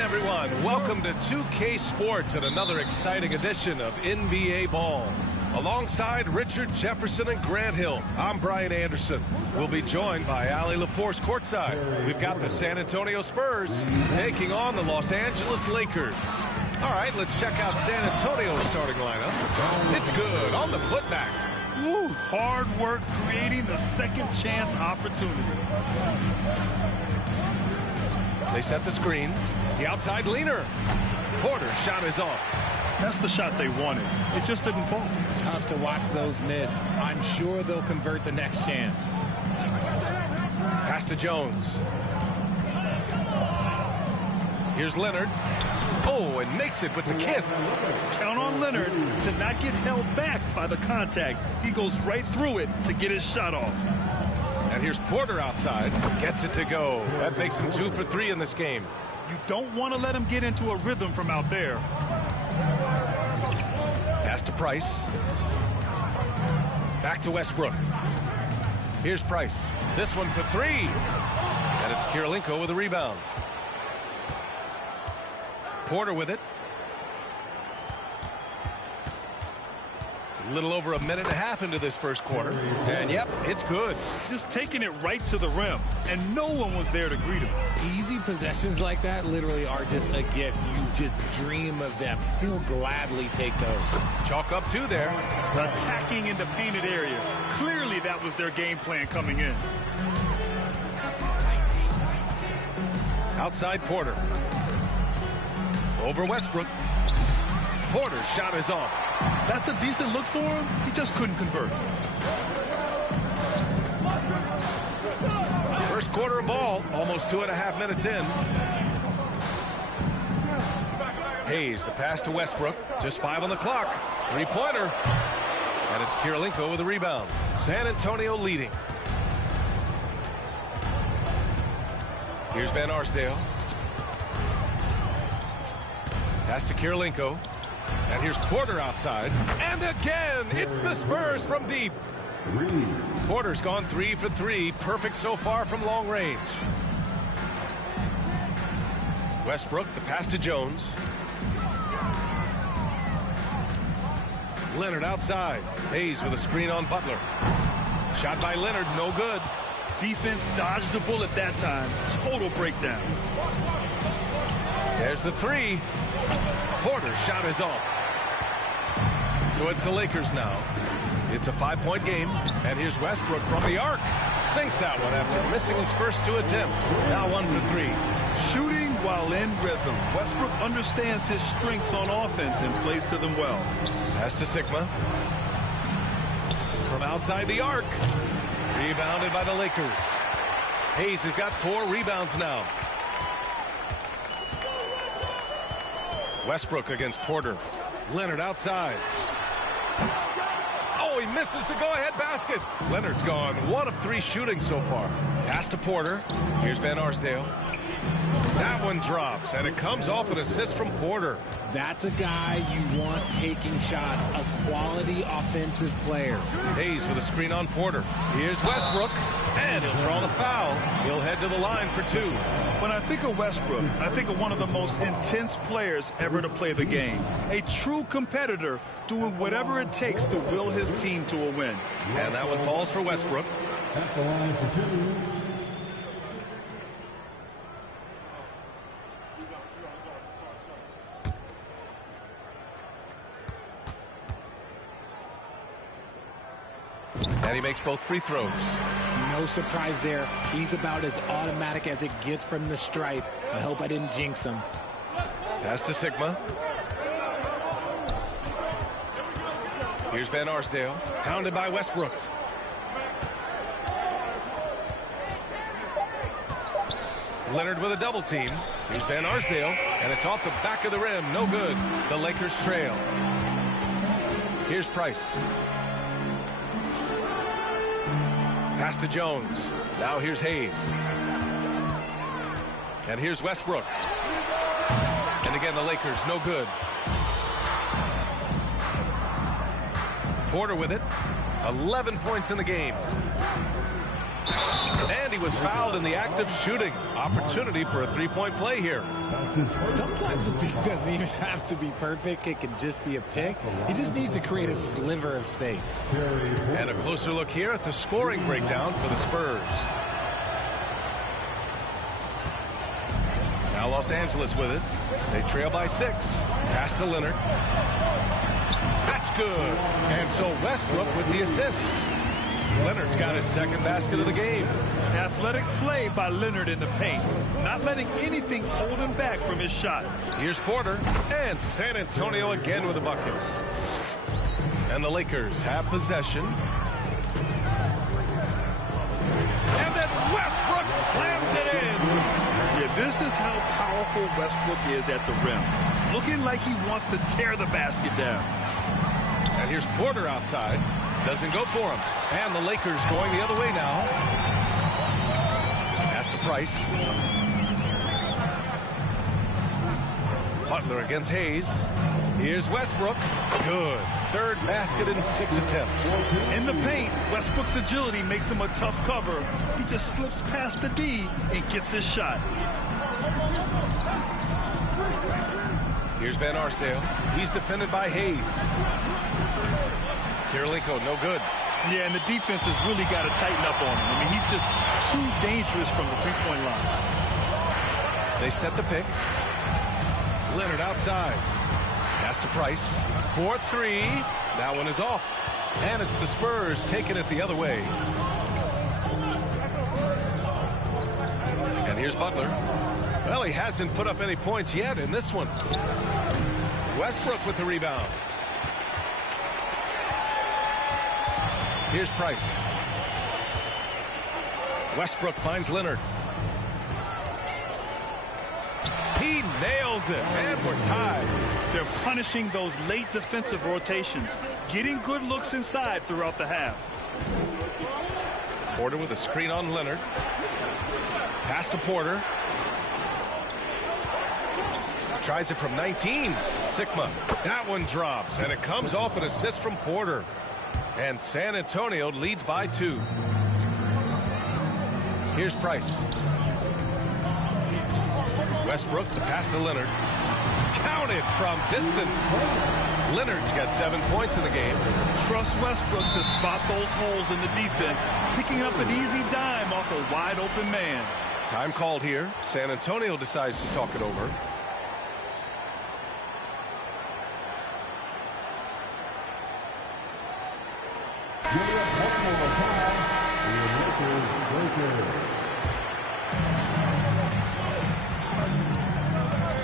Everyone, welcome to 2K Sports and another exciting edition of NBA Ball. Alongside Richard Jefferson and Grant Hill, I'm Brian Anderson. We'll be joined by Allie LaForce courtside. We've got the San Antonio Spurs taking on the Los Angeles Lakers. All right, let's check out San Antonio's starting lineup. It's good on the putback. Woo, hard work creating the second chance opportunity. They set the screen. The outside leaner. Porter's shot is off. That's the shot they wanted. It just didn't fall. Tough to watch those miss. I'm sure they'll convert the next chance. Pass to Jones. Here's Leonard. Oh, and makes it with the kiss. Count on Leonard to not get held back by the contact. He goes right through it to get his shot off. And here's Porter outside. Gets it to go. That makes him 2 for 3 in this game. You don't want to let him get into a rhythm from out there. Pass to Price. Back to Westbrook. Here's Price. This one for 3. And it's Kirilenko with a rebound. Porter with it. A little over a minute and a half into this first quarter. And yep, it's good. Just taking it right to the rim. And no one was there to greet him. Easy possessions like that literally are just a gift. You just dream of them. He'll gladly take those. Chalk up 2 there. Attacking in the painted area. Clearly that was their game plan coming in. Outside Porter. Over Westbrook. Porter's shot is off. That's a decent look for him. He just couldn't convert. First quarter of ball, almost 2.5 minutes in. Hayes, the pass to Westbrook. Just 5 on the clock. Three-pointer. And it's Kirilenko with a rebound. San Antonio leading. Here's Van Arsdale. Pass to Kirilenko. And here's Porter outside. And again, it's the Spurs from deep. Porter's gone 3 for 3. Perfect so far from long range. Westbrook, the pass to Jones. Leonard outside. Hayes with a screen on Butler. Shot by Leonard, no good. Defense dodged the bullet that time. Total breakdown. There's the 3. Porter's shot is off. So it's the Lakers now. It's a 5-point game. And here's Westbrook from the arc. Sinks that one after missing his first 2 attempts. Now 1 for 3. Shooting while in rhythm. Westbrook understands his strengths on offense and plays to them well. Pass to Sigma. From outside the arc. Rebounded by the Lakers. Hayes has got 4 rebounds now. Westbrook against Porter. Leonard outside. Oh, he misses the go-ahead basket. Leonard's gone 1 of 3 shooting so far. Pass to Porter. Here's Van Arsdale. That one drops, and it comes off an assist from Porter. That's a guy you want taking shots, a quality offensive player. Hayes with a screen on Porter. Here's Westbrook, and he'll draw the foul. He'll head to the line for 2. When I think of Westbrook, I think of one of the most intense players ever to play the game. A true competitor doing whatever it takes to will his team to a win. And that one falls for Westbrook. At the line for 2. And he makes both free throws. No surprise there. He's about as automatic as it gets from the stripe. I hope I didn't jinx him. Pass to Sigma. Here's Van Arsdale. Pounded by Westbrook. Leonard with a double team. Here's Van Arsdale. And it's off the back of the rim. No good. The Lakers trail. Here's Price. Pass to Jones. Now here's Hayes. And here's Westbrook. And again, the Lakers, no good. Porter with it. 11 points in the game. And he was fouled in the act of shooting. Opportunity for a three-point play here. Sometimes the pick doesn't even have to be perfect. It can just be a pick. He just needs to create a sliver of space. And a closer look here at the scoring breakdown for the Spurs. Now Los Angeles with it. They trail by 6. Pass to Leonard. That's good. And so Westbrook with the assist. Leonard's got his second basket of the game. Athletic play by Leonard in the paint. Not letting anything hold him back from his shot. Here's Porter. And San Antonio again with a bucket. And the Lakers have possession. And then Westbrook slams it in. Yeah, this is how powerful Westbrook is at the rim. Looking like he wants to tear the basket down. And here's Porter outside. Doesn't go for him. And the Lakers going the other way now. Pass to Price. Butler against Hayes. Here's Westbrook. Good. Third basket in 6 attempts. In the paint, Westbrook's agility makes him a tough cover. He just slips past the D and gets his shot. Here's Van Arsdale. He's defended by Hayes. Kirilenko, no good. Yeah, and the defense has really got to tighten up on him. I mean, he's just too dangerous from the three-point line. They set the pick. Leonard outside. Pass to Price. 4-3. That one is off. And it's the Spurs taking it the other way. And here's Butler. Well, he hasn't put up any points yet in this one. Westbrook with the rebound. Here's Price. Westbrook finds Leonard. He nails it, and we're tied. They're punishing those late defensive rotations, getting good looks inside throughout the half. Porter with a screen on Leonard. Pass to Porter. Tries it from 19. Sigma. That one drops, and it comes off an assist from Porter. And San Antonio leads by 2. Here's Price. Westbrook, the pass to Leonard. Counted from distance. Leonard's got 7 points in the game. Trust Westbrook to spot those holes in the defense, picking up an easy dime off a wide open man. Time called here. San Antonio decides to talk it over.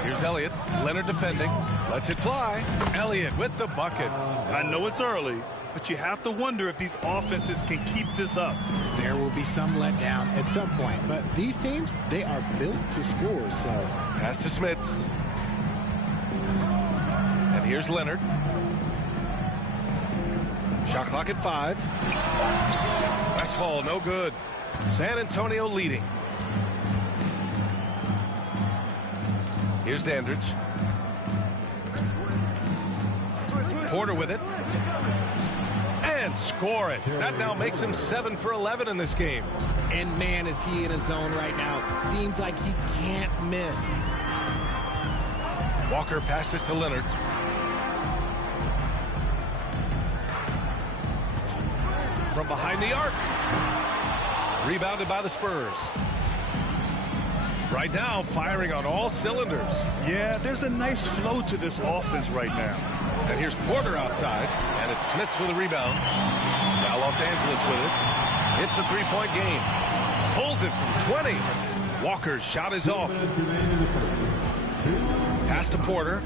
Here's Elliott. Leonard defending. Lets it fly. Elliott with the bucket. I know it's early, but you have to wonder if these offenses can keep this up. There will be some letdown at some point, but these teams, they are built to score, so. Pass to Smits. And here's Leonard. Shot clock at 5. Westfall, no good. San Antonio leading. Here's Dandridge. Porter with it. And score it. That now makes him 7 for 11 in this game. And man, is he in a zone right now. Seems like he can't miss. Walker passes to Leonard. From behind the arc. Rebounded by the Spurs. Right now, firing on all cylinders. Yeah, there's a nice flow to this offense right now. And here's Porter outside, and it's Smits with a rebound. Now Los Angeles with it. It's a three-point game. Pulls it from 20. Walker's shot is off. Pass to Porter.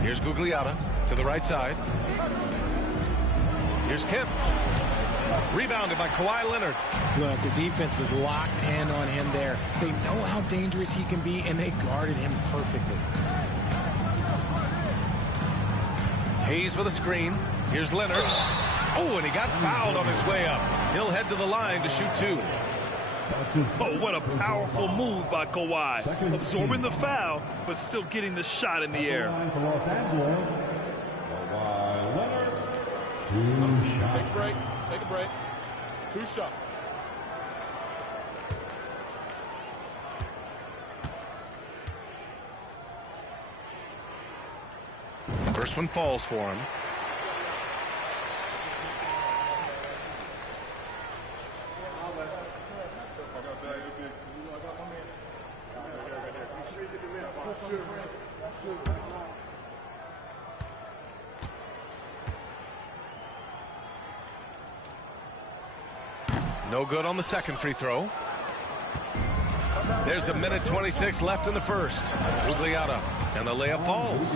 Here's Gugliotta to the right side. Here's Kemp. Rebounded by Kawhi Leonard. Look, the defense was locked in on him there. They know how dangerous he can be, and they guarded him perfectly. Hayes with a screen. Here's Leonard. Oh, and he got fouled on his way up. He'll head to the line to shoot 2. Oh, what a powerful move by Kawhi. Absorbing the foul, but still getting the shot in the air. Take a break. Take a break. 2 shots. First one falls for him. No good on the second free throw. There's a minute 26 left in the first. Gugliotta, and the layup falls.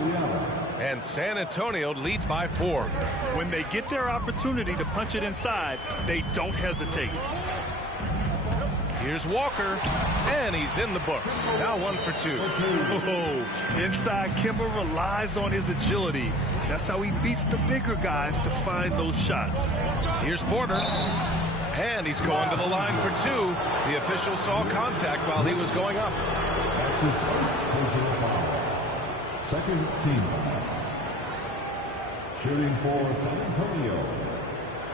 And San Antonio leads by 4. When they get their opportunity to punch it inside, they don't hesitate. Here's Walker, and he's in the books. Now 1 for 2. Oh, inside Kemba relies on his agility. That's how he beats the bigger guys to find those shots. Here's Porter, and he's going to the line for 2. The official saw contact while he was going up. That's his first personal foul. Second team. Shooting for San Antonio,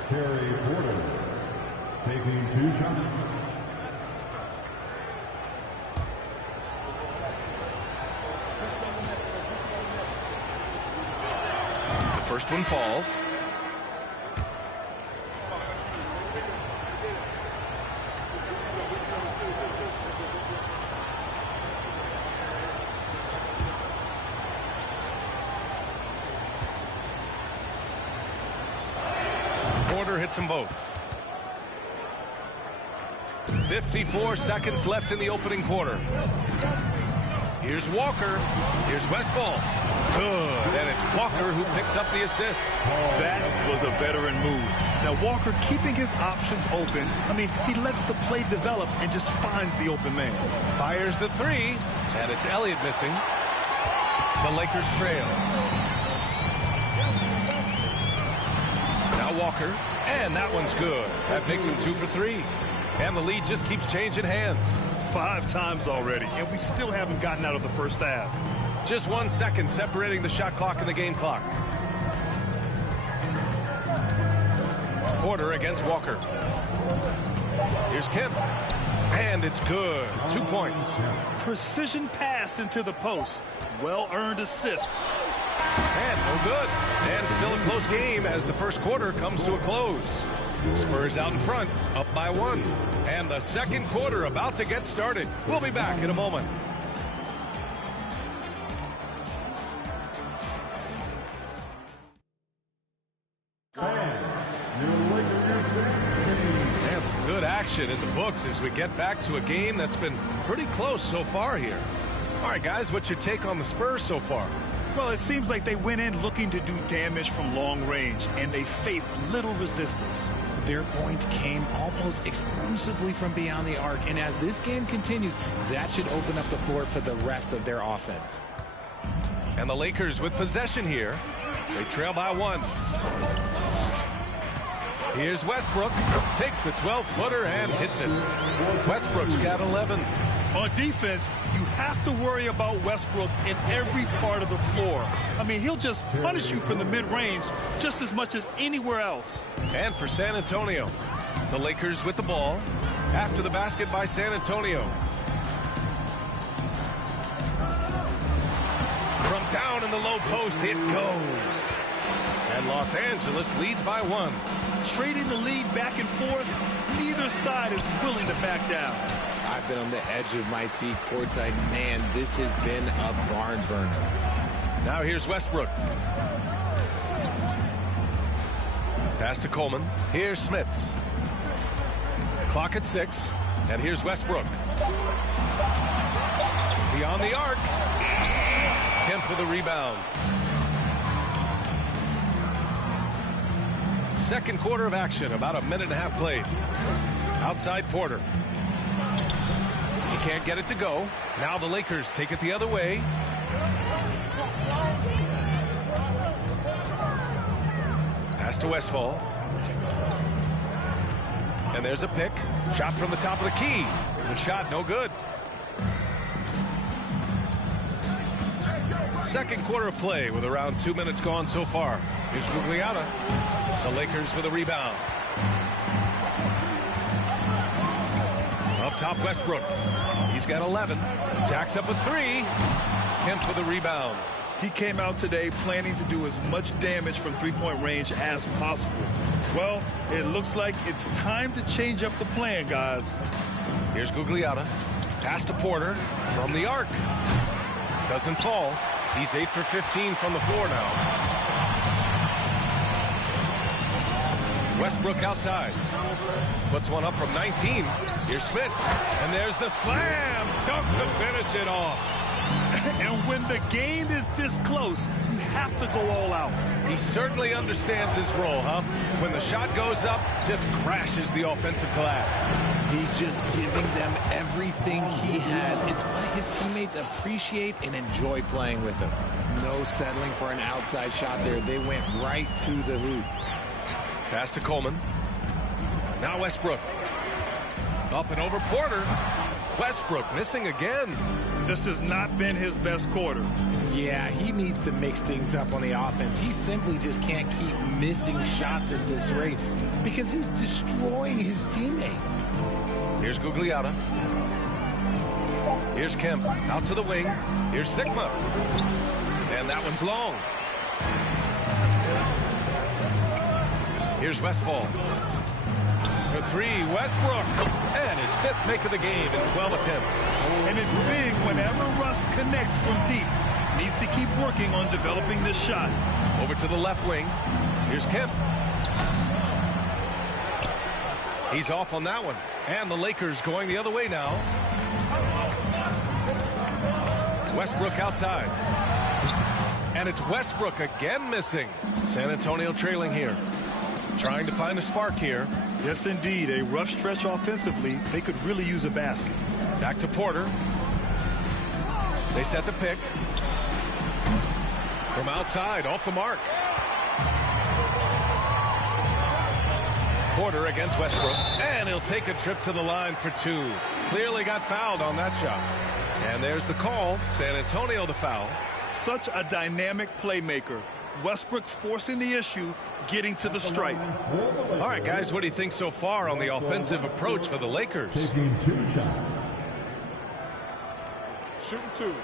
Terry Porter, taking 2 shots. The first one falls. Porter hits them both. 54 seconds left in the opening quarter. Here's Walker. Here's Westphal. Good. And it's Walker who picks up the assist. That was a veteran move. Now Walker keeping his options open. I mean, he lets the play develop and just finds the open man. Fires the 3, and it's Elliott missing. The Lakers trail. Now Walker, and that one's good. That makes him 2 for 3. And the lead just keeps changing hands. 5 times already, and we still haven't gotten out of the first half. Just 1 second separating the shot clock and the game clock. Porter against Walker. Here's Kemp. And it's good. 2 points. Precision pass into the post. Well-earned assist. And no good. And still a close game as the first quarter comes to a close. Spurs out in front, up by 1. And the second quarter about to get started. We'll be back in a moment. And some good action in the books as we get back to a game that's been pretty close so far here. All right, guys, what's your take on the Spurs so far? Well, it seems like they went in looking to do damage from long range, and they faced little resistance. Their points came almost exclusively from beyond the arc, and as this game continues, that should open up the floor for the rest of their offense. And the Lakers with possession here. They trail by 1. Here's Westbrook. Takes the 12-footer and hits it. Westbrook's got 11. On defense, you have to worry about Westbrook in every part of the floor. I mean, he'll just punish you from the mid-range just as much as anywhere else. And for San Antonio, the Lakers with the ball. After the basket by San Antonio. From down in the low post, it goes. And Los Angeles leads by 1. Trading the lead back and forth, neither side is willing to back down. I've been on the edge of my seat courtside. Man, this has been a barn burner. Now here's Westbrook. Pass to Coleman. Here's Smits. Clock at 6. And here's Westbrook. Beyond the arc. Kemp with a rebound. Second quarter of action. About a minute and a half played. Outside Porter. He can't get it to go. Now the Lakers take it the other way. Pass to Westfall. And there's a pick. Shot from the top of the key. The shot no good. Second quarter of play with around 2 minutes gone so far. Here's Gugliotta. The Lakers for the rebound. Up top, Westbrook. He's got 11. Jacks up a 3. Kemp with the rebound. He came out today planning to do as much damage from three-point range as possible. Well, it looks like it's time to change up the plan, guys. Here's Gugliotta. Pass to Porter from the arc. Doesn't fall. He's 8 for 15 from the floor now. Westbrook outside. Puts one up from 19. Here's Smith. And there's the slam. Dunk to finish it off. And when the game is this close, you have to go all out. He certainly understands his role, huh? When the shot goes up, just crashes the offensive glass. He's just giving them everything he has. It's why his teammates appreciate and enjoy playing with him. No settling for an outside shot there. They went right to the hoop. Pass to Coleman. Now Westbrook. Up and over Porter. Westbrook missing again. This has not been his best quarter. Yeah, he needs to mix things up on the offense. He simply just can't keep missing shots at this rate because he's destroying his teammates. Here's Gugliotta. Here's Kemp out to the wing. Here's Sigma. And that one's long. Here's Westfall. For 3, Westbrook. And his 5th make of the game in 12 attempts. And it's big whenever Russ connects from deep. Needs to keep working on developing this shot. Over to the left wing. Here's Kemp. He's off on that one. And the Lakers going the other way now. Westbrook outside. And it's Westbrook again missing. San Antonio trailing here. Trying to find a spark here. Yes, indeed. A rough stretch offensively. They could really use a basket. Back to Porter. They set the pick. From outside, off the mark. Porter against Westbrook. And he'll take a trip to the line for 2. Clearly got fouled on that shot. And there's the call. San Antonio the foul. Such a dynamic playmaker. Westbrook forcing the issue, getting to the stripe. All right, guys, what do you think so far on the offensive approach for the Lakers? Taking 2 shots. Shooting 2.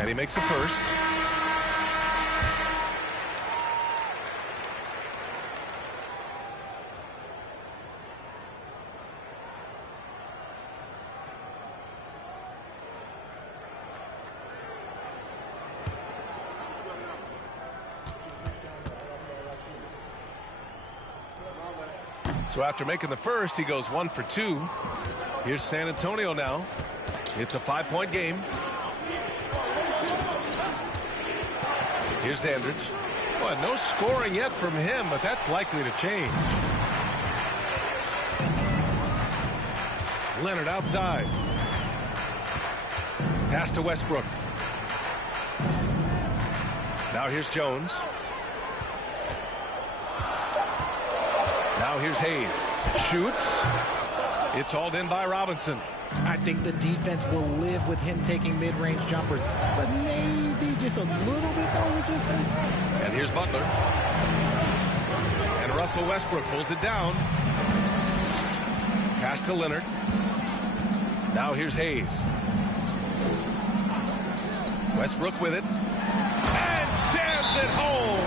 And he makes the first. So after making the first, he goes 1 for 2. Here's San Antonio now. It's a 5-point game. Here's Dandridge. Well, no scoring yet from him, but that's likely to change. Leonard outside. Pass to Westbrook. Now here's Jones. Now here's Hayes. Shoots. It's hauled in by Robinson. I think the defense will live with him taking mid-range jumpers, but maybe just a little bit more resistance. And here's Butler. And Russell Westbrook pulls it down. Pass to Leonard. Now here's Hayes. Westbrook with it. And jams it home.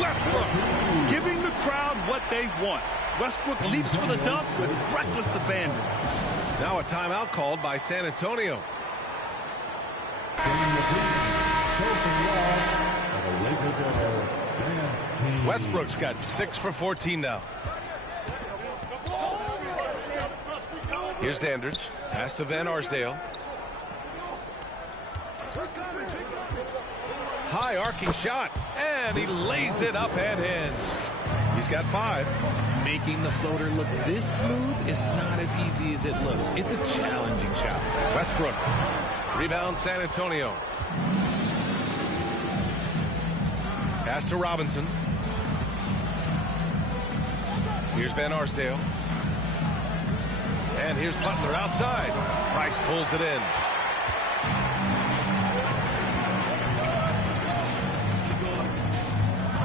Westbrook. Giving the crowd what they want. Westbrook leaps for the dunk with reckless abandon. Now a timeout called by San Antonio. Westbrook's got 6 for 14 now. Here's Dandridge. Pass to Van Arsdale. High arcing shot. And he lays it up and in. He's got 5. Making the floater look this smooth is not as easy as it looks. It's a challenging shot. Westbrook. Rebound San Antonio. Pass to Robinson. Here's Van Arsdale. And here's Butler outside. Price pulls it in.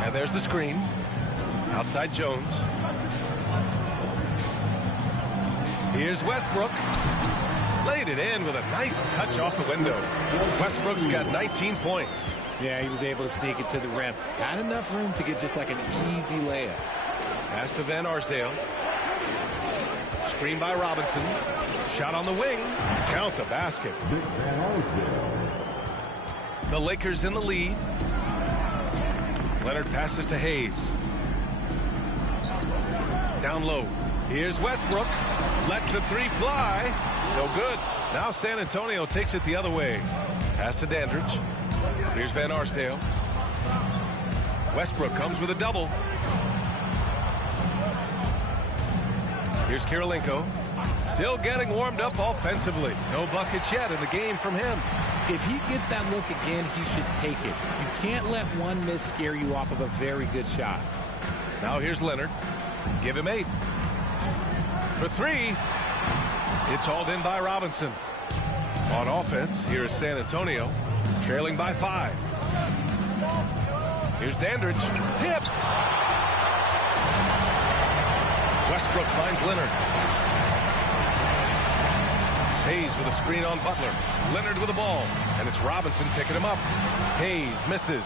And there's the screen. Outside Jones. Here's Westbrook. Laid it in with a nice touch off the window. Westbrook's got 19 points. Yeah, he was able to sneak it to the rim. Had enough room to get just like an easy layup. Pass to Van Arsdale. Screen by Robinson. Shot on the wing. Count the basket. Van Arsdale. The Lakers in the lead. Leonard passes to Hayes. Down low. Here's Westbrook. Lets the three fly. No good. Now San Antonio takes it the other way. Pass to Dandridge. Here's Van Arsdale. Westbrook comes with a double. Here's Kirilenko. Still getting warmed up offensively. No buckets yet in the game from him. If he gets that look again, he should take it. You can't let one miss scare you off of a very good shot. Now here's Leonard. Give him 8. For 3. It's hauled in by Robinson. On offense, here is San Antonio. Trailing by 5. Here's Dandridge. Tipped. Westbrook finds Leonard. Hayes with a screen on Butler. Leonard with the ball. And it's Robinson picking him up. Hayes misses.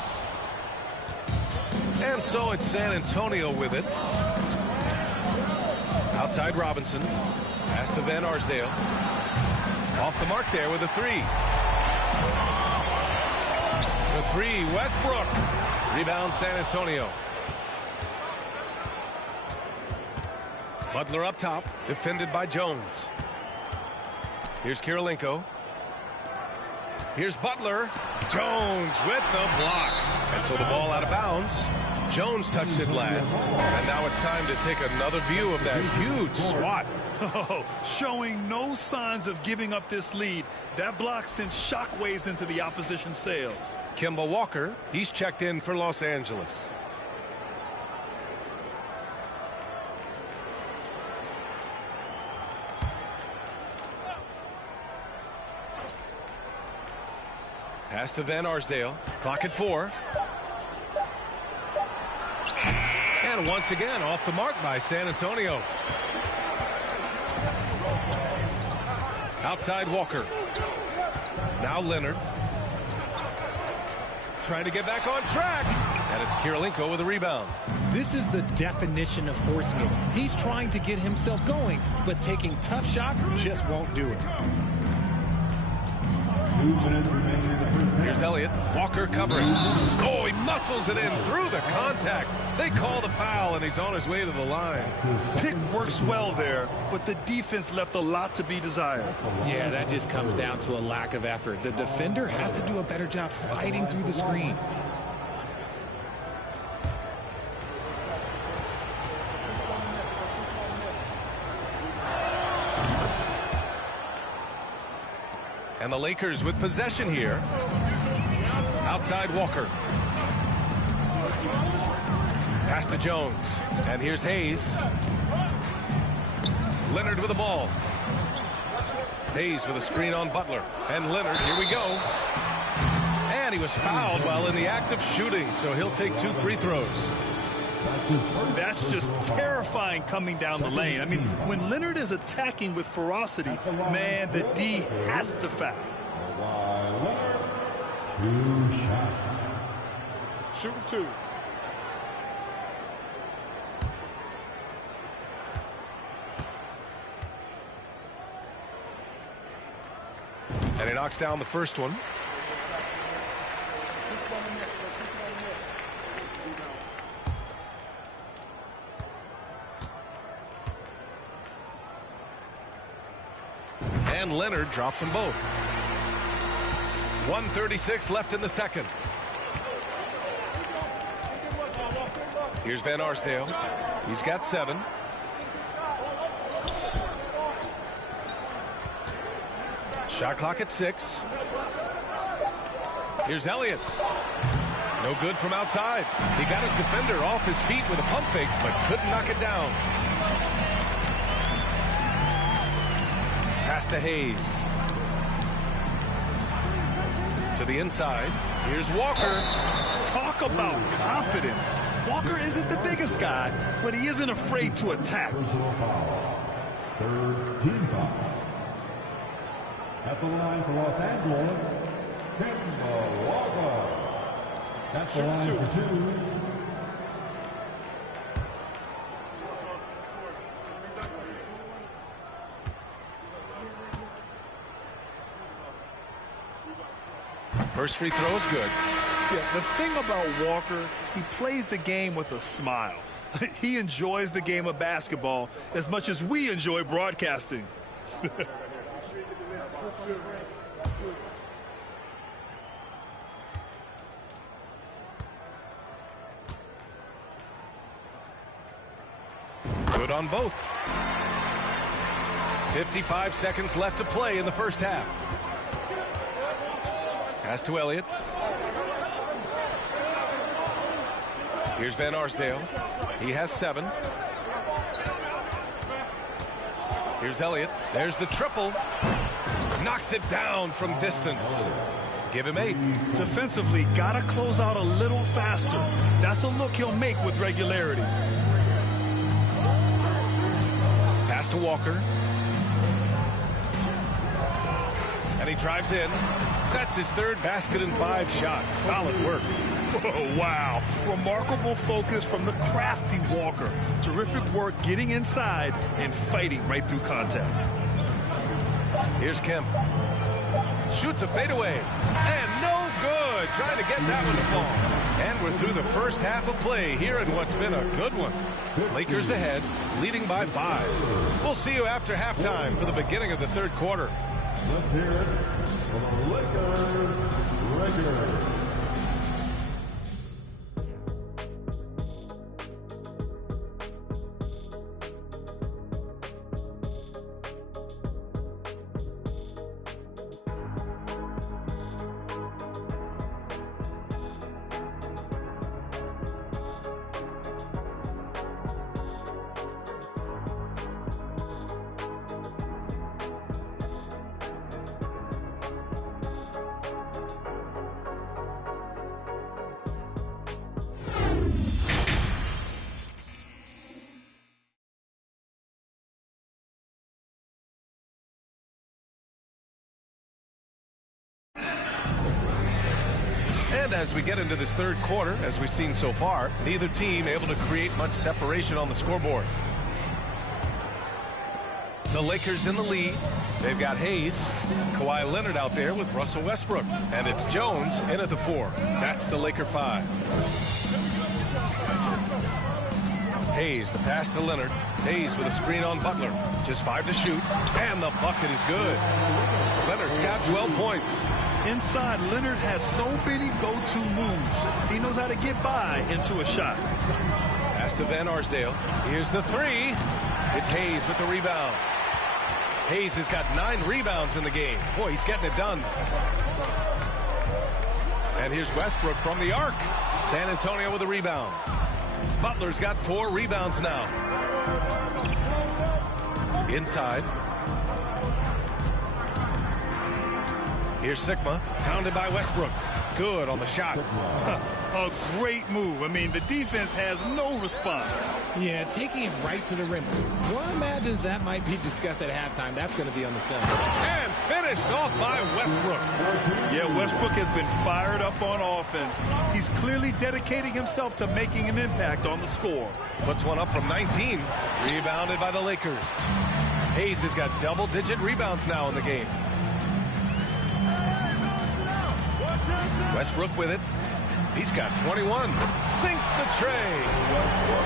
And so it's San Antonio with it. Outside Robinson. Pass to Van Arsdale. Off the mark there with a 3. The 3, Westbrook. Rebound San Antonio. Butler up top. Defended by Jones. Here's Kirilenko. Here's Butler. Jones with the block. And so the ball out of bounds. Jones touched it last. And now it's time to take another view of that huge swat. Oh, showing no signs of giving up this lead. That block sent shockwaves into the opposition sails. Kemba Walker, he's checked in for Los Angeles. Pass to Van Arsdale. Clock at 4. And once again, off the mark by San Antonio. Outside Walker. Now Leonard. Trying to get back on track. And it's Kirilenko with a rebound. This is the definition of forcing it. He's trying to get himself going, but taking tough shots just won't do it. 2 minutes remaining in the first half. Here's Elliott. Walker covering. Oh, he muscles it in through the contact. They call the foul, and he's on his way to the line. Pick works well there, but the defense left a lot to be desired. Yeah, that just comes down to a lack of effort. The defender has to do a better job fighting through the screen. And the Lakers with possession here. Outside Walker. Pass to Jones. And here's Hayes. Leonard with the ball. Hayes with a screen on Butler. And Leonard, here we go. And he was fouled while in the act of shooting, so he'll take 2 free throws. That's just terrifying coming down the lane. I mean, when Leonard is attacking with ferocity, man, the D has to foul. 2 shots. Shooting 2. And he knocks down the first one. And Leonard drops them both. 1:36 left in the second. Here's Van Arsdale. He's got 7. Shot clock at 6. Here's Elliott. No good from outside. He got his defender off his feet with a pump fake, but couldn't knock it down. Pass to Hayes. To the inside. Here's Walker. Talk about confidence. Walker isn't the biggest guy, but he isn't afraid to attack. Personal foul. Third team foul. At the line for Los Angeles, Kemba Walker. At the line for 2. First free throw is good. Yeah, the thing about Walker, he plays the game with a smile. He enjoys the game of basketball as much as we enjoy broadcasting. Good on both. 55 seconds left to play in the first half. Pass to Elliott. Here's Van Arsdale. He has 7. Here's Elliott. There's the triple. Knocks it down from distance. Give him 8. Defensively, gotta close out a little faster. That's a look he'll make with regularity. Pass to Walker. And he drives in. That's his third basket in 5 shots. Solid work. Oh, wow. Remarkable focus from the crafty Walker. Terrific work getting inside and fighting right through contact. Here's Kemp. Shoots a fadeaway. And no good. Trying to get that one to fall. And we're through the first half of play here in what's been a good one. Lakers ahead, leading by 5. We'll see you after halftime for the beginning of the third quarter. Let's hear it for the Lakers. And as we get into this third quarter, as we've seen so far, neither team able to create much separation on the scoreboard. The Lakers in the lead. They've got Hayes, Kawhi Leonard out there with Russell Westbrook. And it's Jones in at the 4. That's the Laker 5. Hayes, the pass to Leonard. Hayes with a screen on Butler. Just 5 to shoot. And the bucket is good. Leonard's got 12 points. Inside, Leonard has so many go-to moves. He knows how to get by into a shot. Pass to Van Arsdale. Here's the 3. It's Hayes with the rebound. Hayes has got 9 rebounds in the game. Boy, he's getting it done. And here's Westbrook from the arc. San Antonio with a rebound. Butler's got 4 rebounds now. Inside. Here's Sigma, pounded by Westbrook. Good on the shot. A great move. I mean, the defense has no response. Yeah, taking it right to the rim. One imagines that might be discussed at halftime. That's going to be on the film. And finished off by Westbrook. Yeah, Westbrook has been fired up on offense. He's clearly dedicating himself to making an impact on the score. Puts one up from 19. Rebounded by the Lakers. Hayes has got double-digit rebounds now in the game. Westbrook with it. He's got 21. Sinks the tray.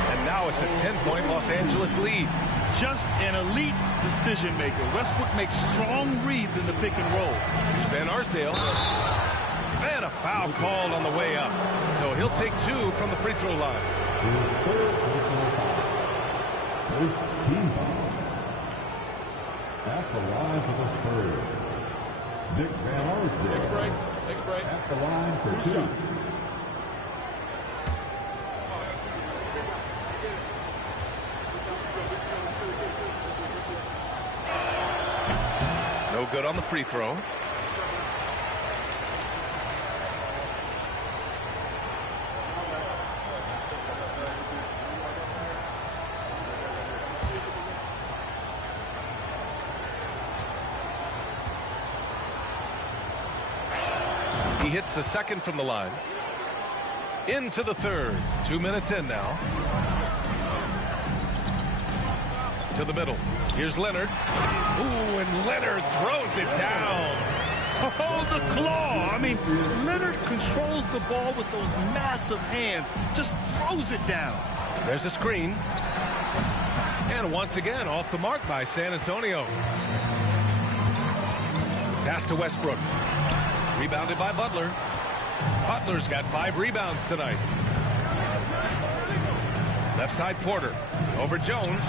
And now it's a 10-point Los Angeles lead. Just an elite decision maker. Westbrook makes strong reads in the pick and roll. Here's Van Arsdale. And a foul called on the way up. So he'll take 2 from the free throw line. First team foul. At the line for the Spurs. Nick Van Arsdale. Take a break. Take a break. At the line for 2. No good on the free throw. He hits the second from the line. Into the third. 2 minutes in now. To the middle. Here's Leonard. Ooh, and Leonard throws it down. Oh, the claw. I mean, Leonard controls the ball with those massive hands. Just throws it down. There's a screen. And once again, off the mark by San Antonio. Pass to Westbrook. Rebounded by Butler. Butler's got 5 rebounds tonight. Left side Porter. Over Jones.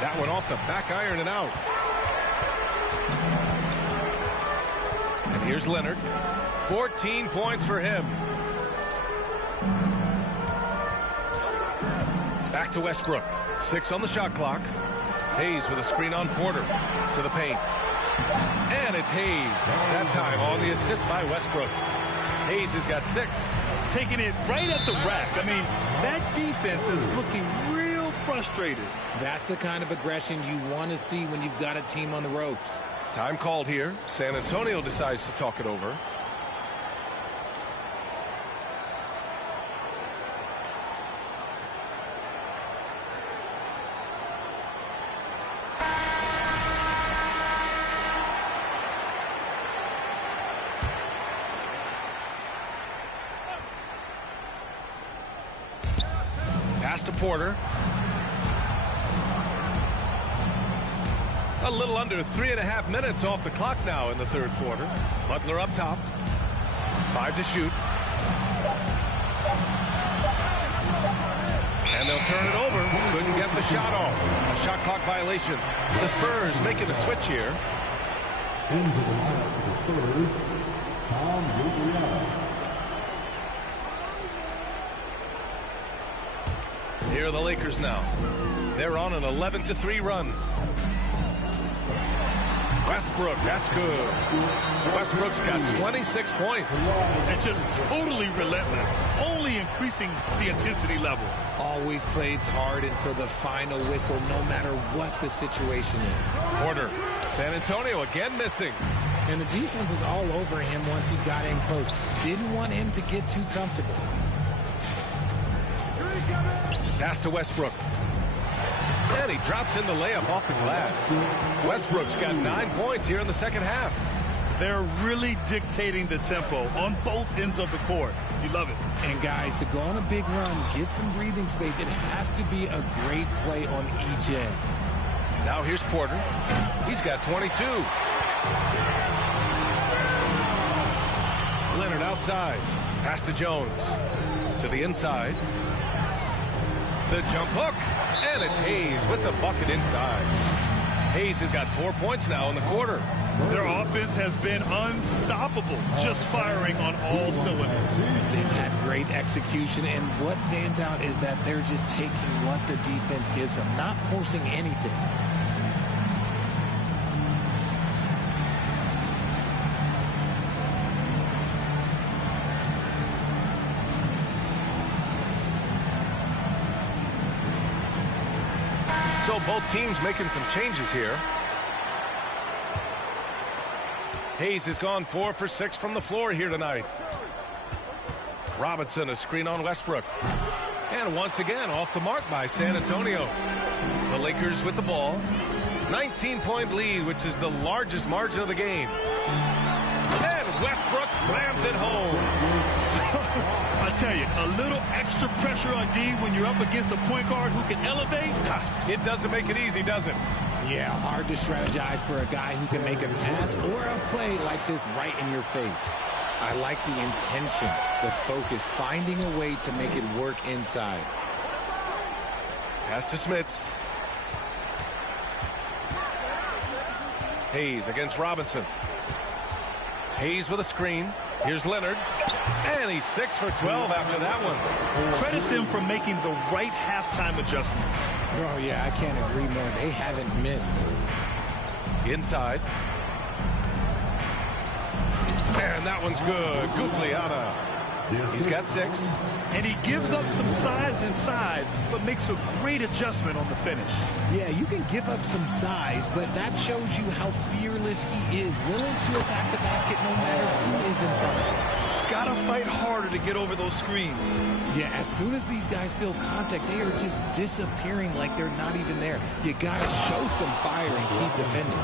That one off the back iron and out. And here's Leonard. 14 points for him. Back to Westbrook. 6 on the shot clock. Hayes with a screen on Porter. To the paint. And it's Hayes. That time on the assist by Westbrook. Hayes has got 6. Taking it right at the rack. I mean, that defense is looking real frustrated. That's the kind of aggression you want to see when you've got a team on the ropes. Time called here. San Antonio decides to talk it over. Pass to Porter. A little under 3.5 minutes off the clock now in the third quarter. Butler up top. 5 to shoot. And they'll turn it over. Couldn't get the shot off. A shot clock violation. The Spurs making a switch here. Into the lineup for the Spurs, Tom Lubriano. Here are the Lakers now. They're on an 11-3 run. Westbrook, that's good. Westbrook's got 26 points. And just totally relentless, only increasing the intensity level. Always plays hard until the final whistle, no matter what the situation is. Porter, San Antonio again missing. And the defense was all over him once he got in close. Didn't want him to get too comfortable. Pass to Westbrook. And he drops in the layup off the glass. Westbrook's got 9 points here in the second half. They're really dictating the tempo on both ends of the court. You love it. And guys, to go on a big run, get some breathing space, it has to be a great play on each end. Now here's Porter. He's got 22. Leonard outside. Pass to Jones. To the inside. The jump hook. And it's Hayes with the bucket inside. Hayes has got 4 points now in the quarter. Their offense has been unstoppable, just firing on all cylinders. They've had great execution, and what stands out is that they're just taking what the defense gives them, not forcing anything. So both teams making some changes here. Hayes has gone 4 for 6 from the floor here tonight. Robinson, a screen on Westbrook. And once again, off the mark by San Antonio. The Lakers with the ball. 19-point lead, which is the largest margin of the game. And Westbrook slams it home. I tell you, a little extra pressure on D when you're up against a point guard who can elevate. It doesn't make it easy, does it? Yeah, hard to strategize for a guy who can make a pass or a play like this right in your face. I like the intention, the focus, finding a way to make it work inside. Pass to Smits. Hayes against Robinson. Hayes with a screen. Here's Leonard. And he's 6 for 12 after that one. Credit them for making the right halftime adjustments. Oh, yeah, I can't agree more. They haven't missed. Inside. And that one's good. Gugliana. He's got 6. And he gives up some size inside, but makes a great adjustment on the finish. Yeah, you can give up some size, but that shows you how fearless he is, willing to attack the basket no matter who is in front of him. Gotta fight harder to get over those screens. Yeah, as soon as these guys feel contact, they are just disappearing like they're not even there. You gotta show some fire and keep defending.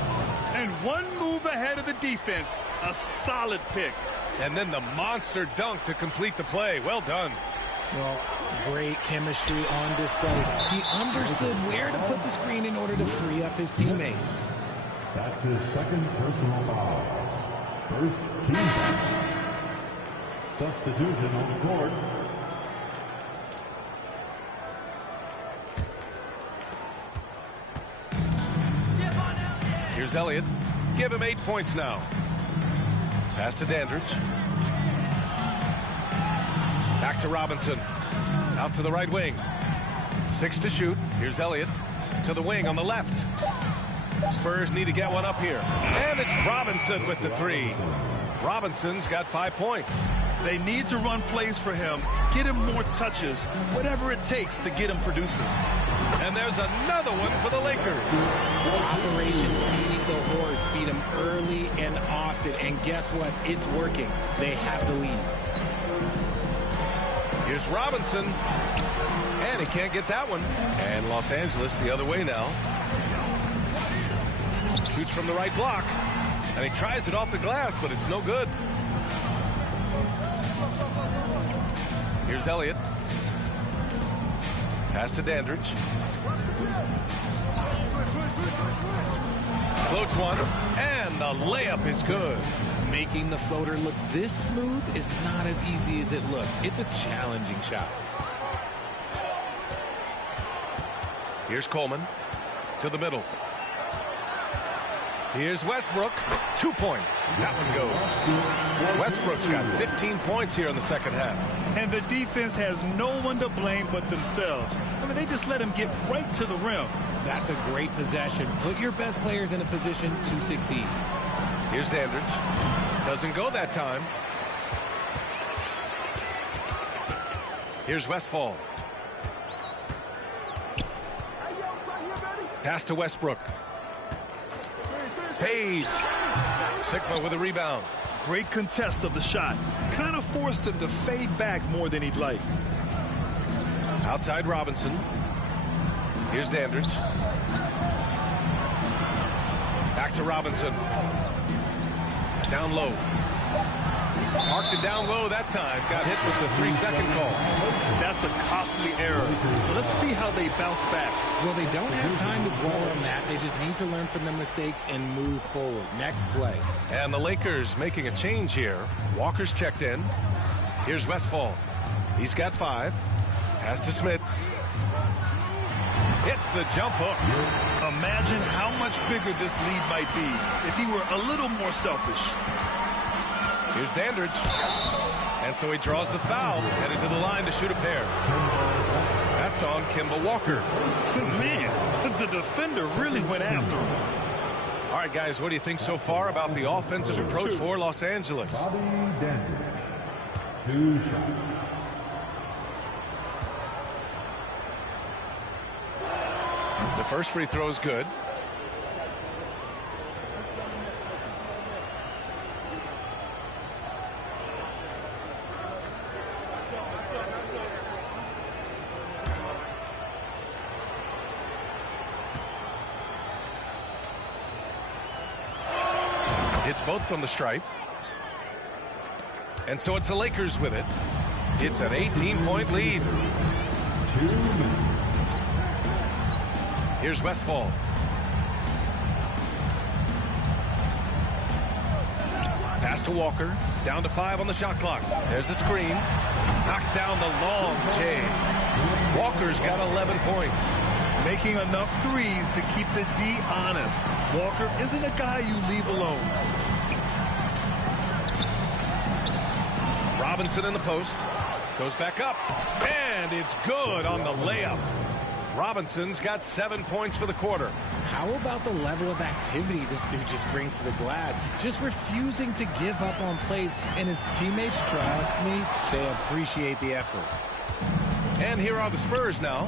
And one move ahead of the defense. A solid pick. And then the monster dunk to complete the play. Well done. Well, great chemistry on display. He understood where to put the screen in order to free up his teammates. That's his second personal foul. First team foul. Substitution on the court. Here's Elliott. Give him 8 points now. Pass to Dandridge. Back to Robinson. Out to the right wing. 6 to shoot. Here's Elliott. To the wing on the left. Spurs need to get one up here. And it's Robinson with the 3. Robinson's got 5 points. They need to run plays for him, get him more touches, whatever it takes to get him producing. And there's another one for the Lakers. Operation Feed the Horse. Feed him early and often. And guess what? It's working. They have the lead. Here's Robinson. And he can't get that one. And Los Angeles the other way now. Shoots from the right block. And he tries it off the glass, but it's no good. Here's Elliott. Pass to Dandridge. Floats one, and the layup is good. Making the floater look this smooth is not as easy as it looks. It's a challenging shot. Here's Coleman to the middle. Here's Westbrook. 2 points. That one goes. Westbrook's got 15 points here in the second half. And the defense has no one to blame but themselves. I mean, they just let him get right to the rim. That's a great possession. Put your best players in a position to succeed. Here's Dandridge. Doesn't go that time. Here's Westfall. Pass to Westbrook. Fades. Sigma with a rebound. Great contest of the shot. Kind of forced him to fade back more than he'd like. Outside Robinson. Here's Dandridge. Back to Robinson. Down low. Marked it down low that time. Got hit with the 3-second call. That's a costly error. Let's see how they bounce back. Well, they don't have time to dwell on that. They just need to learn from their mistakes and move forward. Next play. And the Lakers making a change here. Walker's checked in. Here's Westfall. He's got 5. Pass to Smits. Hits the jump hook. Imagine how much bigger this lead might be if he were a little more selfish. Here's Dandridge. And so he draws the foul, headed to the line to shoot a pair. That's on Kemba Walker. Man, the defender really went after him. All right, guys, what do you think so far about the offensive approach for Los Angeles? Bobby Dandridge. 2 shots. The first free throw is good. It's both from the stripe. And so it's the Lakers with it. It's an 18-point lead. 2 minutes. Here's Westfall. Pass to Walker. Down to 5 on the shot clock. There's a screen. Knocks down the long J. Walker's got 11 points. Making enough threes to keep the D honest. Walker isn't a guy you leave alone. Robinson in the post. Goes back up. And it's good on the layup. Robinson's got 7 points for the quarter. How about the level of activity this dude just brings to the glass? Just refusing to give up on plays, and his teammates, trust me, they appreciate the effort. And here are the Spurs now.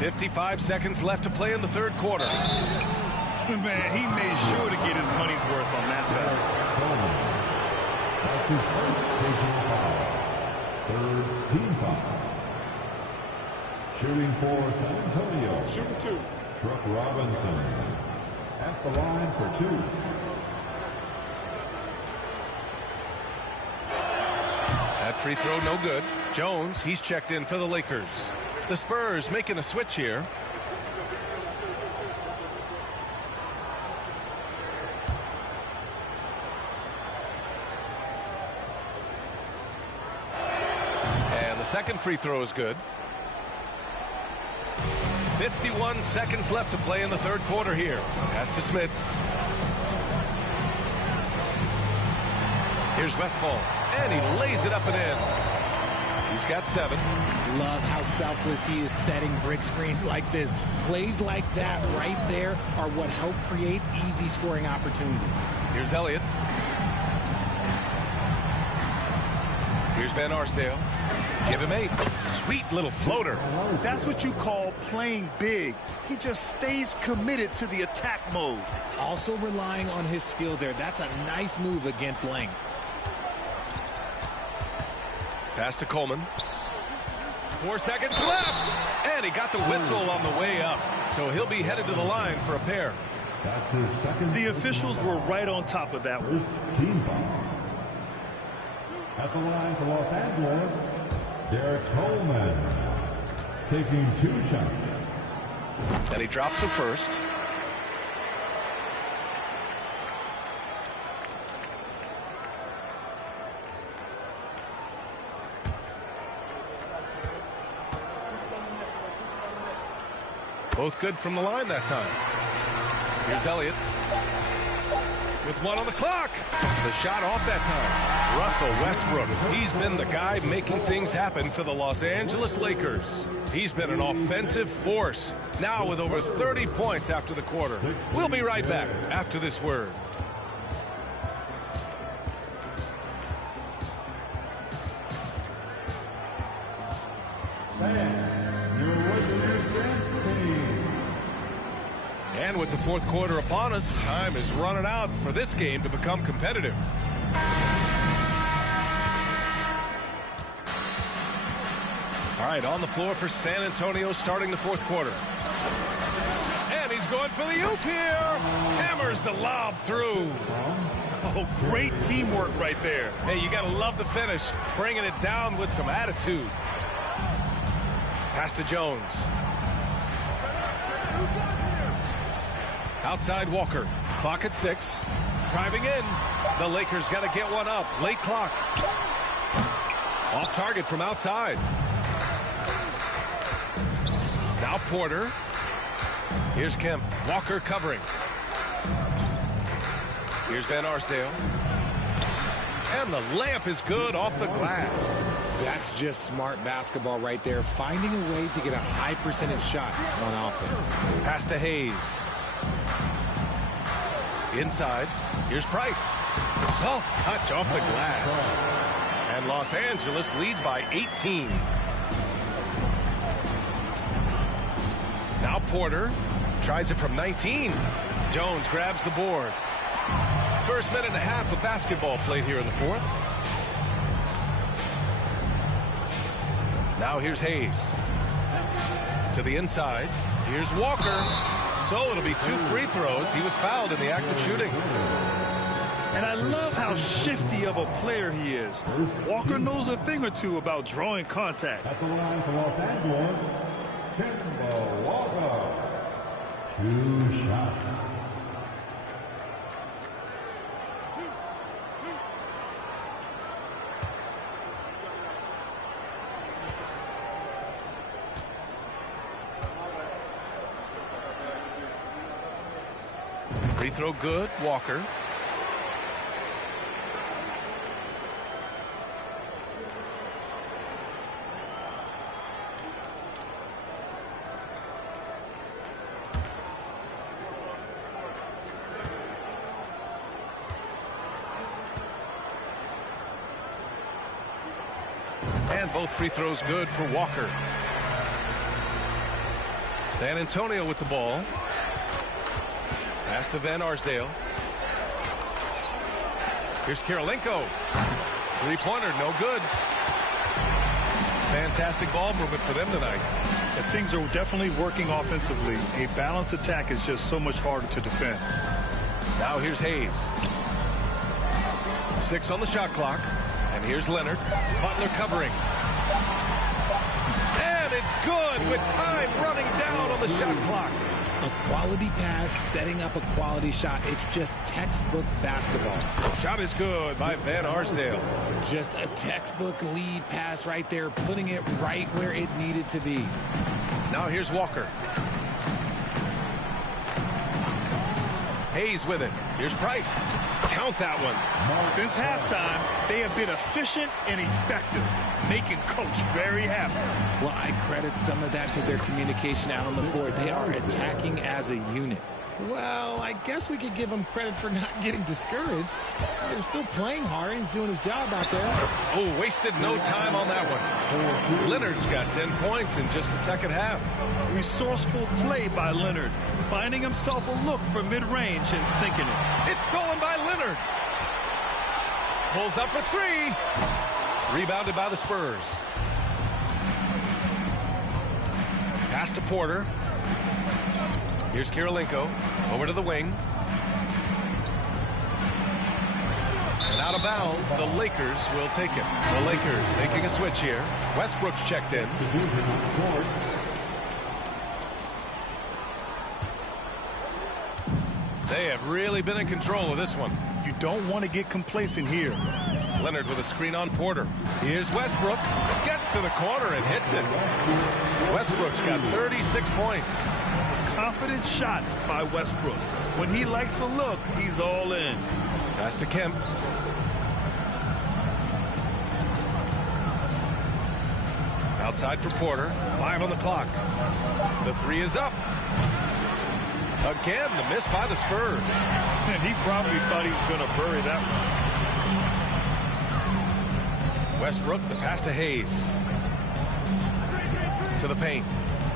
55 seconds left to play in the third quarter. Man, he made sure to get his money's worth on that foul. That's his first personal foul. Third team foul. Shooting for San Antonio. Shooting 2. Truck Robinson at the line for 2. That free throw no good. Jones, he's checked in for the Lakers. The Spurs making a switch here. And the second free throw is good. 51 seconds left to play in the third quarter here. Pass to Smits. Here's Westfall. And he lays it up and in. He's got 7. Love how selfless he is setting brick screens like this. Plays like that right there are what help create easy scoring opportunities. Here's Elliott. Here's Van Arsdale. Give him 8. Sweet little floater. That's what you call playing big. He just stays committed to the attack mode. Also relying on his skill there. That's a nice move against length. Pass to Coleman. 4 seconds left. And he got the whistle on the way up. So he'll be headed to the line for a pair. That's his second. The officials were right on top of that one. First team foul. At the line for Los Angeles, Derek Coleman taking 2 shots. And he drops the first. Both good from the line that time. Here's Elliott. With 1 on the clock. The shot off that time. Russell Westbrook. He's been the guy making things happen for the Los Angeles Lakers. He's been an offensive force. Now with over 30 points after the quarter. We'll be right back after this word. And with the fourth quarter upon us, time is running out for this game to become competitive. All right, on the floor for San Antonio starting the fourth quarter. And he's going for the oop here. Hammers the lob through. Oh, great teamwork right there. Hey, you got to love the finish. Bringing it down with some attitude. Pass to Jones. Outside Walker. Clock at 6. Driving in. The Lakers got to get one up. Late clock. Off target from outside. Now Porter. Here's Kemp. Walker covering. Here's Van Arsdale. And the layup is good off the glass. That's just smart basketball right there. Finding a way to get a high percentage shot on offense. Pass to Hayes. Inside, here's Price. Soft touch off the glass. And Los Angeles leads by 18. Now Porter tries it from 19. Jones grabs the board. First minute and a half of basketball played here in the fourth. Now here's Hayes. To the inside. Here's Walker. So it'll be 2 free throws. He was fouled in the act of shooting. And I love how shifty of a player he is. Walker knows a thing or two about drawing contact. At the line for Los Angeles, Kemba Walker. 2 shots. Free throw good. Walker. And both free throws good for Walker. San Antonio with the ball. Pass to Van Arsdale. Here's Kirilenko. Three-pointer, no good. Fantastic ball movement for them tonight. If things are definitely working offensively, a balanced attack is just so much harder to defend. Now here's Hayes. 6 on the shot clock. And here's Leonard. Butler covering. And it's good with time running down on the shot clock. A quality pass, setting up a quality shot. It's just textbook basketball. Shot is good by Van Arsdale. Just a textbook lead pass right there, putting it right where it needed to be. Now here's Walker. Hayes with it. Here's Price. Count that one. Since halftime, they have been efficient and effective, making Coach very happy. Well, I credit some of that to their communication out on the floor. They are attacking as a unit. Well, I guess we could give him credit for not getting discouraged. They're still playing hard. He's doing his job out there. Oh, wasted no time on that one. Leonard's got 10 points in just the second half. Resourceful play by Leonard, finding himself a look for mid-range and sinking it. It's stolen by Leonard. Pulls up for 3. Rebounded by the Spurs. Pass to Porter. Here's Kirilenko. Over to the wing. And out of bounds, the Lakers will take it. The Lakers making a switch here. Westbrook's checked in. They have really been in control of this one. You don't want to get complacent here. Leonard with a screen on Porter. Here's Westbrook. Gets to the corner and hits it. Westbrook's got 36 points. Confident shot by Westbrook. When he likes a look, he's all in. Pass to Kemp. Outside for Porter. 5 on the clock. The 3 is up. Again, the miss by the Spurs. And he probably thought he was going to bury that one. Westbrook, the pass to Hayes. To the paint.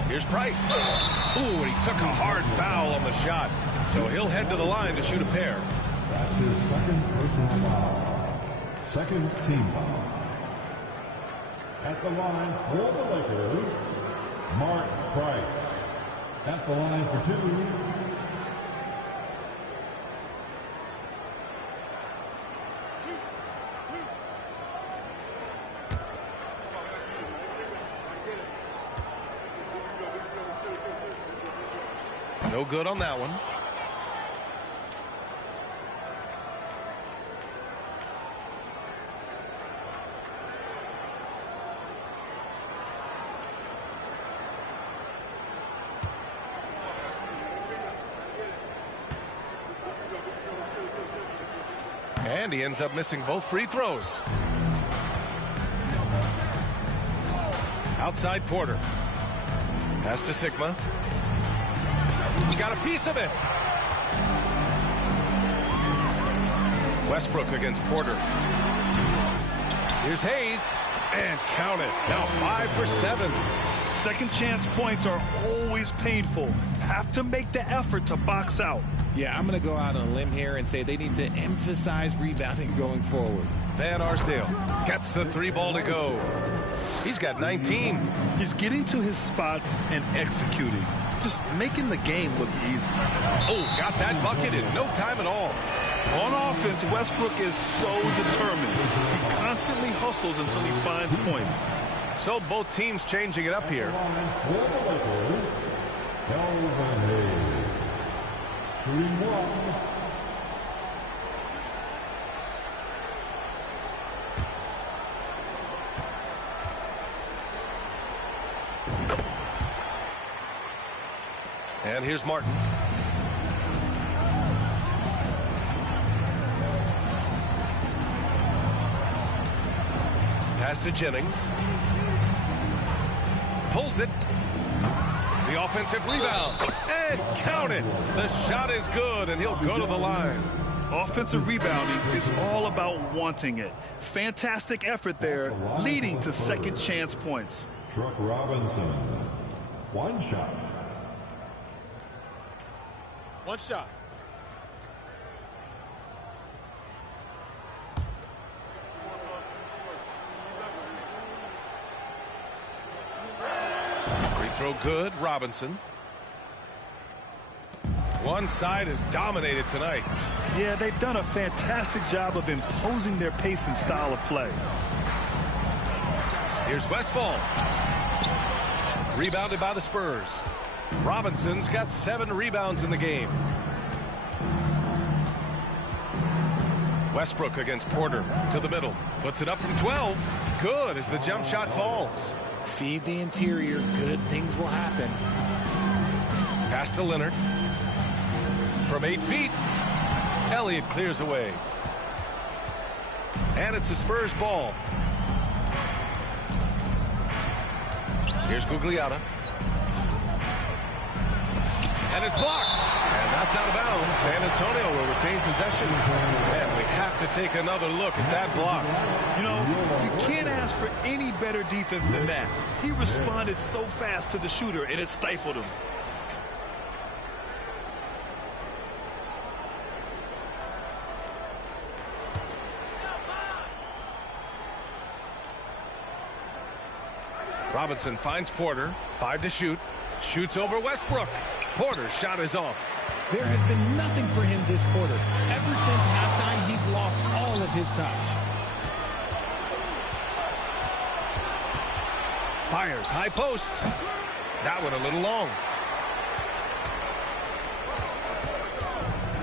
Here's Price. Ooh, and he took a hard foul on the shot. So he'll head to the line to shoot a pair. That's his second personal foul. Second team foul. At the line for the Lakers, Mark Price. At the line for 2. No good on that one. And he ends up missing both free throws. Outside Porter. Pass to Sigma. He got a piece of it. Westbrook against Porter. Here's Hayes. And count it. Now 5 for 7. Second chance points are always painful. Have to make the effort to box out. Yeah, I'm going to go out on a limb here and say they need to emphasize rebounding going forward. Van Arsdale gets the 3 ball to go. He's got 19. He's getting to his spots and executing. Just making the game look easy. Oh, got that bucket in no time at all. On offense, Westbrook is so determined. He constantly hustles until he finds points. So both teams changing it up here. For the Lakers, Kelvin Hayes. 3-1. And here's Martin. Pass to Jennings. Pulls it. The offensive rebound. And count it. The shot is good, and he'll go to the line. Offensive rebounding is all about wanting it. Fantastic effort there, leading to second chance points. Truck Robinson, one shot. One shot. Free throw good, Robinson. One side is dominated tonight. Yeah, they've done a fantastic job of imposing their pace and style of play. Here's Westphal. Rebounded by the Spurs. Robinson's got 7 rebounds in the game. Westbrook against Porter to the middle. Puts it up from 12. Good as the jump shot falls. Feed the interior. Good things will happen. Pass to Leonard. From 8 feet. Elliott clears away. And it's a Spurs ball. Here's Gugliotta. And it's blocked. And that's out of bounds. San Antonio will retain possession. And we have to take another look at that block. You know, you can't ask for any better defense than that. He responded so fast to the shooter, and it stifled him. Robinson finds Porter. 5 to shoot. Shoots over Westbrook. Porter's shot is off. There has been nothing for him this quarter. Ever since halftime, he's lost all of his touch. Fires high post. That one a little long.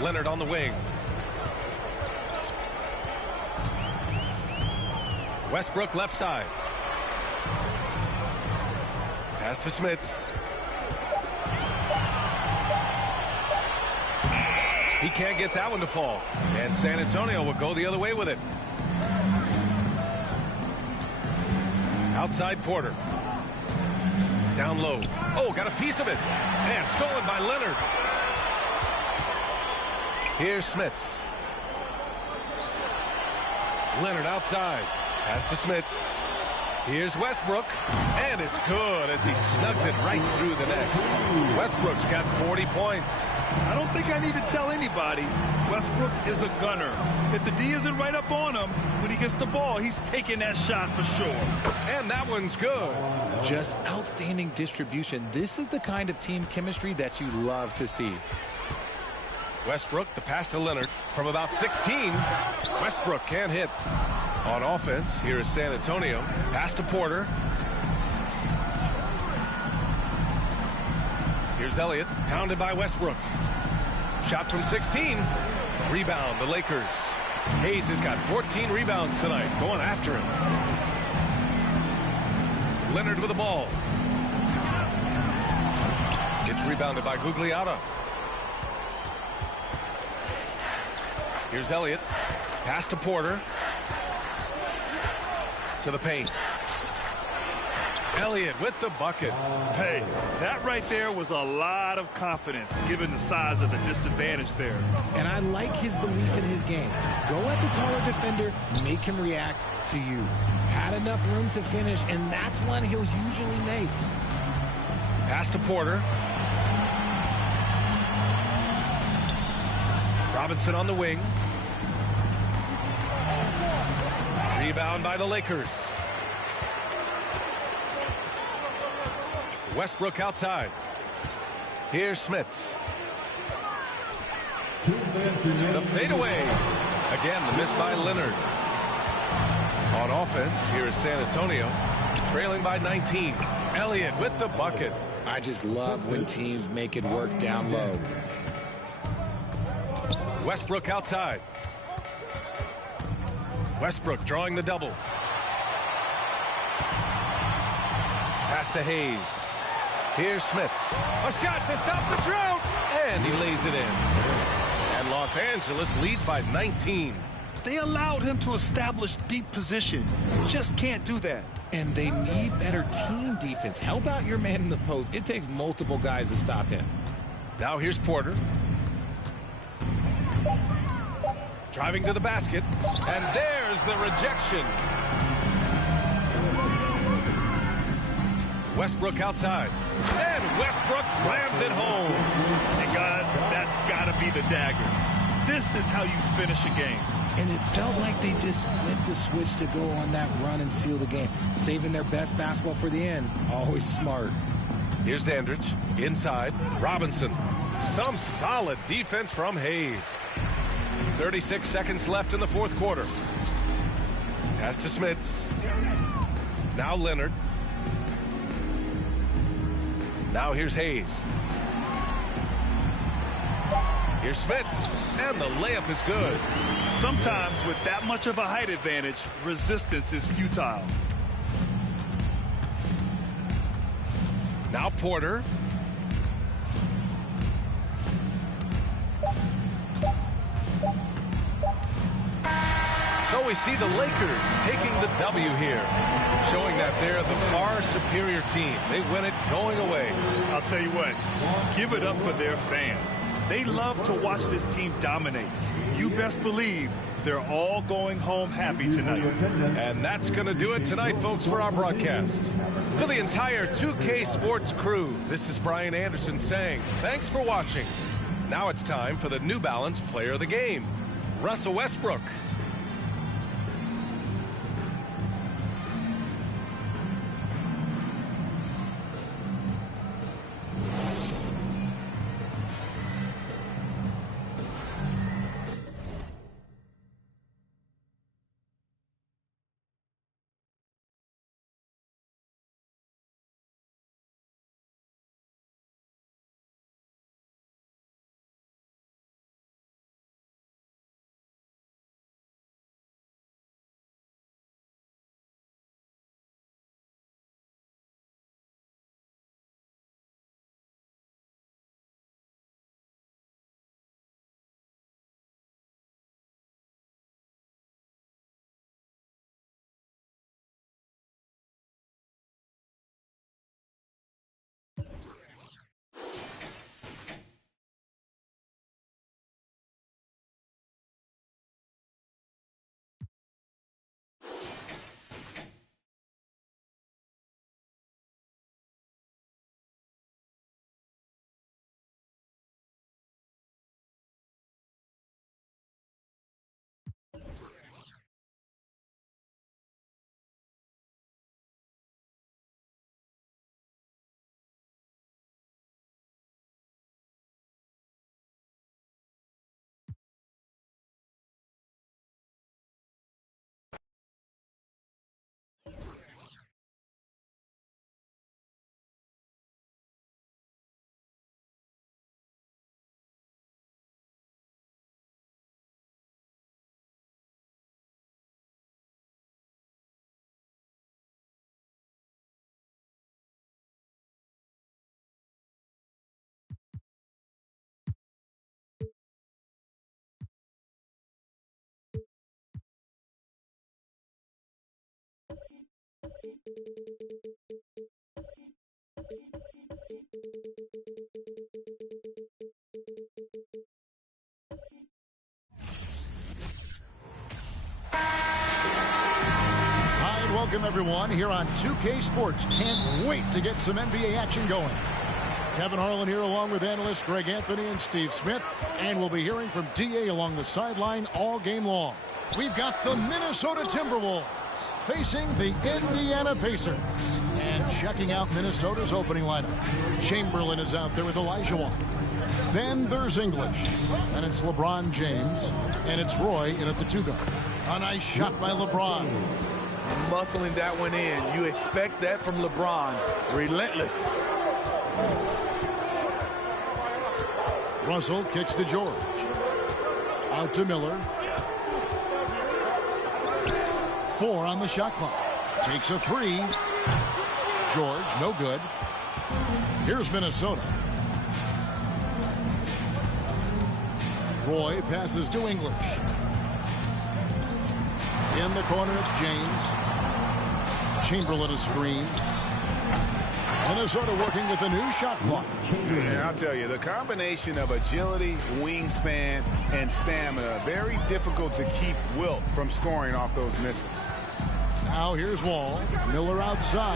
Leonard on the wing. Westbrook left side. Pass to Smits. He can't get that one to fall. And San Antonio will go the other way with it. Outside Porter. Down low. Oh, got a piece of it. And stolen by Leonard. Here's Smits. Leonard outside. Pass to Smits. Here's Westbrook, and it's good as he snugs it right through the net. Westbrook's got 40 points. I don't think I need to tell anybody, Westbrook is a gunner. If the D isn't right up on him, when he gets the ball, he's taking that shot for sure. And that one's good. Just outstanding distribution. This is the kind of team chemistry that you love to see. Westbrook, the pass to Leonard from about 16. Westbrook can't hit. On offense, here is San Antonio. Pass to Porter. Here's Elliott, pounded by Westbrook. Shot from 16. Rebound, the Lakers. Hayes has got 14 rebounds tonight, going after him. Leonard with the ball. Gets rebounded by Gugliotta. Here's Elliott. Pass to Porter. To the paint. Elliott with the bucket. Hey, that right there was a lot of confidence given the size of the disadvantage there. And I like his belief in his game. Go at the taller defender, make him react to you. Had enough room to finish, and that's one he'll usually make. Pass to Porter. Robinson on the wing. Rebound by the Lakers. Westbrook outside. Here's Smits. The fadeaway. Again, the miss by Leonard. On offense, here is San Antonio. Trailing by 19. Elliott with the bucket. I just love when teams make it work down low. Westbrook outside. Westbrook drawing the double. Pass to Hayes. Here's Smits. A shot to stop the drought. And he lays it in. And Los Angeles leads by 19. They allowed him to establish deep position. Just can't do that. And they need better team defense. Help out your man in the post. It takes multiple guys to stop him. Now here's Porter. Driving to the basket. And there's the rejection. Westbrook outside. And Westbrook slams it home. And guys, that's got to be the dagger. This is how you finish a game. And it felt like they just flipped the switch to go on that run and seal the game. Saving their best basketball for the end. Always smart. Here's Dandridge. Inside. Robinson. Some solid defense from Hayes. 36 seconds left in the fourth quarter. Pass to Smits. Now Leonard. Now here's Hayes. Here's Smits. And the layup is good. Sometimes with that much of a height advantage, resistance is futile. Now Porter. So we see the Lakers taking the W here, showing that they're the far superior team. They win it going away. I'll tell you what, give it up for their fans. They love to watch this team dominate. You best believe they're all going home happy tonight. And that's going to do it tonight, folks, for our broadcast. For the entire 2K Sports crew, this is Brian Anderson saying thanks for watching. Now it's time for the New Balance Player of the Game, Russell Westbrook. Welcome, everyone, here on 2K Sports. Can't wait to get some NBA action going. Kevin Harlan here along with analysts Greg Anthony and Steve Smith. And we'll be hearing from DA along the sideline all game long. We've got the Minnesota Timberwolves facing the Indiana Pacers. And checking out Minnesota's opening lineup. Chamberlain is out there with Elijah Watt. Then there's English. And it's LeBron James. And it's Roy in at the 2-guard. A nice shot by LeBron. Muscling that one in. You expect that from LeBron. Relentless. Russell kicks to George. Out to Miller. 4 on the shot clock. Takes a 3. George, no good. Here's Minnesota. Roy passes to English. In the corner, it's James. Chamberlain a screen. Minnesota working with the new shot clock. And I'll tell you, the combination of agility, wingspan, and stamina, very difficult to keep Wilt from scoring off those misses. Now here's Wall. Miller outside.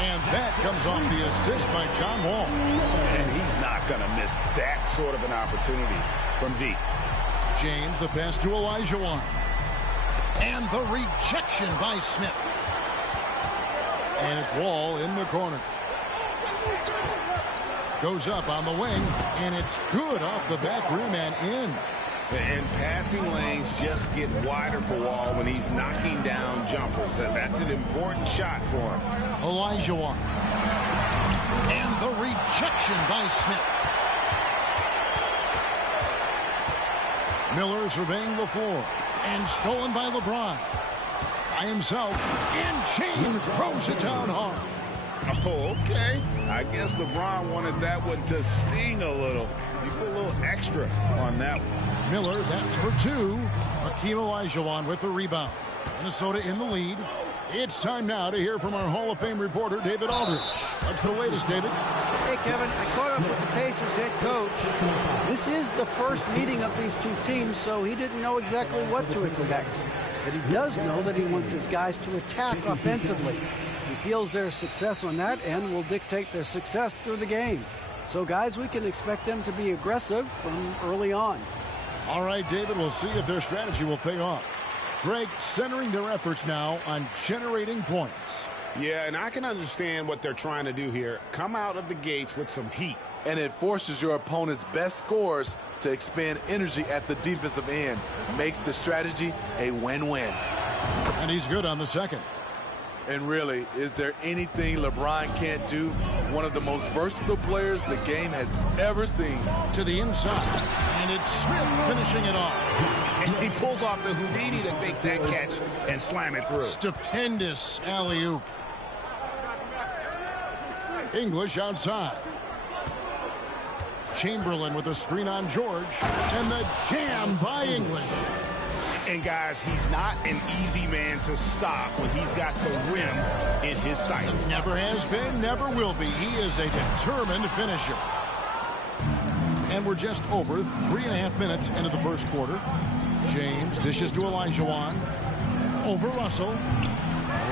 And that comes off the assist by John Wall. And he's not going to miss that sort of an opportunity from deep. James, the pass to Olajuwon. And the rejection by Smith. And it's Wall in the corner. Goes up on the wing, and it's good off the back rim and in. And passing lanes just get wider for Wall when he's knocking down jumpers. That's an important shot for him. Olajuwon. And the rejection by Smith. Miller surveying the floor. And stolen by LeBron. By himself. And James throws it down hard. Oh, okay. I guess LeBron wanted that one to sting a little. You put a little extra on that one. Miller, that's for two. Hakeem Olajuwon with the rebound. Minnesota in the lead. It's time now to hear from our Hall of Fame reporter, David Aldridge. What's the latest, David? Hey, Kevin, I caught up with the Pacers head coach. This is the first meeting of these two teams, so he didn't know exactly what to expect. But he does know that he wants his guys to attack offensively. He feels their success on that end will dictate their success through the game. So, guys, we can expect them to be aggressive from early on. All right, David, we'll see if their strategy will pay off. Greg, centering their efforts now on generating points. Yeah, and I can understand what they're trying to do here. Come out of the gates with some heat. And it forces your opponent's best scorers to expend energy at the defensive end. Makes the strategy a win-win. And he's good on the second. And really, is there anything LeBron can't do? One of the most versatile players the game has ever seen. To the inside. And it's Smith finishing it off. And he pulls off the Houdini to make that catch and slam it through. Stupendous alley-oop. English outside. Chamberlain with a screen on George. And the jam by English. And, guys, he's not an easy man to stop when he's got the rim in his sights. Never has been, never will be. He is a determined finisher. And we're just over 3.5 minutes into the first quarter. James dishes to Olajuwon. Over Russell.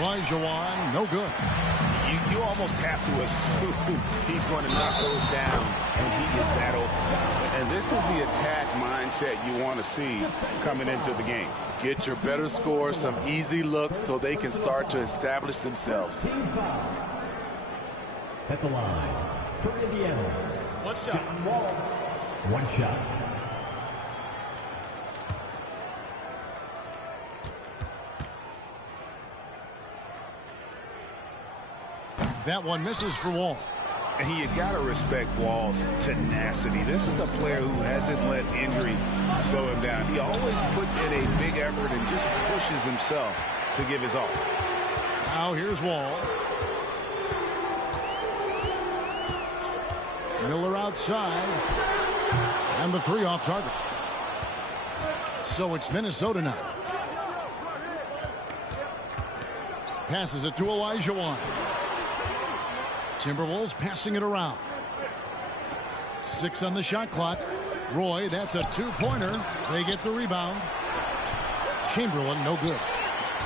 Olajuwon, no good. You almost have to assume he's going to knock those down, and he is that open. And this is the attack mindset you want to see coming into the game. Get your better scorers some easy looks so they can start to establish themselves. Team foul. At the line for Indiana. One shot. One shot. That one misses for Wall. And you got to respect Wall's tenacity. This is a player who hasn't let injury slow him down. He always puts in a big effort and just pushes himself to give his all. Now here's Wall. Miller outside. And the three off target. So it's Minnesota now. Passes it to Olajuwon. Timberwolves passing it around. 6 on the shot clock. Roy, that's a two-pointer. They get the rebound. Chamberlain, no good.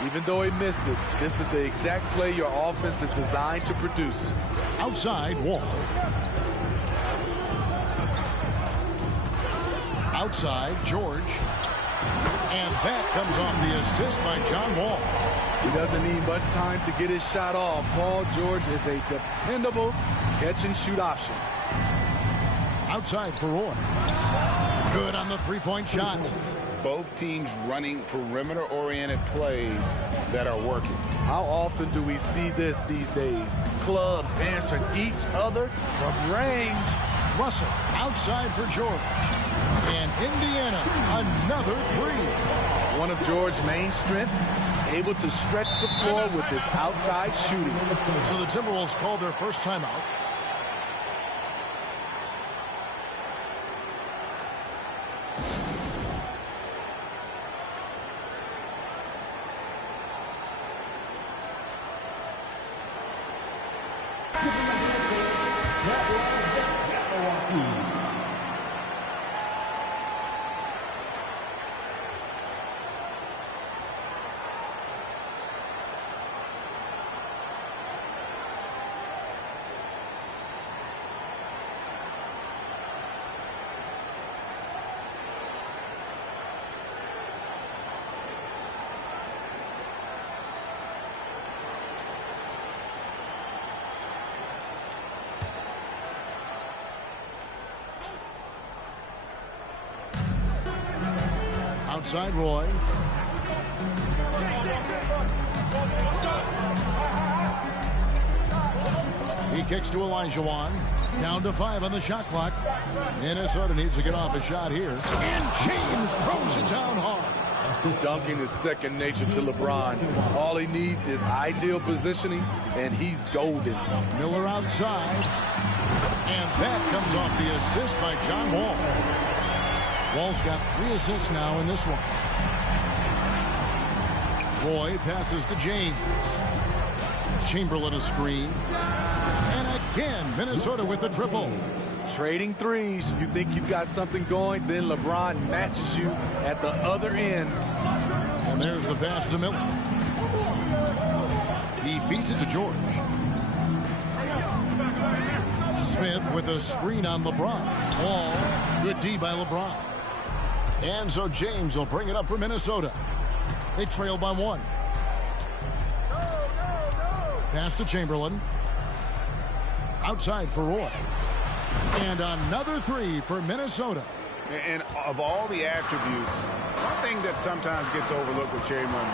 Even though he missed it, this is the exact play your offense is designed to produce. Outside, Wall. Outside, George. And that comes off the assist by John Wall. He doesn't need much time to get his shot off. Paul George is a dependable catch-and-shoot option. Outside for Roy. Good on the three-point shot. Both teams running perimeter-oriented plays that are working. How often do we see this these days? Clubs answering each other from range. Russell outside for George. And Indiana, another three. One of George's main strengths, able to stretch the floor with his outside shooting. So the Timberwolves called their first timeout. Milwaukee. Outside Roy. He kicks to Olajuwon. Down to 5 on the shot clock. Minnesota needs to get off a shot here. And James throws it down hard. Dunking is second nature to LeBron. All he needs is ideal positioning, and he's golden. Miller outside. And that comes off the assist by John Wall. Wall's got 3 assists now in this one. Roy passes to James. Chamberlain a screen. And again, Minnesota with the triple. Trading threes. You think you've got something going, then LeBron matches you at the other end. And there's the pass to Miller. He feeds it to George. Smith with a screen on LeBron. Wall. Good D by LeBron. And so James will bring it up for Minnesota. They trail by 1. Pass to Chamberlain. Outside for Roy. And another 3 for Minnesota. And of all the attributes, one thing that sometimes gets overlooked with Chamberlain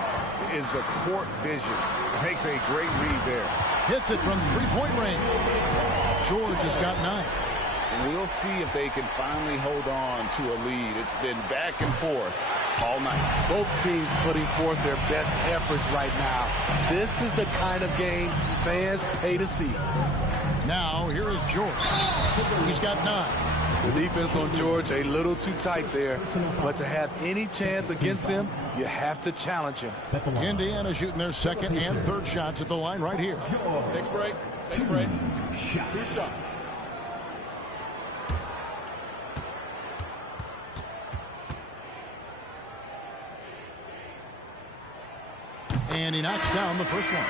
is the court vision. Makes a great read there. Hits it from 3-point range. George has got 9. And we'll see if they can finally hold on to a lead. It's been back and forth all night. Both teams putting forth their best efforts right now. This is the kind of game fans pay to see. Now, here is George. He's got 9. The defense on George a little too tight there, but to have any chance against him, you have to challenge him. Indiana shooting their second and third shots at the line right here. Take a break. Take a break. 2 shots. And he knocks down the first one.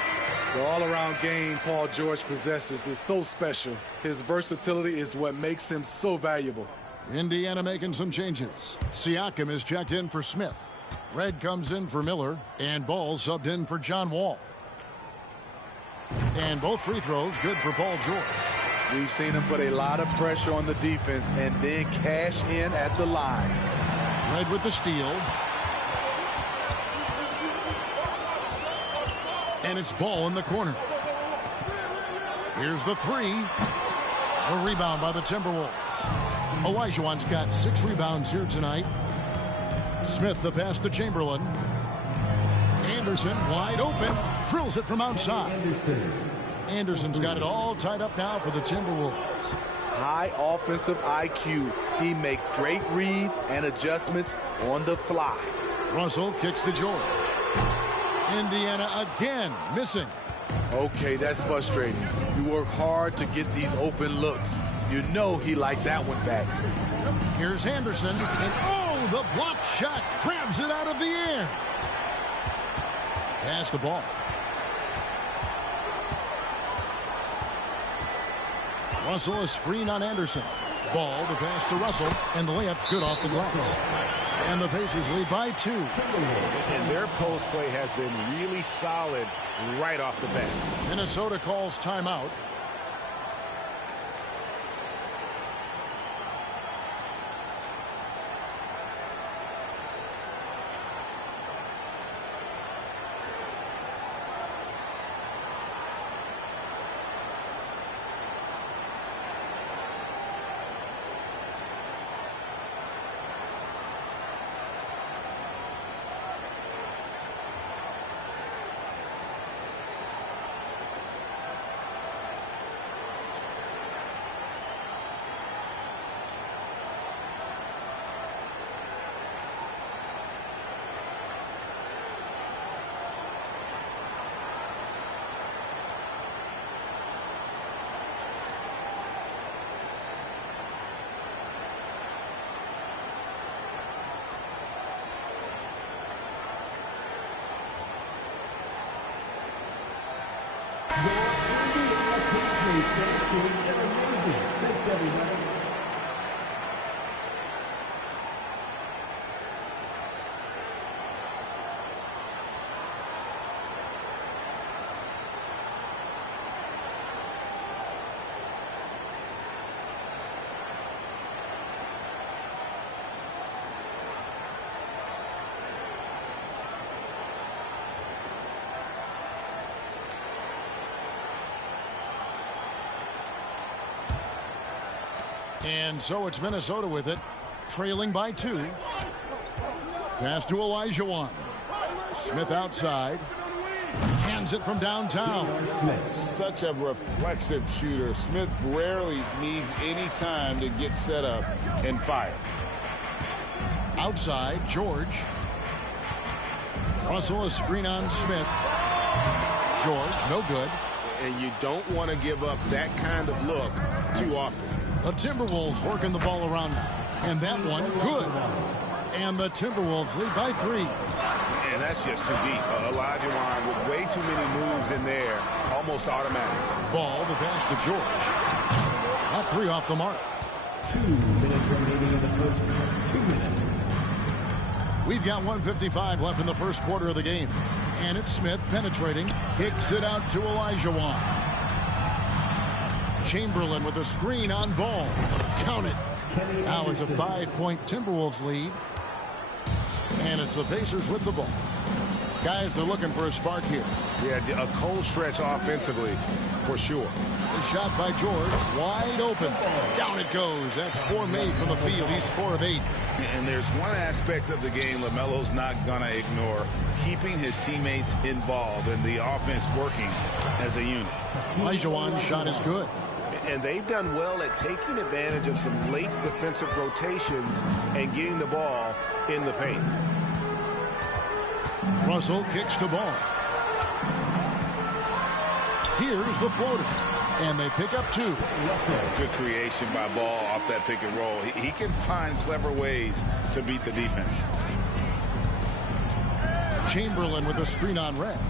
The all-around game Paul George possesses is so special. His versatility is what makes him so valuable. Indiana making some changes. Siakam is checked in for Smith. Red comes in for Miller. And Ball subbed in for John Wall. And both free throws good for Paul George. We've seen him put a lot of pressure on the defense and then cash in at the line. Red with the steal. And it's Ball in the corner. Here's the 3. A rebound by the Timberwolves. Olajuwon's got 6 rebounds here tonight. Smith the pass to Chamberlain. Anderson wide open. Drills it from outside. Anderson's got it all tied up now for the Timberwolves. High offensive IQ. He makes great reads and adjustments on the fly. Russell kicks to George. Indiana again missing. Okay, that's frustrating. You work hard to get these open looks. You know he liked that one back. Here's Henderson, and oh, the block shot grabs it out of the air. Pass the ball. Russell a screen on Anderson. Ball, the pass to Russell, and the layup's good off the glass. And the Pacers lead by 2. And their post play has been really solid right off the bat. Minnesota calls timeout. Thanks, everybody. And so it's Minnesota with it, trailing by 2. Pass to Olajuwon. Smith outside. Hands it from downtown. Such a reflexive shooter. Smith rarely needs any time to get set up and fire. Outside, George. Russell, a screen on Smith. George, no good. And you don't want to give up that kind of look too often. The Timberwolves working the ball around now. And that one, good. And the Timberwolves lead by 3. And that's just too deep. Olajuwon with way too many moves in there. Almost automatic. Ball, the pass to George. That 3 off the mark. 2 minutes remaining in the first. 2 minutes. We've got 1:55 left in the first quarter of the game. And it's Smith penetrating. Kicks it out to Olajuwon. Chamberlain with a screen on Ball. Count it. Now it's a 5-point Timberwolves lead. And it's the Pacers with the ball. Guys, they're looking for a spark here. Yeah, a cold stretch offensively, for sure. The shot by George, wide open. Down it goes. That's 4 made from the field. He's 4 of 8. And there's one aspect of the game LaMelo's not going to ignore. Keeping his teammates involved and the offense working as a unit. Olajuwon's shot is good. And they've done well at taking advantage of some late defensive rotations and getting the ball in the paint. Russell kicks to Ball. Here's the floater. And they pick up 2. Good creation by Ball off that pick and roll. He can find clever ways to beat the defense. Chamberlain with a screen on Red.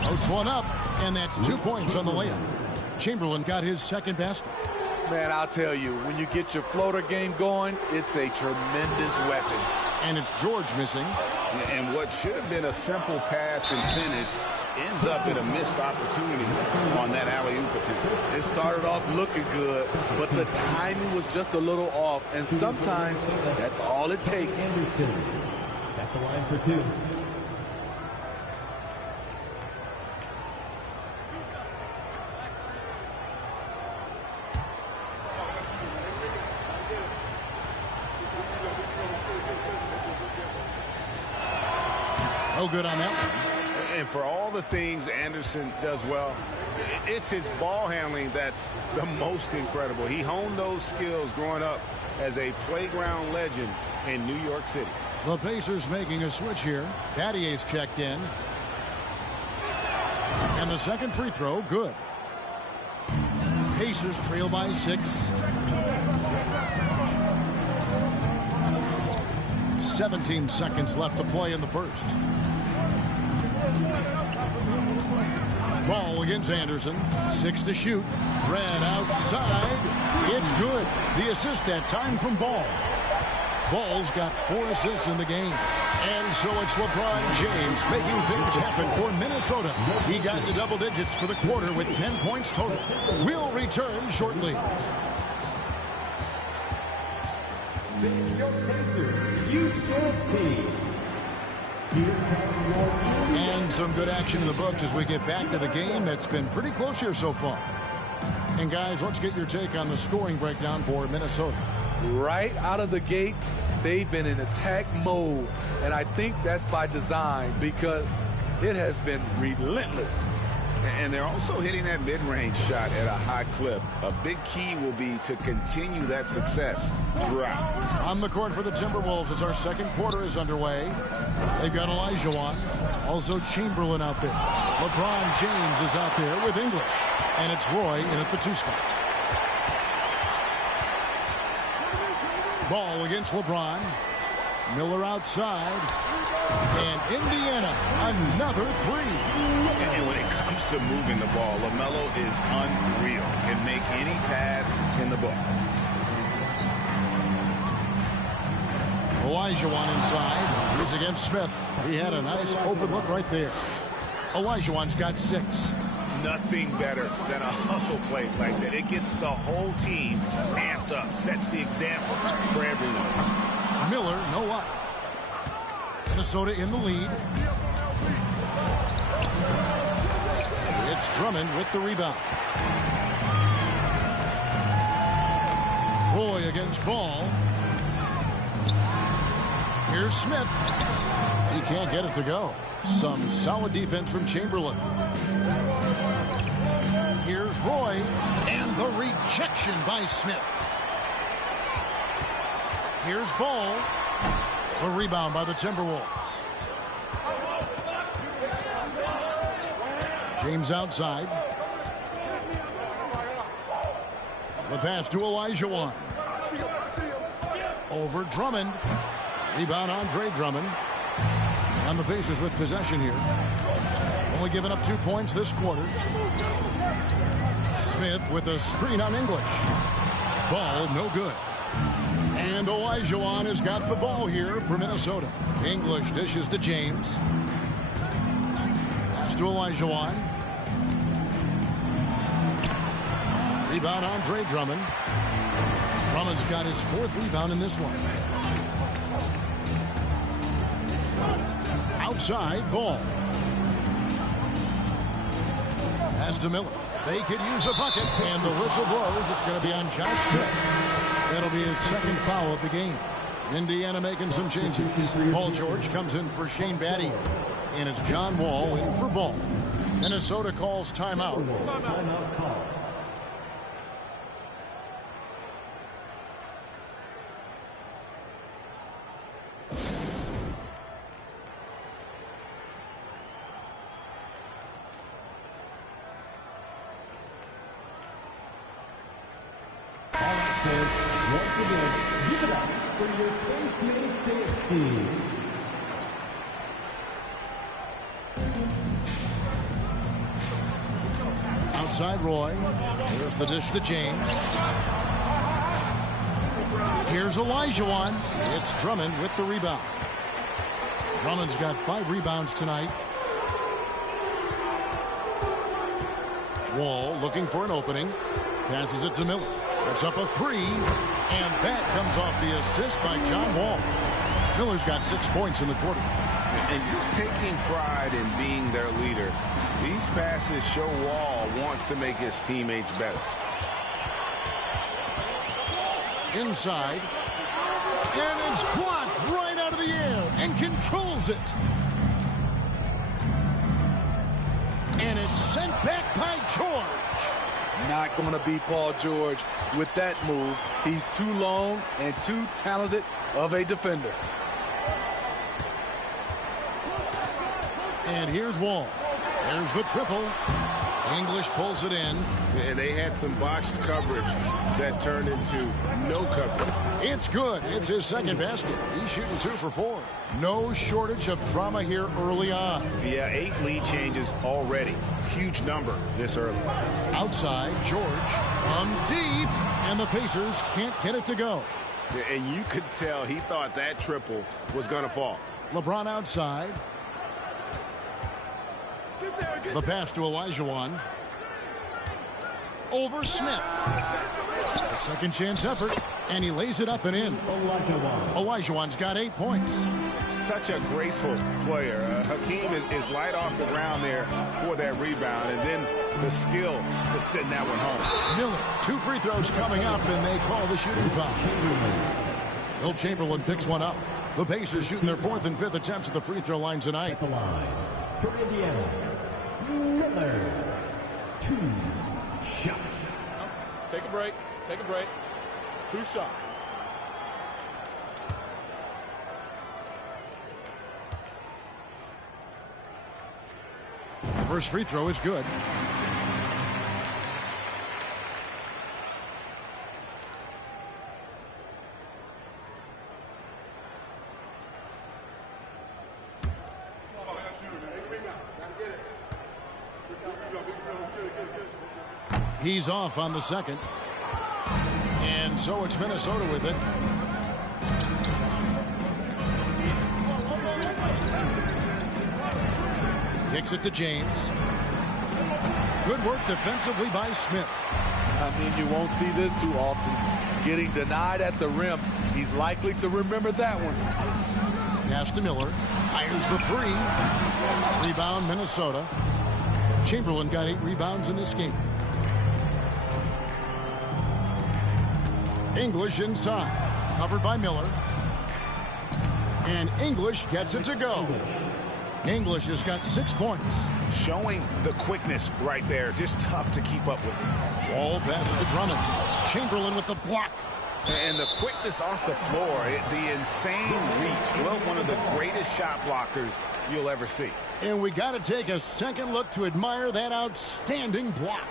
Smokes one up. And that's 2 points on the layup. Chamberlain got his second basket. Man, I'll tell you, when you get your floater game going, it's a tremendous weapon. And it's George missing. And what should have been a simple pass and finish ends up in a missed opportunity on that alley-oop attempt. It started off looking good, but the timing was just a little off. And sometimes that's all it takes. Anderson at the line for 2. No good on that one. And for all the things Anderson does well, it's his ball handling that's the most incredible. He honed those skills growing up as a playground legend in New York City. The Pacers making a switch here. Battier's checked in. And the second free throw, good. Pacers trail by 6. 17 seconds left to play in the first. Ball against Anderson. 6 to shoot. Red outside. It's good. The assist that time from Ball. Ball's got 4 assists in the game. And so it's LeBron James making things happen for Minnesota. He got into double digits for the quarter with 10 points total. We'll return shortly. Your Pacers Youth Dance Team. And some good action in the books as we get back to the game that's been pretty close here so far. And guys, let's get your take on the scoring breakdown for Minnesota. Right out of the gates, they've been in attack mode. And I think that's by design because it has been relentless. And they're also hitting that mid-range shot at a high clip. A big key will be to continue that success throughout. On the court for the Timberwolves as our second quarter is underway. They've got Olajuwon. Also Chamberlain out there. LeBron James is out there with English. And it's Roy in at the 2 spot. Ball against LeBron. Miller outside. And Indiana, another three. And when it comes to moving the ball, LaMelo is unreal. Can make any pass in the book. Olajuwon inside. He's against Smith. He had a nice open look right there. Olajuwon's got 6. Nothing better than a hustle play like that. It gets the whole team amped up, sets the example for everyone. Miller, no up. Minnesota in the lead. It's Drummond with the rebound. Roy against Ball. Here's Smith. He can't get it to go. Some solid defense from Chamberlain. Here's Roy, and the rejection by Smith. Here's Ball. The rebound by the Timberwolves. James outside. The pass to Olajuwon. Over Drummond. Rebound Andre Drummond. And the Pacers with possession here. Only giving up 2 points this quarter. Smith with a screen on English. Ball no good. And Olajuwon has got the ball here for Minnesota. English dishes to James. Pass to Olajuwon. Rebound Andre Drummond. Drummond's got his 4th rebound in this one. Outside, Ball. Pass to Miller. They could use a bucket, and the whistle blows. It's going to be on Josh Smith. That'll be his 2nd foul of the game. Indiana making some changes. Paul George comes in for Shane Battier, and it's John Wall in for Ball. Minnesota calls timeout. Once again, give it up for your face mates DXT. Outside Roy. Here's the dish to James. Here's Olajuwon. It's Drummond with the rebound. Drummond's got 5 rebounds tonight. Wall looking for an opening. Passes it to Miller. It's up a 3, and that comes off the assist by John Wall. Miller's got 6 points in the quarter. And just taking pride in being their leader, these passes show Wall wants to make his teammates better. Inside, and it's blocked right out of the air and controls it. And it's sent back by George. Not going to be Paul George with that move. He's too long and too talented of a defender. And here's Wall. There's the triple. English pulls it in. And they had some botched coverage that turned into no coverage. It's good. It's his 2nd basket. He's shooting 2 for 4. No shortage of drama here early on. Yeah, 8 lead changes already. Huge number this early. Outside, George from deep, and the Pacers can't get it to go. And you could tell he thought that triple was going to fall. LeBron outside. The pass to Olajuwon. Over Smith. A 2nd chance effort, and he lays it up and in. Olajuwon's got 8 points. Such a graceful player. Hakeem is light off the ground there for that rebound, and then the skill to send that one home. Miller, 2 free throws coming up, and they call the shooting foul. Will Chamberlain picks one up. The Pacers shooting their 4th and 5th attempts at the free throw line tonight. The line for Indiana, Miller. 2 shots. Take a break. Take a break. 2 shots. First free throw is good. He's off on the second. And so it's Minnesota with it. Kicks it to James. Good work defensively by Smith. I mean, you won't see this too often. Getting denied at the rim. He's likely to remember that one. Pass to Miller. Fires the three. Rebound, Minnesota. Chamberlain got 8 rebounds in this game. English inside. Covered by Miller. And English gets it to go. English has got 6 points. Showing the quickness right there. Just tough to keep up with it. Wall passes to Drummond. Chamberlain with the block. And the quickness off the floor, the insane reach. Well, one of the greatest shot blockers you'll ever see. And we got to take a second look to admire that outstanding block.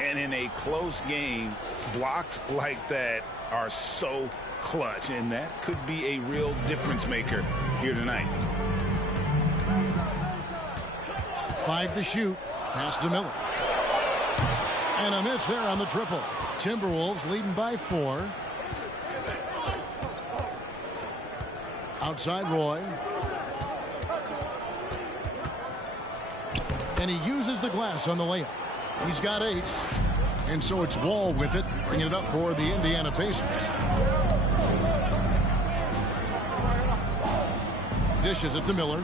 And in a close game, blocks like that are so clutch. And that could be a real difference maker here tonight. 5 to shoot. Pass to Miller. And a miss there on the triple. Timberwolves leading by 4. Outside Roy. And he uses the glass on the layup. He's got 8. And so it's Wall with it, bringing it up for the Indiana Pacers. Dishes it to Miller.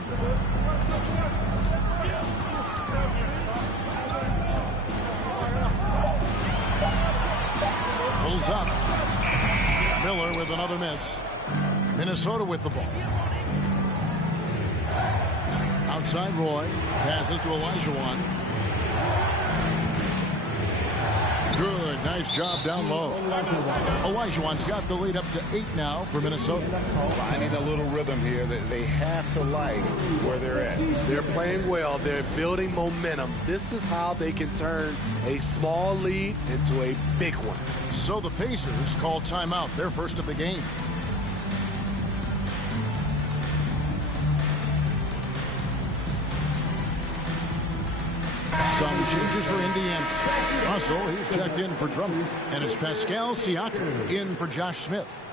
Pulls up. Miller with another miss. Minnesota with the ball. Outside Roy. Passes to Olajuwon. Good. Nice job down low. Olajuwon's got the lead up to 8 now for Minnesota. Finding a little rhythm here that they have to like where they're at. They're playing well. They're building momentum. This is how they can turn a small lead into a big one. So the Pacers call timeout, their first of the game. Some changes for Indiana. Russell, he's checked in for Drummond. And it's Pascal Siakam in for Josh Smith.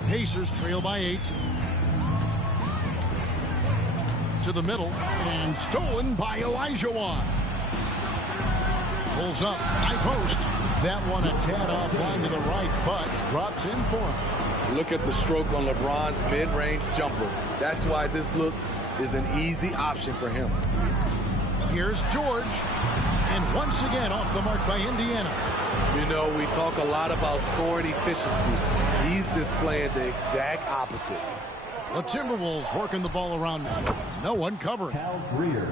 Pacers trail by 8. To the middle. And stolen by Olajuwon. Pulls up, high post. That one a tad offline to the right, but drops in for him. Look at the stroke on LeBron's mid-range jumper. That's why this look is an easy option for him. Here's George. And once again off the mark by Indiana. You know, we talk a lot about scoring efficiency. He's displaying the exact opposite. The Timberwolves working the ball around now. No one covering.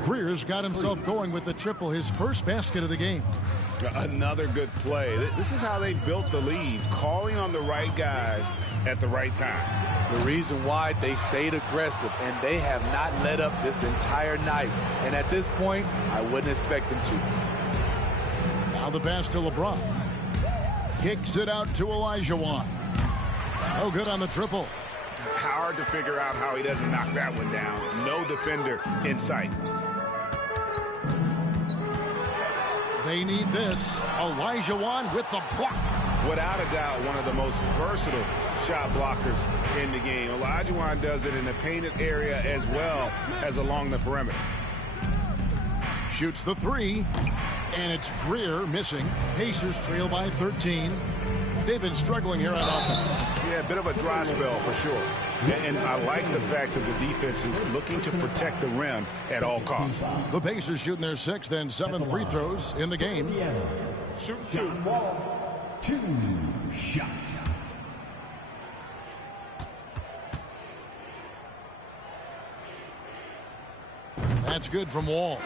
Greer's got himself going with the triple, his first basket of the game. Another good play. This is how they built the lead, calling on the right guys at the right time. The reason why they stayed aggressive, and they have not let up this entire night. And at this point, I wouldn't expect them to. Now the pass to LeBron. Kicks it out to Olajuwon. No good on the triple. Hard to figure out how he doesn't knock that one down. No defender in sight. They need this. Olajuwon with the block. Without a doubt, one of the most versatile shot blockers in the game. Olajuwon does it in the painted area as well as along the perimeter. Shoots the 3. And it's Greer missing. Pacers trail by 13. They've been struggling here on offense. Yeah, a bit of a dry spell for sure. And I like the fact that the defense is looking to protect the rim at all costs. The Pacers shooting their 6th and 7th free throws in the game. Shoot. 2 shots. That's good from Wall.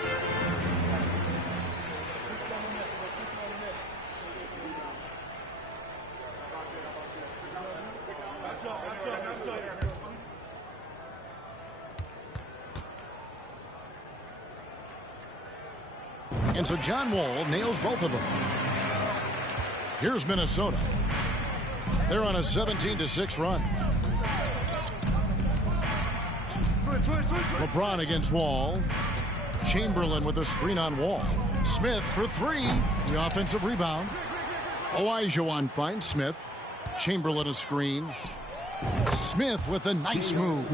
And so John Wall nails both of them. Here's Minnesota. They're on a 17-6 run. LeBron against Wall. Chamberlain with a screen on Wall. Smith for three. The offensive rebound. Olajuwon finds Smith. Chamberlain a screen. Smith with a nice move.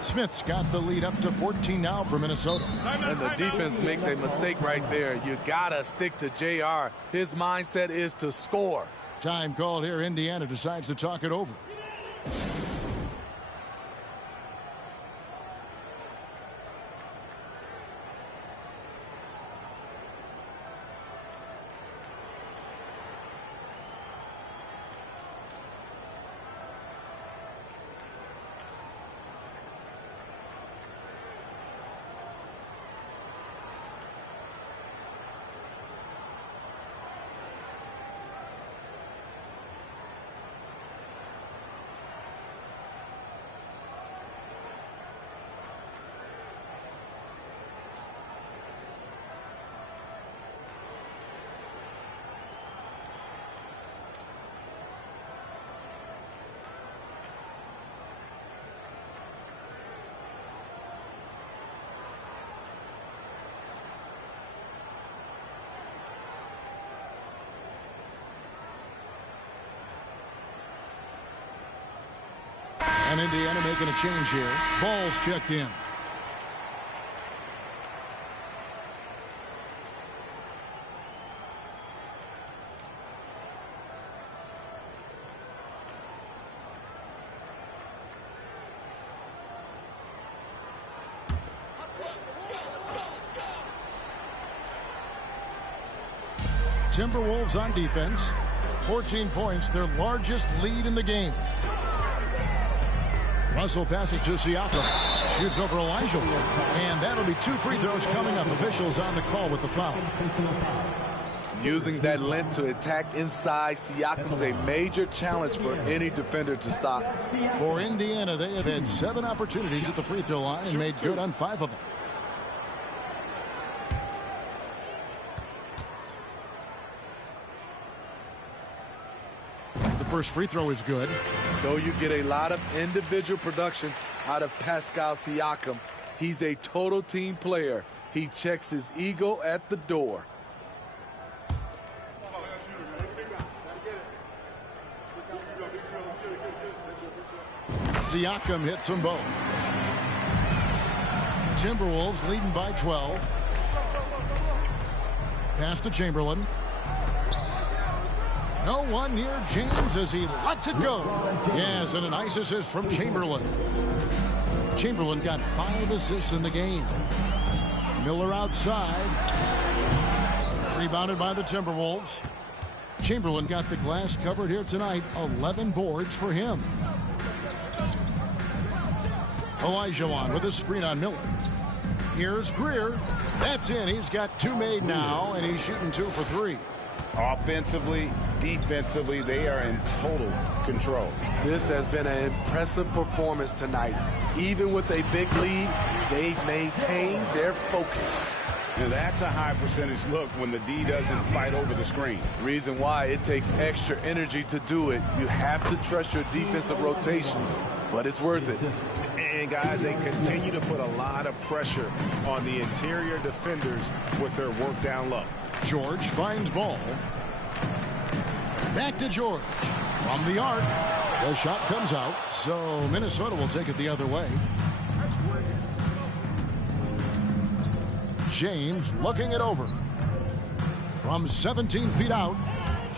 Smith's got the lead up to 14 now for Minnesota. And the defense makes a mistake right there. You gotta stick to JR. His mindset is to score. Time called here. Indiana decides to talk it over. And Indiana making a change here. Ball's checked in. Timberwolves on defense. 14 points, their largest lead in the game. Russell passes to Siakam. Shoots over Olajuwon. And that'll be 2 free throws coming up. Officials on the call with the foul. Using that length to attack inside Siakam's a major challenge for any defender to stop. For Indiana, they have had 7 opportunities at the free throw line and made good on 5 of them. The first free throw is good. Though you get a lot of individual production out of Pascal Siakam, he's a total team player. He checks his ego at the door. Siakam hits them both. Timberwolves leading by 12. Pass to Chamberlain. No one near James as he lets it go. Yes, and a nice assist from Chamberlain. Chamberlain got 5 assists in the game. Miller outside. Rebounded by the Timberwolves. Chamberlain got the glass covered here tonight. 11 boards for him. Olajuwon with a screen on Miller. Here's Greer. That's in. He's got 2 made now, and he's shooting 2 for 3. Offensively, defensively, they are in total control. This has been an impressive performance tonight. Even with a big lead, they've maintained their focus. Now that's a high percentage look when the D doesn't fight over the screen. Reason why it takes extra energy to do it. You have to trust your defensive rotations, but it's worth it. And guys, they continue to put a lot of pressure on the interior defenders with their work down low. George finds ball. Back to George. From the arc. The shot comes out, so Minnesota will take it the other way. James looking it over. From 17 feet out.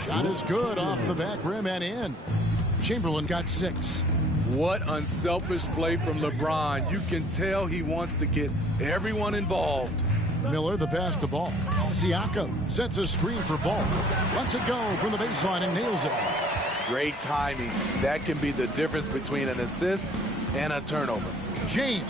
Shot is good off the back rim and in. Chamberlain got 6. What unselfish play from LeBron. You can tell he wants to get everyone involved. Miller the pass to Ball. Siakam sets a screen for Ball. Lets it go from the baseline and nails it. Great timing. That can be the difference between an assist and a turnover. James.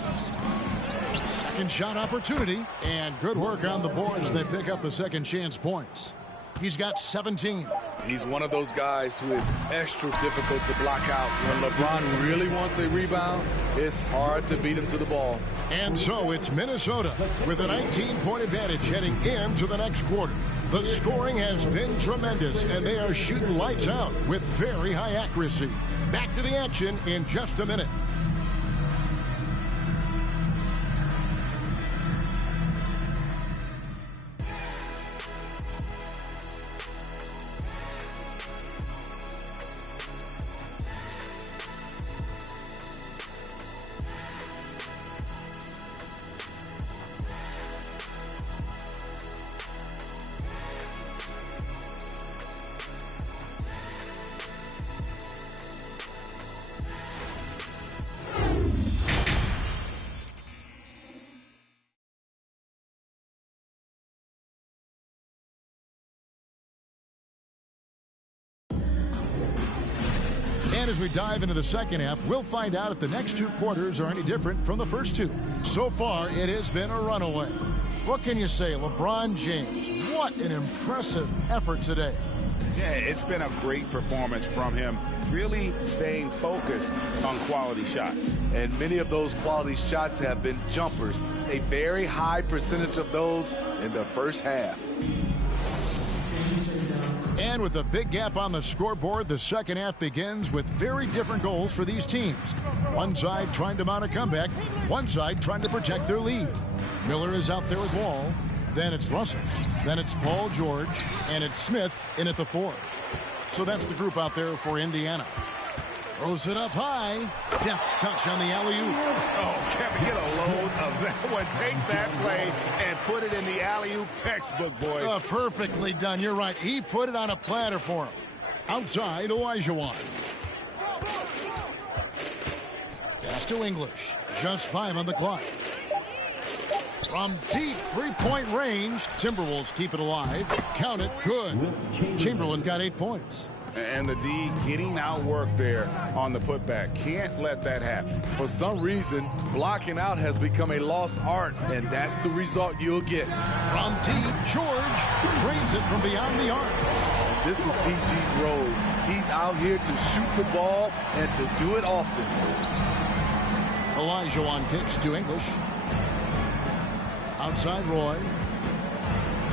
Second shot opportunity. And good work on the boards. They pick up the second chance points. He's got 17. He's one of those guys who is extra difficult to block out. When LeBron really wants a rebound, it's hard to beat him to the ball. And so it's Minnesota with a 19-point advantage heading into the next quarter. The scoring has been tremendous, and they are shooting lights out with very high accuracy. Back to the action in just a minute. And as we dive into the second half, we'll find out if the next two quarters are any different from the first two. So far, it has been a runaway. What can you say, LeBron James? What an impressive effort today. Yeah, it's been a great performance from him, really staying focused on quality shots. And many of those quality shots have been jumpers, a very high percentage of those in the first half. And with a big gap on the scoreboard, the second half begins with very different goals for these teams. One side trying to mount a comeback, one side trying to protect their lead. Miller is out there with Wall. Then it's Russell. Then it's Paul George. And it's Smith in at the 4. So that's the group out there for Indiana. Throws it up high. Deft touch on the alley-oop. Oh, Kevin, get a load of that one. Take that play and put it in the alley-oop textbook, boys. Oh, perfectly done. You're right. He put it on a platter for him. Outside, Olajuwon. Pass to English. Just 5 on the clock. From deep three-point range, Timberwolves keep it alive. Count it. Good. Chamberlain got 8 points. And the D getting outworked there on the putback. Can't let that happen. For some reason, blocking out has become a lost art, and that's the result you'll get. From deep, George drains it from beyond the arc. This is PG's role. He's out here to shoot the ball and to do it often. Olajuwon kicks to English. Outside Roy.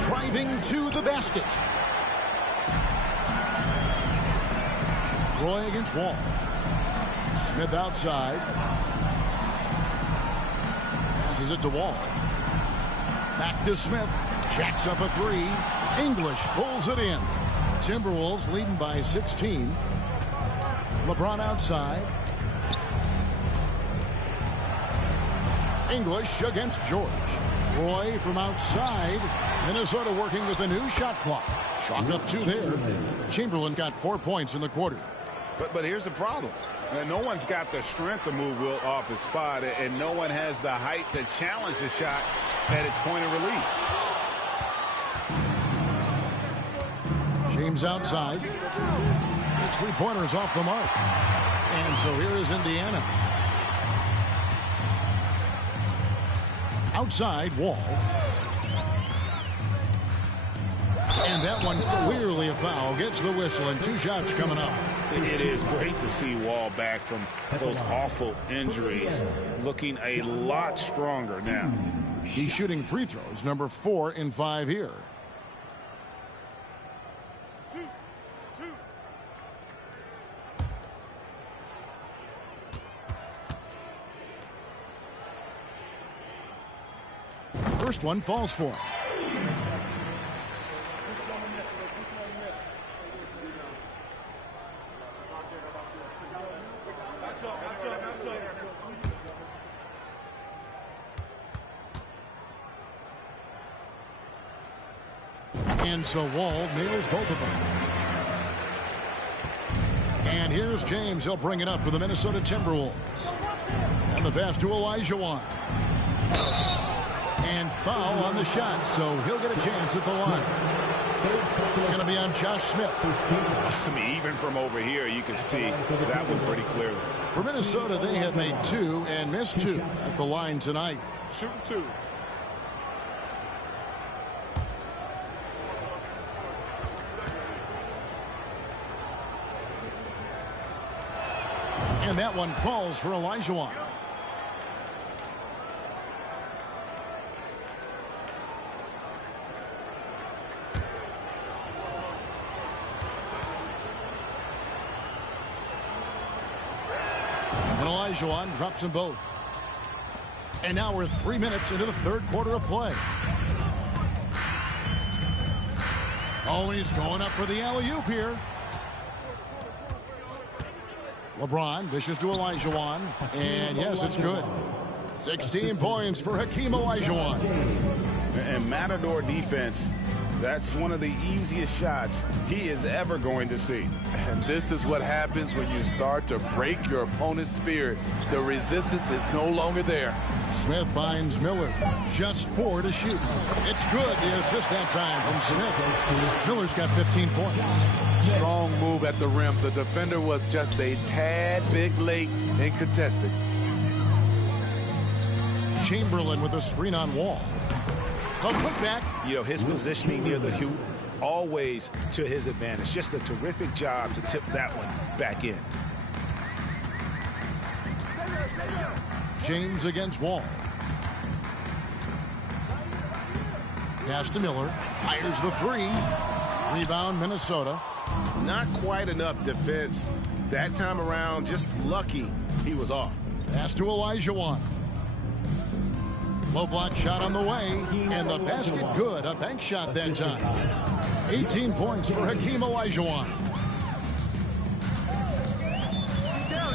Driving to the basket. Roy against Wall. Smith outside. Passes it to Wall. Back to Smith. Jacks up a 3. English pulls it in. Timberwolves leading by 16. LeBron outside. English against George. Roy from outside. Minnesota working with a new shot clock. Chalk up 2 there. Chamberlain got 4 points in the quarter. But here's the problem. No one's got the strength to move Wilt off his spot, and no one has the height to challenge the shot at its point of release. James outside. His three-pointers off the mark. And so here is Indiana. Outside, Wall. And that one clearly a foul. Gets the whistle, and 2 shots coming up. It is great to see Wall back from those awful injuries, looking a lot stronger now. He's shooting free throws, number 4 in 5 here. First one falls for him. And so Wall nails both of them. And here's James. He'll bring it up for the Minnesota Timberwolves. And the pass to Olajuwon. And foul on the shot, so he'll get a chance at the line. It's going to be on Josh Smith. I mean, even from over here, you can see that one pretty clearly. For Minnesota, they have made 2 and missed 2 at the line tonight. Shooting 2. And that one falls for Olajuwon. And Olajuwon drops them both. And now we're 3 minutes into the third quarter of play. Oh, he's going up for the alley-oop here. LeBron dishes to Olajuwon. And yes, it's good. 16 points for Hakeem Olajuwon. And Matador defense, that's one of the easiest shots he is ever going to see. And this is what happens when you start to break your opponent's spirit. The resistance is no longer there. Smith finds Miller. Just 4 to shoot. It's good. The assist that time from Smith. Miller's got 15 points. Strong move at the rim. The defender was just a tad bit late in contesting. Chamberlain with a screen on Wall. A putback. You know, his positioning near the hoop, always to his advantage. Just a terrific job to tip that one back in. James against Wall. Pass to Miller. Fires the 3. Rebound, Minnesota. Not quite enough defense that time around. Just lucky he was off. Pass to Olajuwon. Low block shot on the way. And the basket good. A bank shot that time. 18 points for Hakeem Olajuwon.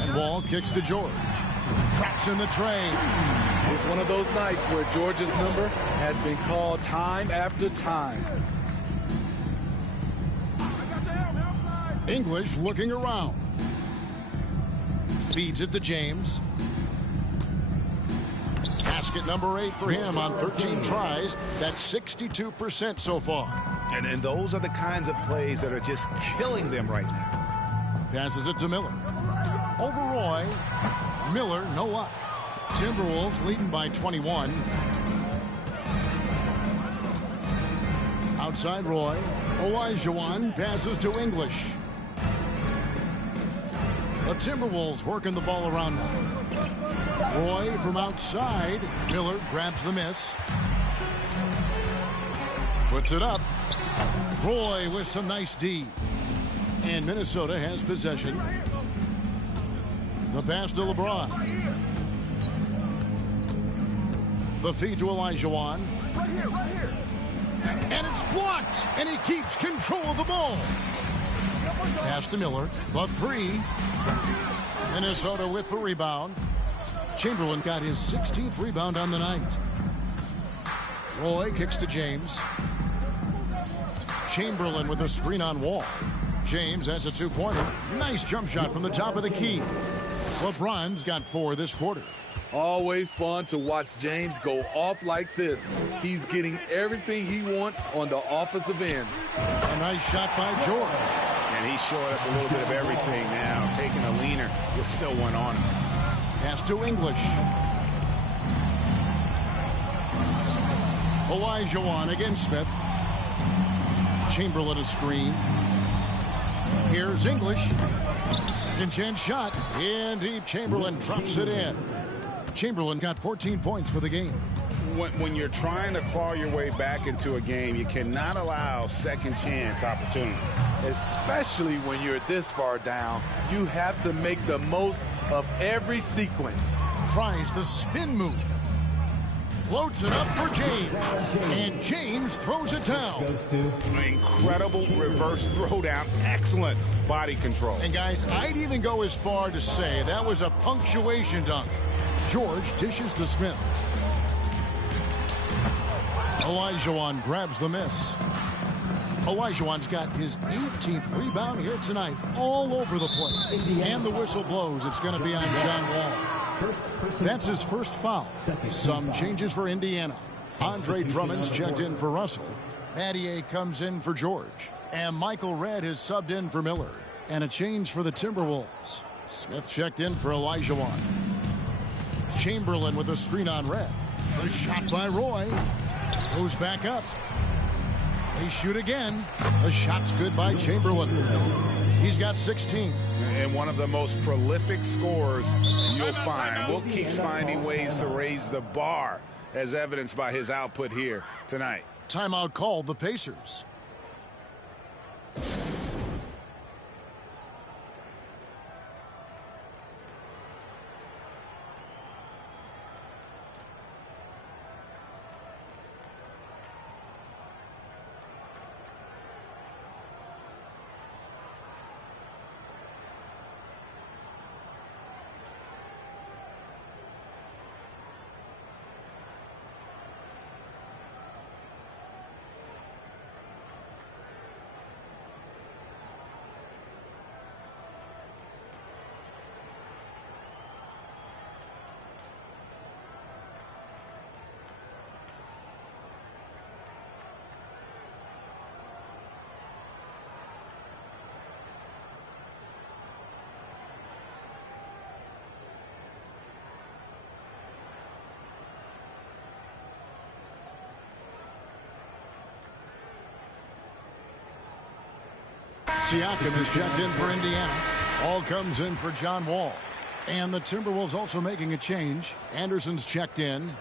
And Wall kicks to George. Traps in the tray. It's one of those nights where George's number has been called time after time. English looking around. Feeds it to James. Basket number 8 for him on 13 tries. That's 62% so far. And those are the kinds of plays that are just killing them right now. Passes it to Miller. Over Roy. Miller, no luck. Timberwolves leading by 21. Outside Roy. Olajuwon passes to English. The Timberwolves working the ball around now. Roy from outside. Miller grabs the miss. Puts it up. Roy with some nice D. And Minnesota has possession. The pass to LeBron. The feed to Olajuwon. Right here. And it's blocked. And he keeps control of the ball. Pass to Miller. The 3. Minnesota with the rebound. Chamberlain got his 16th rebound on the night. Roy kicks to James. Chamberlain with a screen on Wall. James has a 2-pointer. Nice jump shot from the top of the key. LeBron's got 4 this quarter. Always fun to watch James go off like this. He's getting everything he wants on the offensive end. A nice shot by George. And he's showing us a little bit of everything now, taking a leaner with no one on him. Pass to English. Olajuwon against Smith. Chamberlain a screen. Here's English. Second chance shot. In deep. Chamberlain drops it in. Chamberlain got 14 points for the game. When you're trying to claw your way back into a game, you cannot allow second chance opportunities. Especially when you're this far down, you have to make the most of every sequence. Tries the spin move. Floats it up for James. And James throws it down. Incredible reverse throwdown. Excellent body control. And guys, I'd even go as far to say that was a punctuation dunk. George dishes to Smith. Olajuwon grabs the miss. Olajuwon's got his 18th rebound here tonight, all over the place. And the whistle blows. It's going to be on John Wall. That's his first foul. Some changes for Indiana. Andre Drummond's checked in for Russell. Mattier comes in for George. And Michael Redd has subbed in for Miller. And a change for the Timberwolves. Smith checked in for Olajuwon. Chamberlain with a screen on Redd. The shot by Roy. Goes back up. They shoot again. The shot's good by Chamberlain. He's got 16. And one of the most prolific scorers you'll find. Will keeps finding ways to raise the bar, as evidenced by his output here tonight. Timeout called the Pacers. Siakam is checked in for Indiana. All comes in for John Wall. And the Timberwolves also making a change. Anderson's checked in.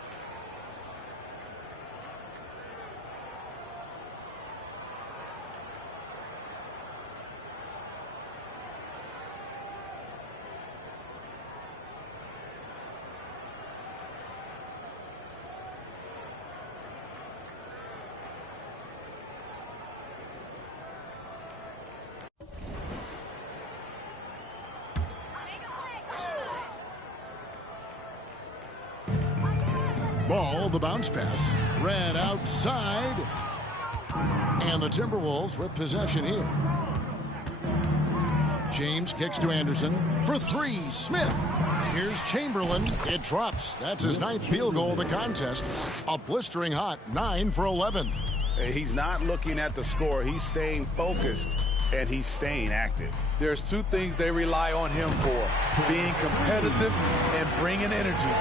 Ball, the bounce pass. Red outside. And the Timberwolves with possession here. James kicks to Anderson. For three, Smith. Here's Chamberlain. It drops. That's his 9th field goal of the contest. A blistering hot 9 for 11. He's not looking at the score. He's staying focused, and he's staying active. There's two things they rely on him for: being competitive and bringing energy.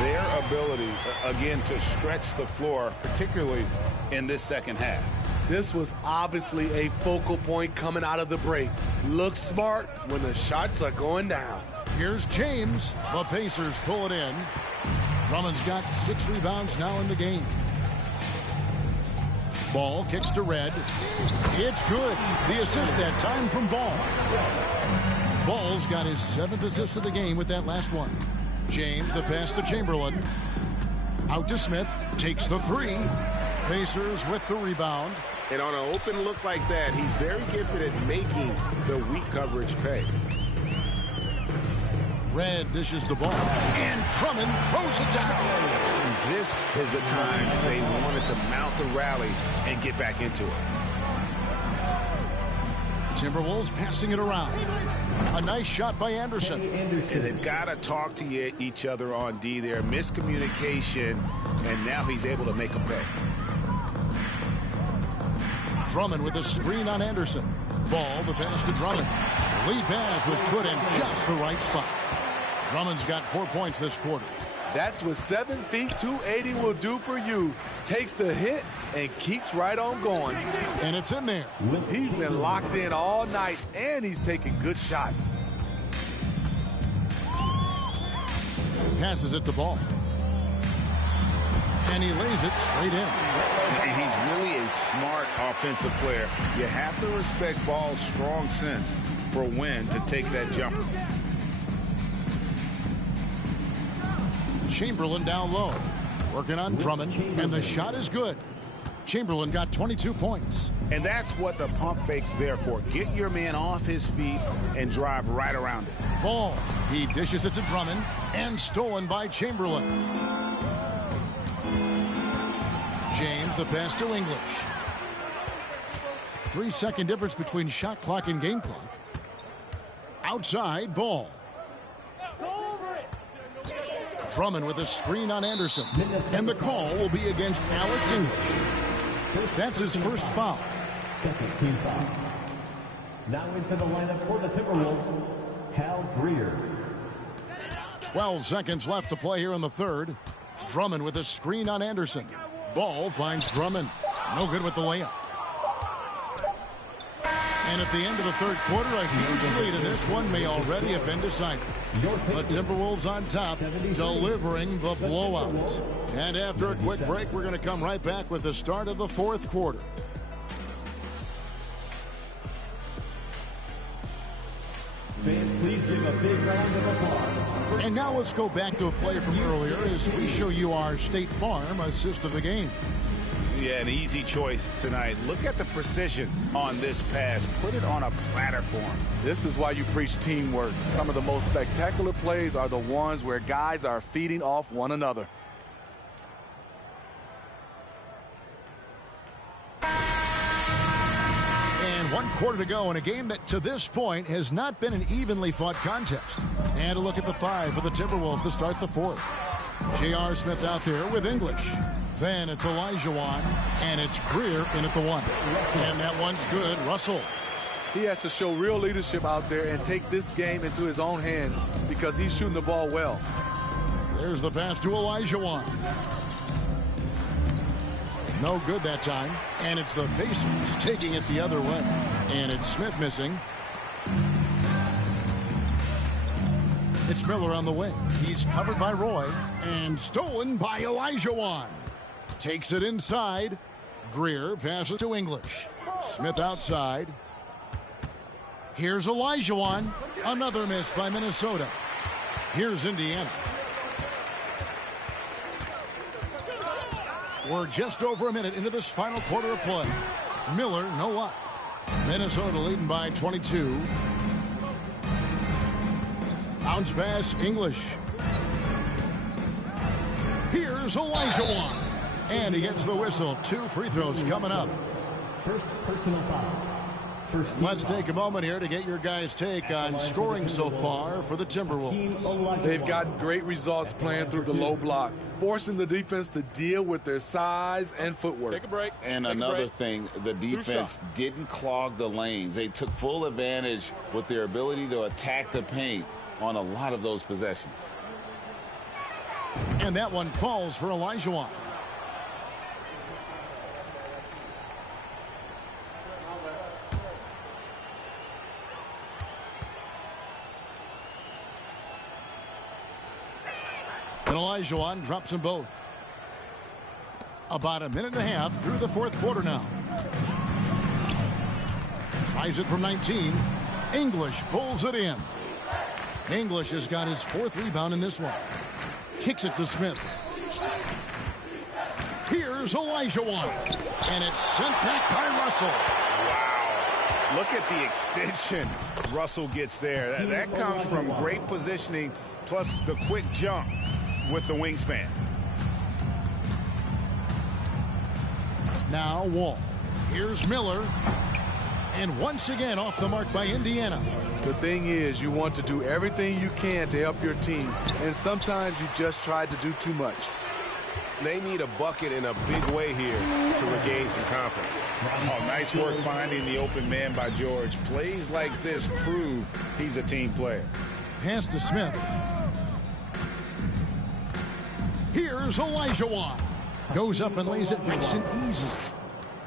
Their ability, again, to stretch the floor, particularly in this second half. This was obviously a focal point coming out of the break. Look smart when the shots are going down. Here's James. The Pacers pull it in. Drummond's got 6 rebounds now in the game. Ball kicks to Red. It's good. The assist that time from Ball. Ball's got his 7th assist of the game with that last one. James, the pass to Chamberlain. Out to Smith. Takes the 3. Pacers with the rebound. And on an open look like that, he's very gifted at making the weak coverage pay. Red dishes the ball. And Drummond throws it down. And this is the time they wanted to mount the rally and get back into it. Timberwolves passing it around. A nice shot by Anderson. And they've got to talk to each other on D there. Miscommunication, and now he's able to make a pay. Drummond with a screen on Anderson. Ball, the pass to Drummond. The lead pass was put in just the right spot. Drummond's got 4 points this quarter. That's what 7 feet 280 will do for you. Takes the hit and keeps right on going. And it's in there. He's been locked in all night, and he's taking good shots. Passes it the ball. And he lays it straight in. And he's really a smart offensive player. You have to respect Ball's strong sense for when to take that jumper. Chamberlain down low. Working on Drummond, and the shot is good. Chamberlain got 22 points. And that's what the pump fake's there for. Get your man off his feet and drive right around it. Ball. He dishes it to Drummond, and stolen by Chamberlain. James, the pass to English. 3-second difference between shot clock and game clock. Outside, Ball. Drummond with a screen on Anderson. And the call will be against Alex English. That's his first foul. Second team foul. Now into the lineup for the Timberwolves, Hal Greer. 12 seconds left to play here in the third. Drummond with a screen on Anderson. Ball finds Drummond. No good with the layup. And at the end of the third quarter, a huge lead in this one may already have been decided. The Timberwolves on top, delivering the blowout. And after a quick break, we're going to come right back with the start of the fourth quarter. Fans, please give a big round of applause. And now let's go back to a play from earlier as we show you our State Farm assist of the game. Yeah, an easy choice tonight. Look at the precision on this pass. Put it on a platter for him. This is why you preach teamwork. Some of the most spectacular plays are the ones where guys are feeding off one another. And 1 quarter to go in a game that to this point has not been an evenly fought contest. And a look at the 5 for the Timberwolves to start the fourth. J.R. Smith out there with English. Then it's Olajuwon, and it's Greer in at the 1. And that one's good. Russell. He has to show real leadership out there and take this game into his own hands because he's shooting the ball well. There's the pass to Olajuwon. No good that time. And it's the Pacers taking it the other way. And it's Smith missing. It's Miller on the wing. He's covered by Roy. And stolen by Olajuwon. Takes it inside. Greer passes to English. Smith outside. Here's Olajuwon. Another miss by Minnesota. Here's Indiana. We're just over a minute into this final quarter of play. Miller, no luck. Minnesota leading by 22. Bounce pass, English. Here's Olajuwon. And he gets the whistle. 2 free throws coming up. First personal foul. Let's take a moment here to get your guys' take on scoring so far for the Timberwolves. They've gotten great results playing through the low block, forcing the defense to deal with their size and footwork. Take a break. And another thing, the defense didn't clog the lanes. They took full advantage with their ability to attack the paint on a lot of those possessions. And that one falls for Olajuwon. And Olajuwon drops them both. About a minute and a half through the fourth quarter now. Tries it from 19. English pulls it in. English has got his 4th rebound in this one. Kicks it to Smith. Here's Olajuwon. And it's sent back by Russell. Wow. Look at the extension Russell gets there. That comes from great positioning plus the quick jump with the wingspan. Now Wall. Here's Miller. And once again off the mark by Indiana. The thing is, you want to do everything you can to help your team, and sometimes you just try to do too much. They need a bucket in a big way here to regain some confidence. Oh, nice work finding the open man by George. Plays like this prove he's a team player. Pass to Smith. Here's Olajuwon. Goes up and lays it nice and easy.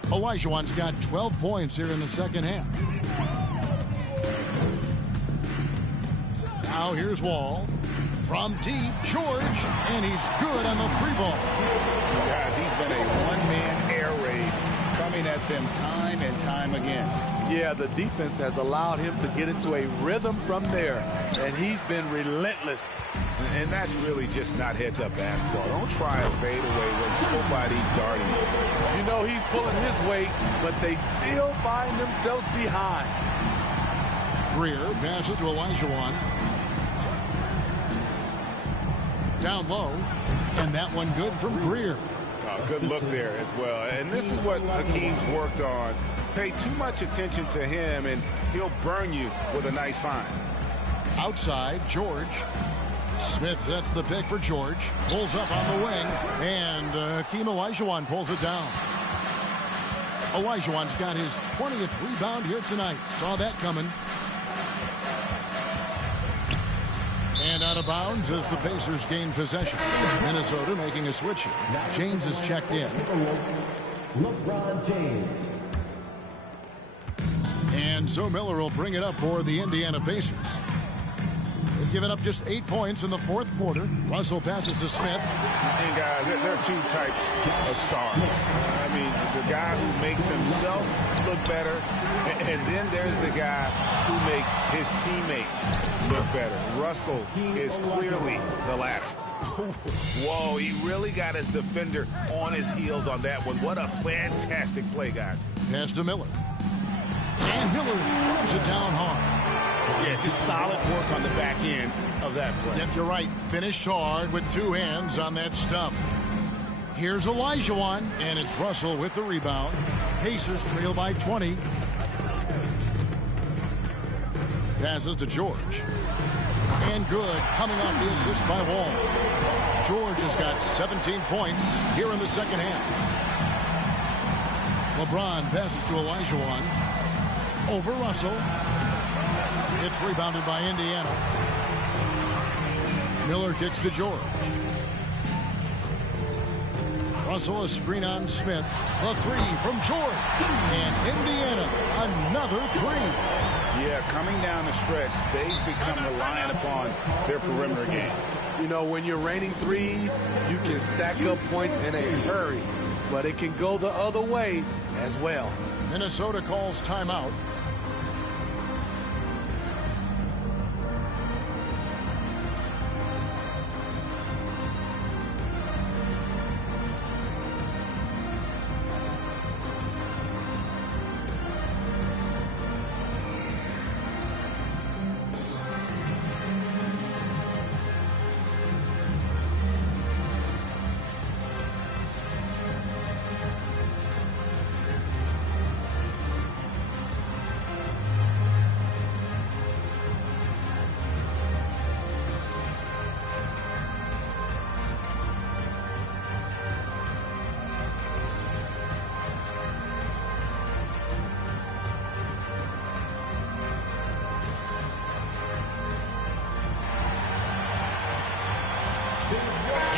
Olajuwon's got 12 points here in the second half. Now here's Wall. From deep, George, and he's good on the 3-ball. Guys, he's been a one-man air raid coming at them time and time again. Yeah, the defense has allowed him to get into a rhythm from there, and he's been relentless. And that's really just not heads-up basketball. Don't try a fadeaway when nobody's guarding you. You know he's pulling his weight, but they still find themselves behind. Greer passes to Olajuwon. Down low, and that one good from Greer. Good look there as well. And this is what Hakeem's worked on. Pay too much attention to him, and he'll burn you with a nice find. Outside, George. Smith sets the pick for George. Pulls up on the wing, and Hakeem Olajuwon pulls it down. Olajuwon's got his 20th rebound here tonight. Saw that coming. And out of bounds as the Pacers gain possession. Minnesota making a switch here. James is checked in. LeBron James. And And so Miller will bring it up for the Indiana Pacers. They've given up just 8 points in the fourth quarter. Russell passes to Smith. And guys, there are two types of stars. I mean, the guy who makes himself look better, and then there's the guy who makes his teammates look better. Russell is clearly the latter. Whoa, he really got his defender on his heels on that one. What a fantastic play, guys. Pass to Miller. And Miller throws it down hard. Yeah, just solid work on the back end of that play. Yep, you're right. Finished hard with 2 hands on that stuff. Here's Olajuwon, and it's Russell with the rebound. Pacers trail by 20. Passes to George. And good, coming off the assist by Wall. George has got 17 points here in the second half. LeBron passes to Olajuwon. Over Russell. It's rebounded by Indiana. Miller kicks to George. Russell, a screen on Smith. A 3 from George. And Indiana, another 3. Yeah, coming down the stretch, they've become reliant upon their perimeter game. You know, when you're raining threes, you can stack up points in a hurry, but it can go the other way as well. Minnesota calls timeout.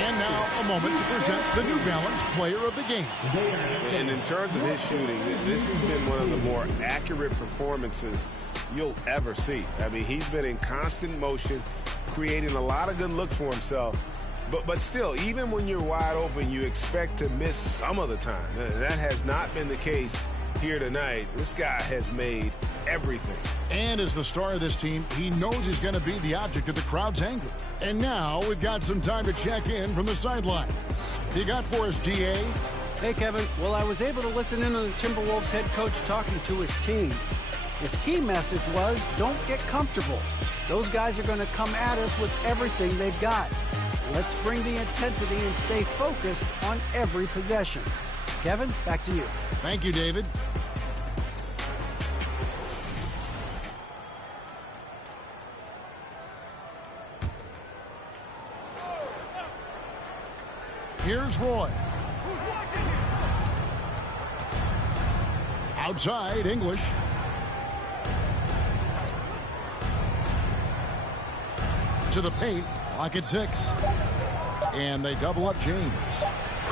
And now a moment to present the New Balance Player of the Game. And in terms of his shooting, this has been one of the more accurate performances you'll ever see. I mean, he's been in constant motion, creating a lot of good looks for himself. But still, even when you're wide open, you expect to miss some of the time. That has not been the case here tonight. This guy has made everything. And as the star of this team, he knows he's going to be the object of the crowd's anger. And now we've got some time to check in from the sideline. You got for us, GA? Hey, Kevin. Well, I was able to listen in on the Timberwolves head coach talking to his team. His key message was, don't get comfortable. Those guys are going to come at us with everything they've got. Let's bring the intensity and stay focused on every possession. Kevin, back to you. Thank you, David. Here's Roy. Outside, English. To the paint, clock at 6. And they double up James.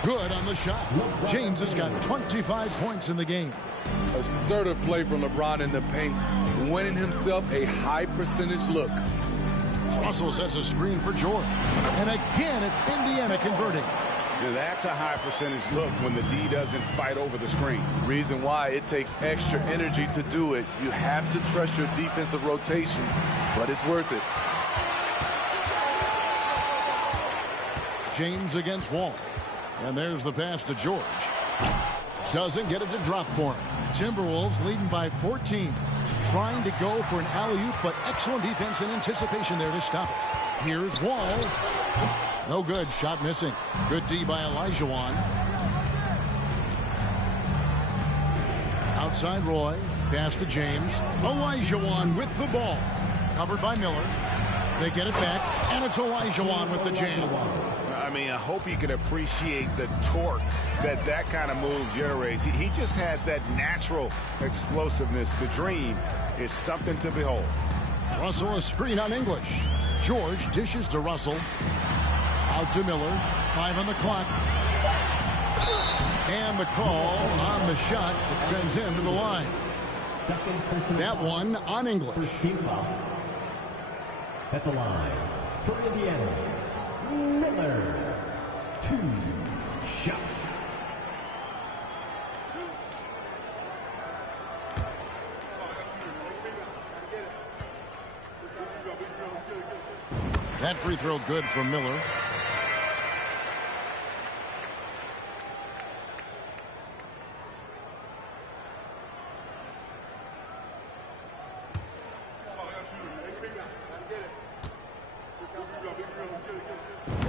Good on the shot. James has got 25 points in the game. Assertive play from LeBron in the paint, winning himself a high percentage look. Russell sets a screen for George. And again, it's Indiana converting. Now that's a high percentage look when the D doesn't fight over the screen. Reason why it takes extra energy to do it. You have to trust your defensive rotations, but it's worth it. James against Wall. And there's the pass to George. Doesn't get it to drop for him. Timberwolves leading by 14. Trying to go for an alley-oop, but excellent defense and anticipation there to stop it. Here's Wall. No good. Shot missing. Good D by Olajuwon. Outside Roy. Pass to James. Olajuwon with the ball. Covered by Miller. They get it back, and it's Olajuwon with the jam. I mean, I hope you can appreciate the torque that kind of move generates. He just has that natural explosiveness. The dream is something to behold. Russell, a screen on English. George dishes to Russell. Out to Miller. 5 on the clock. And the call on the shot that sends him to the line. Second personal That foul. one on English. First team foul. At the line for Indiana, Miller. 2 shots. That free throw good from Miller.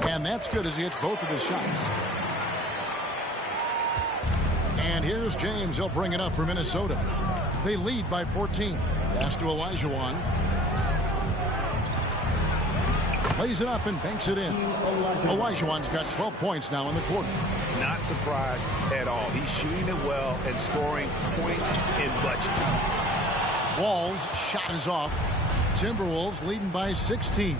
And that's good as he hits both of his shots. And here's James. He'll bring it up for Minnesota. They lead by 14. Pass to Olajuwon. Plays it up and banks it in. Olajuwon's got 12 points now in the quarter. Not surprised at all. He's shooting it well and scoring points in bunches. Wall's shot is off. Timberwolves leading by 16.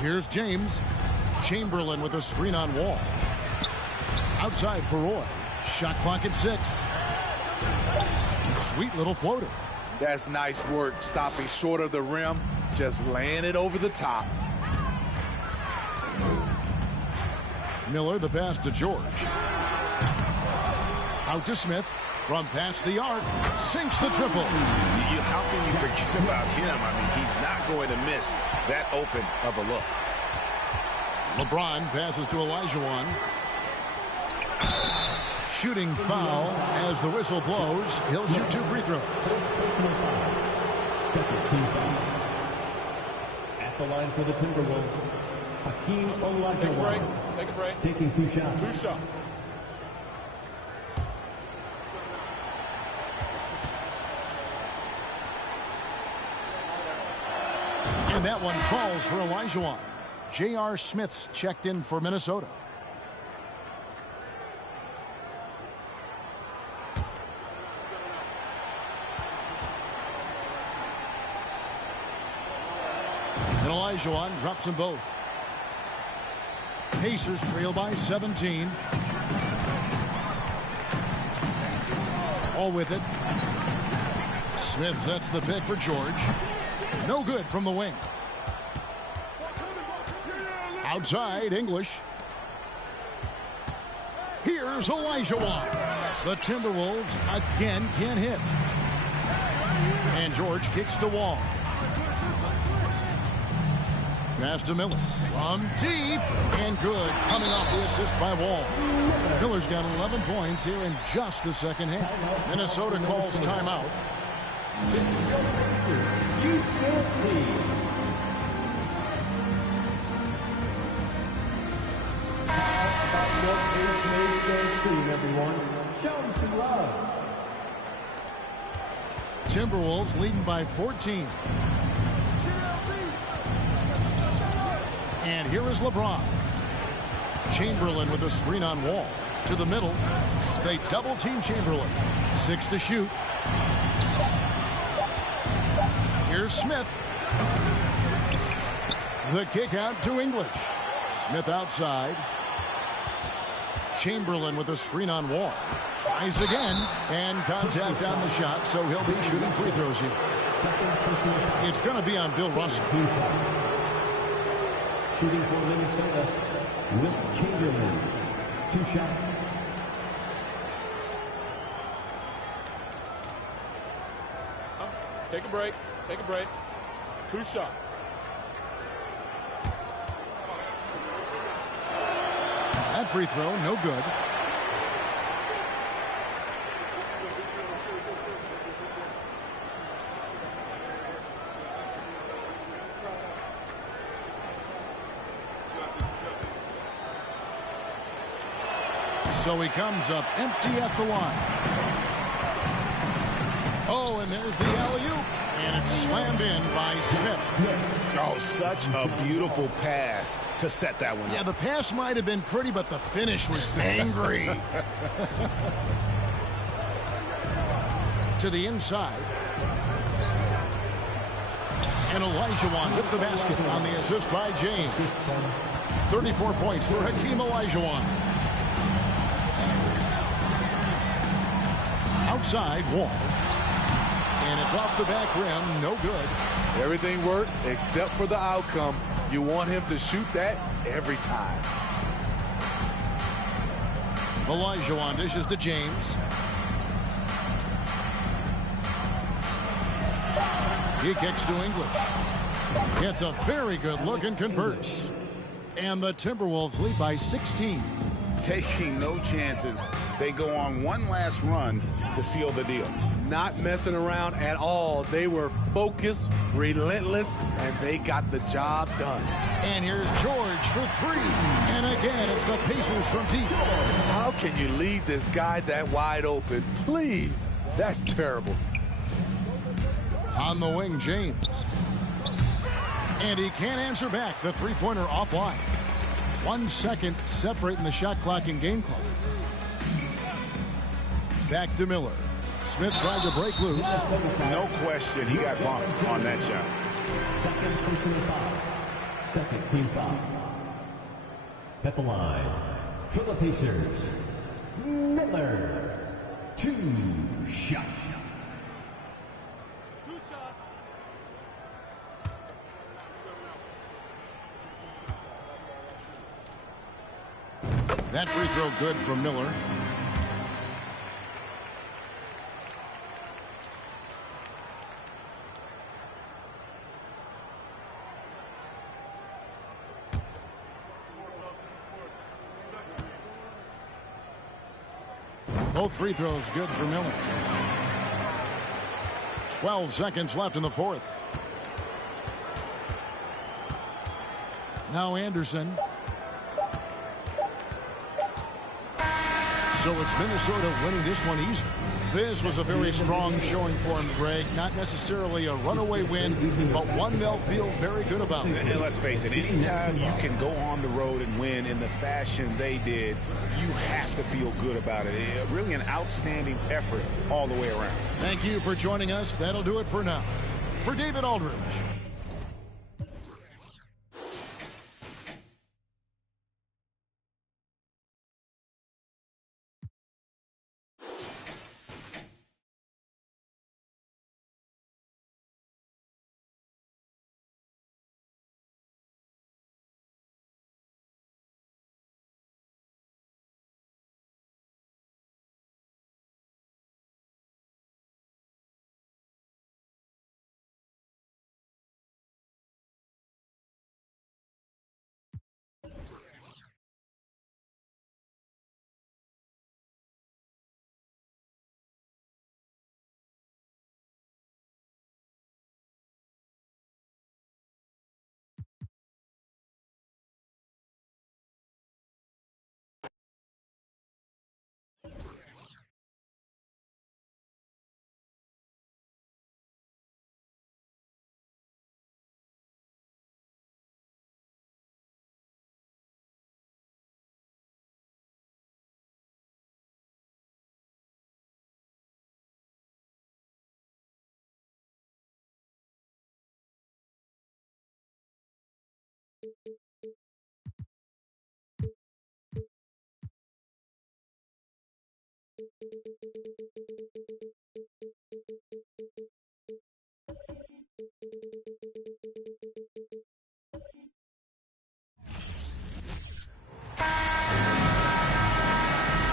Here's James. Chamberlain with a screen on Wall. Outside for Roy. Shot clock at 6. Sweet little floater. That's nice work, stopping short of the rim, just laying it over the top. Miller, the pass to George. Out to Smith. From past the arc. Sinks the triple. How can you forget about him? I mean, he's not going to miss that open of a look. LeBron passes to Olajuwon. Shooting foul as the whistle blows. He'll shoot 2 free throws. Personal foul. Second team foul. At the line for the Timberwolves, Hakeem Olajuwon. Take a break. Taking 2 shots. 2 shots. And that one falls for Olajuwon. J.R. Smith's checked in for Minnesota. And Olajuwon drops them both. Pacers trail by 17. All with it. Smith sets the pick for George. No good from the wing. Outside, English. Here's Olajuwon. The Timberwolves again can't hit. And George kicks the Wall. Pass to Miller. From deep. And good. Coming off the assist by Wall. Miller's got 11 points here in just the second half. Minnesota calls timeout. Everyone, show them some love. Timberwolves leading by 14. And here is LeBron. Chamberlain with a screen on Wall. To the middle. They double team Chamberlain. 6 to shoot. Here's Smith. The kick out to English. Smith outside. Chamberlain with a screen on Wall. Tries again. And contact on the shot, so he'll be shooting free throws here. It's going to be on Bill Russell. Shooting for Minnesota, Wilt Chamberlain. 2 shots. Take a break. Take a break. 2 shots. That free throw, no good. So he comes up empty at the line. Oh, and there's the alley-oop. And it's slammed in by Smith. Oh, such a beautiful pass to set that one up. Yeah, the pass might have been pretty, but the finish was angry. To the inside. And Olajuwon with the basket on the assist by James. 34 points for Hakeem Olajuwon. outside, Wall. And it's off the back rim, no good. Everything worked except for the outcome. You want him to shoot that every time. Olajuwon dishes to James. He kicks to English. Gets a very good look and converts. And the Timberwolves lead by 16. Taking no chances. They go on one last run to seal the deal. Not messing around at all. They were focused, relentless, and they got the job done. And here's George for three. And again, it's the Pacers from deep. How can you leave this guy that wide open? Please. That's terrible. On the wing, James. And he can't answer back. The three-pointer offline. 1 second separating the shot clock and game clock. Back to Miller. Smith tried to break loose. No question, he got bumped on that shot. Second personal foul. Second team foul. At the line for the Pacers, Miller. 2 shots. That free throw good from Miller. Both free throws good for Miller. 12 seconds left in the fourth. Now Anderson. So it's Minnesota winning this one easy. This was a very strong showing for him, Greg. Not necessarily a runaway win, but one they'll feel very good about. And let's face it, anytime you can go on the road and win in the fashion they did, you have to feel good about it. Really an outstanding effort all the way around. Thank you for joining us. That'll do it for now. For David Aldridge.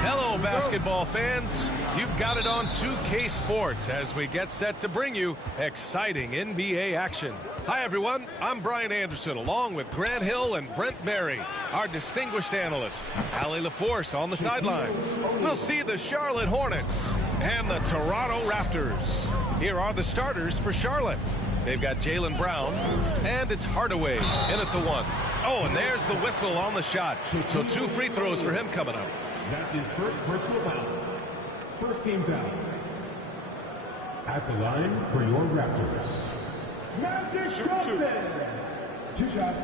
Hello, basketball fans. You've got it on 2K Sports as we get set to bring you exciting NBA action. Hi, everyone. I'm Brian Anderson, along with Grant Hill and Brent Berry, our distinguished analyst. Allie LaForce on the sidelines. We'll see the Charlotte Hornets and the Toronto Raptors. Here are the starters for Charlotte. They've got Jaylen Brown, and it's Hardaway in at the one. Oh, and there's the whistle on the shot. So 2 free throws for him coming up. That's his first personal foul. First team foul. At the line for your Raptors, Magic Johnson. 2 shots.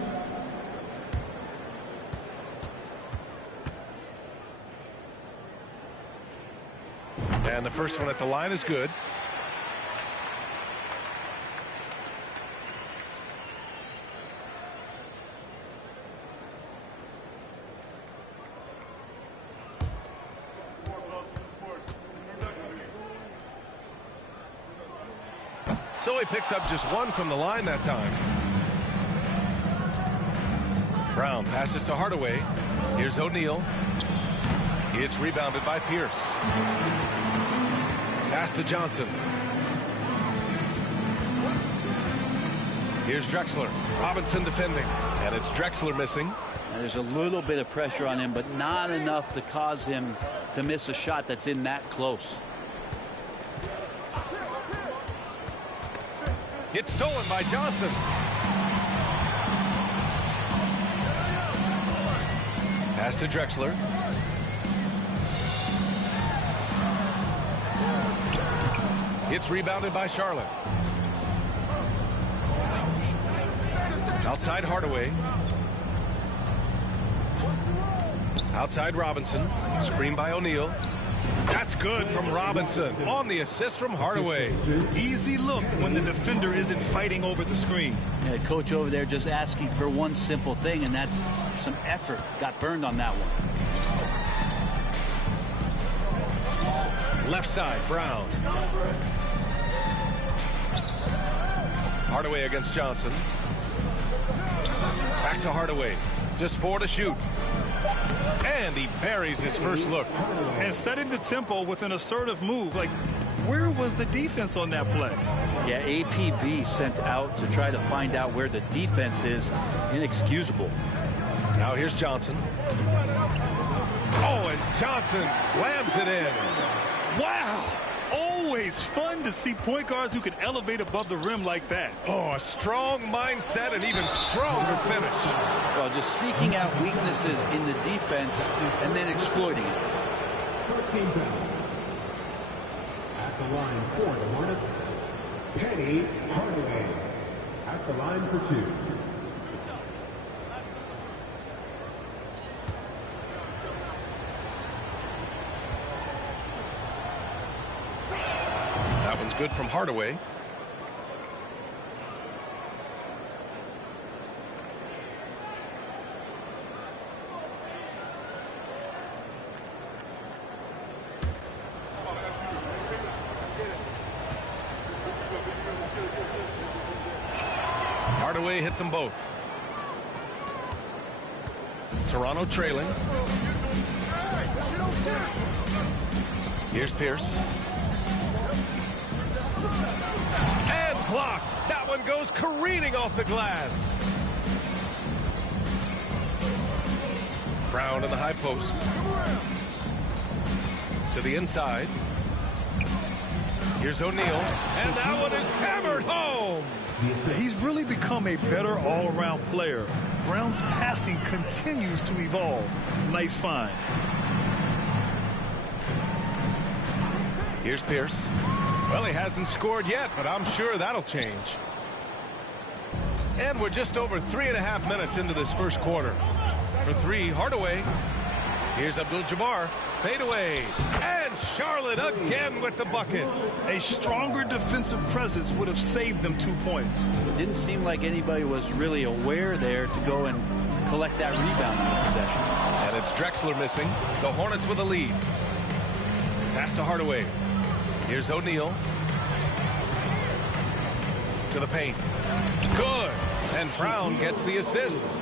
And the first one at the line is good. So he picks up just one from the line that time. Brown passes to Hardaway. Here's O'Neal. It's rebounded by Pierce. Pass to Johnson. Here's Drexler. Robinson defending. And it's Drexler missing. And there's a little bit of pressure on him, but not enough to cause him to miss a shot that's in that close. It's stolen by Johnson. Pass to Drexler. It's rebounded by Charlotte. Outside Hardaway. Outside Robinson. Screen by O'Neal. That's good from Robinson on the assist from Hardaway. Easy look when the defender isn't fighting over the screen. Yeah, coach over there just asking for one simple thing, and that's some effort. Got burned on that one. Left side, Brown. Hardaway against Johnson. Back to Hardaway. Just 4 to shoot. And he buries his first look. And setting the tempo with an assertive move. Like, where was the defense on that play? Yeah, APB sent out to try to find out where the defense is. Inexcusable. Now here's Johnson. Oh, and Johnson slams it in. Wow. Always fun to see point guards who can elevate above the rim like that. Oh, a strong mindset and even stronger finish. Well, just seeking out weaknesses in the defense and then exploiting it. First team foul. At the line for the Hornets, Penny Hardaway. At the line for 2. That one's good from Hardaway. Hardaway hits them both. Toronto trailing. Here's Pierce. And blocked. That one goes careening off the glass. Brown in the high post. To the inside. Here's O'Neal. And that one is hammered home. He's really become a better all-around player. Brown's passing continues to evolve. Nice find. Here's Pierce. Well, he hasn't scored yet, but I'm sure that'll change. And we're just over 3.5 minutes into this first quarter. For 3, Hardaway. Here's Abdul-Jabbar. Fade away. And Charlotte again with the bucket. A stronger defensive presence would have saved them 2 points. It didn't seem like anybody was really aware there to go and collect that rebound in the possession. And it's Drexler missing. The Hornets with a lead. Pass to Hardaway. Here's O'Neal. To the paint. Good. And Brown gets the assist.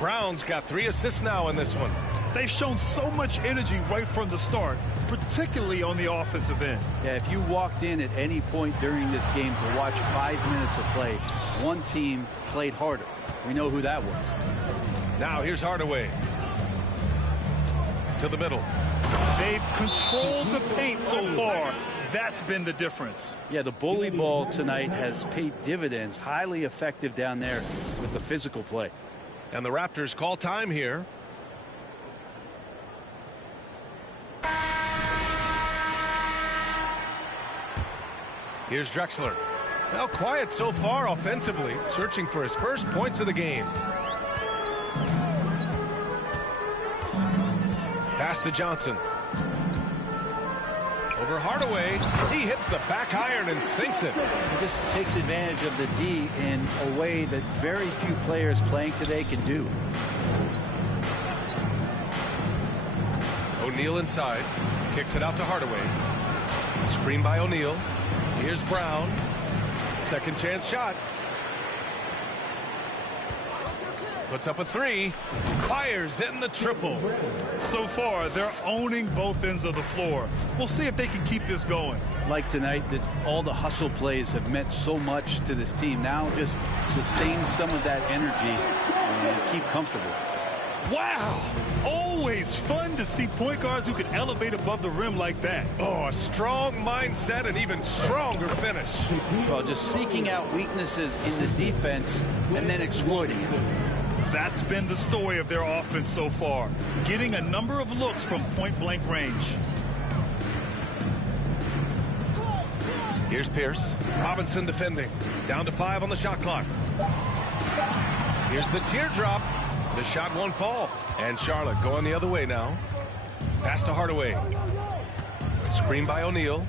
Brown's got 3 assists now in this one. They've shown so much energy right from the start, particularly on the offensive end. Yeah, if you walked in at any point during this game to watch 5 minutes of play, one team played harder. We know who that was. Now here's Hardaway. To the middle. They've controlled the paint so far. That's been the difference. Yeah, the bully ball tonight has paid dividends. Highly effective down there with the physical play. And the Raptors call time here. Here's Drexler. Well, quiet so far offensively, searching for his first points of the game. Pass to Johnson. Over Hardaway. He hits the back iron and sinks it. He just takes advantage of the D in a way that very few players playing today can do. O'Neal inside. Kicks it out to Hardaway. Screen by O'Neal. Here's Brown. Second chance shot. Puts up a three. Fires in the triple. So far, they're owning both ends of the floor. We'll see if they can keep this going. Like tonight, that all the hustle plays have meant so much to this team. Now just sustain some of that energy and keep comfortable. Wow! Always fun to see point guards who can elevate above the rim like that. Oh, a strong mindset and even stronger finish. Well, just seeking out weaknesses in the defense and then exploiting it. That's been the story of their offense so far, getting a number of looks from point-blank range. Here's Pierce. Robinson defending. Down to 5 on the shot clock. Here's the teardrop. The shot won't fall. And Charlotte going the other way now. Pass to Hardaway. Screen by O'Neal.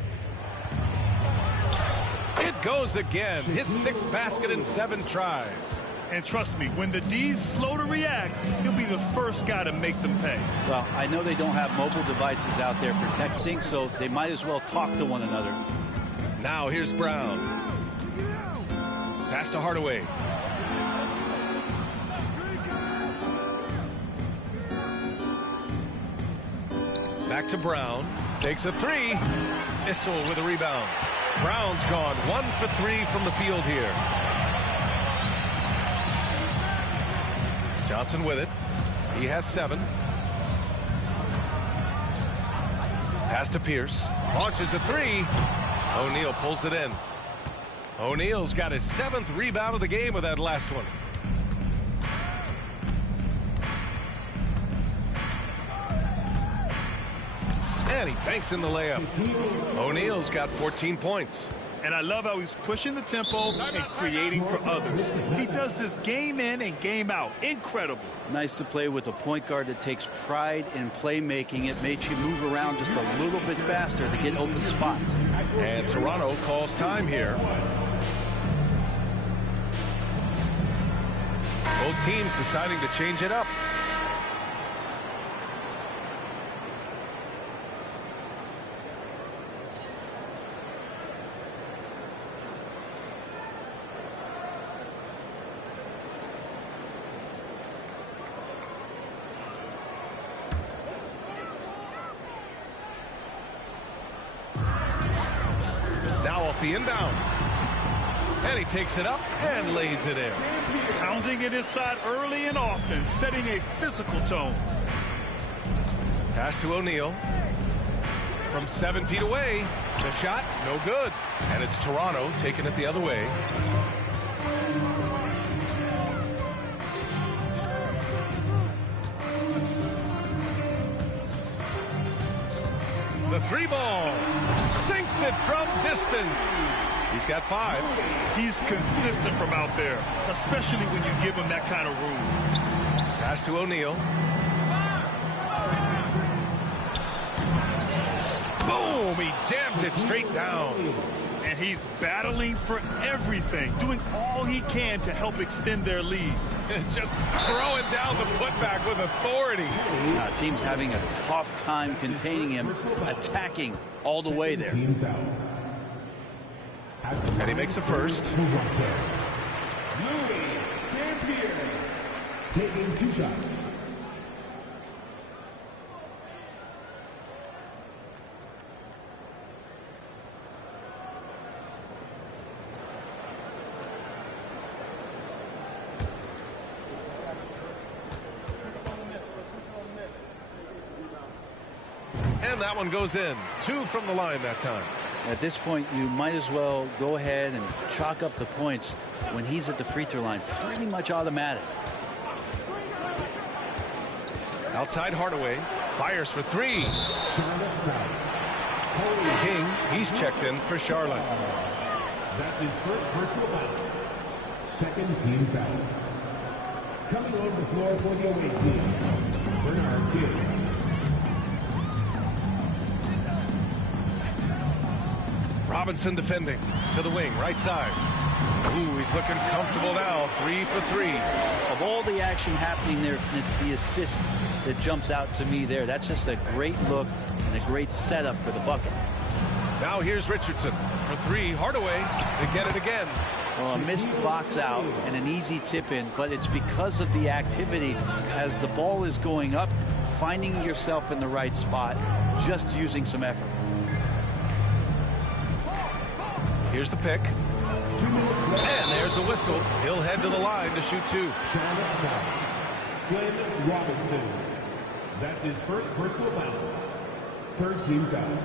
It goes again. His 6th basket in 7 tries. And trust me, when the D's slow to react, he'll be the first guy to make them pay. Well, I know they don't have mobile devices out there for texting, so they might as well talk to one another. Now here's Brown. Pass to Hardaway. Back to Brown. Takes a 3. Issel with a rebound. Brown's gone 1 for 3 from the field here. Johnson with it. He has 7. Pass to Pierce. Launches a 3. O'Neal pulls it in. O'Neal's got his 7th rebound of the game with that last one. And he banks in the layup. O'Neal's got 14 points. And I love how he's pushing the tempo and creating for others. He does this game in and game out. Incredible. Nice to play with a point guard that takes pride in playmaking. It makes you move around just a little bit faster to get open spots. And Toronto calls time here. Both teams deciding to change it up. The inbound. And he takes it up and lays it in. Pounding it inside early and often, setting a physical tone. Pass to O'Neal. From 7 feet away. The shot, no good. And it's Toronto taking it the other way. The 3 ball. Sinks it from distance. He's got 5. He's consistent from out there, especially when you give him that kind of room. Pass to O'Neal. Boom! He jams it straight down. And he's battling for everything, doing all he can to help extend their lead. Just throwing down the putback with authority. Team's having a tough time containing him, attacking all the way there. And he makes a first. Louis Dampier taking 2 shots. And that one goes in. 2 from the line that time. At this point, you might as well go ahead and chalk up the points when he's at the free throw line. Pretty much automatic. Outside Hardaway. Fires for 3. King, he's checked in for Charlotte. That's his first personal foul. 2nd team foul. Coming on the floor for the away team, Bernard King. Robinson defending to the wing, right side. Ooh, he's looking comfortable now. 3 for 3. Of all the action happening there, it's the assist that jumps out to me there. That's just a great look and a great setup for the bucket. Now here's Richardson for three. Hardaway, they get it again. Well, a missed box out and an easy tip in, but it's because of the activity as the ball is going up, finding yourself in the right spot, just using some effort. Here's the pick. And there's a whistle. He'll head to the line to shoot two. Glenn Robinson. That's his first personal foul. Third team foul.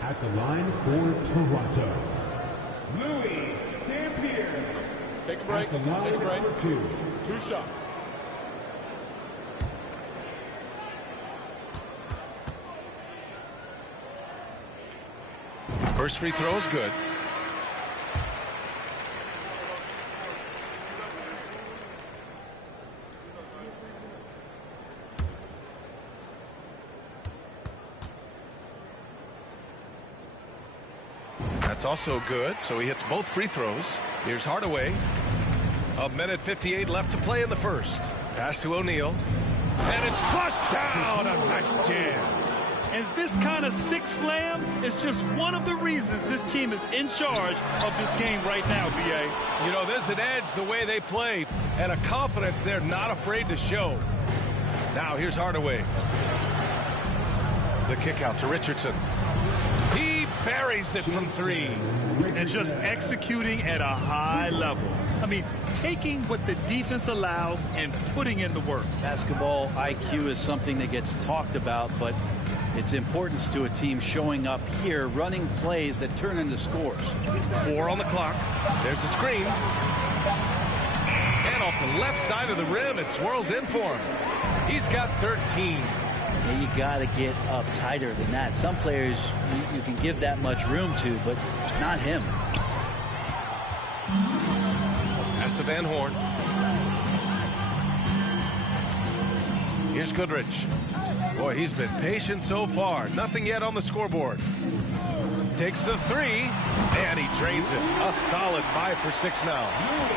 At the line for Toronto, Louis Dampier. Take a break. At the line Take a break. for two. 2 shots. First free throw is good. That's also good, so he hits both free throws. Here's Hardaway. A minute 58 left to play in the first. Pass to O'Neal. And it's flushed down. A nice jam. And this kind of sick slam is just one of the reasons this team is in charge of this game right now, B.A. You know, there's an edge the way they play and a confidence they're not afraid to show. Now here's Hardaway. The kick out to Richardson. He buries it from three. And just executing at a high level. I mean, taking what the defense allows and putting in the work. Basketball IQ is something that gets talked about, but its importance to a team showing up here, running plays that turn into scores. 4 on the clock. There's a screen. And off the left side of the rim, it swirls in for him. He's got 13. Yeah, you got to get up tighter than that. Some players you can give that much room to, but not him. Pass to Van Horn. Here's Goodrich. Boy, he's been patient so far. Nothing yet on the scoreboard. Takes the three, and he drains it. A solid 5 for 6 now.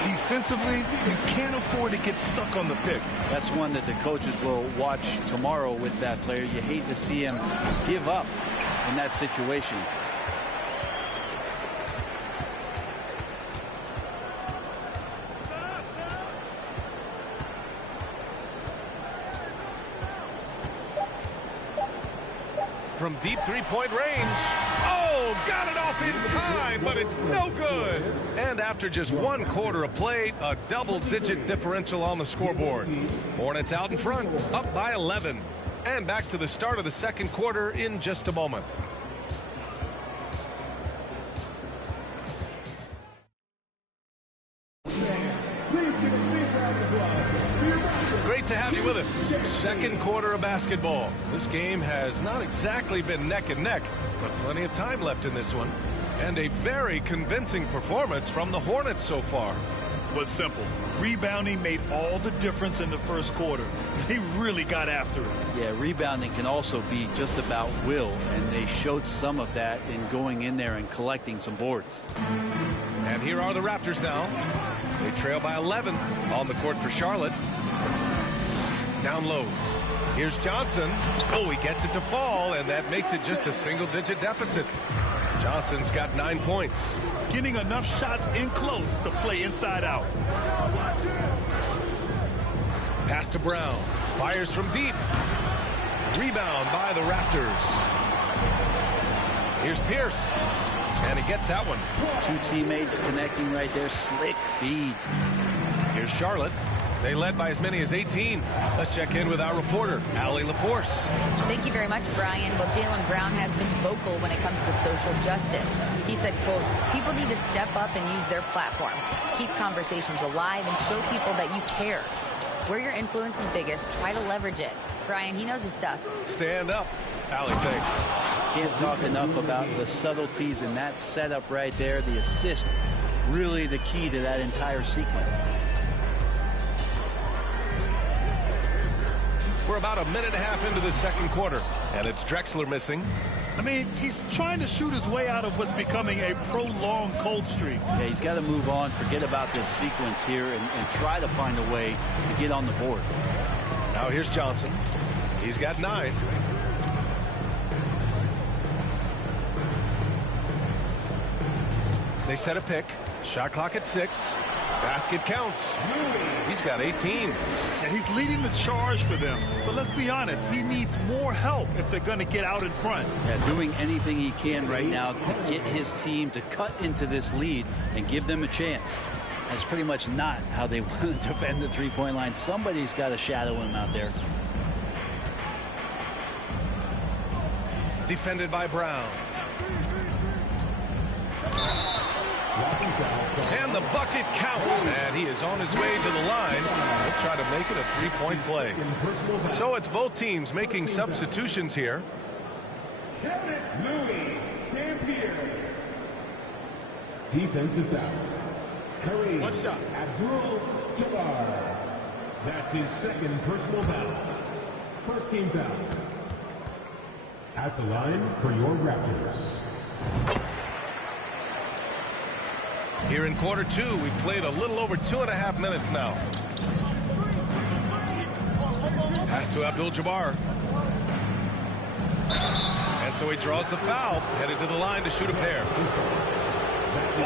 Defensively, you can't afford to get stuck on the pick. That's one that the coaches will watch tomorrow with that player. You hate to see him give up in that situation. From deep three-point range. Oh, got it off in time, but it's no good. And after just 1 quarter of play, a double-digit differential on the scoreboard. Hornets out in front, up by 11. And back to the start of the second quarter in just a moment. Great to have you with us. Second quarter of basketball. This game has not exactly been neck and neck, but plenty of time left in this one. And a very convincing performance from the Hornets so far. Was simple. Rebounding made all the difference in the first quarter. They really got after it. Yeah, rebounding can also be just about will, and they showed some of that in going in there and collecting some boards. And here are the Raptors now. They trail by 11 on the court for Charlotte. Down low. Here's Johnson. Oh, he gets it to fall, and that makes it just a single-digit deficit. Johnson's got 9 points. Getting enough shots in close to play inside out. Pass to Brown. Fires from deep. Rebound by the Raptors. Here's Pierce. And he gets that one. 2 teammates connecting right there. Slick feed. Here's Charlotte. They led by as many as 18. Let's check in with our reporter, Allie LaForce. Thank you very much, Brian. Well, Jaylen Brown has been vocal when it comes to social justice. He said, quote, people need to step up and use their platform. Keep conversations alive and show people that you care. Where your influence is biggest, try to leverage it. Brian, he knows his stuff. Stand up. Allie, thanks. Can't talk enough about the subtleties in that setup right there. The assist, really the key to that entire sequence. We're about a minute and a half into the second quarter, and it's Drexler missing. I mean, he's trying to shoot his way out of what's becoming a prolonged cold streak. Yeah, he's got to move on, forget about this sequence here, and try to find a way to get on the board. Now here's Johnson. He's got 9. They set a pick. Shot clock at 6. Basket counts. He's got 18. And he's leading the charge for them. But let's be honest, he needs more help if they're going to get out in front. Yeah, doing anything he can right now to get his team to cut into this lead and give them a chance. That's pretty much not how they want to defend the three-point line. Somebody's got to shadow him out there. Defended by Brown. And the bucket counts, and he is on his way to the line. He'll try to make it a three-point play. So it's both teams making substitutions here. Louis Dampier. Defensive foul. Kareem Abdul-Jabbar. That's his second personal foul. First team foul. At the line for your Raptors. Here in quarter 2, we played a little over 2.5 minutes now. Pass to Abdul-Jabbar. And so he draws the foul, headed to the line to shoot a pair.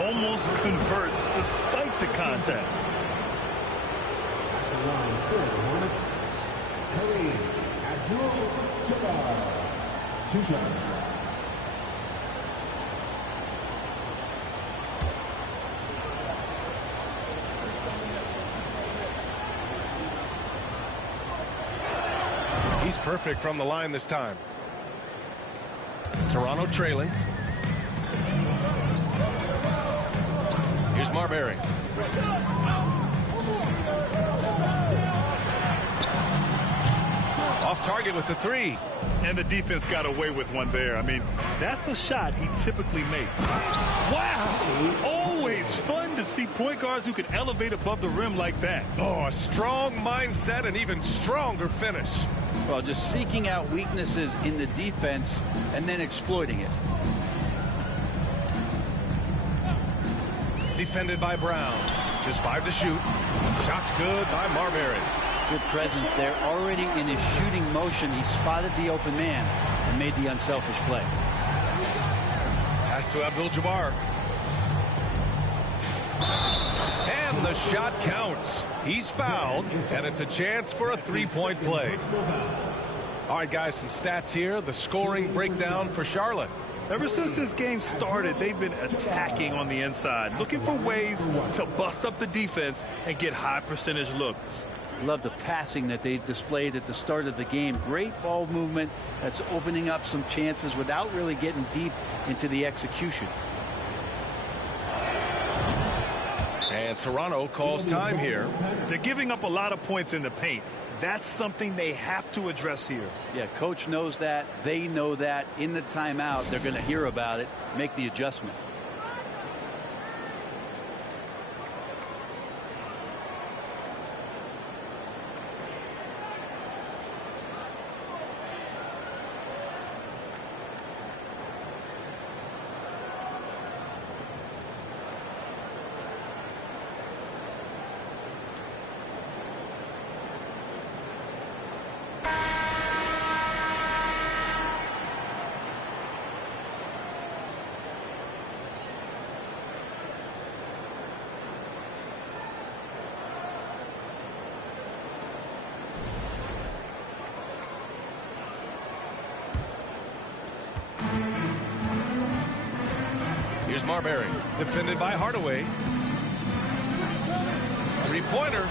Almost converts despite the contact. At the line for the Hornets, Kareem Abdul-Jabbar. 2 shots. He's perfect from the line this time. Toronto trailing. Here's Marbury. Off target with the 3. And the defense got away with one there. I mean, that's a shot he typically makes. Wow! Always fun to see point guards who can elevate above the rim like that. Oh, a strong mindset and even stronger finish. Well, just seeking out weaknesses in the defense and then exploiting it. Defended by Brown. Just 5 to shoot. Shot's good by Marbury. Good presence there. Already in his shooting motion, he spotted the open man and made the unselfish play. Pass to Abdul-Jabbar. And the shot counts. He's fouled, and it's a chance for a three-point play. All right, guys, some stats here. The scoring breakdown for Charlotte. Ever since this game started, they've been attacking on the inside, looking for ways to bust up the defense and get high percentage looks. Love the passing that they displayed at the start of the game. Great ball movement that's opening up some chances without really getting deep into the execution. And Toronto calls time here. They're giving up a lot of points in the paint. That's something they have to address here. Yeah, coach knows that. They know that. In the timeout, they're going to hear about it, make the adjustment. Here's Marbury, defended by Hardaway. Three-pointer.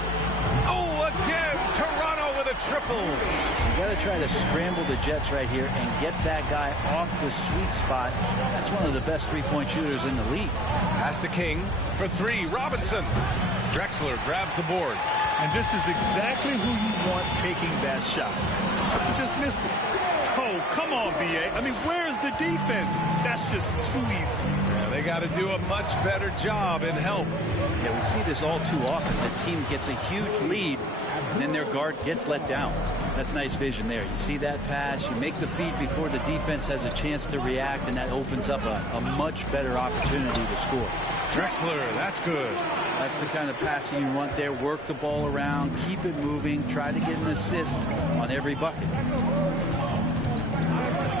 Oh, again, Toronto with a triple. You got to try to scramble the Jets right here and get that guy off the sweet spot. That's one of the best three-point shooters in the league. Pass to King for 3. Robinson. Drexler grabs the board. And this is exactly who you want taking that shot. He just missed it. Oh, come on, B.A. I mean, where's the defense? That's just too easy. Yeah, they got to do a much better job in help. Yeah, we see this all too often. The team gets a huge lead, and then their guard gets let down. That's nice vision there. You see that pass, you make the feed before the defense has a chance to react, and that opens up a much better opportunity to score. Drexler, that's good. That's the kind of passing you want there. Work the ball around, keep it moving, try to get an assist on every bucket.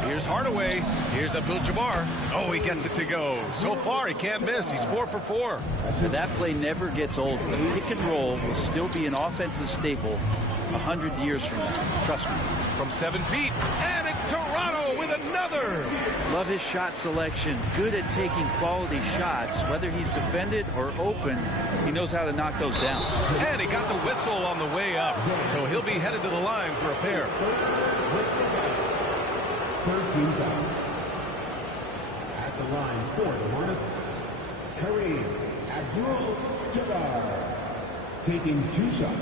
Here's Hardaway. Here's Abdul-Jabbar. Oh, he gets it to go. So far, he can't miss. He's 4 for 4. So that play never gets old. The pick and roll will still be an offensive staple 100 years from now. Trust me. From 7 feet. And it's Toronto with another. Love his shot selection. Good at taking quality shots. Whether he's defended or open, he knows how to knock those down. And he got the whistle on the way up. So he'll be headed to the line for a pair. 13 foul. At the line for the Hornets, Kareem Abdul-Jabbar, taking 2 shots.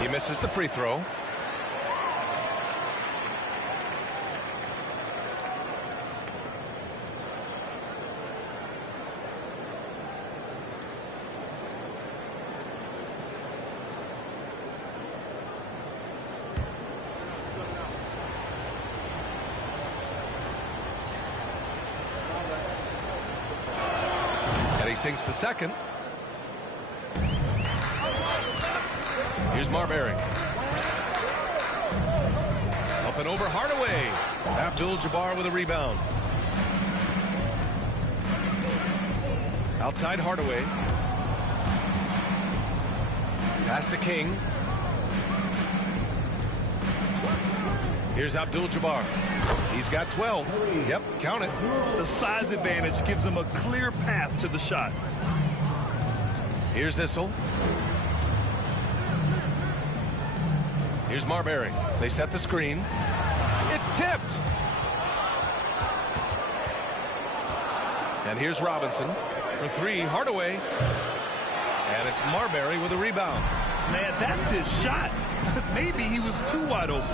He misses the free throw. Sinks the second. Here's Marbury. Up and over Hardaway. Abdul-Jabbar with a rebound. Outside Hardaway. Pass to King. Here's Abdul-Jabbar. He's got 12. Yep, count it. The size advantage gives him a clear path to the shot. Here's Issel. Here's Marbury. They set the screen. It's tipped. And here's Robinson for 3. Hardaway. And it's Marbury with a rebound. Man, that's his shot. Maybe he was too wide open.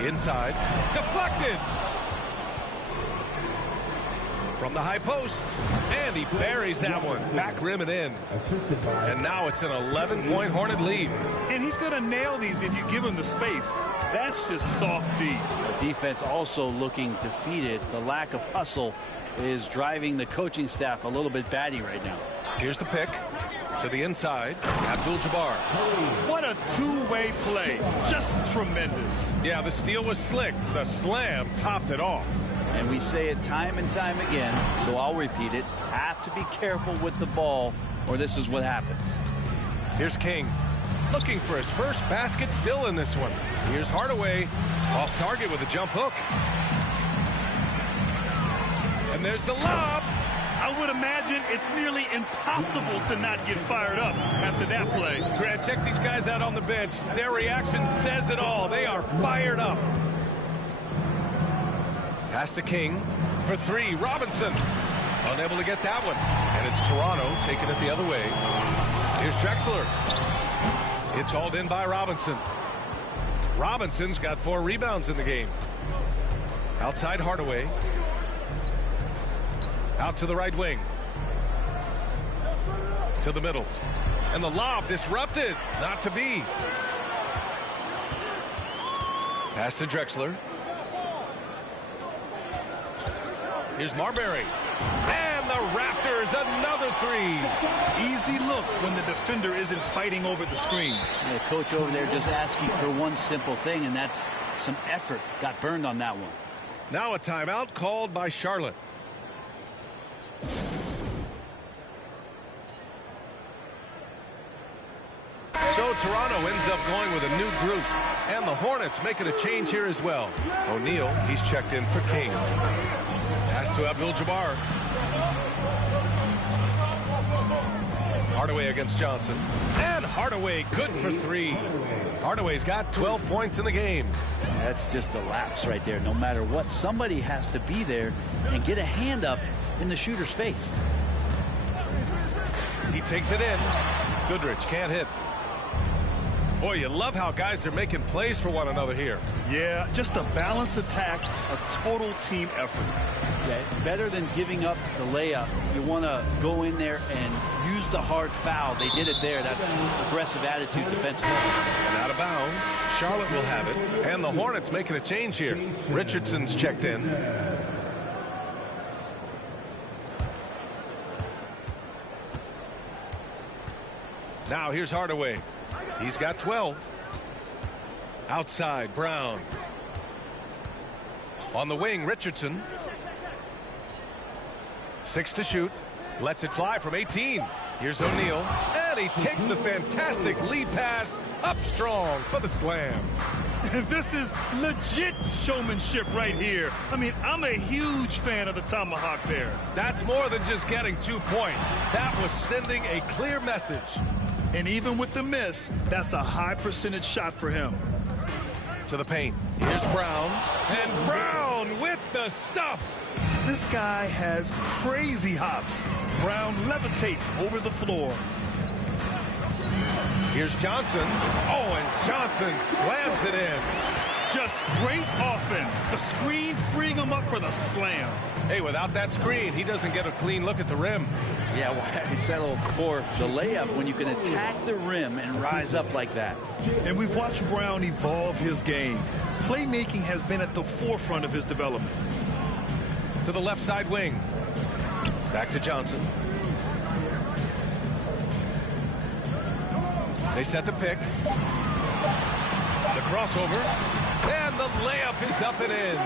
Inside. Deflected. From the high post. And he buries that one. Back rim and in. And now it's an 11-point Hornet lead. And he's going to nail these if you give him the space. That's just soft D. The defense also looking defeated. The lack of hustle is driving the coaching staff a little bit batty right now. Here's the pick. To the inside, Abdul-Jabbar. What a two-way play. Just tremendous. Yeah, the steal was slick. The slam topped it off. And we say it time and time again, so I'll repeat it. Have to be careful with the ball, or this is what happens. Here's King. Looking for his first basket still in this one. Here's Hardaway. Off target with a jump hook. And there's the lob. I would imagine it's nearly impossible to not get fired up after that play. Grant, check these guys out on the bench. Their reaction says it all. They are fired up. Pass to King for 3. Robinson unable to get that one. And it's Toronto taking it the other way. Here's Drexler. It's hauled in by Robinson. Robinson's got 4 rebounds in the game. Outside Hardaway. Out to the right wing. To the middle. And the lob disrupted. Not to be. Pass to Drexler. Here's Marbury. And the Raptors, another 3. Easy look when the defender isn't fighting over the screen. The coach over there just asking for one simple thing, and that's some effort. Got burned on that one. Now a timeout called by Charlotte. So Toronto ends up going with a new group. And the Hornets making a change here as well. O'Neal, he's checked in for King. Pass to Abdul-Jabbar. Hardaway against Johnson. And Hardaway good for 3. Hardaway's got 12 points in the game. That's just a lapse right there. No matter what, somebody has to be there and get a hand up in the shooter's face. He takes it in. Goodrich can't hit. Boy, you love how guys are making plays for one another here. Yeah, just a balanced attack, a total team effort. Okay, better than giving up the layup. You want to go in there and use the hard foul. They did it there. That's aggressive attitude defensively. And out of bounds, Charlotte will have it. And the Hornets making a change here. Richardson's checked in. Now here's Hardaway. He's got 12. Outside, Brown. On the wing, Richardson. 6 to shoot. Lets it fly from 18. Here's O'Neal. And he takes the fantastic lead pass up strong for the slam. This is legit showmanship right here. I mean, I'm a huge fan of the tomahawk there. That's more than just getting 2 points. That was sending a clear message. And even with the miss, that's a high percentage shot for him. To the paint. Here's Brown. And Brown with the stuff. This guy has crazy hops. Brown levitates over the floor. Here's Johnson. Oh, and Johnson slams it in. Just great offense. The screen freeing him up for the slam. Hey, without that screen, he doesn't get a clean look at the rim. Yeah, well, we said a little before, the layup, when you can attack the rim and rise up like that. And we've watched Brown evolve his game. Playmaking has been at the forefront of his development. To the left side wing. Back to Johnson. They set the pick. The crossover. And the layup is up and in.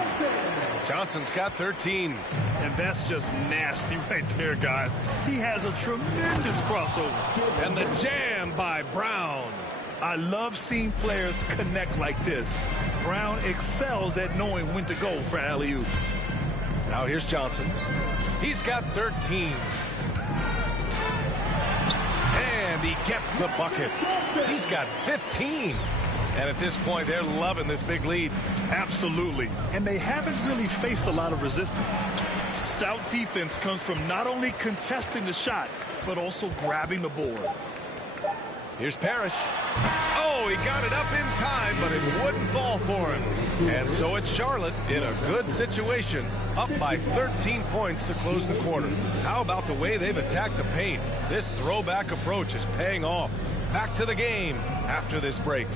Johnson's got 13. And that's just nasty right there, guys. He has a tremendous crossover. And the jam by Brown. I love seeing players connect like this. Brown excels at knowing when to go for alley-oops. Now here's Johnson. He's got 13. And he gets the bucket. He's got 15. And at this point, they're loving this big lead. Absolutely. And they haven't really faced a lot of resistance. Stout defense comes from not only contesting the shot, but also grabbing the board. Here's Parrish. Oh, he got it up in time, but it wouldn't fall for him. And so it's Charlotte in a good situation, up by 13 points to close the quarter. How about the way they've attacked the paint? This throwback approach is paying off. Back to the game after this break.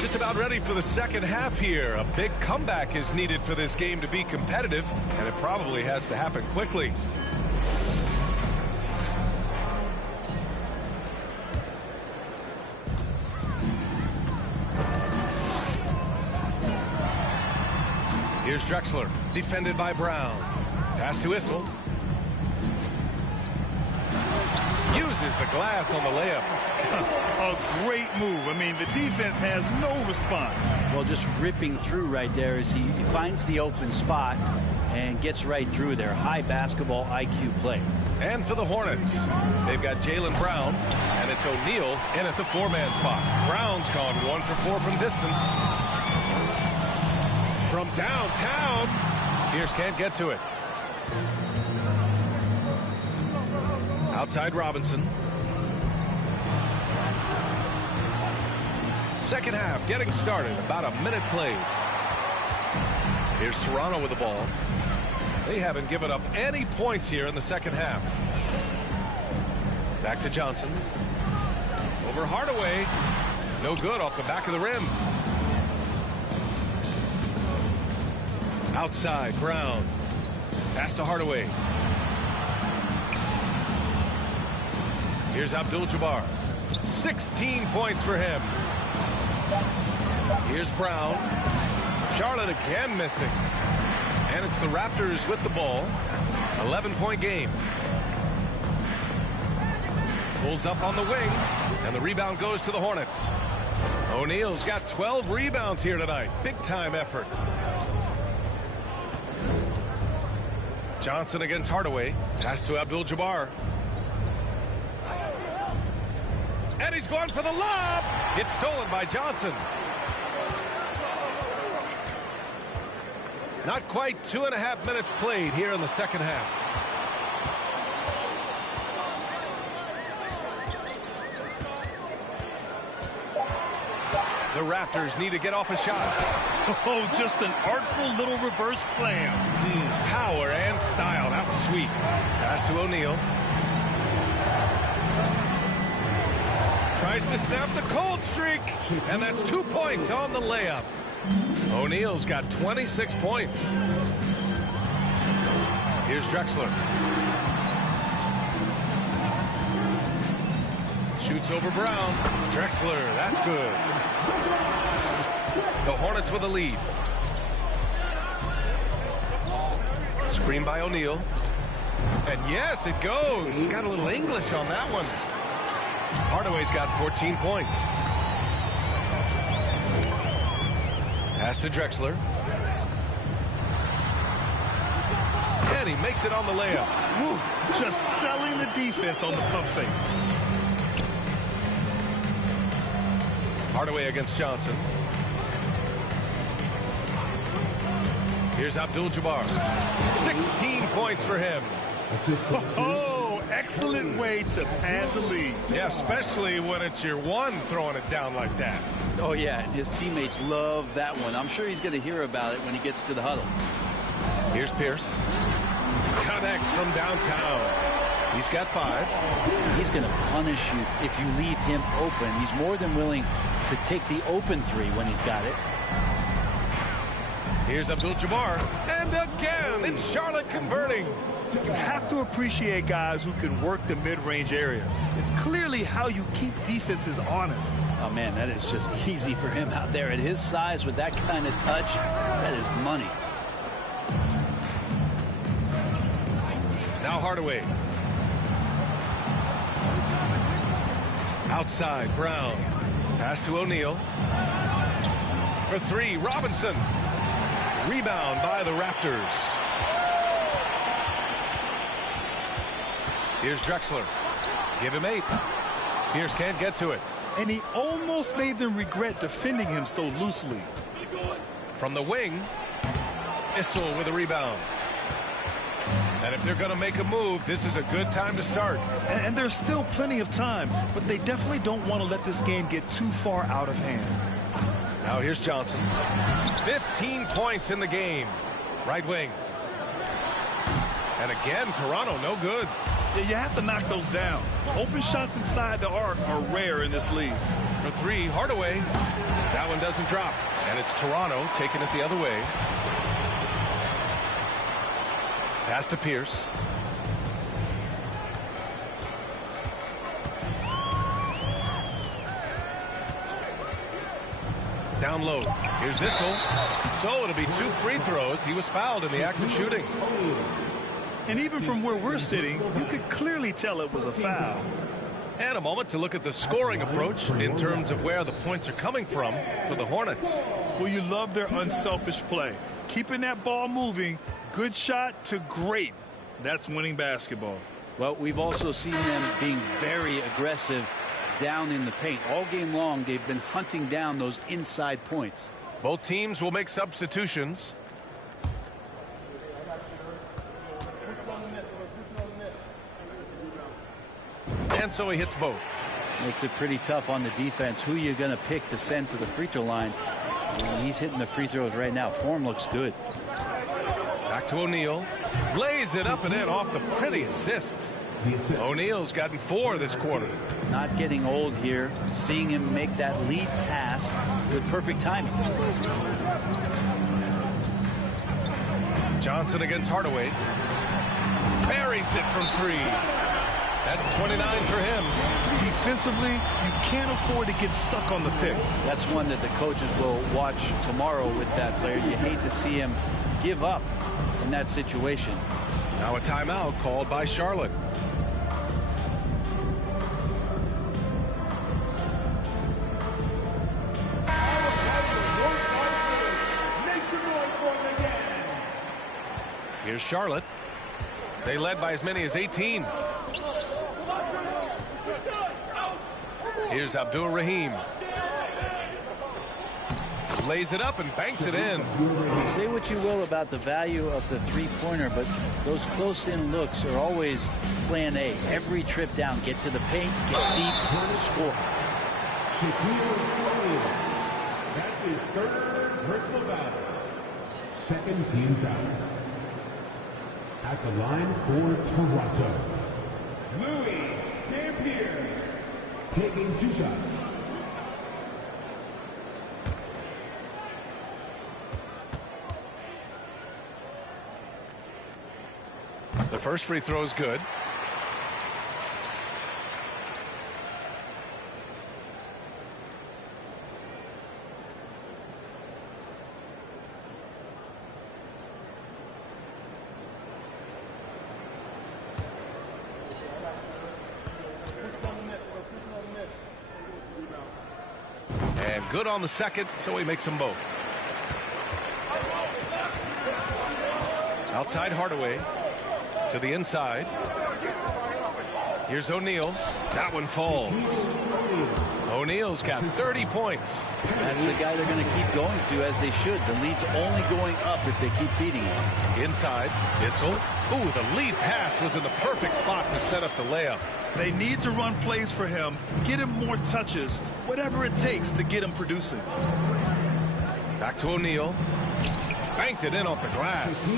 Just about ready for the second half here. A big comeback is needed for this game to be competitive, and it probably has to happen quickly. Here's Drexler, defended by Brown. Pass to Issel. Uses the glass on the layup. A great move. I mean, the defense has no response. Well, just ripping through right there as he finds the open spot and gets right through there. High basketball IQ play. And for the Hornets, they've got Jaylen Brown, and it's O'Neal in at the four-man spot. Brown's gone 1 for 4 from distance. From downtown, Pierce can't get to it. Outside Robinson. Second half getting started. About a minute played. Here's Toronto with the ball. They haven't given up any points here in the second half. Back to Johnson. Over Hardaway. No good off the back of the rim. Outside Brown. Pass to Hardaway. Here's Abdul-Jabbar. 16 points for him. Here's Brown. Charlotte again missing. And it's the Raptors with the ball. 11-point game. Pulls up on the wing, and the rebound goes to the Hornets. O'Neal's got 12 rebounds here tonight. Big-time effort. Johnson against Hardaway. Pass to Abdul-Jabbar. And he's going for the lob. It's stolen by Johnson. Not quite 2.5 minutes played here in the second half. The Raptors need to get off a shot. Oh, just an artful little reverse slam. Power and style. That was sweet. Pass to O'Neal. Tries to snap the cold streak. And that's 2 points on the layup. O'Neal's got 26 points. Here's Drexler. Shoots over Brown. Drexler, that's good. The Hornets with a lead. Screen by O'Neal. And yes, it goes. Got a little English on that one. Hardaway's got 14 points. Pass to Drexler. And he makes it on the layup. Woo, just selling the defense on the pump fake. Hardaway against Johnson. Here's Abdul-Jabbar. 16 points for him. Oh, excellent way to pad the lead. Yeah, especially when it's your one throwing it down like that. Oh, yeah, and his teammates love that one. I'm sure he's going to hear about it when he gets to the huddle. Here's Pierce. Connects from downtown. He's got 5. He's going to punish you if you leave him open. He's more than willing to take the open 3 when he's got it. Here's Abdul-Jabbar. And again, it's Charlotte converting. You have to appreciate guys who can work the mid-range area. It's clearly how you keep defenses honest. Oh, man, that is just easy for him out there. At his size with that kind of touch, that is money. Now Hardaway. Outside, Brown. Pass to O'Neal. For 3, Robinson. Rebound by the Raptors. Here's Drexler. Give him 8. Pierce can't get to it. And he almost made them regret defending him so loosely. From the wing, Issel with a rebound. And if they're going to make a move, this is a good time to start. And there's still plenty of time, but they definitely don't want to let this game get too far out of hand. Now here's Johnson. 15 points in the game. Right wing. And again, Toronto no good. Yeah, you have to knock those down. Open shots inside the arc are rare in this league. For 3, Hardaway. That one doesn't drop. And it's Toronto taking it the other way. Pass to Pierce. Down low. Here's Issel. So it'll be 2 free throws. He was fouled in the act of shooting. And even from where we're sitting, you could clearly tell it was a foul. And a moment to look at the scoring approach in terms of where the points are coming from for the Hornets. Well, you love their unselfish play. Keeping that ball moving, good shot to great. That's winning basketball. Well, we've also seen them being very aggressive down in the paint. All game long, they've been hunting down those inside points. Both teams will make substitutions. And so he hits both. Makes it pretty tough on the defense. Who you're going to pick to send to the free throw line. He's hitting the free throws right now. Form looks good. Back to O'Neal. Lays it up and in off the pretty assist. O'Neal's gotten 4 this quarter. Not getting old here. Seeing him make that lead pass with perfect timing. Johnson against Hardaway. Buries it from 3. That's 29 for him. Defensively, you can't afford to get stuck on the pick. That's one that the coaches will watch tomorrow with that player. You hate to see him give up in that situation. Now a timeout called by Charlotte. Here's Charlotte. They led by as many as 18. Here's Abdur-Rahim. Lays it up and banks it in. Say what you will about the value of the three-pointer, but those close-in looks are always plan A. Every trip down, get to the paint, get deep, score. That's his third personal foul. Second team foul. At the line for Toronto, Louis Dampier taking 2 shots. The first free throw is good. And good on the second, so he makes them both. Outside Hardaway. To the inside. Here's O'Neal. That one falls. O'Neal's got 30 points. That's the guy they're going to keep going to, as they should. The lead's only going up if they keep feeding him. Inside. Issel. Ooh, the lead pass was in the perfect spot to set up the layup. They need to run plays for him, get him more touches, whatever it takes to get him producing. Back to O'Neal. Banked it in off the glass.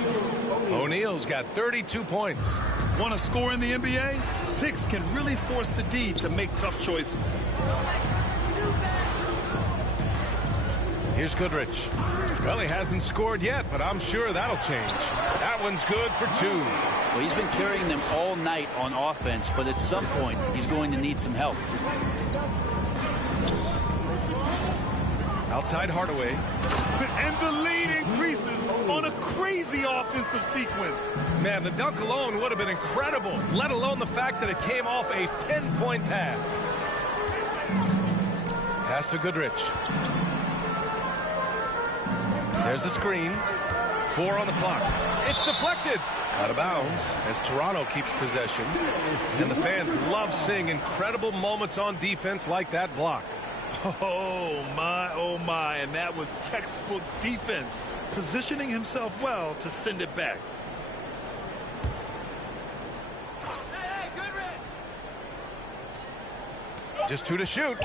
O'Neal's got 32 points. Want to score in the NBA? Picks can really force the D to make tough choices. Here's Goodrich. Well, he hasn't scored yet, but I'm sure that'll change. That one's good for 2. Well, he's been carrying them all night on offense, but at some point, he's going to need some help. Outside Hardaway. And the lead increases on a crazy offensive sequence. Man, the dunk alone would have been incredible, let alone the fact that it came off a 10-point pass. Pass to Goodrich. There's a screen. 4 on the clock. It's deflected. Out of bounds as Toronto keeps possession. And the fans love seeing incredible moments on defense like that block. Oh my, and that was textbook defense, positioning himself well to send it back. Just 2 to shoot.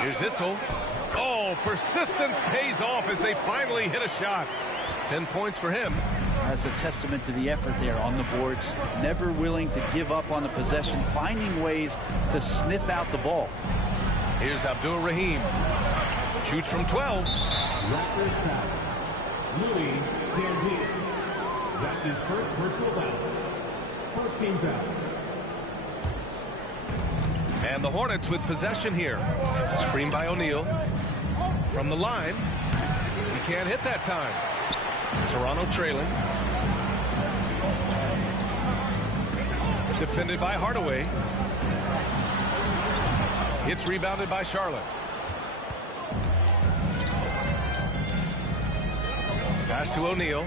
Here's Issel. Oh, persistence pays off as they finally hit a shot. 10 points for him. That's a testament to the effort there on the boards. Never willing to give up on the possession, finding ways to sniff out the ball. Here's Abdur-Rahim. Shoots from 12. Raptors foul. Louis Dampier. That's his first personal foul. First team foul. And the Hornets with possession here. Screen by O'Neal. From the line. He can't hit that time. Toronto trailing. Defended by Hardaway. It's rebounded by Charlotte. Pass to O'Neal.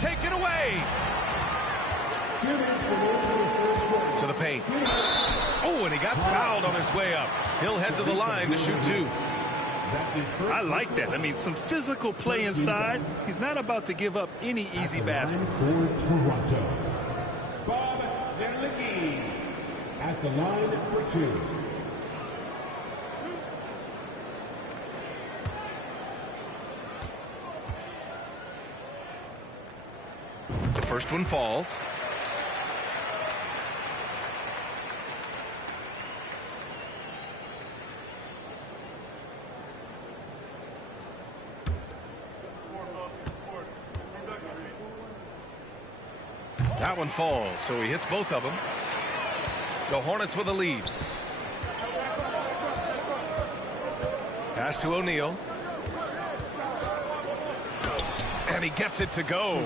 Taken away. To the paint. Oh, and he got fouled on his way up. He'll head to the line to shoot 2. I like that. I mean, some physical play inside. He's not about to give up any easy baskets. For Toronto, Bob Nerlicki at the line for 2. The first one falls. That one falls, so he hits both of them. The Hornets with a lead. Pass to O'Neal. And he gets it to go.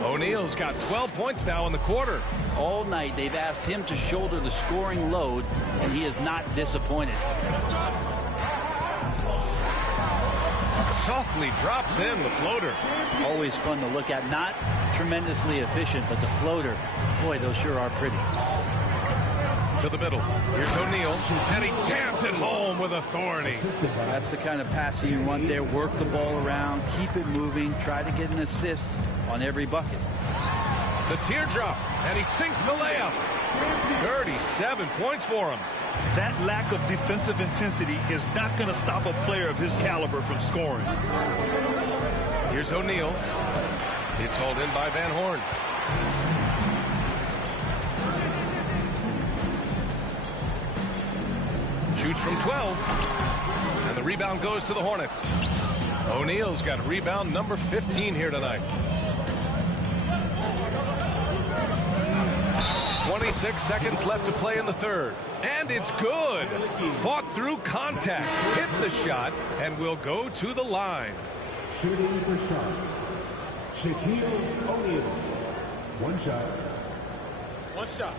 O'Neal's got 12 points now in the quarter. All night they've asked him to shoulder the scoring load, and he is not disappointed. Softly drops in the floater. Always fun to look at. Not tremendously efficient, but the floater, boy, those sure are pretty. To the middle. Here's O'Neal, and he jams it home with authority. That's the kind of passing you want there. Work the ball around, keep it moving, try to get an assist on every bucket. The teardrop, and he sinks the layup. 37 points for him. That lack of defensive intensity is not going to stop a player of his caliber from scoring. Here's O'Neal. It's hauled in by Van Horn. Shoots from 12. And the rebound goes to the Hornets. O'Neal's got rebound number 15 here tonight. 26 seconds left to play in the third. And it's good. Fought through contact. Hit the shot and will go to the line. Shooting for Charlotte, Shaquille O'Neal. One shot. One shot.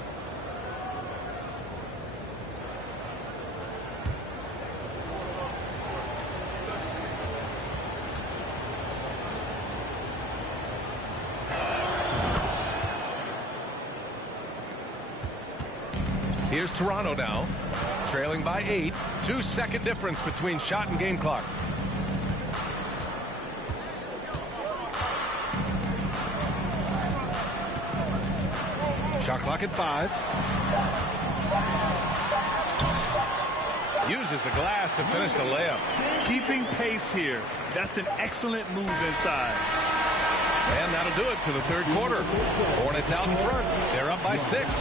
Here's Toronto now, trailing by 8. 2-second difference between shot and game clock. Shot clock at 5. Uses the glass to finish the layup. Keeping pace here. That's an excellent move inside. And that'll do it for the third quarter. Hornets out in front. They're up by 6.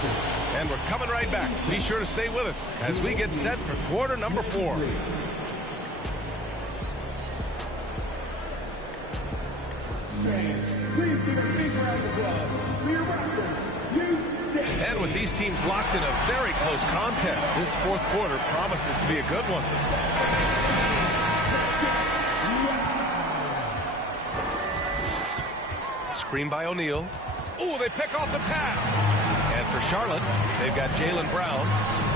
And we're coming right back. Be sure to stay with us as we get set for quarter number 4. Please give a big round of applause for your Raptors. And with these teams locked in a very close contest, this fourth quarter promises to be a good one. Screen by O'Neal. Oh, they pick off the pass. And for Charlotte, they've got Jaylen Brown,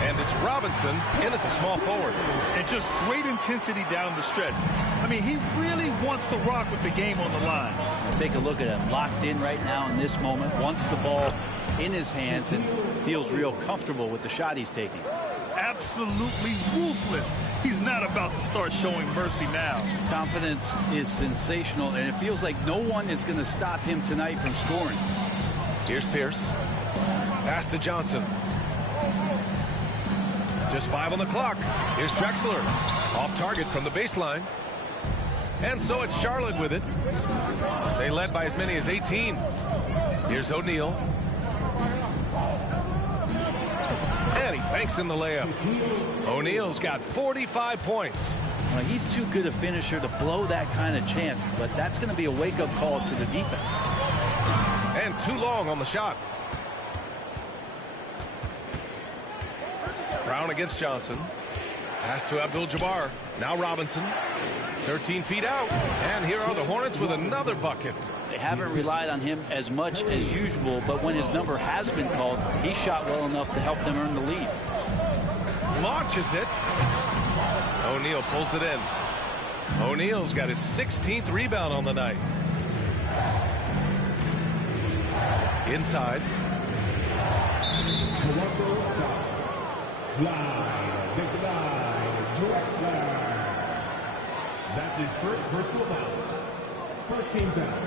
and it's Robinson in at the small forward. And just great intensity down the stretch. I mean, he really wants to rock with the game on the line. Take a look at him, locked in right now in this moment, wants the ball in his hands and feels real comfortable with the shot he's taking. Absolutely ruthless. He's not about to start showing mercy now. Confidence is sensational, and it feels like no one is going to stop him tonight from scoring. Here's Pierce. Pass to Johnson. Just 5 on the clock. Here's Drexler. Off target from the baseline. And so it's Charlotte with it. They led by as many as 18. Here's O'Neal. And he banks in the layup. O'Neal's got 45 points. Well, he's too good a finisher to blow that kind of chance, but that's going to be a wake-up call to the defense. And too long on the shot. Brown against Johnson. Pass to Abdul-Jabbar. Now Robinson. 13 feet out. And here are the Hornets with another bucket. They haven't relied on him as much as usual, but when his number has been called, he shot well enough to help them earn the lead. Launches it. O'Neal pulls it in. O'Neal's got his 16th rebound on the night. Inside. Drexler. That's his first personal foul. First team foul.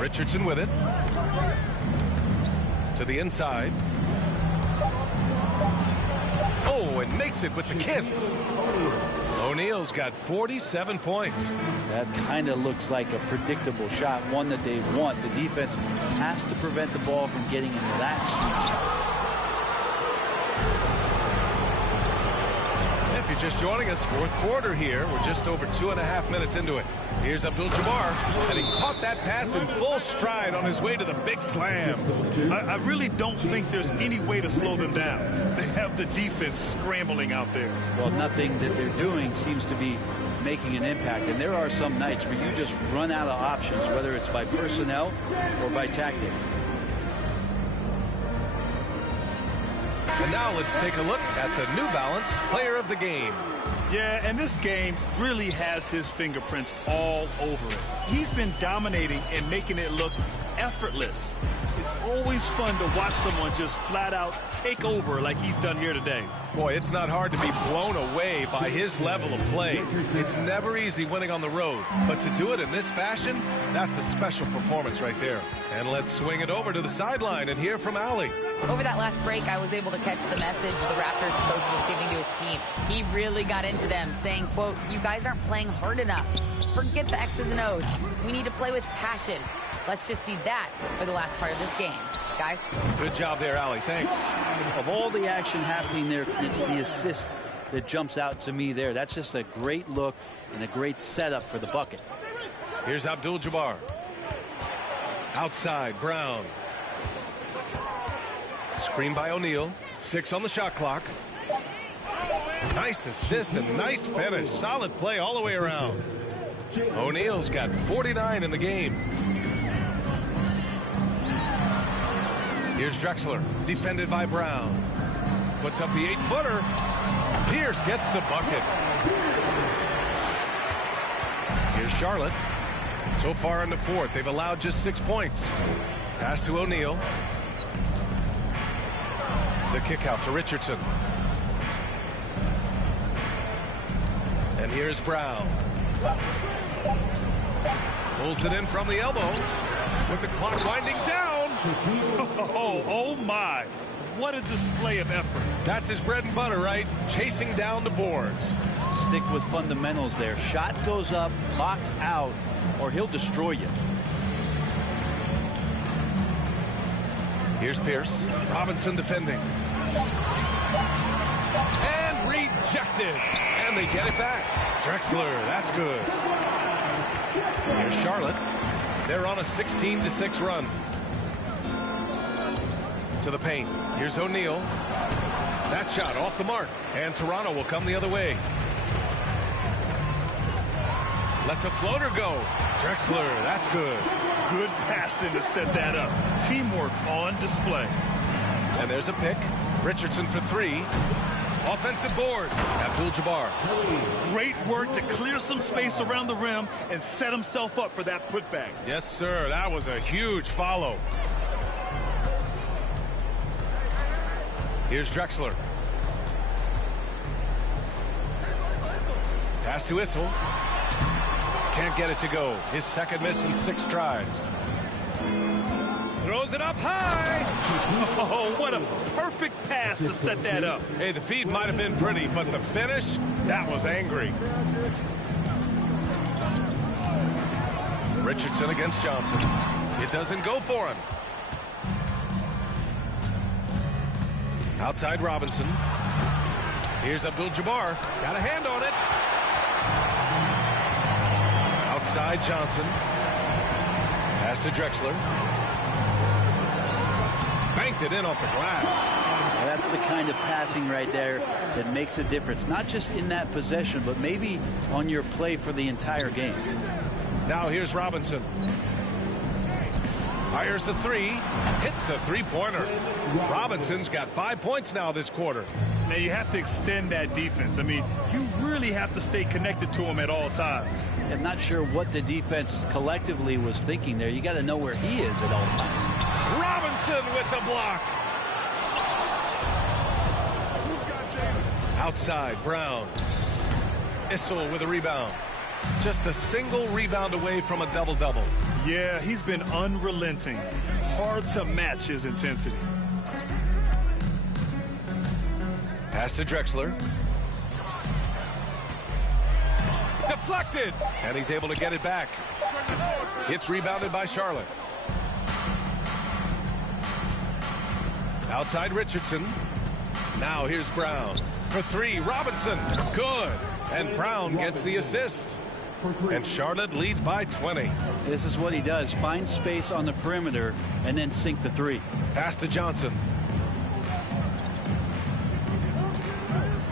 Richardson with it. To the inside. Oh, and makes it with the kiss. O'Neal's got 47 points. That kind of looks like a predictable shot, one that they want. The defense has to prevent the ball from getting into that sweet spot. If you're just joining us, fourth quarter here. We're just over 2.5 minutes into it. Here's Abdul-Jabbar, and he caught that pass in full stride on his way to the big slam. I really don't think there's any way to slow them down. They have the defense scrambling out there. Well, nothing that they're doing seems to be making an impact. And there are some nights where you just run out of options, whether it's by personnel or by tactic. And now let's take a look at the New Balance player of the game. Yeah, and this game really has his fingerprints all over it. He's been dominating and making it look effortless. It's always fun to watch someone just flat out take over like he's done here today. Boy, it's not hard to be blown away by his level of play. It's never easy winning on the road, but to do it in this fashion, that's a special performance right there. And let's swing it over to the sideline and hear from Allie. Over that last break, I was able to catch the message the Raptors coach was giving to his team. He really got into them, saying, quote, "You guys aren't playing hard enough. Forget the X's and O's. We need to play with passion." Let's just see that for the last part of this game. Guys? Good job there, Allie. Thanks. Of all the action happening there, it's the assist that jumps out to me there. That's just a great look and a great setup for the bucket. Here's Abdul-Jabbar. Outside, Brown. Screen by O'Neal. 6 on the shot clock. Nice assist and nice finish. Solid play all the way around. O'Neal's got 49 in the game. Here's Drexler, defended by Brown. Puts up the 8-footer. Pierce gets the bucket. Here's Charlotte. So far in the fourth, they've allowed just 6 points. Pass to O'Neal. The kick out to Richardson. And here's Brown. Pulls it in from the elbow. With the clock winding down. Oh my. What a display of effort. That's his bread and butter, right? Chasing down the boards. Stick with fundamentals there. Shot goes up, box out, or he'll destroy you. Here's Pierce. Robinson defending. And rejected. And they get it back. Drexler, that's good. Here's Charlotte. They're on a 16-6 run. To the paint. Here's O'Neal. That shot off the mark. And Toronto will come the other way. Lets a floater go. Drexler, that's good. Good passing to set that up. Teamwork on display. And there's a pick. Richardson for 3. Offensive board. Abdul-Jabbar. Great work to clear some space around the rim and set himself up for that putback. Yes, sir. That was a huge follow. Here's Drexler. Pass to Issel. Can't get it to go. His second miss in 6 tries. Throws it up high. Oh, what a perfect pass to set that up. Hey, the feed might have been pretty, but the finish, that was angry. Richardson against Johnson. It doesn't go for him. Outside Robinson. Here's Abdul-Jabbar. Got a hand on it. Outside Johnson. Pass to Drexler. Banked it in off the glass. Well, that's the kind of passing right there that makes a difference. Not just in that possession, but maybe on your play for the entire game. Now here's Robinson. Fires the 3. Hits a 3-pointer. Robinson's got 5 points now this quarter. Now you have to extend that defense. I mean, you really have to stay connected to him at all times. I'm not sure what the defense collectively was thinking there. You got to know where he is at all times. Robinson with the block. Outside, Brown. Issel with a rebound. Just a single rebound away from a double-double. Yeah, he's been unrelenting. Hard to match his intensity. Pass to Drexler. Deflected! And he's able to get it back. It's rebounded by Charlotte. Outside Richardson. Now here's Brown. for three. Robinson, good. And Brown gets the assist. And Charlotte leads by 20. This is what he does. Find space on the perimeter and then sink the three. Pass to Johnson.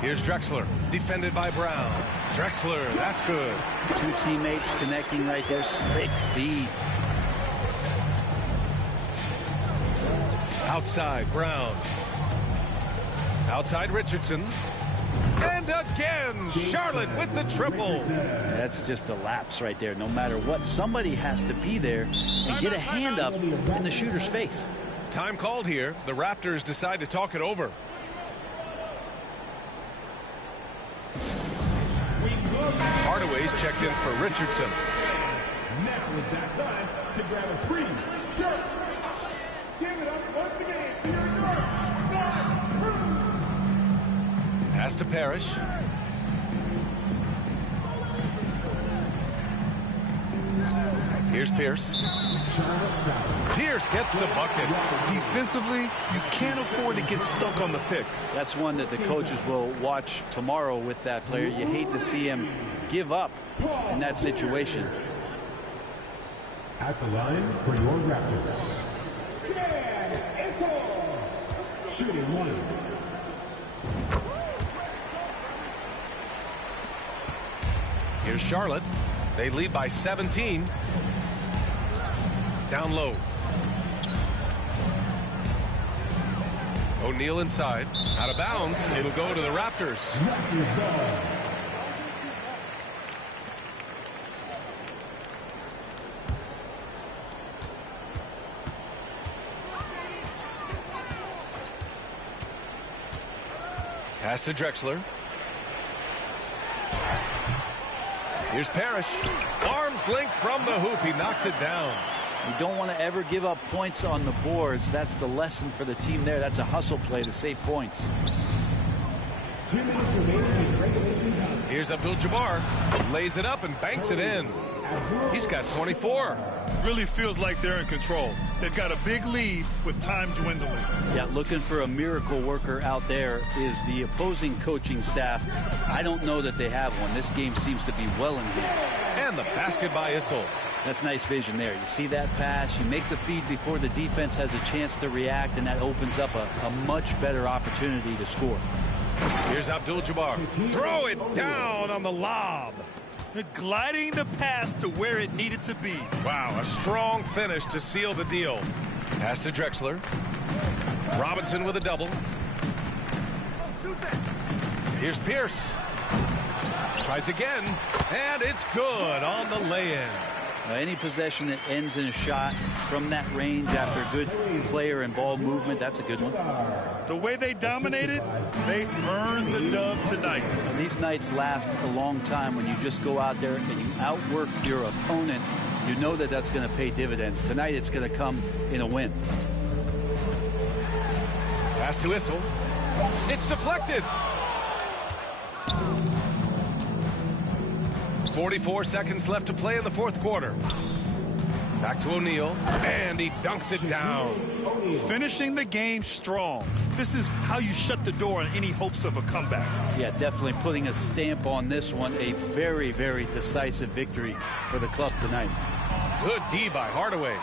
Here's Drexler, defended by Brown. Drexler, that's good. Two teammates connecting right there. Slick feed. Outside, Brown. Outside, Richardson. And again, Charlotte with the triple. That's just a lapse right there. No matter what, somebody has to be there and get a hand up in the shooter's face. Time called here. The Raptors decide to talk it over. Hardaway's checked in for Richardson. Now is that time to grab a free shirt. Give it up once again. Here it goes. Pass to Parrish. Here's Pierce. Pierce gets the bucket. Defensively, you can't afford to get stuck on the pick. That's one that the coaches will watch tomorrow with that player. You hate to see him give up in that situation. At the line for your Raptors. Shooting one. Here's Charlotte. They lead by 17. Down low. O'Neal inside. Out of bounds. It'll go to the Raptors. Pass to Drexler. Here's Parrish. Arms length from the hoop. He knocks it down. You don't want to ever give up points on the boards. That's the lesson for the team there. That's a hustle play to save points. 2 minutes remaining in regulation time. Here's Abdul-Jabbar. Lays it up and banks it in. He's got 24. Really feels like they're in control. They've got a big lead with time dwindling. Yeah, looking for a miracle worker out there is the opposing coaching staff. I don't know that they have one. This game seems to be well in hand. And the basket by Issel. That's nice vision there. You see that pass, you make the feed before the defense has a chance to react, and that opens up a much better opportunity to score. Here's Abdul-Jabbar. Throw it down on the lob. Gliding the pass to where it needed to be. Wow, a strong finish to seal the deal. Pass to Drexler. Robinson with a double. Here's Pierce. Tries again, and it's good on the lay-in. Any possession that ends in a shot from that range after good player and ball movement, that's a good one. The way they dominated, they earned the dub tonight. And these nights last a long time when you just go out there and you outwork your opponent. You know that that's going to pay dividends. Tonight it's going to come in a win. Pass to Issel. It's deflected. 44 seconds left to play in the fourth quarter. Back to O'Neal, and he dunks it down. Finishing the game strong. This is how you shut the door on any hopes of a comeback. Yeah, definitely putting a stamp on this one. A very, very decisive victory for the club tonight. Good D by Hardaway.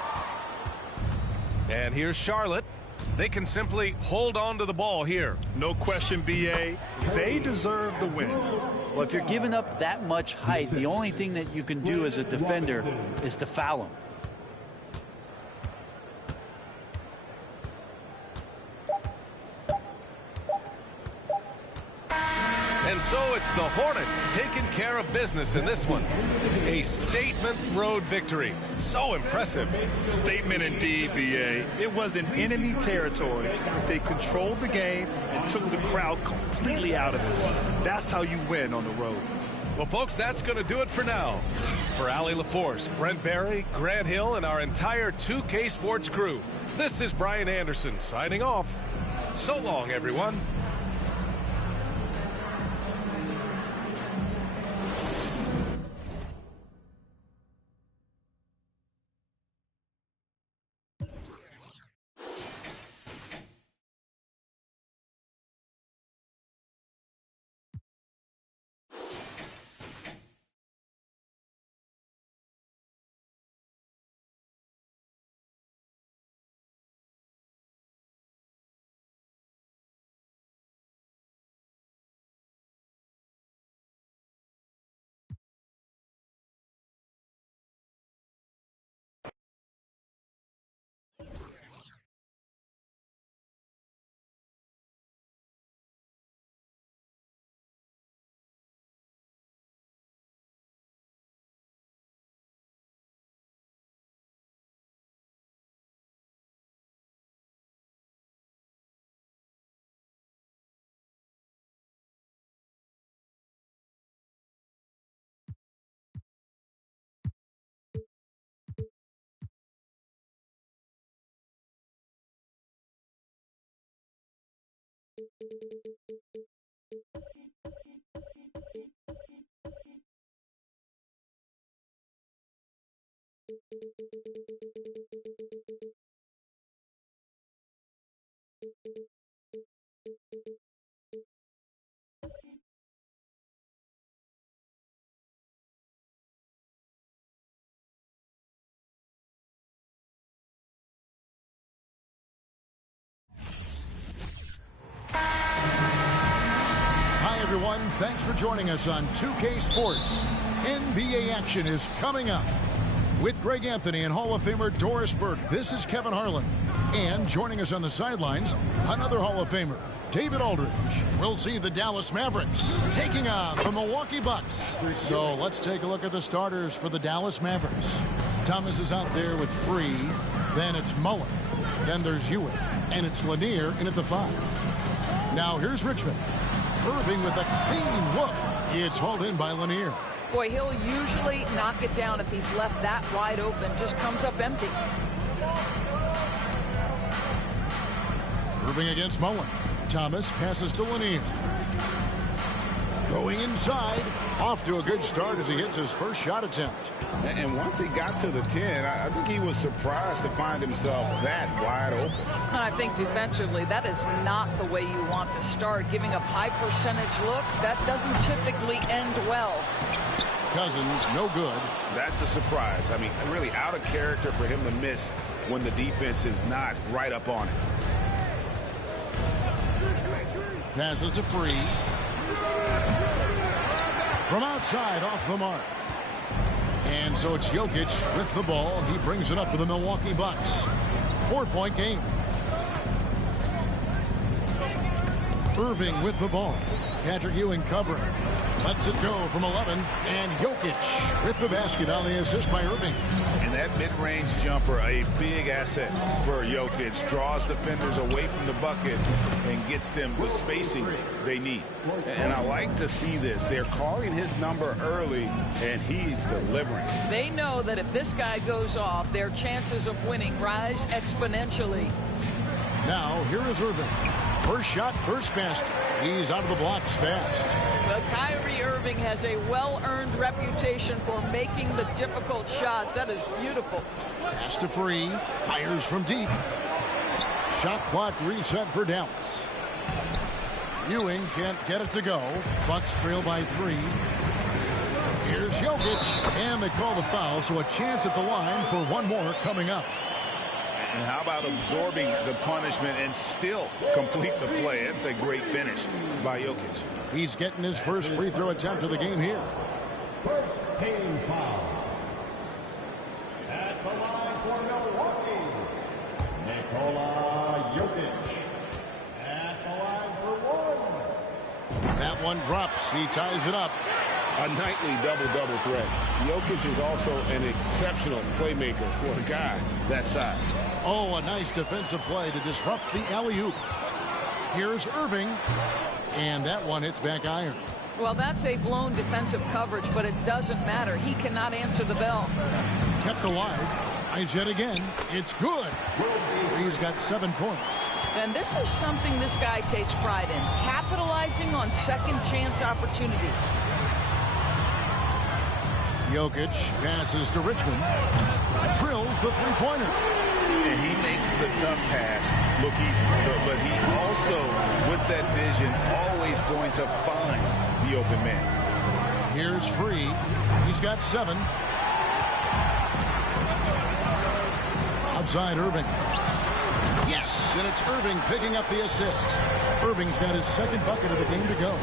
And here's Charlotte. They can simply hold on to the ball here. No question, B.A. They deserve the win. Well, if you're giving up that much height, the only thing that you can do as a defender is to foul him. And so it's the Hornets taking care of business in this one. A statement road victory. So impressive. Statement indeed, B.A. It was in enemy territory. They controlled the game and took the crowd completely out of it. That's how you win on the road. Well, folks, that's going to do it for now. For Allie LaForce, Brent Barry, Grant Hill, and our entire 2K Sports crew, this is Brian Anderson signing off. So long, everyone. Hi, everyone. Thanks for joining us on 2K Sports. NBA action is coming up. With Greg Anthony and Hall of Famer Doris Burke, this is Kevin Harlan. And joining us on the sidelines, another Hall of Famer, David Aldridge. We'll see the Dallas Mavericks taking on the Milwaukee Bucks. So let's take a look at the starters for the Dallas Mavericks. Thomas is out there with Free. Then it's Mullen. Then there's Ewing. And it's Lanier in at the 5. Now here's Richmond. Irving with a clean look. It's hauled in by Lanier. Boy, he'll usually knock it down if he's left that wide open. Just comes up empty. Irving against Mullen. Thomas passes to Lanier. Going inside. Off to a good start as he hits his first shot attempt. And once he got to the 10, I think he was surprised to find himself that wide open. I think defensively, that is not the way you want to start. Giving up high percentage looks, that doesn't typically end well. Cousins, no good. That's a surprise. I mean, really out of character for him to miss when the defense is not right up on it. Passes to Free. From outside, off the mark. And so it's Jokic with the ball. He brings it up for the Milwaukee Bucks. 4-point game. Irving with the ball. Patrick Ewing covering. Lets it go from 11. And Jokic with the basket on the assist by Irving. And that mid-range jumper, a big asset for Jokic. Draws defenders away from the bucket and gets them the spacing they need. And I like to see this. They're calling his number early, and he's delivering. They know that if this guy goes off, their chances of winning rise exponentially. Now, here is Irving. First shot, first basket. He's out of the blocks fast. Well, Kyrie Irving has a well-earned reputation for making the difficult shots. That is beautiful. Pass to Free. Fires from deep. Shot clock reset for Dallas. Ewing can't get it to go. Bucks trail by 3. Here's Jokic. And they call the foul, so a chance at the line for one more coming up. And how about absorbing the punishment and still complete the play? It's a great finish by Jokic. He's getting his first free throw attempt of the game here. First team foul. At the line for Milwaukee, Nikola Jokic. At the line for 1. That one drops. He ties it up. A nightly double-double threat. Jokic is also an exceptional playmaker for a guy that size. Oh, a nice defensive play to disrupt the alley-oop. Here's Irving. And that one hits back iron. Well, that's a blown defensive coverage, but it doesn't matter. He cannot answer the bell. Kept alive. Tries yet again. It's good. He's got 7 points. And this is something this guy takes pride in. Capitalizing on second chance opportunities. Jokic passes to Richmond. Drills the three-pointer. And he makes the tough pass look easy. But he also, with that vision, always going to find the open man. Here's Free. He's got 7. Outside Irving. Yes, and it's Irving picking up the assist. Irving's got his second bucket of the game to go.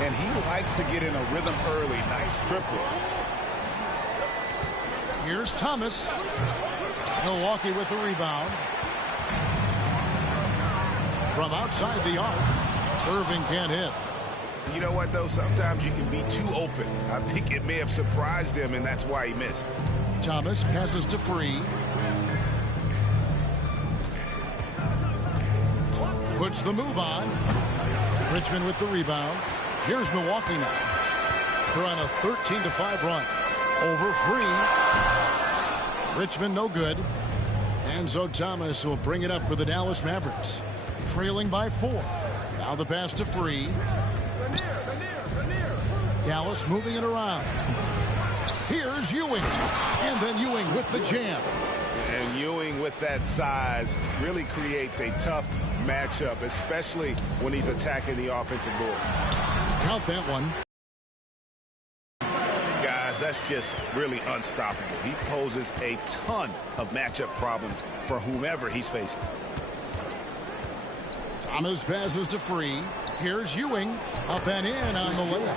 And he likes to get in a rhythm early. Nice triple. Here's Thomas. Milwaukee with the rebound. From outside the arc, Irving can't hit. You know what, though? Sometimes you can be too open. I think it may have surprised him, and that's why he missed. Thomas passes to Free. Puts the move on. Richmond with the rebound. Here's Milwaukee now. They're on a 13-5 run. Over Free. Richmond no good. And so Thomas will bring it up for the Dallas Mavericks. Trailing by 4. Now the pass to Free. Dallas moving it around. Here's Ewing. And then Ewing with the jam. And Ewing with that size really creates a tough matchup, especially when he's attacking the offensive board. Count that one. Guys, that's just really unstoppable. He poses a ton of matchup problems for whomever he's facing. Thomas passes to Free. Here's Ewing. Up and in on the layup.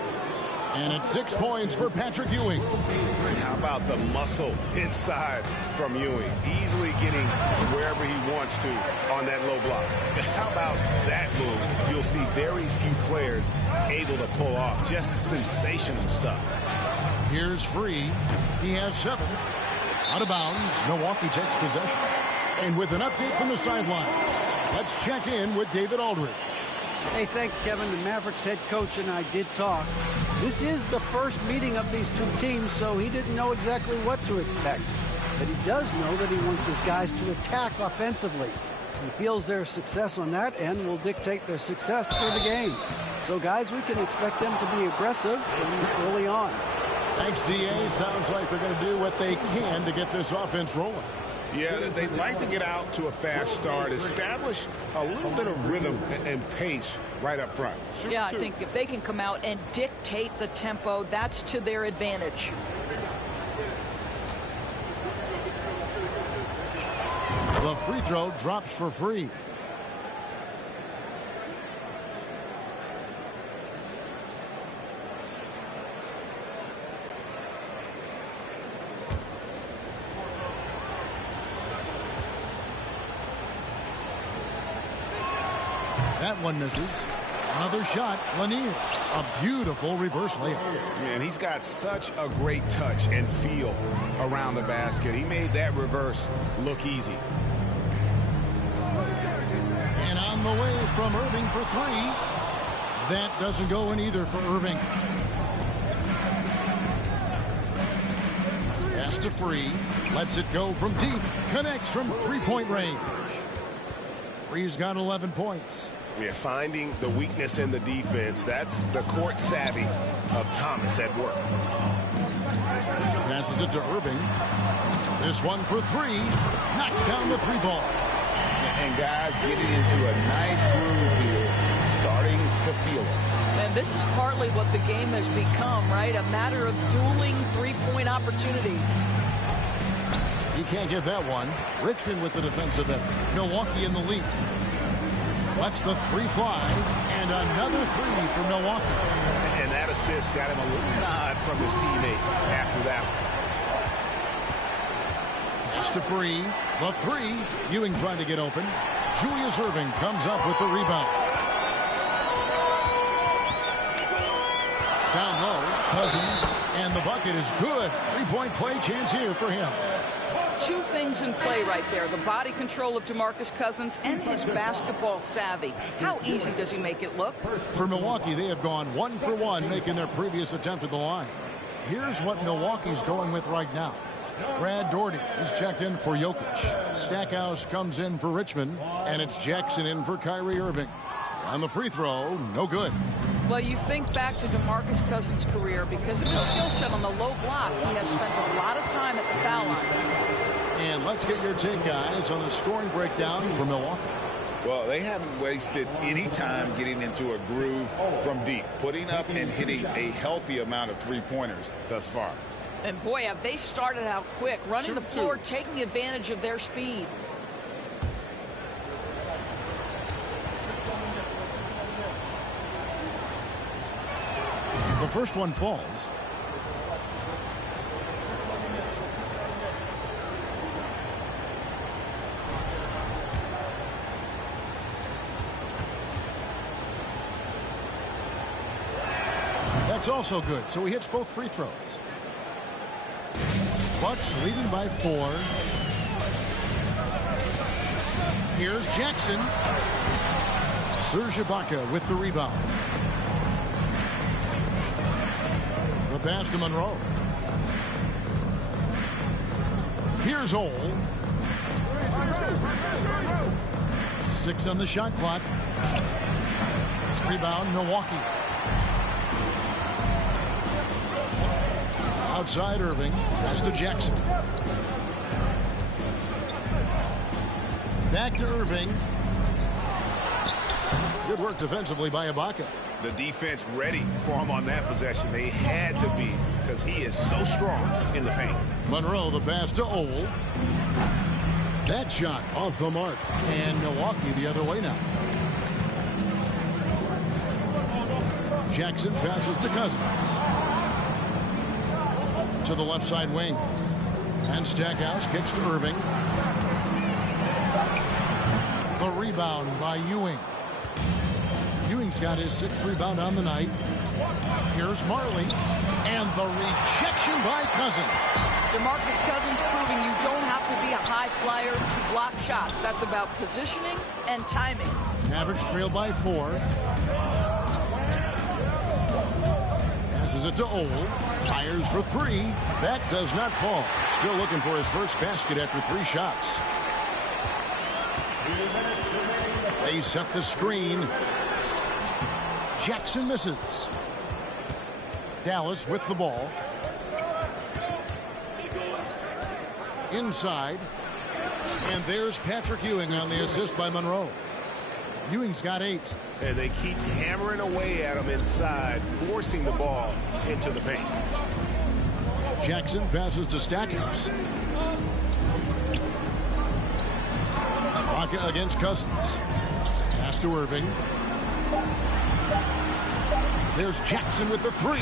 And it's 6 points for Patrick Ewing. And how about the muscle inside from Ewing? Easily getting to wherever he wants to on that low block. And how about that move? You'll see very few players able to pull off. Just sensational stuff. Here's Free. He has 7. Out of bounds. Milwaukee takes possession. And with an update from the sideline, let's check in with David Aldridge. Hey, thanks, Kevin. The Mavericks head coach and I did talk. This is the first meeting of these two teams, so he didn't know exactly what to expect. But he does know that he wants his guys to attack offensively. He feels their success on that end will dictate their success through the game. So, guys, we can expect them to be aggressive from early on. Thanks, D.A. Sounds like they're going to do what they can to get this offense rolling. Yeah, they'd like to get out to a fast start, establish a little bit of rhythm and pace right up front. Yeah, I think if they can come out and dictate the tempo, that's to their advantage. The free throw drops for Free. That one misses. Another shot, Lanier. A beautiful reverse layup. Man, he's got such a great touch and feel around the basket. He made that reverse look easy. And on the way from Irving for 3. That doesn't go in either for Irving. Pass to Free. Lets it go from deep. Connects from three-point range. Free's got 11 points. We're finding the weakness in the defense. That's the court savvy of Thomas at work. Passes it to Irving. This one for 3. Knocks down the 3 ball. And guys getting into a nice groove here, starting to feel it. And this is partly what the game has become, right? A matter of dueling three-point opportunities. You can't get that one. Richmond with the defensive effort. Milwaukee in the lead. Lets the 3 fly, and another 3 for Milwaukee. And that assist got him a little nod from his teammate after that. Pass to Free. The 3. Ewing trying to get open. Julius Irving comes up with the rebound. Down low, Cousins, and the bucket is good. 3-point play chance here for him. Two things in play right there. The body control of DeMarcus Cousins and his basketball savvy. How easy does he make it look? For Milwaukee, they have gone 1 for 1, making their previous attempt at the line. Here's what Milwaukee's going with right now. Brad Daugherty is checked in for Jokic. Stackhouse comes in for Richmond, and it's Jackson in for Kyrie Irving. On the free throw, no good. Well, you think back to DeMarcus Cousins' career. Because of his skill set on the low block, he has spent a lot of time at the foul line. And let's get your take, guys, on the scoring breakdown for Milwaukee. Well, they haven't wasted any time getting into a groove from deep, putting up and hitting a healthy amount of three-pointers thus far. And boy, have they started out quick, running the floor, taking advantage of their speed. The first one falls. That's also good, so he hits both free throws. Bucks leading by 4. Here's Jackson. Serge Ibaka with the rebound. The pass to Monroe. Here's Ole. 6 on the shot clock. Rebound, Milwaukee. Outside Irving. Pass to Jackson. Back to Irving. Good work defensively by Ibaka. The defense ready for him on that possession. They had to be, because he is so strong in the paint. Monroe, the pass to Ole. That shot off the mark. And Milwaukee the other way now. Jackson passes to Cousins. To the left side wing. And Stackhouse kicks to Irving. The rebound by Ewing. Ewing's got his 6th rebound on the night. Here's Marley. And the rejection by Cousins. DeMarcus Cousins proving you don't have to be a high flyer to block shots. That's about positioning and timing. Mavericks trail by 4. Passes it to Ole. Fires for 3. That does not fall. Still looking for his first basket after 3 shots. They set the screen. Jackson misses. Dallas with the ball. Inside. And there's Patrick Ewing on the assist by Monroe. Ewing's got 8. And they keep hammering away at him inside, forcing the ball into the paint. Jackson passes to Stackhouse. Ibaka against Cousins. Pass to Irving. There's Jackson with the 3.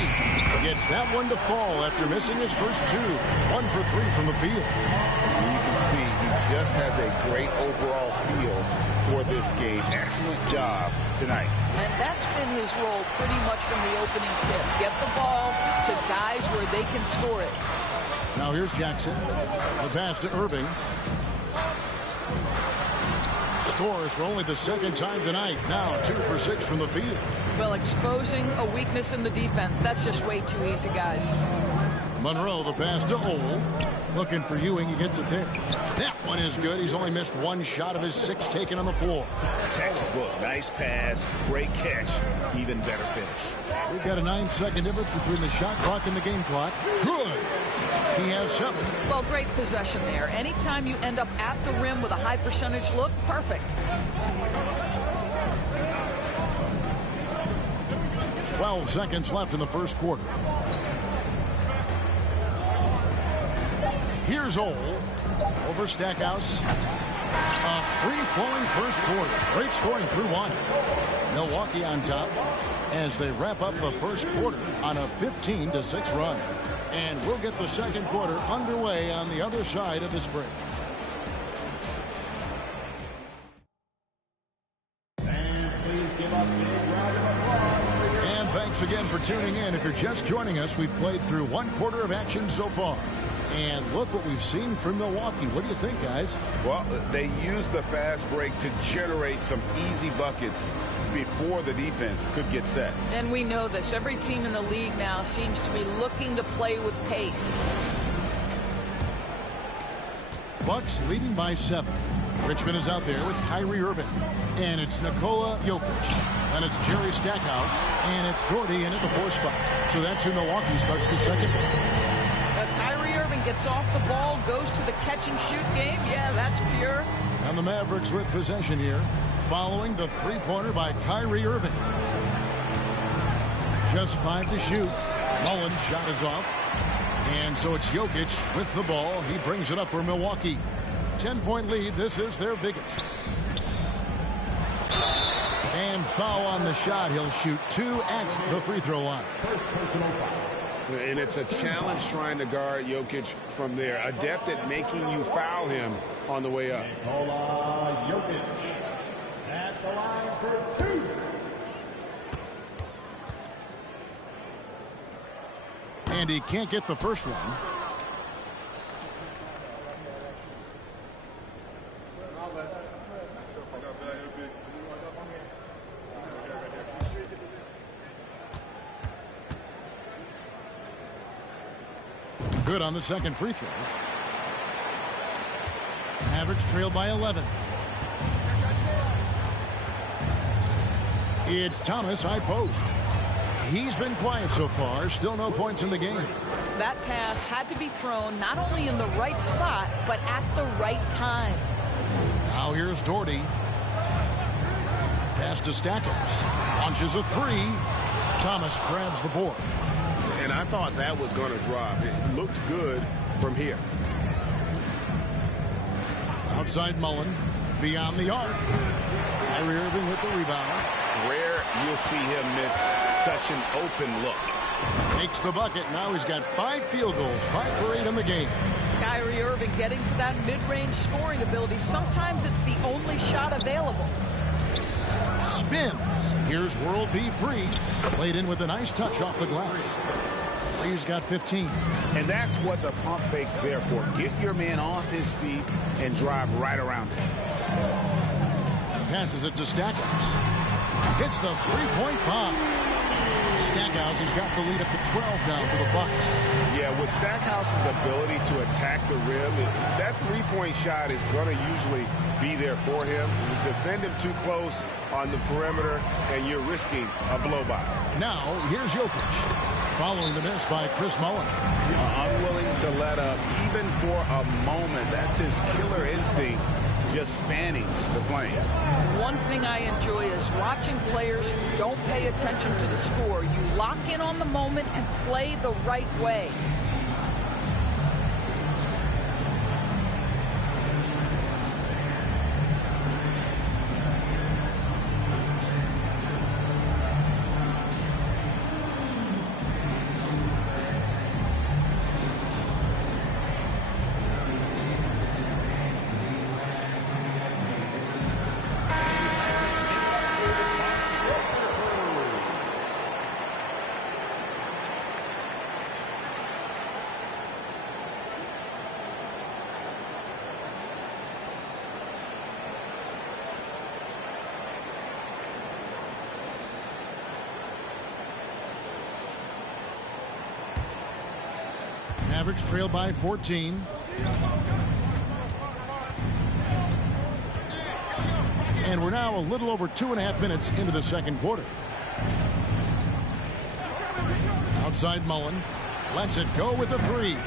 Gets that one to fall after missing his first 2. 1 for 3 from the field. And you can see he just has a great overall feel for this game. Excellent job tonight. And that's been his role pretty much from the opening tip. Get the ball to guys where they can score it. Now here's Jackson. The pass to Irving. Scores for only the 2nd time tonight. Now 2 for 6 from the field. Well, exposing a weakness in the defense. That's just way too easy, guys. Monroe, the pass to Ole. Looking for Ewing. He gets it there. That one is good. He's only missed 1 shot of his 6 taken on the floor. Textbook. Nice pass. Great catch. Even better finish. We've got a 9-second difference between the shot clock and the game clock. Good. He has 7. Well, great possession there. Anytime you end up at the rim with a high percentage look, perfect. 12 seconds left in the first quarter. Here's Ole over Stackhouse. A free-flowing first quarter. Great scoring through 1. Milwaukee on top as they wrap up the first quarter on a 15-6 run. And we'll get the second quarter underway on the other side of this break. And thanks again for tuning in. If you're just joining us, we've played through 1 quarter of action so far. And look what we've seen from Milwaukee. What do you think, guys? Well, they used the fast break to generate some easy buckets before the defense could get set. And we know this. Every team in the league now seems to be looking to play with pace. Bucks leading by 7. Richmond is out there with Kyrie Irving. And it's Nikola Jokic. And it's Jerry Stackhouse. And it's Doherty in at the 4 spot. So that's who Milwaukee starts the second. Kyrie Irving gets off the ball, goes to the catch-and-shoot game. Yeah, that's pure. And the Mavericks with possession here, following the 3-pointer by Kyrie Irving. Just 5 to shoot. Mullen's shot is off. And so it's Jokic with the ball. He brings it up for Milwaukee. 10-point lead. This is their biggest. And foul on the shot. He'll shoot 2 at the free throw line. First personal foul. And it's a challenge trying to guard Jokic from there. Adept at making you foul him on the way up. Nikola Jokic at the line for 2. And he can't get the first one. Good on the second free throw. Mavericks trail by 11. It's Thomas high post. He's been quiet so far. Still no points in the game. That pass had to be thrown not only in the right spot, but at the right time. Now here's Doherty. Pass to Stackhouse. Launches a three. Thomas grabs the board. And I thought that was going to drop. It looked good from here. Outside Mullen. Beyond the arc. Kyrie Irving with the rebound. Rare you'll see him miss such an open look. Makes the bucket. Now he's got 5 field goals. 5 for 8 in the game. Kyrie Irving getting to that mid-range scoring ability. Sometimes it's the only shot available. Spins. Here's World B. Free. Played in with a nice touch off the glass. Free's got 15. And that's what the pump fake's there for. Get your man off his feet and drive right around him. Passes it to Stackhouse. Hits the three-point bomb. Stackhouse has got the lead up to 12 now for the Bucks. Yeah, with Stackhouse's ability to attack the rim, that three-point shot is going to usually be there for him. You defend him too close on the perimeter, and you're risking a blow-by. Now, here's Jokic. Following the miss by Chris Mullen. Unwilling to let up, even for a moment. That's his killer instinct, just fanning the flame. One thing I enjoy is watching players who don't pay attention to the score. You lock in on the moment and play the right way. Mavericks trail by 14. And we're now a little over 2.5 minutes into the second quarter. Outside Mullen. Lets it go with a three.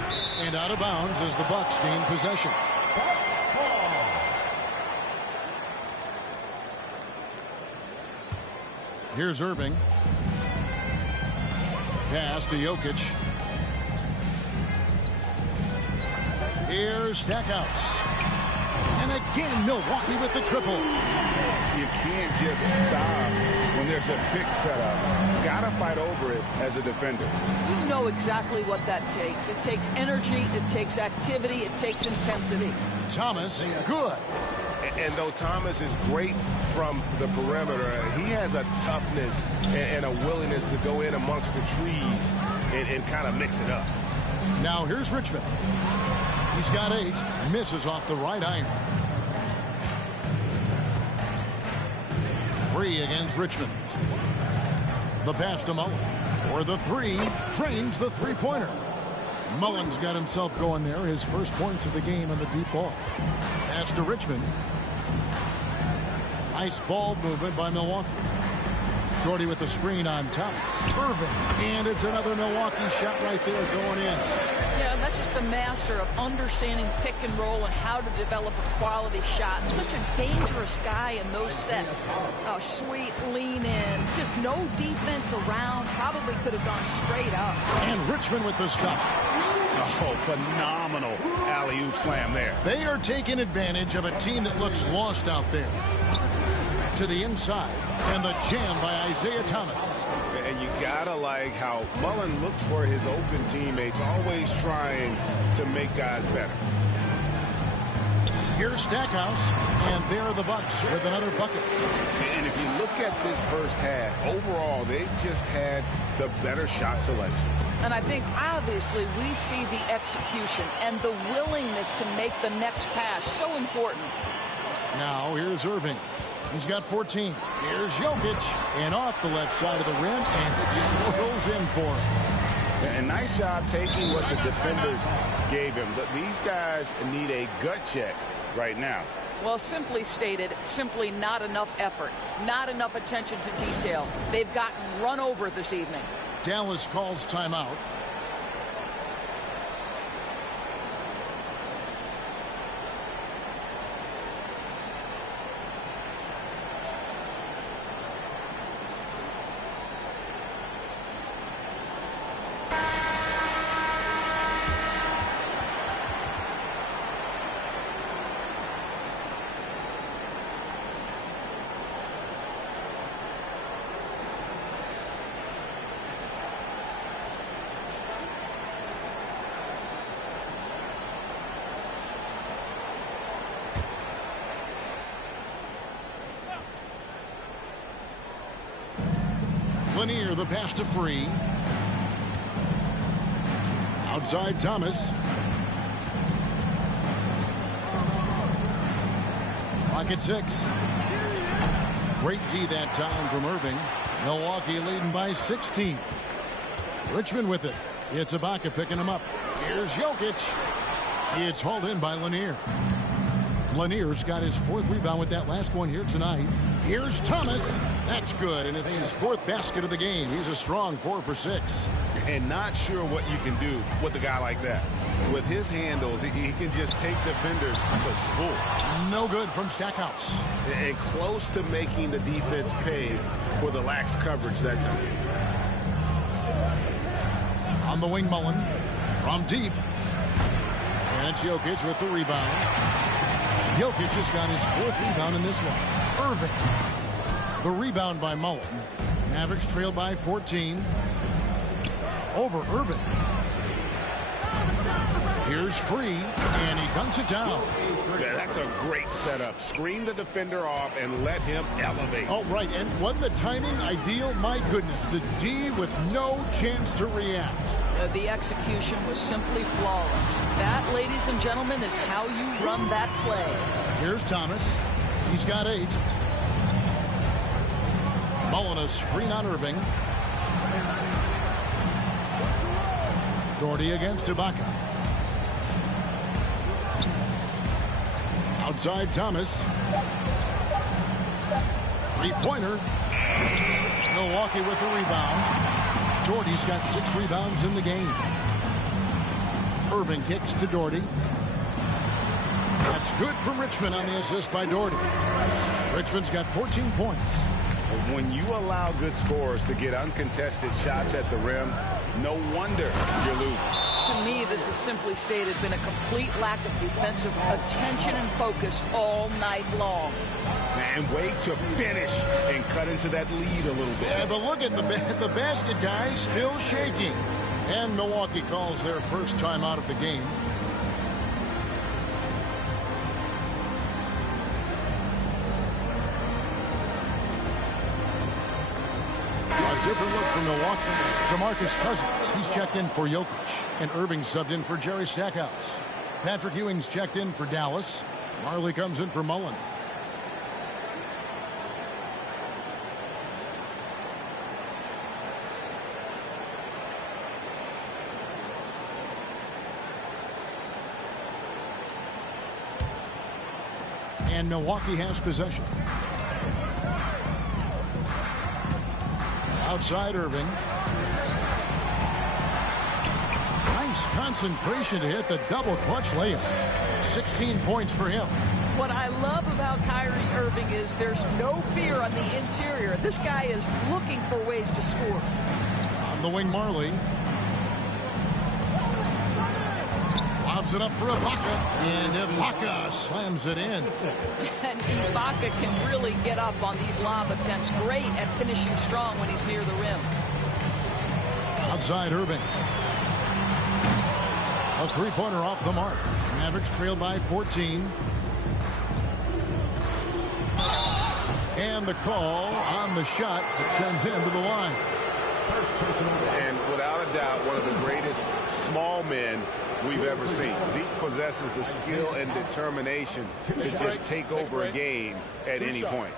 And out of bounds as the Bucks gain possession. Here's Irving. Pass to Jokic. Here's Stackhouse. And again, Milwaukee with the triple. You can't just stop when there's a pick set up. Gotta fight over it as a defender. You know exactly what that takes. It takes energy, it takes activity, it takes intensity. Thomas, good. And though Thomas is great from the perimeter, he has a toughness and a willingness to go in amongst the trees and kind of mix it up. Now here's Richmond. He's got 8. Misses off the right iron. Free against Richmond. The pass to Mullen. For the three. Trains the three-pointer. Mullen's got himself going there. His first points of the game on the deep ball. Pass to Richmond. Nice ball movement by Milwaukee. Jordy with the screen on Thomas. Irving. And it's another Milwaukee shot right there going in. Yeah, that's just a master of understanding pick and roll and how to develop a quality shot. Such a dangerous guy in those sets. Oh, sweet lean in. Just no defense around. Probably could have gone straight up. And Richmond with the stuff. Oh, phenomenal alley-oop slam there. They are taking advantage of a team that looks lost out there. To the inside, and the jam by Isaiah Thomas. And you gotta like how Mullen looks for his open teammates, always trying to make guys better. Here's Stackhouse, and there are the Bucks with another bucket. And if you look at this first half, overall, they've just had the better shot selection. And I think, obviously, we see the execution and the willingness to make the next pass so important. Now, here's Irving. He's got 14. Here's Jokic. And off the left side of the rim, and it swirls in for him. And nice job taking what the defenders gave him. But these guys need a gut check right now. Well, simply stated, simply not enough effort, not enough attention to detail. They've gotten run over this evening. Dallas calls timeout. Lanier, the pass to Free. Outside Thomas. Clock at 6. Great D that time from Irving. Milwaukee leading by 16. Richmond with it. It's Ibaka picking him up. Here's Jokic. It's hauled in by Lanier. Lanier's got his 4th rebound with that last one here tonight. Here's Thomas. That's good, and it's his 4th basket of the game. He's a strong 4 for 6. And not sure what you can do with a guy like that. With his handles, he can just take defenders to school. No good from Stackhouse. And close to making the defense pay for the lax coverage that time. On the wing, Mullen. From deep. And it's Jokic with the rebound. Jokic has got his 4th rebound in this one. Irving. The rebound by Mullen. Mavericks trail by 14. Over Irving. Here's Free, and he dunks it down. Yeah, that's a great setup. Screen the defender off and let him elevate. Oh, right, and wasn't the timing ideal? My goodness, the D with no chance to react. The execution was simply flawless. That, ladies and gentlemen, is how you run that play. Here's Thomas. He's got 8. Mullen a screen on Irving. Doherty against Ibaka. Outside Thomas. 3-pointer. Milwaukee with the rebound. Doherty's got 6 rebounds in the game. Irving kicks to Doherty. That's good for Richmond on the assist by Doherty. Richmond's got 14 points. When you allow good scorers to get uncontested shots at the rim, no wonder you're losing. To me, this is simply stated been a complete lack of defensive attention and focus all night long. And wait to finish and cut into that lead a little bit. Yeah, but look at the basket guy still shaking. And Milwaukee calls their first time out of the game. A different look from Milwaukee. DeMarcus Cousins, he's checked in for Jokic. And Irving subbed in for Jerry Stackhouse. Patrick Ewing's checked in for Dallas. Marley comes in for Mullen. And Milwaukee has possession. Outside Irving. Nice concentration to hit the double clutch layup. 16 points for him. What I love about Kyrie Irving is there's no fear on the interior. This guy is looking for ways to score. On the wing, Marley. Lobs it up for Ibaka. And Ibaka slams it in. And Ibaka can really get up on these lob attempts. Great at finishing strong when he's near the rim. Outside Irving. A 3-pointer off the mark. Mavericks trail by 14. And the call on the shot that sends him to the line. And without a doubt, one of the greatest small men we've ever seen. Zeke possesses the skill and determination to just take over a game at any point.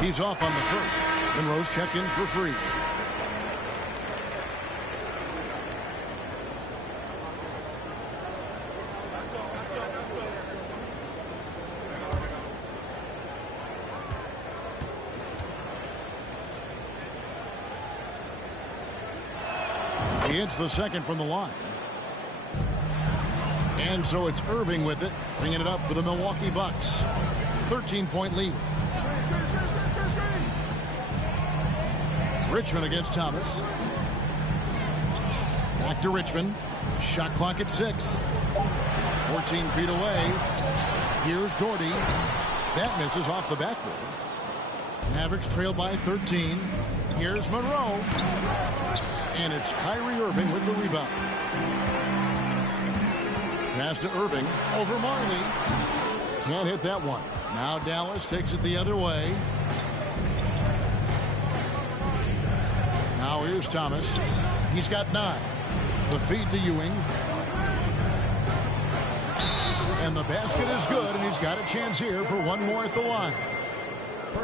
He's off on the first. Monroe's checked in for Free. hits the second from the line. And so it's Irving with it, bringing it up for the Milwaukee Bucks. 13-point lead. Richmond against Thomas. Back to Richmond. Shot clock at 6. 14 feet away. Here's Doherty. That misses off the backboard. Mavericks trail by 13. Here's Monroe. And it's Kyrie Irving with the rebound. Pass to Irving over Marley. Can't hit that one. Now Dallas takes it the other way. Now here's Thomas. He's got 9. The feed to Ewing. And the basket is good, and he's got a chance here for one more at the line.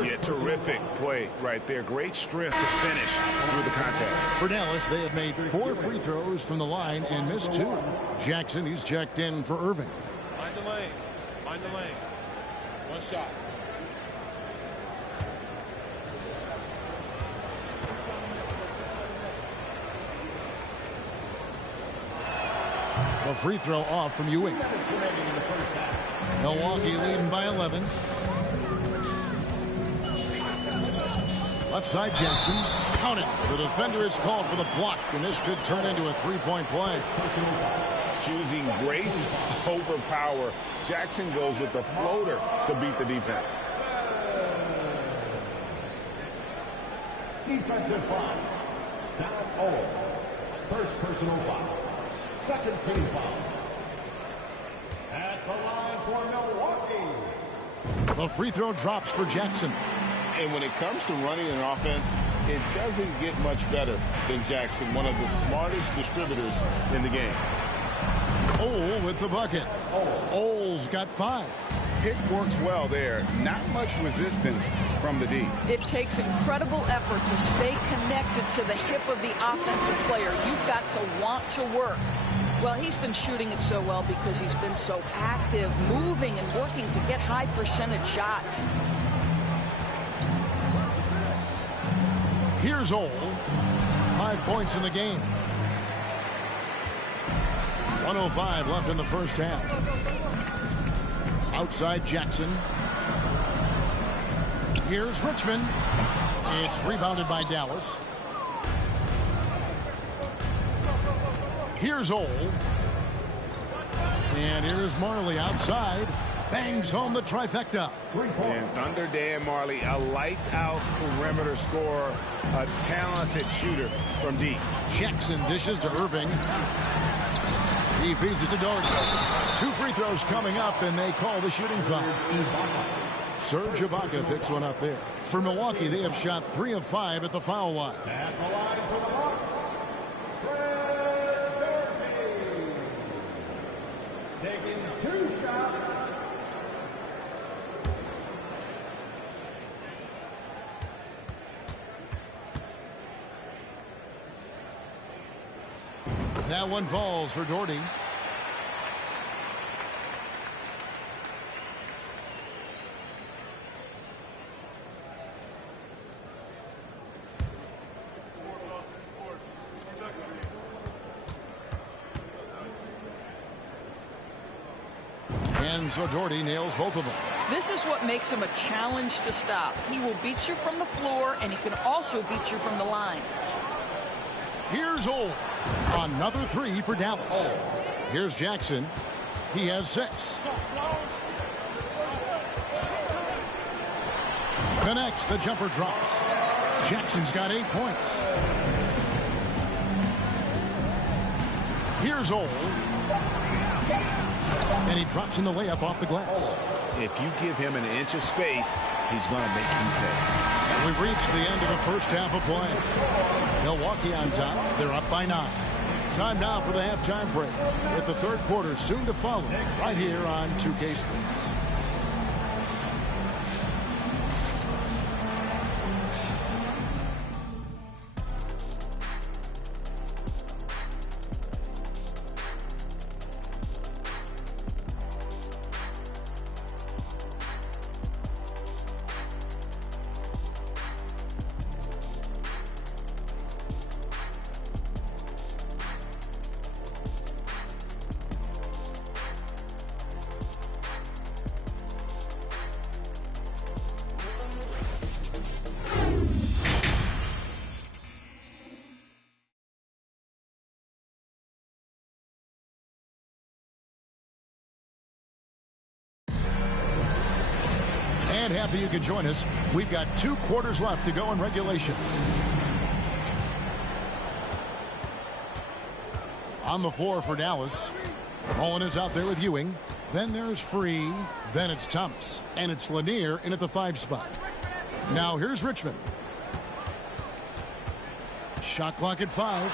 Yeah, terrific play right there. Great strength to finish through the contact. For Dallas, they have made 4 free throws from the line and missed 2. Jackson, he's checked in for Irving. Mind the lanes. Mind the lanes. One shot. A free throw off from Ewing. Milwaukee leading by 11. Left side Jackson. Count it. The defender is called for the block, and this could turn into a 3-point play. Choosing grace over power. Jackson goes with the floater to beat the defense. Defensive foul. Down 0. First personal foul. Second team foul. At the line for Milwaukee. The free throw drops for Jackson. And when it comes to running an offense, it doesn't get much better than Jackson, one of the smartest distributors in the game. Ole with the bucket. Ole's got 5. Pick works well there. Not much resistance from the D. It takes incredible effort to stay connected to the hip of the offensive player. You've got to want to work. Well, he's been shooting it so well because he's been so active, moving and working to get high percentage shots. Here's Ole. 5 points in the game. 1:05 left in the first half. Outside Jackson. Here's Richmond. It's rebounded by Dallas. Here's Ole. And here's Marley outside. Bangs home the trifecta. And Thunder Dan Marley, a lights-out perimeter scorer, a talented shooter from deep. Jackson dishes to Irving. He feeds it to Doherty. 2 free throws coming up, and they call the shooting foul. Serge Ibaka picks one up there. For Milwaukee, they have shot 3 of 5 at the foul line. At the line for the Bucks, Fred Doherty. Taking 2 shots. That one falls for Doherty. And so Doherty nails both of them. This is what makes him a challenge to stop. He will beat you from the floor, and he can also beat you from the line. Here's Ole. Another 3 for Dallas. Here's Jackson. He has 6. Connects. The jumper drops. Jackson's got 8 points. Here's Ole. And he drops in the layup off the glass. If you give him an inch of space, he's going to make you pay. And we've reached the end of the first half of play. Milwaukee on top. They're up by 9. Time now for the halftime break, with the third quarter soon to follow right here on 2K Sports. happy you could join us. We've got 2 quarters left to go in regulation. On the floor for Dallas. Mullen is out there with Ewing. Then there's Free. Then it's Thomas. And it's Lanier in at the 5 spot. Now here's Richmond. Shot clock at 5.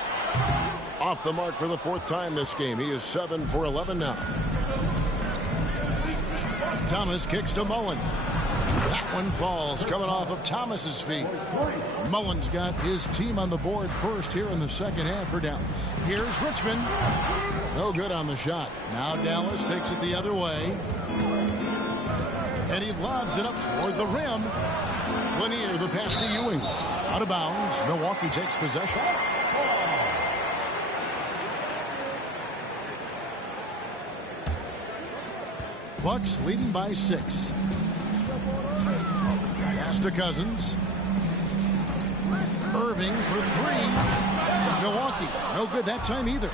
Off the mark for the 4th time this game. He is 7 for 11 now. Thomas kicks to Mullen. That one falls, coming off of Thomas's feet. Mullen's got his team on the board first here in the second half for Dallas. Here's Richmond. No good on the shot. Now Dallas takes it the other way. And he lobs it up toward the rim. Lanier, the pass to Ewing. Out of bounds. Milwaukee takes possession. Bucks leading by 6. Pass to Cousins. Irving for 3. Milwaukee, no good that time either.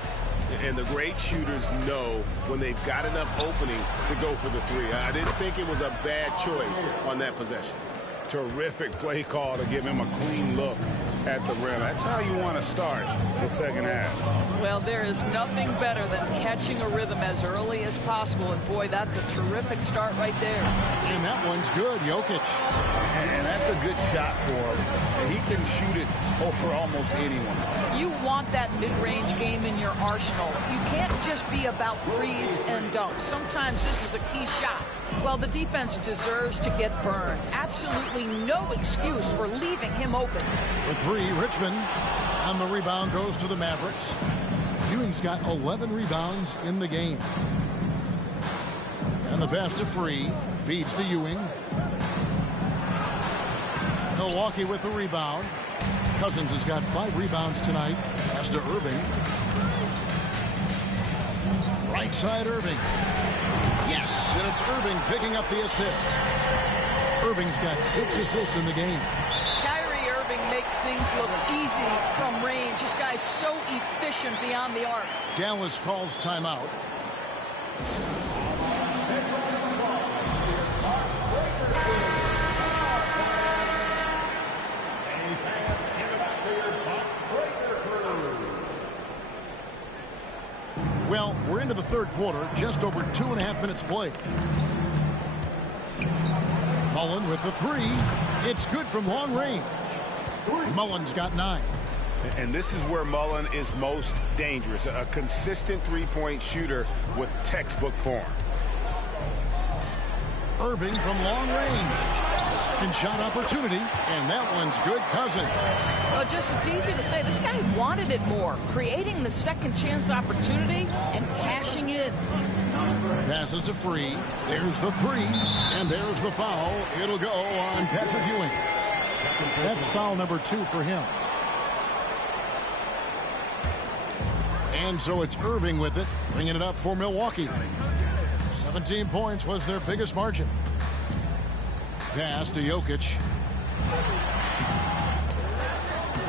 And the great shooters know when they've got enough opening to go for the 3. I didn't think it was a bad choice on that possession. Terrific play call to give him a clean look at the rim. That's how you want to start the second half. Well, there is nothing better than catching a rhythm as early as possible. And, boy, that's a terrific start right there. And that one's good, Jokic. And that's a good shot for him. He can shoot it over almost anyone. You want that mid-range game in your arsenal. You can't just be about threes and dunks. Sometimes this is a key shot. Well, the defense deserves to get burned. Absolutely no excuse for leaving him open. For 3, Richmond. And the rebound goes to the Mavericks. Ewing's got 11 rebounds in the game. And the pass to Free. Feeds to Ewing. Milwaukee with the rebound. Cousins has got 5 rebounds tonight. Pass to Irving. Right side Irving. Yes, and it's Irving picking up the assist. Irving's got 6 assists in the game. Kyrie Irving makes things look easy from range. This guy's so efficient beyond the arc. Dallas calls timeout. Well, we're into the 3rd quarter, just over 2.5 minutes played. Mullen with the 3. It's good from long range. Mullen's got 9. And this is where Mullen is most dangerous. A consistent three-point shooter with textbook form. Irving from long range. Second shot opportunity, and that one's good. Cousins. Well, just it's easy to say. This guy wanted it more, creating the second chance opportunity and cashing in. Passes to Free. There's the 3, and there's the foul. It'll go on Patrick Ewing. That's foul number 2 for him. And so it's Irving with it, bringing it up for Milwaukee. 17 points was their biggest margin. Pass to Jokic.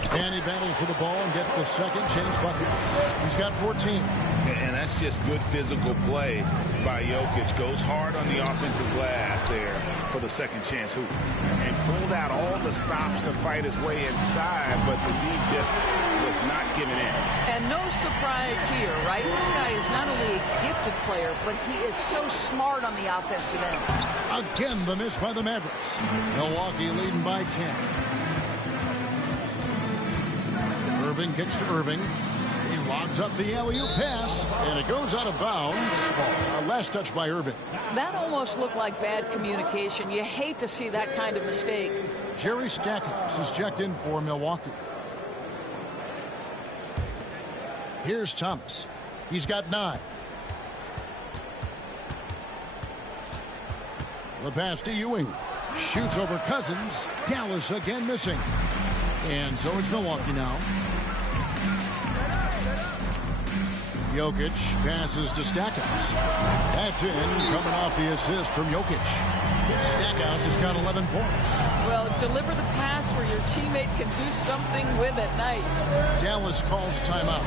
And he battles for the ball and gets the second chance bucket. He's got 14. And that's just good physical play by Jokic. Goes hard on the offensive glass there for the second chance hoop. And pulled out all the stops to fight his way inside, but the D just was not giving in. And no surprise here, right? This guy is not only a gifted player, but he is so smart on the offensive end. Again, the miss by the Mavericks. Milwaukee leading by 10. Irving kicks to Irving. He lobs up the alley-oop pass, and it goes out of bounds. Last touch by Irving. That almost looked like bad communication. You hate to see that kind of mistake. Jerry Stackhouse is checked in for Milwaukee. Here's Thomas. He's got 9. The pass to Ewing. Shoots over Cousins. Dallas again missing. And so it's Milwaukee now. Jokic passes to Stackhouse. That's in, coming off the assist from Jokic. Stackhouse has got 11 points. Well, deliver the pass where your teammate can do something with it. Nice. Dallas calls timeout.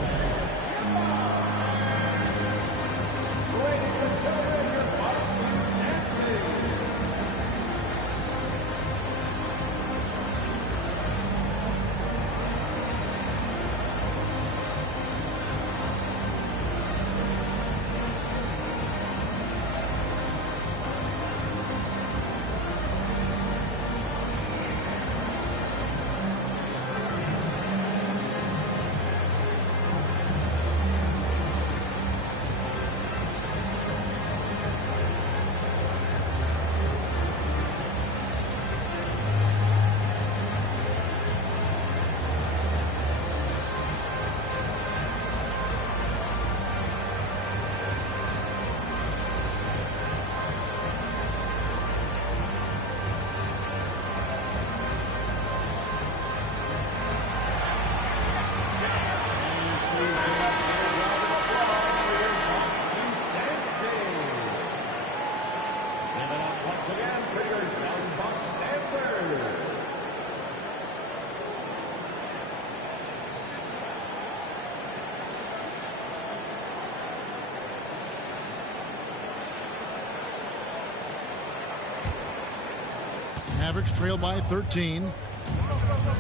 Mavericks trail by 13.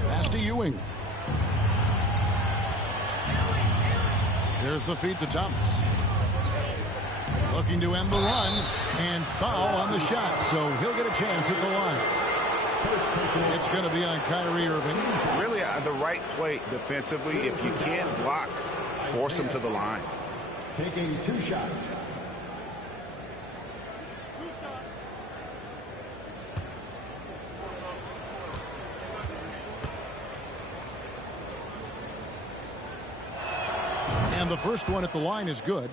Pass to Ewing. There's the feed to Thomas. Looking to end the run, and foul on the shot, so he'll get a chance at the line. It's going to be on Kyrie Irving. Really the right play defensively. If you can't block, force him to the line. Taking 2 shots. And the first one at the line is good.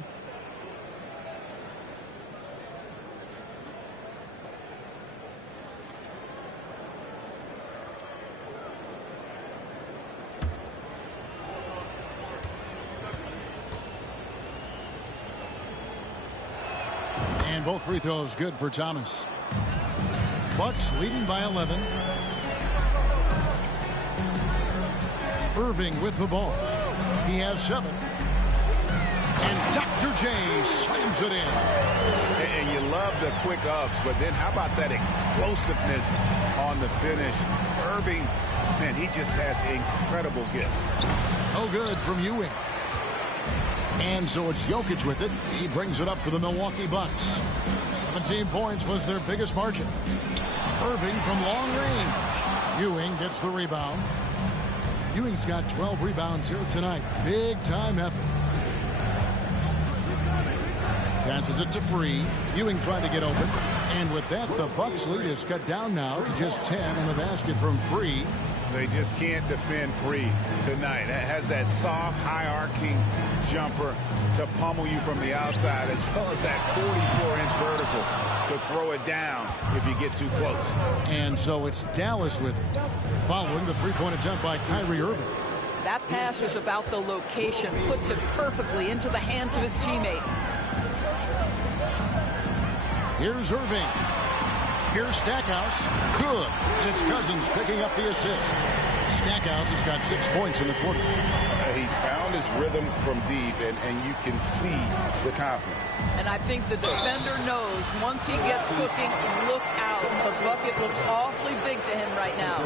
And both free throws good for Thomas. Bucks leading by 11. Irving with the ball. He has 7. And Dr. J slams it in. And you love the quick ups, but then how about that explosiveness on the finish? Irving, man, he just has incredible gifts. No good from Ewing. And so it's Jokic with it. He brings it up for the Milwaukee Bucks. 17 points was their biggest margin. Irving from long range. Ewing gets the rebound. Ewing's got 12 rebounds here tonight. Big time effort. Passes it to Free. Ewing trying to get open. And with that, the Bucks lead is cut down now to just 10 on the basket from Free. They just can't defend Free tonight. It has that soft, high-arcing jumper to pummel you from the outside, as well as that 44-inch vertical to throw it down if you get too close. And so it's Dallas with it, following the three-point attempt by Kyrie Irving. That pass was about the location, puts it perfectly into the hands of his teammate. Here's Irving. Here's Stackhouse. Good. And it's Cousins picking up the assist. Stackhouse has got 6 points in the quarter. He's found his rhythm from deep, and you can see the confidence. And I think the defender knows once he gets cooking, look out. The bucket looks awfully big to him right now.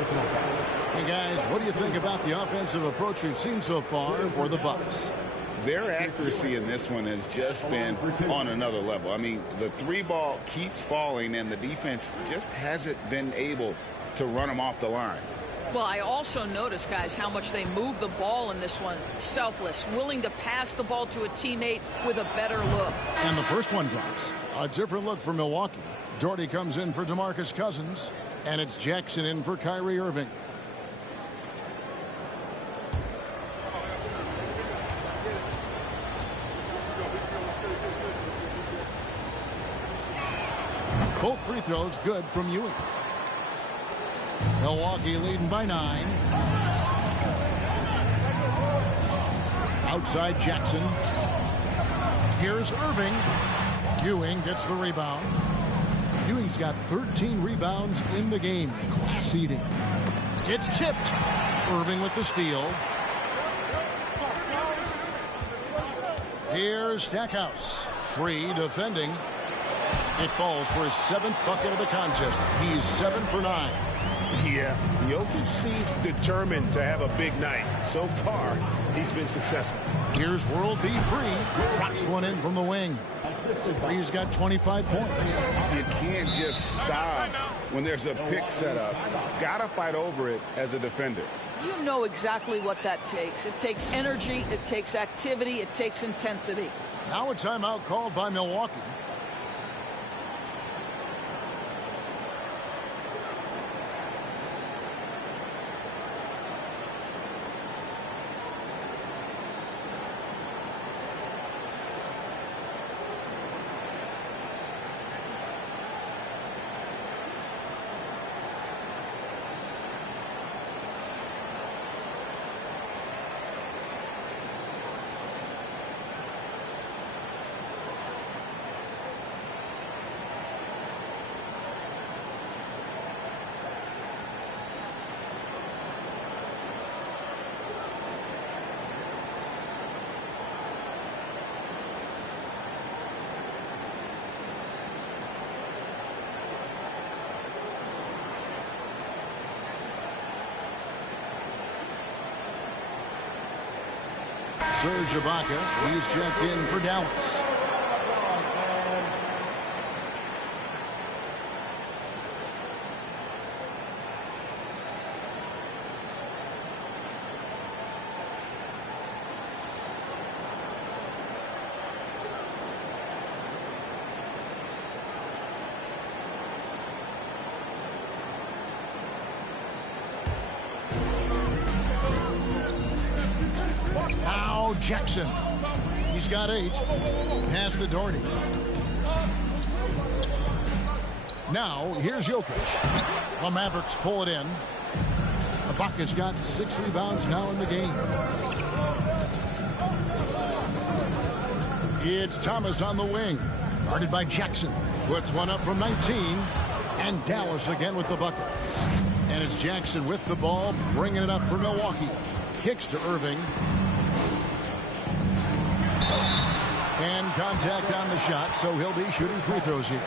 Hey, guys, what do you think about the offensive approach we've seen so far for the Bucks? Their accuracy in this one has just been on another level. I mean, the 3-ball keeps falling, and the defense just hasn't been able to run them off the line. Well, I also noticed, guys, how much they move the ball in this one. Selfless, willing to pass the ball to a teammate with a better look. And the first one drops. A different look for Milwaukee. Doherty comes in for DeMarcus Cousins, and it's Jackson in for Kyrie Irving. Both free throws good from Ewing. Milwaukee leading by 9. Outside Jackson. Here's Irving. Ewing gets the rebound. Ewing's got 13 rebounds in the game. Class eating. It's tipped. Irving with the steal. Here's Stackhouse. Free defending. It falls for his 7th bucket of the contest. He's 7 for 9. Yeah, Jokic seems determined to have a big night. So far, he's been successful. Here's World B. Free. Drops one in from the wing. Free's got 25 points. You can't just stop when there's a pick set up. Gotta fight over it as a defender. You know exactly what that takes. It takes energy, it takes activity, it takes intensity. Now a timeout called by Milwaukee. Serge Ibaka, he's checked in for Dallas. Now Jackson. He's got 8. Pass to Doherty. Now here's Jokic. The Mavericks pull it in. Ibaka's got 6 rebounds now in the game. It's Thomas on the wing. Guarded by Jackson. Puts one up from 19. And Dallas again with the bucket. And it's Jackson with the ball, bringing it up for Milwaukee. Kicks to Irving. And contact on the shot, so he'll be shooting free throws here.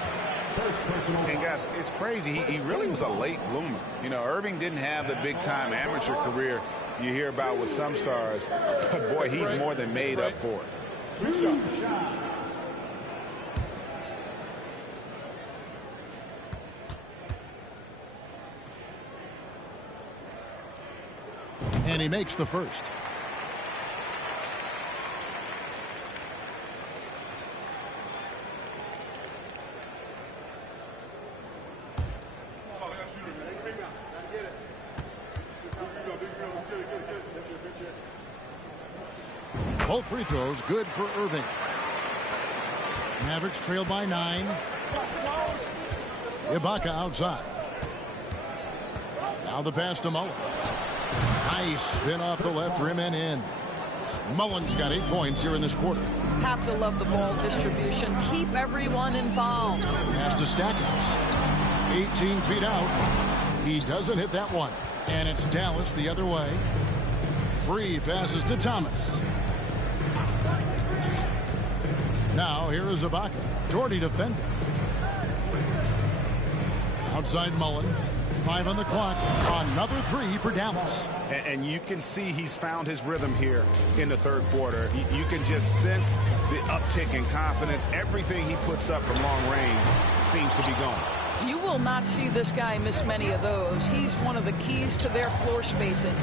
And guys, it's crazy. He really was a late bloomer. You know, Irving didn't have the big-time amateur career you hear about with some stars. But, boy, he's more than made up for it. And he makes the first. Both free throws good for Irving. Mavericks trail by 9. Ibaka outside. Now the pass to Mullen. Nice spin off the left rim and in. Mullen's got 8 points here in this quarter. Have to love the ball distribution. Keep everyone involved. Pass to Stackhouse. 18 feet out. He doesn't hit that one. And it's Dallas the other way. Free passes to Thomas. Now here is Ibaka. Doherty defending. Outside Mullen. 5 on the clock. Another 3 for Dallas. And you can see he's found his rhythm here in the third quarter. You can just sense the uptick in confidence. Everything he puts up from long range seems to be gone. You will not see this guy miss many of those. He's one of the keys to their floor spacing.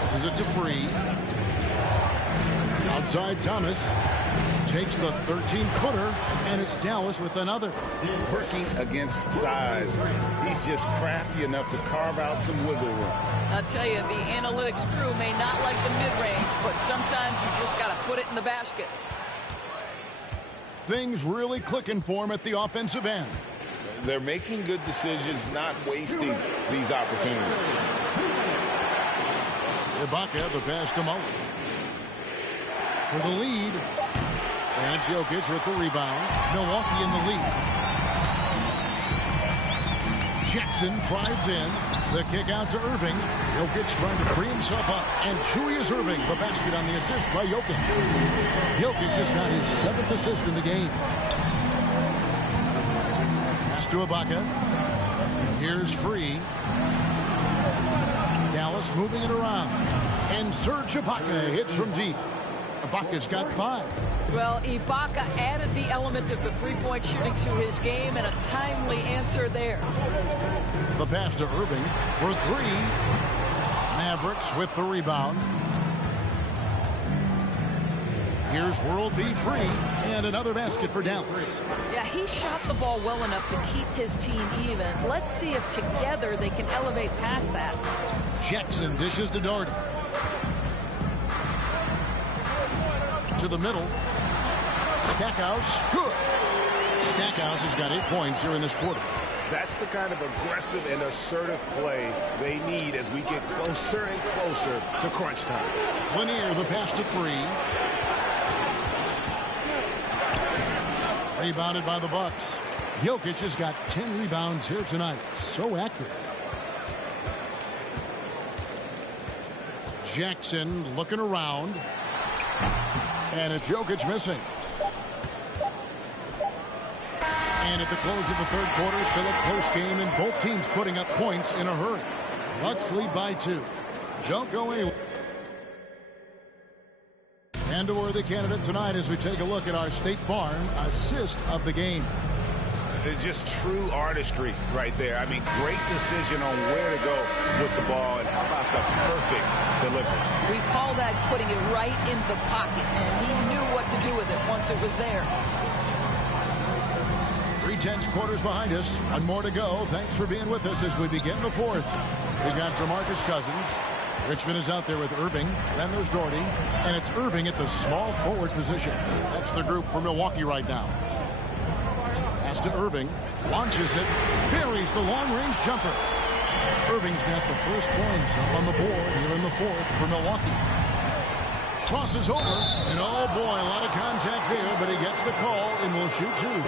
This is it to Free. Outside Thomas. Takes the 13-footer, and it's Dallas with another. Working against size. He's just crafty enough to carve out some wiggle room. I'll tell you, the analytics crew may not like the mid-range, but sometimes you just got to put it in the basket. Things really clicking for him at the offensive end. They're making good decisions, not wasting these opportunities. Ibaka, the pass to Mullen. For the lead. And it's Jokic with the rebound. Milwaukee in the lead. Jackson drives in. The kick out to Irving. Jokic trying to free himself up. And Julius Irving, the basket on the assist by Jokic. Jokic just got his 7th assist in the game. Pass to Ibaka. Here's Free. Dallas moving it around. And Serge Ibaka hits from deep. Ibaka's got 5. Well, Ibaka added the element of the three-point shooting to his game, and a timely answer there. The pass to Irving for 3. Mavericks with the rebound. Here's World B Free, and another basket for Dallas. Yeah, he shot the ball well enough to keep his team even. Let's see if together they can elevate past that. Jackson dishes to Doherty. To the middle. Stackhouse. Good. Stackhouse has got 8 points here in this quarter. That's the kind of aggressive and assertive play they need as we get closer and closer to crunch time. Lanier, the pass to Free. Rebounded by the Bucks. Jokic has got 10 rebounds here tonight. So active. Jackson looking around. And it's Jokic missing. And at the close of the third quarter, still a close game, and both teams putting up points in a hurry. Bucks lead by 2. Don't go anywhere. And a worthy candidate tonight as we take a look at our State Farm assist of the game. Just true artistry right there. I mean, great decision on where to go with the ball, and how about the perfect delivery? We call that putting it right in the pocket, and he knew what to do with it once it was there. 3/10 quarters behind us. One more to go. Thanks for being with us as we begin the fourth. We got DeMarcus Cousins. Richmond is out there with Irving. Then there's Doherty. And it's Irving at the small forward position. That's the group for Milwaukee right now. Pass to Irving. Launches it. Buries the long-range jumper. Irving's got the first points up on the board here in the fourth for Milwaukee. Crosses over. And oh boy, a lot of contact there, but he gets the call and will shoot two.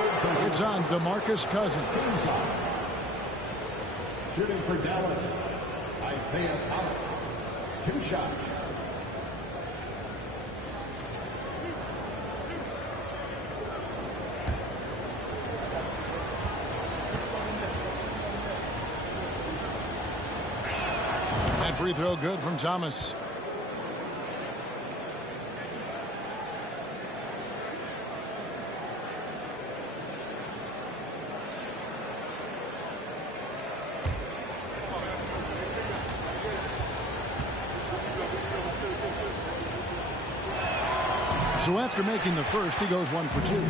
It's on DeMarcus Cousins. Shooting for Dallas, Isaiah Thomas. 2 shots. That free throw good from Thomas. So after making the first, he goes 1 for 2.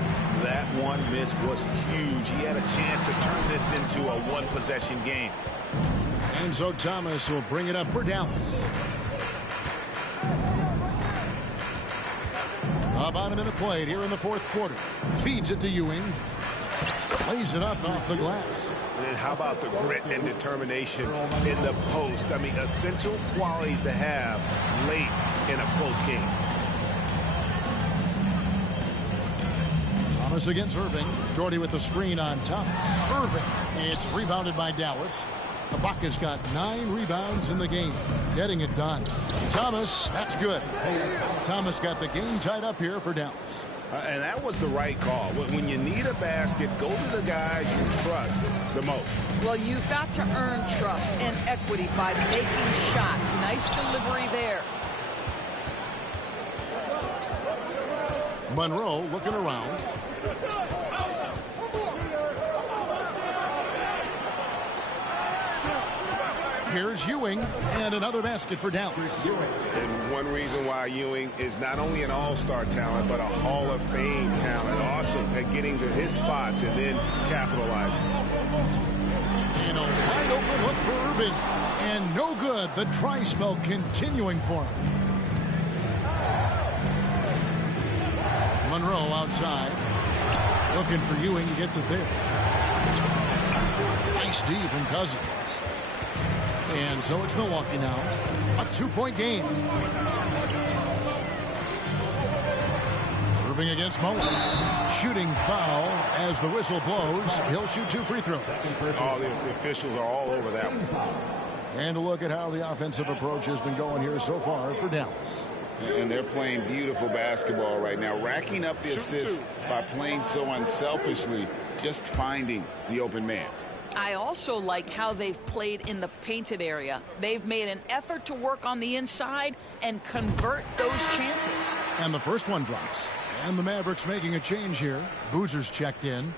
That one miss was huge. He had a chance to turn this into a one-possession game. And so Thomas will bring it up for Dallas. About a minute played here in the fourth quarter. Feeds it to Ewing. Lays it up off the glass. And how about the grit and determination in the post? I mean, essential qualities to have late in a close game. Thomas against Irving. Doherty with the screen on Thomas. Irving. It's rebounded by Dallas. Ibaka's got 9 rebounds in the game. Getting it done. Thomas, that's good. Thomas got the game tied up here for Dallas. And that was the right call. When you need a basket, go to the guys you trust the most. Well, you've got to earn trust and equity by making shots. Nice delivery there. Monroe looking around. Here's Ewing, and another basket for Dallas. And one reason why Ewing is not only an all-star talent, but a Hall of Fame talent. Awesome at getting to his spots and then capitalizing. And a wide open look for Irving. And no good. The try spell continuing for him. Monroe outside. Looking for Ewing. He gets it there. Nice D from Cousins. And so it's Milwaukee now. A 2-point game. Irving against Mullen. Shooting foul as the whistle blows. He'll shoot 2 free throws. All the officials are all over that one. And a look at how the offensive approach has been going here so far for Dallas. And they're playing beautiful basketball right now, racking up the assists by playing so unselfishly, just finding the open man. I also like how they've played in the painted area. They've made an effort to work on the inside and convert those chances. And the first one drops. And the Mavericks making a change here. Boozer's checked in.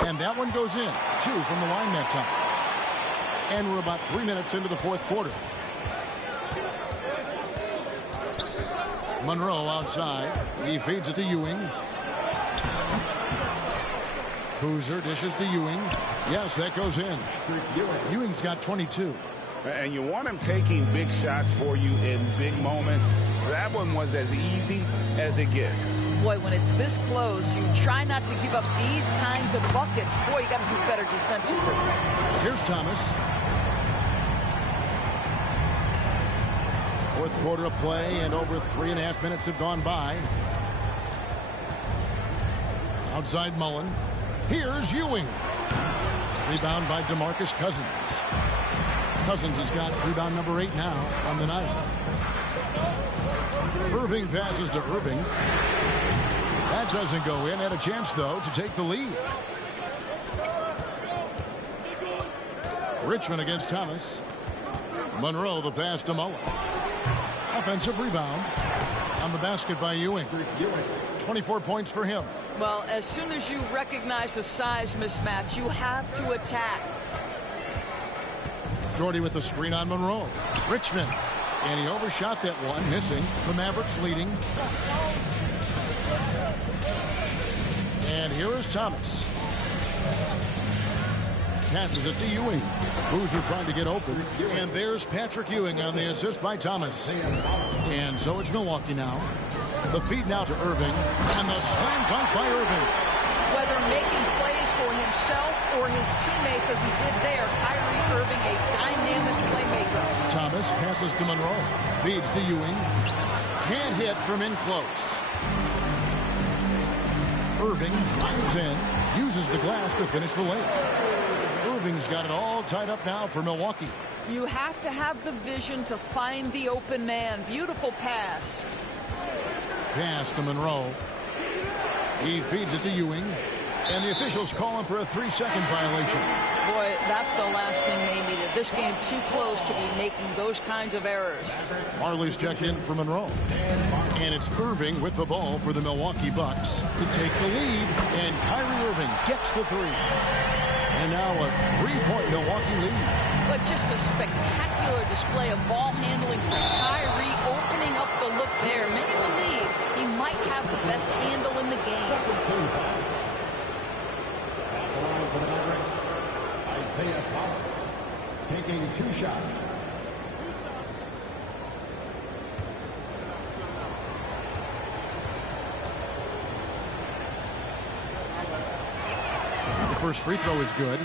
And that one goes in. 2 from the line that time. And we're about 3 minutes into the fourth quarter. Monroe outside. He feeds it to Ewing. Boozer dishes to Ewing. Yes, that goes in. Ewing's got 22. And you want him taking big shots for you in big moments. That one was as easy as it gets. Boy, when it's this close, you try not to give up these kinds of buckets. Boy, you got to do better defensively. Here's Thomas. Fourth quarter of play, and over 3.5 minutes have gone by. Outside Mullen. Here's Ewing. Rebound by DeMarcus Cousins. Cousins has got rebound number 8 now on the night. Irving passes to Irving. That doesn't go in. Had a chance, though, to take the lead. Richmond against Thomas. Monroe, the pass to Mullen. Offensive rebound on the basket by Ewing. 24 points for him. Well, as soon as you recognize the size mismatch, you have to attack. Jordy with the screen on Monroe. Richmond. And he overshot that one, missing. The Mavericks leading. And here is Thomas. Passes it to Ewing. Boozer trying to get open. And there's Patrick Ewing on the assist by Thomas. And so it's Milwaukee now. The feed now to Irving. And the slam dunk by Irving. Whether making plays for himself or his teammates as he did there, Kyrie Irving, a dynamic playmaker. Thomas passes to Monroe. Feeds to Ewing. Can't hit from in close. Irving drives in. Uses the glass to finish the layup. Irving's got it all tied up now for Milwaukee. You have to have the vision to find the open man. Beautiful pass. Pass to Monroe. He feeds it to Ewing. And the officials call him for a 3-second violation. Boy, that's the last thing they needed. This game too close to be making those kinds of errors. Marley's checked in for Monroe. And it's Irving with the ball for the Milwaukee Bucks to take the lead. And Kyrie Irving gets the three. And now a 3-point Milwaukee lead. But just a spectacular display of ball handling from Kyrie, opening up the look there. Many believe he might have the best handle in the game. For the Mavericks, Isaiah Thomas taking 2 shots. The first free throw is good.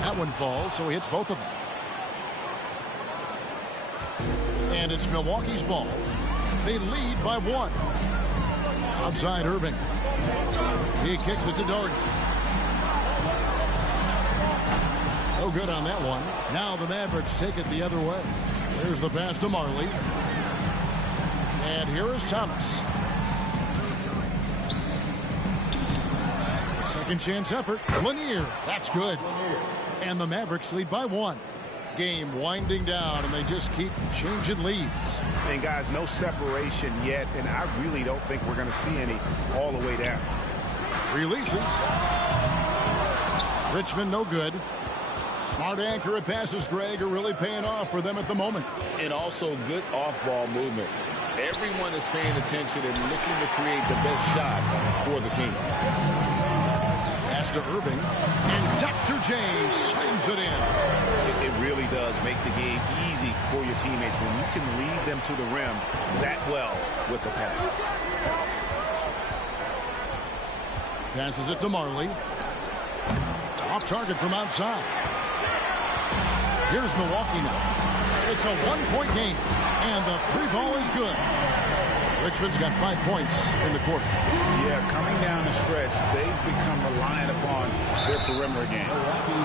That one falls, so he hits both of them. And it's Milwaukee's ball. They lead by 1. Outside Irving. He kicks it to Doherty. No good on that one. Now the Mavericks take it the other way. There's the pass to Marley. And here is Thomas. Second chance effort. Lanier. That's good. And the Mavericks lead by 1. Game winding down, and they just keep changing leads. And guys, no separation yet, and I really don't think we're going to see any all the way down. Releases. Richmond no good. Smart accurate passes, Greg, are really paying off for them at the moment. And also good off-ball movement. Everyone is paying attention and looking to create the best shot for the team. Pass to Irving, and Dr. J slams it in. It really does make the game easy for your teammates when you can lead them to the rim that well with the pass. Passes it to Marley. Off target from outside. Here's Milwaukee now. It's a 1-point game, and the 3-ball is good. Richmond's got 5 points in the quarter. Yeah, coming down the stretch, they've become reliant upon their perimeter game.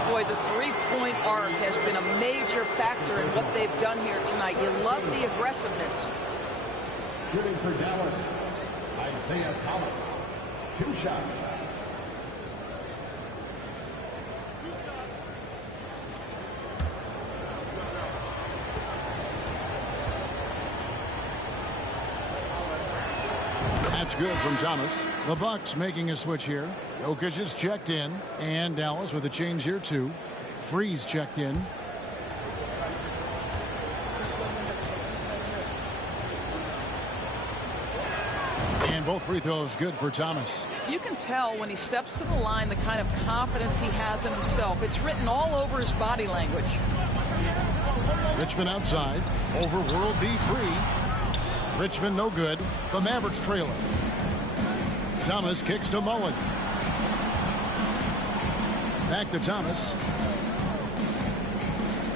Boy, the three-point arc has been a major factor in what they've done here tonight. You love the aggressiveness. Shooting for Dallas, Isaiah Thomas. 2 shots. That's good from Thomas. The Bucks making a switch here. Jokic is checked in, and Dallas with a change here too. Freeze checked in. And both free throws good for Thomas. You can tell when he steps to the line the kind of confidence he has in himself. It's written all over his body language. Richmond outside. Over World B free. Richmond no good. The Mavericks trailing. Thomas kicks to Mullen. Back to Thomas.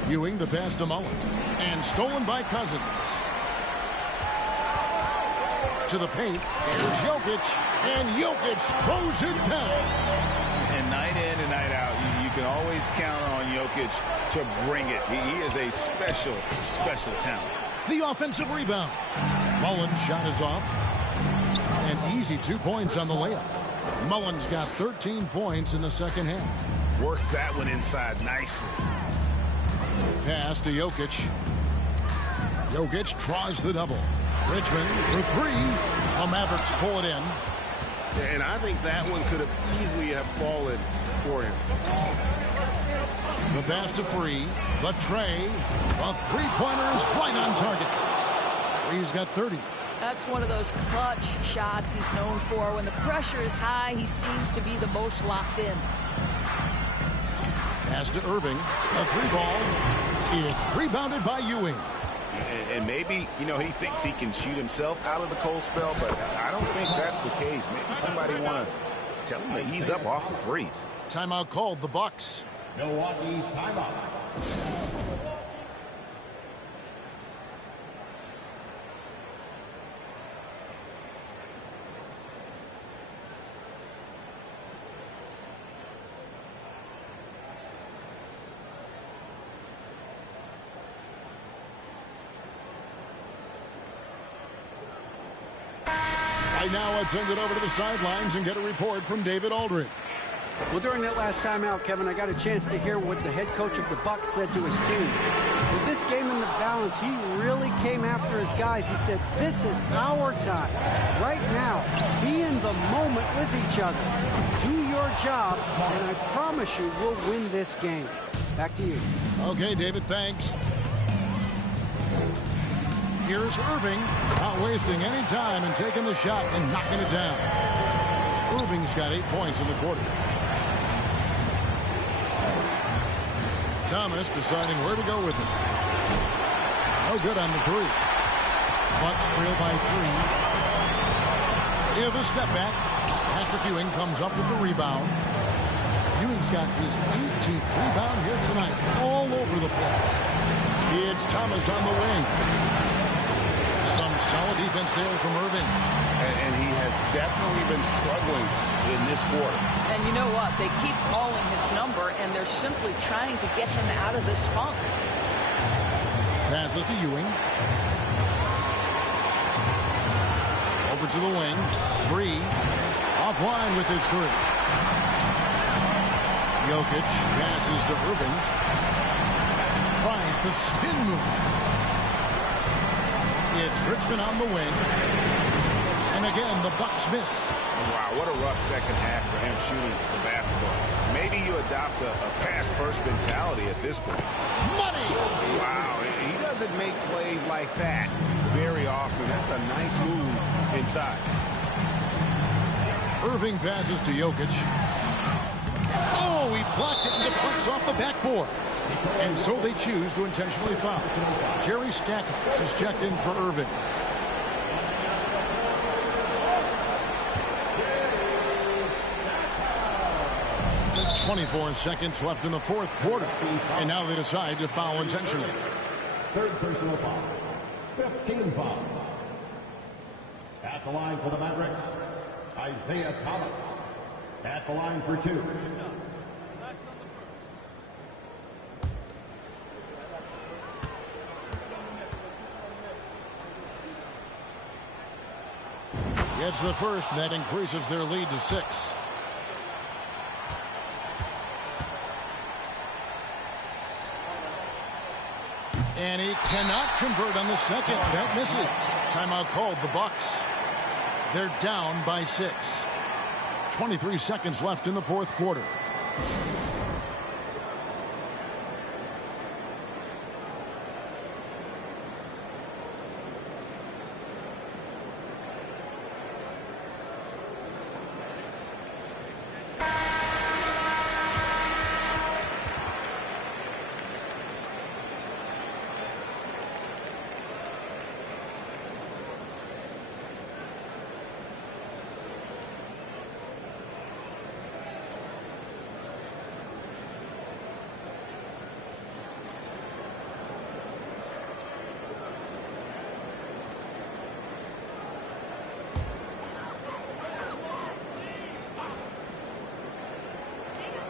Ewing the pass to Mullen. And stolen by Cousins. to the paint. Here's Jokic, and Jokic throws it down. And night in and night out, you can always count on Jokic to bring it. He is a special, special talent. The offensive rebound. Mullins' shot is off. An easy 2 points on the layup. Mullins got 13 points in the second half. Worked that one inside nicely. Pass to Jokic. Jokic tries the double. Richmond for three. The Mavericks pull it in. And I think that one could have easily have fallen for him. The pass to Free. The tray. The three-pointer is right on target. Free's got 30. That's one of those clutch shots he's known for. When the pressure is high, he seems to be the most locked in. Pass to Irving. A three ball. It's rebounded by Ewing. And maybe, he thinks he can shoot himself out of the cold spell, but I don't think that's the case. Maybe somebody want to tell him to ease up off the threes. Timeout called, the Bucks. Milwaukee timeout. Right now, let's send it over to the sidelines and get a report from David Aldridge. Well, during that last timeout, Kevin, I got a chance to hear what the head coach of the Bucks said to his team. With this game in the balance, he really came after his guys. He said, this is our time. Right now, be in the moment with each other. Do your jobs, and I promise you we'll win this game. Back to you. Okay, David, thanks. Here's Irving, not wasting any time and taking the shot and knocking it down. Irving's got 8 points in the quarter. Thomas deciding where to go with it. No good on the three. Bucks trail by 3. Yeah, the step back. Patrick Ewing comes up with the rebound. Ewing's got his 18th rebound here tonight, all over the place. It's Thomas on the wing. Some solid defense there from Irving. And he has definitely been struggling in this quarter. And you know what? They keep calling his number, and they're simply trying to get him out of this funk. Passes to Ewing. Over to the wing. Free. Offline with his three. Jokic passes to Irving. Tries the spin move. It's Richmond on the wing. And again, the Bucks miss. Wow, what a rough second half for him shooting the basketball. Maybe you adopt a pass-first mentality at this point. Money! Wow, he doesn't make plays like that very often. That's a nice move inside. Irving passes to Jokic. Oh, he blocked it and deflects off the backboard. And so they choose to intentionally foul. Jerry Stackhouse is checked in for Irving. The 24 seconds left in the fourth quarter. And now they decide to foul intentionally. Third personal foul. 15 foul. At the line for the Mavericks, Isaiah Thomas. At the line for 2. Gets the first, and that increases their lead to 6. And he cannot convert on the second. That misses. Timeout called, the Bucks. They're down by 6. 23 seconds left in the fourth quarter.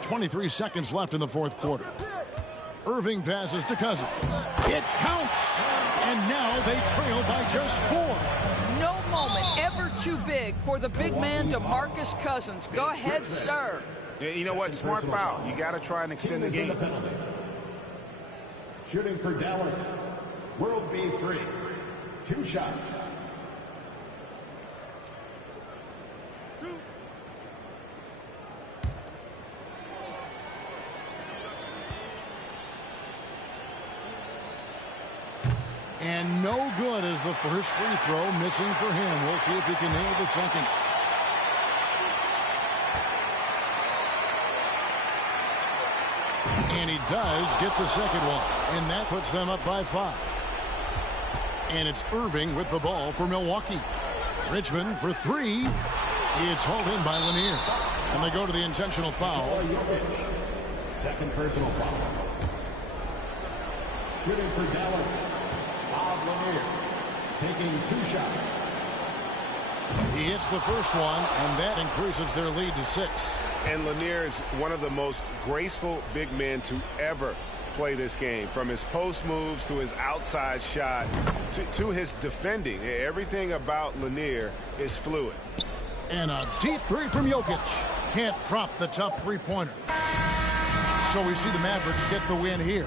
23 seconds left in the fourth quarter. Irving passes to Cousins. It counts! And now they trail by just 4. No moment ever too big for the big man, DeMarcus Cousins. Go ahead, sir. Yeah, you know what? Smart foul. You got to try and extend the game. Shooting for Dallas. World B free. 2 shots. And no good as the first free throw missing for him. We'll see if he can nail the second. And he does get the second one. And that puts them up by 5. And it's Irving with the ball for Milwaukee. Richmond for 3. It's hauled in by Lanier. And they go to the intentional foul. Second personal foul. Shooting for Dallas. Bob Lanier taking 2 shots. He hits the first one, and that increases their lead to 6. And Lanier is one of the most graceful big men to ever play this game. From his post moves to his outside shot to his defending. Everything about Lanier is fluid. And a deep 3 from Jokic. Can't drop the tough three-pointer. So we see the Mavericks get the win here.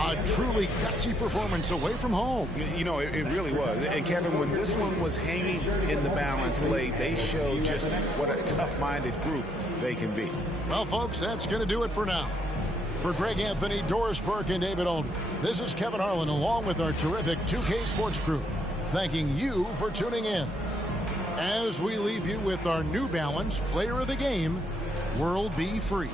A truly gutsy performance away from home. You know, it really was. And Kevin, when this one was hanging in the balance late, they showed just what a tough-minded group they can be. Well, folks, that's going to do it for now. For Greg Anthony, Doris Burke, and David Alden, this is Kevin Harlan along with our terrific 2K Sports crew, thanking you for tuning in. As we leave you with our New Balance Player of the Game, World B Free.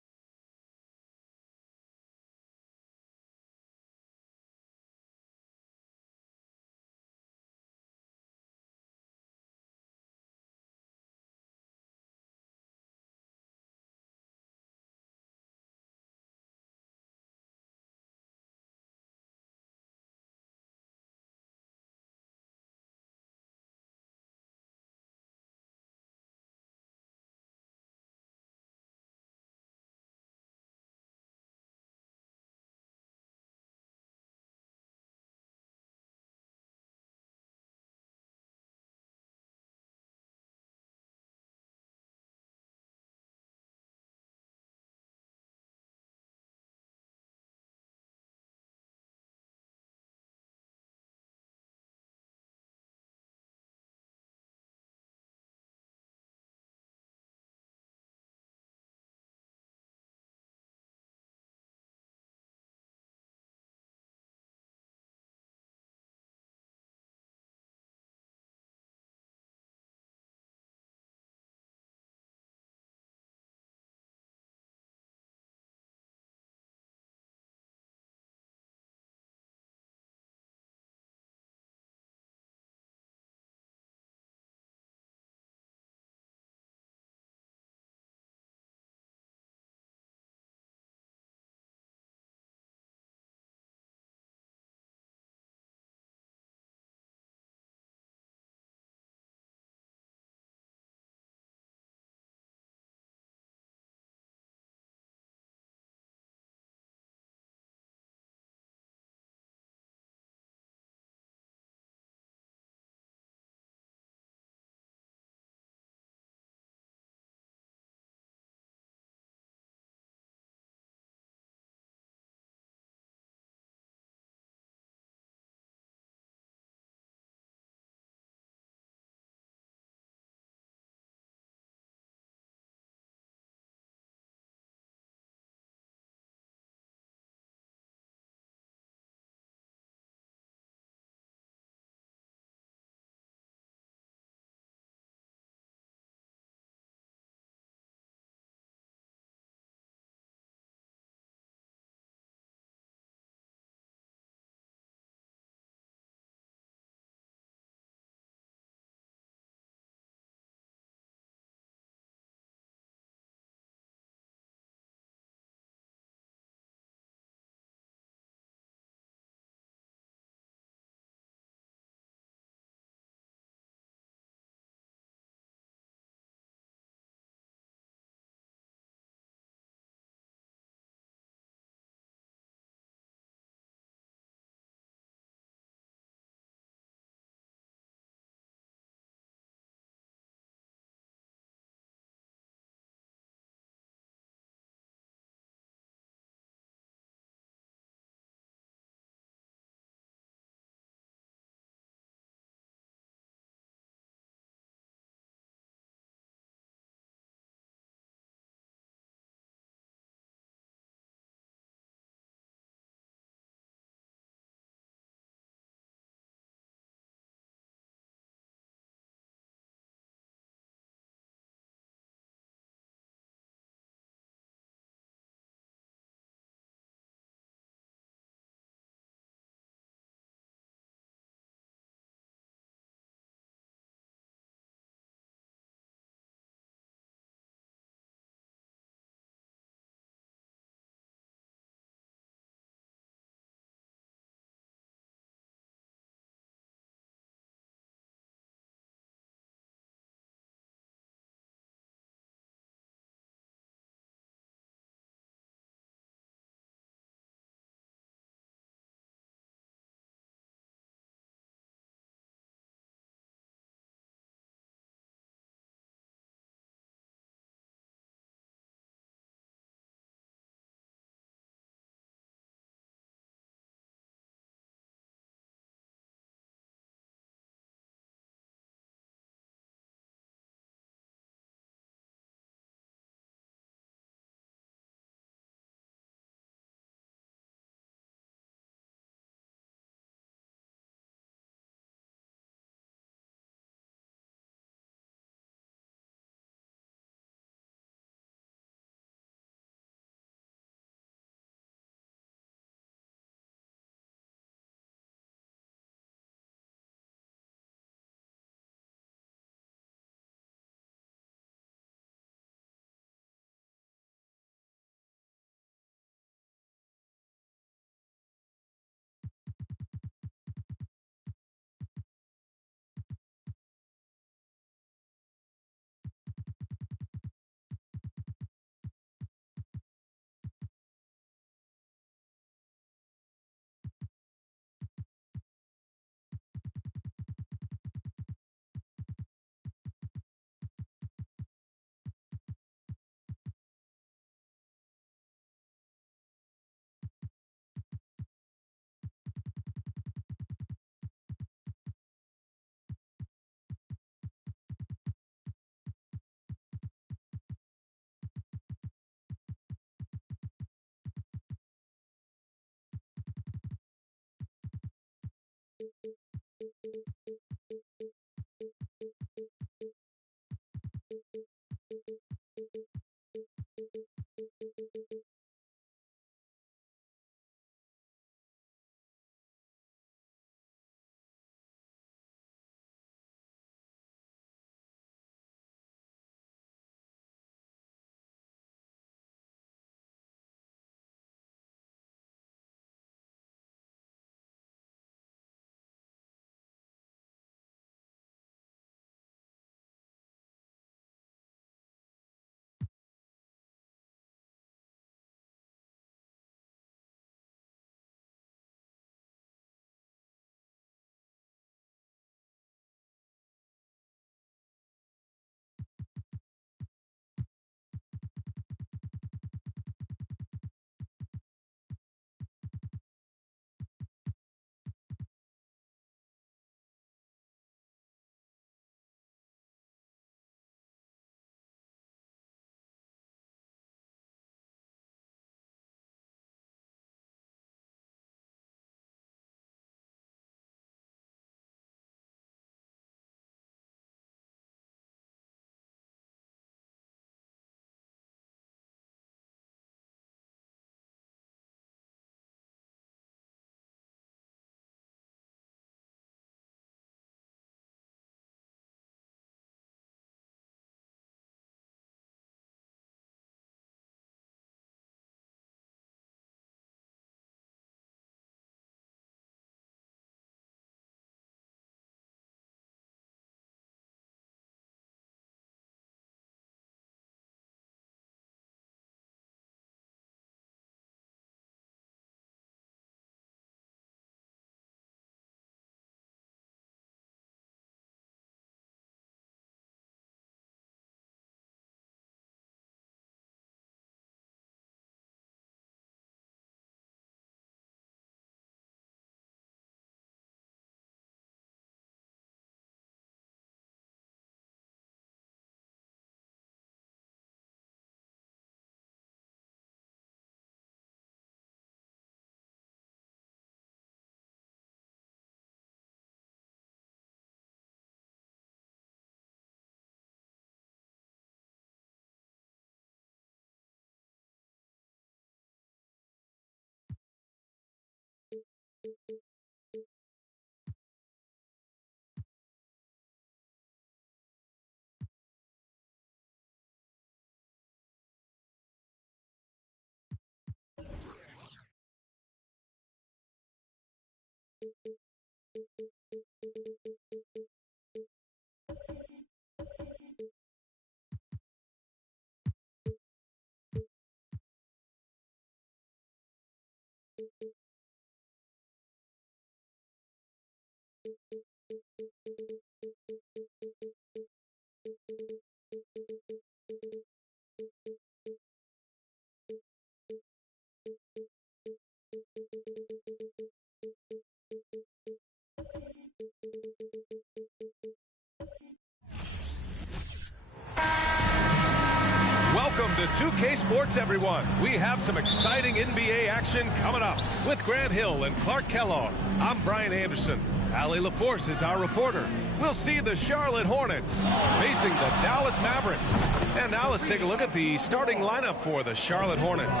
Welcome to 2K Sports, everyone. We have some exciting NBA action coming up. With Grant Hill and Clark Kellogg, I'm Brian Anderson. Allie LaForce is our reporter. We'll see the Charlotte Hornets facing the Dallas Mavericks. And now let's take a look at the starting lineup for the Charlotte Hornets.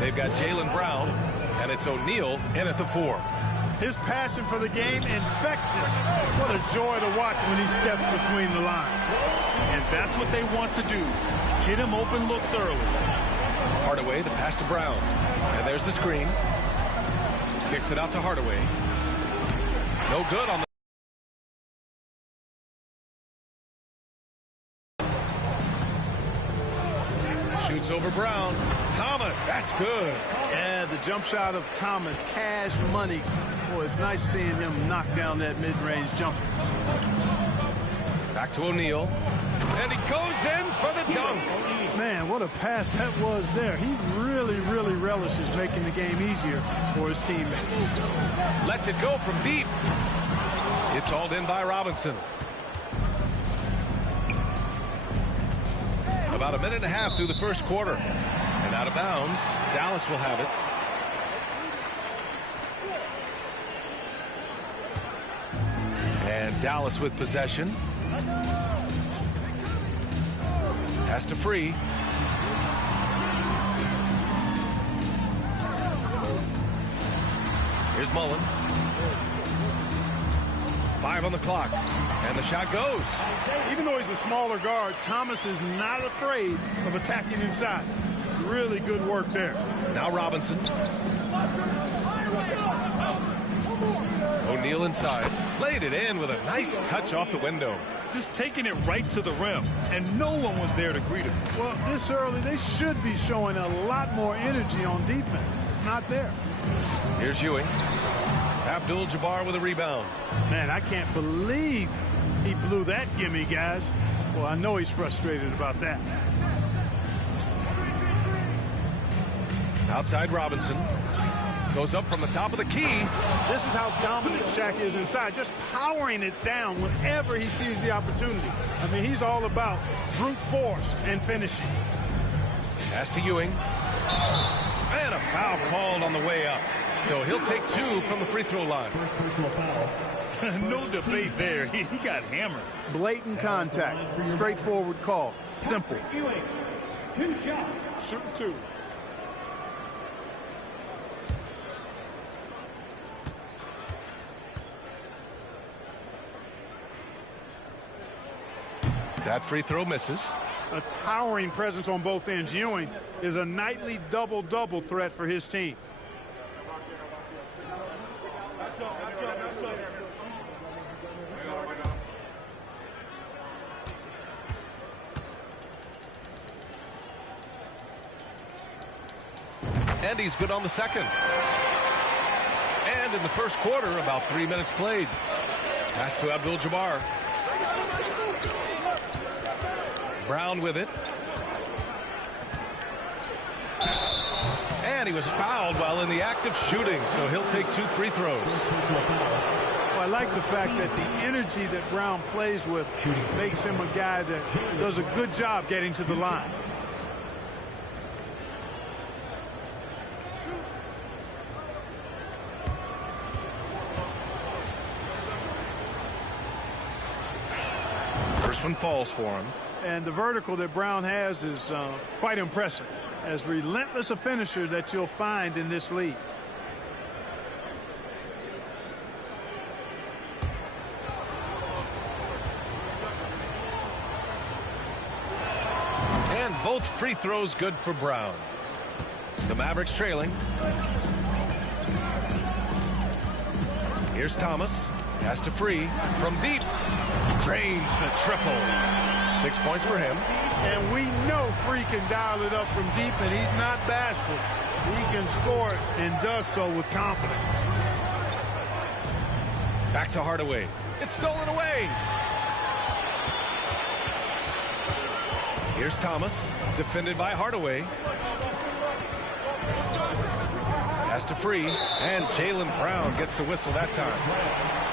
They've got Jaylen Brown, and it's O'Neal in at the 4. His passion for the game, infectious. What a joy to watch when he steps between the lines. And that's what they want to do. Get him open looks early. Hardaway, the pass to Brown. And there's the screen. Kicks it out to Hardaway. No good on the... Shoots over Brown. Thomas, that's good. Yeah, the jump shot of Thomas, cash money. Boy, it's nice seeing him knock down that mid-range jumper. Back to O'Neal. And he goes in for the dunk. Man, what a pass that was there. He really, really relishes making the game easier for his teammates. Lets it go from deep. It's hauled in by Robinson. About a minute and a half through the first quarter. And out of bounds, Dallas will have it. And Dallas with possession. Pass to Free. Here's Mullen. 5 on the clock, and the shot goes. Even though he's a smaller guard, Thomas is not afraid of attacking inside. Really good work there. Now Robinson. O'Neal inside. Laid it in with a nice touch off the window. Just taking it right to the rim, and no one was there to greet him. Well, this early, they should be showing a lot more energy on defense. It's not there. Here's Ewing. Abdul-Jabbar with a rebound. Man, I can't believe he blew that gimme, guys. Well, I know he's frustrated about that. Outside Robinson. Goes up from the top of the key. This is how dominant Shaq is inside, just powering it down whenever he sees the opportunity. I mean, he's all about brute force and finishing. Pass to Ewing. And a foul called on the way up. So he'll take 2 from the free throw line. First personal foul. No debate there. He got hammered. Blatant contact. Straightforward call. Simple. Ewing, 2 shots. Shooting 2. That free throw misses. A towering presence on both ends. Ewing is a nightly double-double threat for his team. And he's good on the second. And in the first quarter, about 3 minutes played. Pass to Abdul-Jabbar. Brown with it. And he was fouled while in the act of shooting, so he'll take 2 free throws. Well, I like the fact that the energy that Brown plays with makes him a guy that does a good job getting to the line. First one falls for him. And the vertical that Brown has is quite impressive. As relentless a finisher that you'll find in this league. And both free throws good for Brown. The Mavericks trailing. Here's Thomas. Pass to Free from deep. Drains the triple. 6 points for him. And we know Free can dial it up from deep, and he's not bashful. He can score it and does so with confidence. Back to Hardaway. It's stolen away. Here's Thomas, defended by Hardaway. Pass to Free, and Jaylen Brown gets a whistle that time.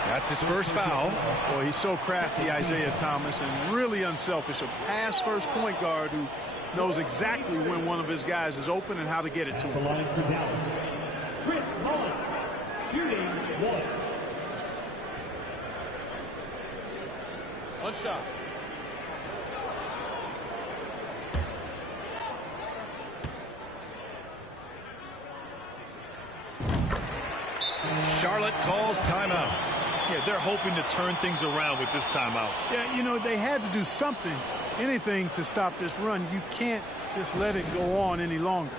That's his first foul. Well, he's so crafty, Isaiah Thomas, and really unselfish. A pass-first point guard who knows exactly when one of his guys is open and how to get it to him. The line for Dallas. Chris Mullen, shooting 1. One shot. Charlotte calls timeout. Yeah, they're hoping to turn things around with this timeout. Yeah, you know, they had to do something, anything to stop this run. You can't just let it go on any longer.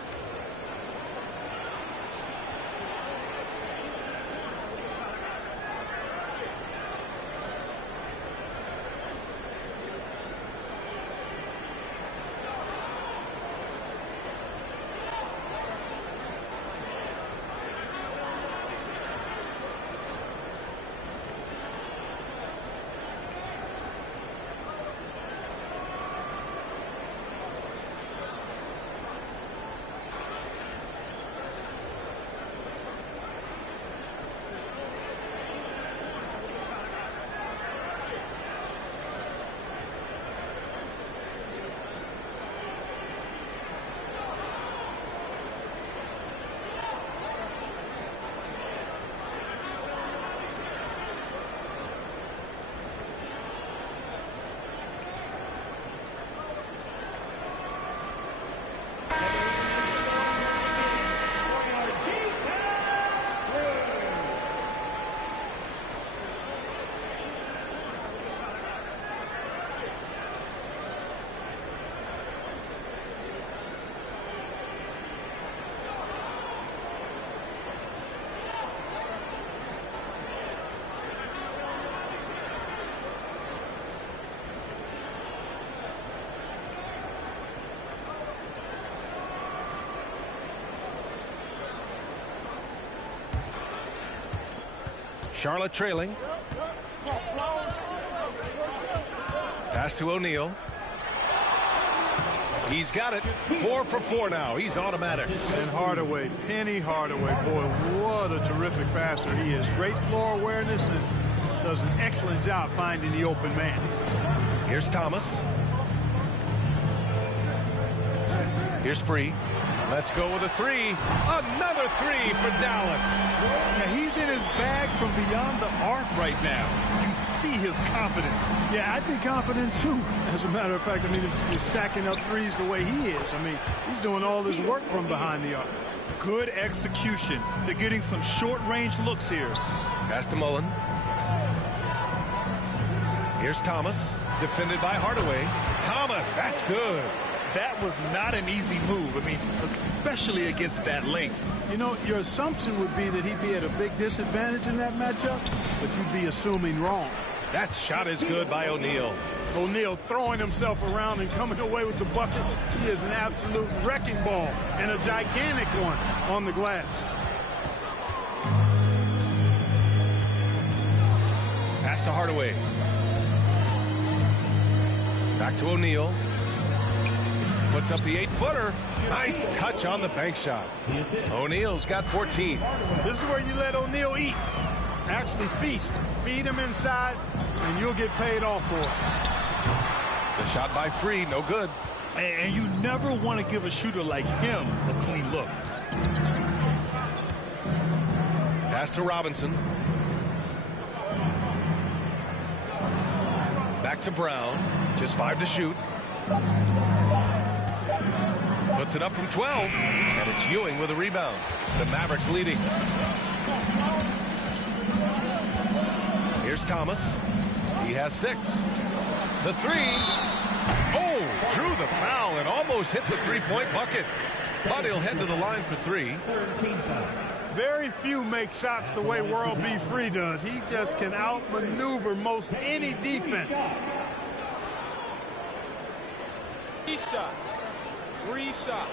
Charlotte trailing. Pass to O'Neal. He's got it. 4 for 4 now. He's automatic. And Hardaway, Penny Hardaway, boy, what a terrific passer he is. Great floor awareness and does an excellent job finding the open man. Here's Thomas. Here's Free. Let's go with a 3. Another 3 for Dallas. Now, he's in his bag from beyond the arc right now. You see his confidence. Yeah, I'd be confident too. As a matter of fact, I mean, if he's stacking up threes the way he is, I mean, he's doing all this work from behind the arc. Good execution. They're getting some short-range looks here. Pass to Mullen. Here's Thomas. Defended by Hardaway. Thomas, that's good. That was not an easy move. I mean, especially against that length. You know, your assumption would be that he'd be at a big disadvantage in that matchup, but you'd be assuming wrong. That shot is good by O'Neal. O'Neal throwing himself around and coming away with the bucket. He is an absolute wrecking ball and a gigantic one on the glass. Pass to Hardaway. Back to O'Neal. Puts up the 8-footer. Nice touch on the bank shot. O'Neal's got 14. This is where you let O'Neal eat. Actually feast. Feed him inside, and you'll get paid off for it. The shot by Free, no good. And you never want to give a shooter like him a clean look. Pass to Robinson. Back to Brown. Just 5 to shoot. Puts it up from 12, and it's Ewing with a rebound. The Mavericks leading. Here's Thomas. He has 6. The 3. Oh, drew the foul and almost hit the three-point bucket. But he'll head to the line for 3. Very few make shots the way World B. Free does. He just can outmaneuver most any defense. 3 shots. 3 shots.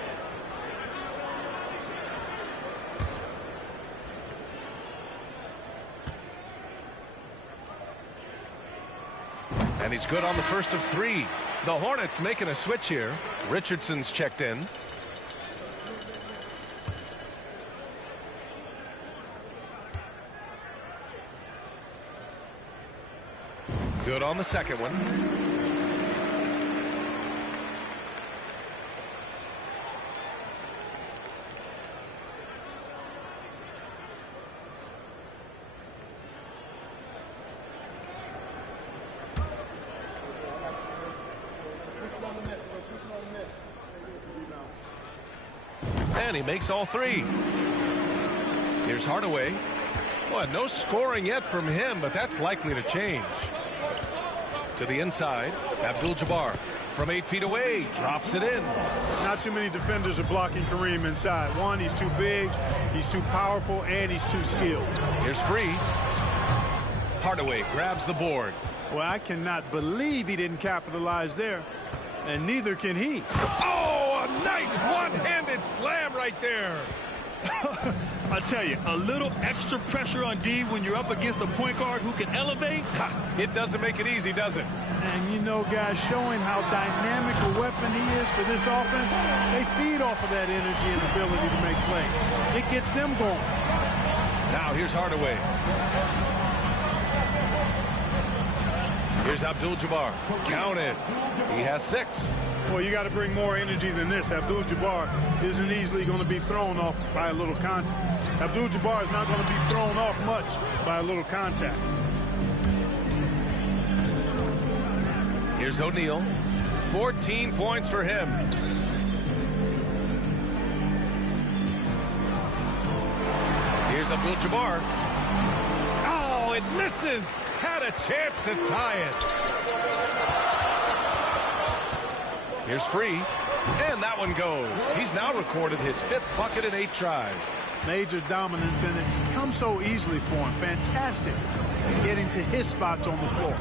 And he's good on the first of 3. The Hornets making a switch here. Richardson's checked in. Good on the second one. And he makes all 3. Here's Hardaway. Well, no scoring yet from him, but that's likely to change. To the inside, Abdul-Jabbar from 8 feet away, drops it in. Not too many defenders are blocking Kareem inside. One, he's too big, he's too powerful, and he's too skilled. Here's Free. Hardaway grabs the board. Well, I cannot believe he didn't capitalize there, and neither can he. Oh, a nice one-handed slam right there. I tell you, a little extra pressure on D when you're up against a point guard who can elevate. It doesn't make it easy, does it? And you know, guys, showing how dynamic a weapon he is for this offense, they feed off of that energy and ability to make plays. It gets them going. Now here's Hardaway. Here's Abdul-Jabbar. Count it. He has 6. Well, you got to bring more energy than this. Abdul-Jabbar isn't easily going to be thrown off by a little contact. Abdul-Jabbar is not going to be thrown off much by a little contact. Here's O'Neal. 14 points for him. Here's Abdul-Jabbar. Oh, it misses. Had a chance to tie it. Here's Free. And that one goes. He's now recorded his 5th bucket in 8 tries. Major dominance, and it comes so easily for him. Fantastic at getting to his spots on the floor.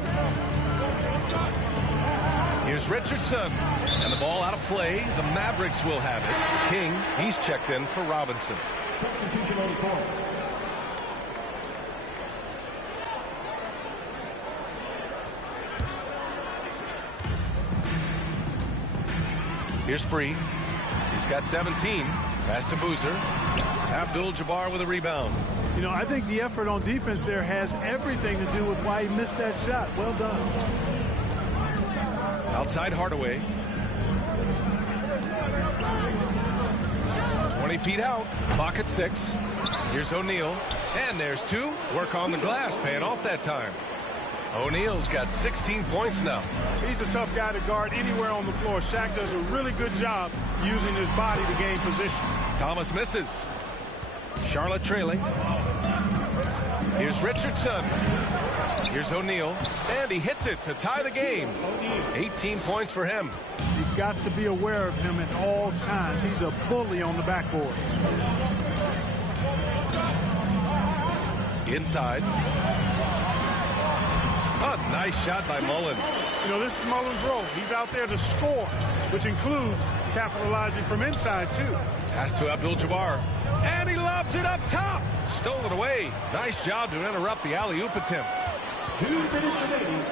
Here's Richardson. And the ball out of play. The Mavericks will have it. King, he's checked in for Robinson. Substitution on the court. Here's Free. He's got 17. Pass to Boozer. Abdul-Jabbar with a rebound. You know, I think the effort on defense there has everything to do with why he missed that shot. Well done. Outside Hardaway. 20 feet out. Clock at 6. Here's O'Neal. And there's 2. Work on the glass. Paying off that time. O'Neal's got 16 points now. He's a tough guy to guard anywhere on the floor. Shaq does a really good job using his body to gain position. Thomas misses. Charlotte trailing. Here's Richardson. Here's O'Neal. And he hits it to tie the game. 18 points for him. You've got to be aware of him at all times. He's a bully on the backboard. Inside. A nice shot by Mullen. You know, this is Mullen's role. He's out there to score, which includes capitalizing from inside, too. Pass to Abdul-Jabbar. And he lobs it up top. Stole it away. Nice job to interrupt the alley-oop attempt.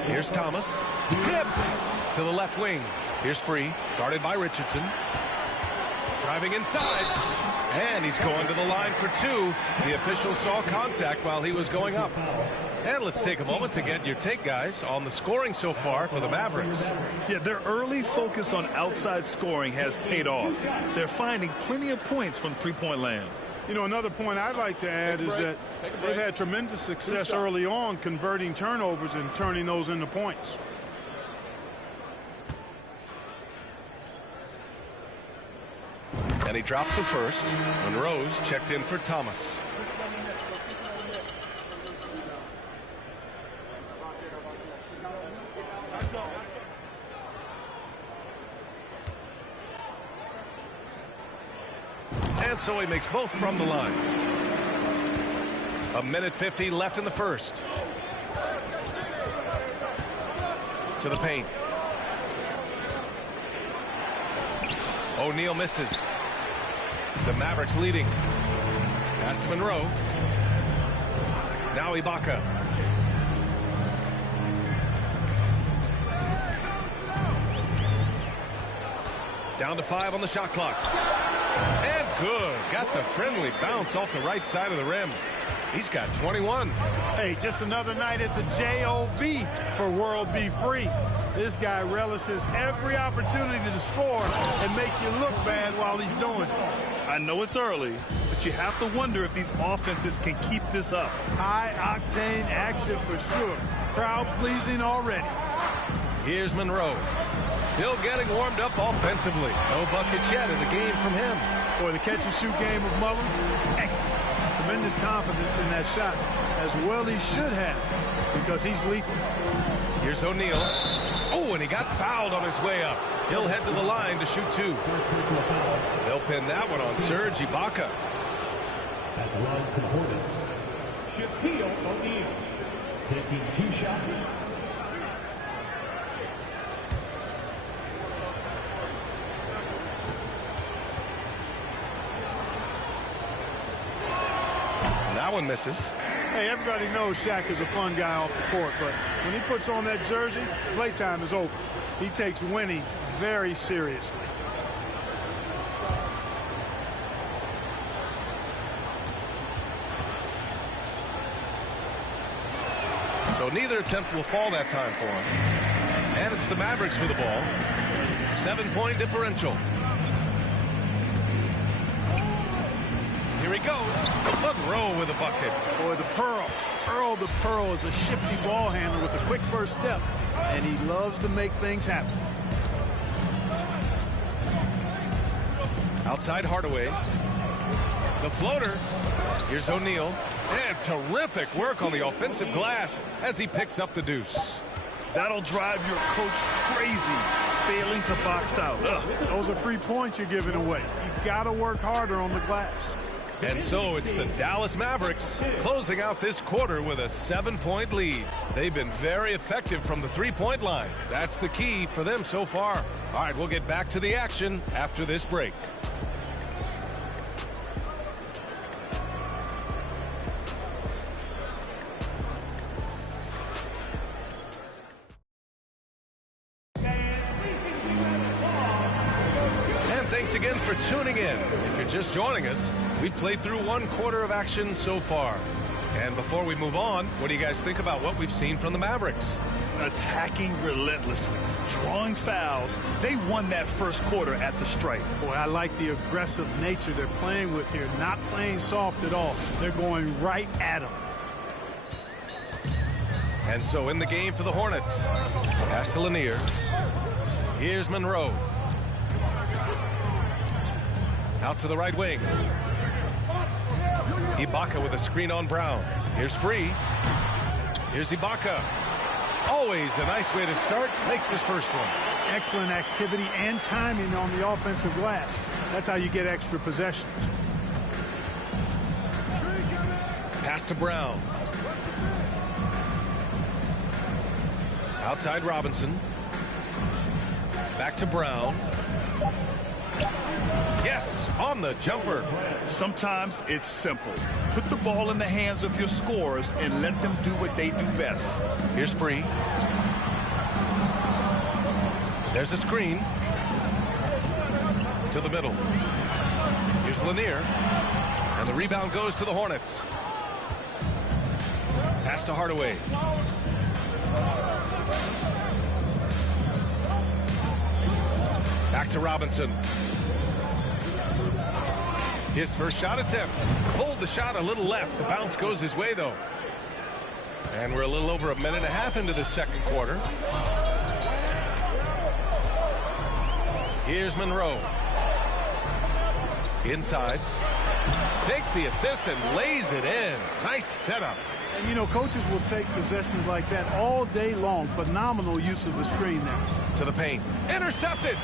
Here's Thomas. Tipped to the left wing. Here's Free. Guarded by Richardson. Driving inside. And he's going to the line for 2. The official saw contact while he was going up. And let's take a moment to get your take, guys, on the scoring so far for the Mavericks. Yeah, their early focus on outside scoring has paid off. They're finding plenty of points from three-point land. You know, another point I'd like to add is that they've had tremendous success early on converting turnovers and turning those into points. And he drops the first. Monroe's checked in for Thomas. And so he makes both from the line. 1:50 left in the first. To the paint. O'Neal misses. The Mavericks leading. Pass to Monroe. Now Ibaka. Down to 5 on the shot clock. And good. Got the friendly bounce off the right side of the rim. He's got 21. Hey, just another night at the J.O.B. for World Be Free. This guy relishes every opportunity to score and make you look bad while he's doing it. I know it's early, but you have to wonder if these offenses can keep this up. High-octane action for sure. Crowd-pleasing already. Here's Monroe. Still getting warmed up offensively. No buckets yet in the game from him. Boy, the catch-and-shoot game of Mullen, excellent. Tremendous confidence in that shot, as well he should have, because he's lethal. Here's O'Neal. Oh, and he got fouled on his way up. He'll head to the line to shoot 2. They'll pin that one on Serge Ibaka. At the line for the Hornets, Shaquille O'Neal, taking 2 shots. That one misses. Hey, everybody knows Shaq is a fun guy off the court, but when he puts on that jersey, playtime is over. He takes winning very seriously. So neither attempt will fall that time for him. And it's the Mavericks with the ball. 7-point differential. Here he goes. Monroe with a bucket. Boy, the Pearl. Earl the Pearl is a shifty ball handler with a quick first step, and he loves to make things happen. Outside Hardaway. The floater. Here's O'Neal. And terrific work on the offensive glass as he picks up the deuce. That'll drive your coach crazy, failing to box out. Those are free points you're giving away. You've got to work harder on the glass. And so it's the Dallas Mavericks closing out this quarter with a 7-point lead. They've been very effective from the three-point line. That's the key for them so far. All right, we'll get back to the action after this break. thanks again for tuning in. If you're just joining us, we've played through 1 quarter of action so far. And before we move on, what do you guys think about what we've seen from the Mavericks? Attacking relentlessly, drawing fouls. They won that first quarter at the stripe. Boy, I like the aggressive nature they're playing with here. Not playing soft at all. They're going right at them. And so in the game for the Hornets. Pass to Lanier. Here's Monroe. Out to the right wing. Ibaka with a screen on Brown. Here's Free. Here's Ibaka. Always a nice way to start. Makes his first one. Excellent activity and timing on the offensive glass. That's how you get extra possessions. Pass to Brown. Outside Robinson. Back to Brown. Yes, on the jumper. Sometimes it's simple. Put the ball in the hands of your scorers and let them do what they do best. Here's Free. There's a screen. To the middle. Here's Lanier. And the rebound goes to the Hornets. Pass to Hardaway. Back to Robinson. His first shot attempt. Pulled the shot a little left. The bounce goes his way, though. And we're a little over a minute and a half into the second quarter. Here's Monroe. Inside. Takes the assist and lays it in. Nice setup. And, you know, coaches will take possessions like that all day long. Phenomenal use of the screen there. To the paint. Intercepted.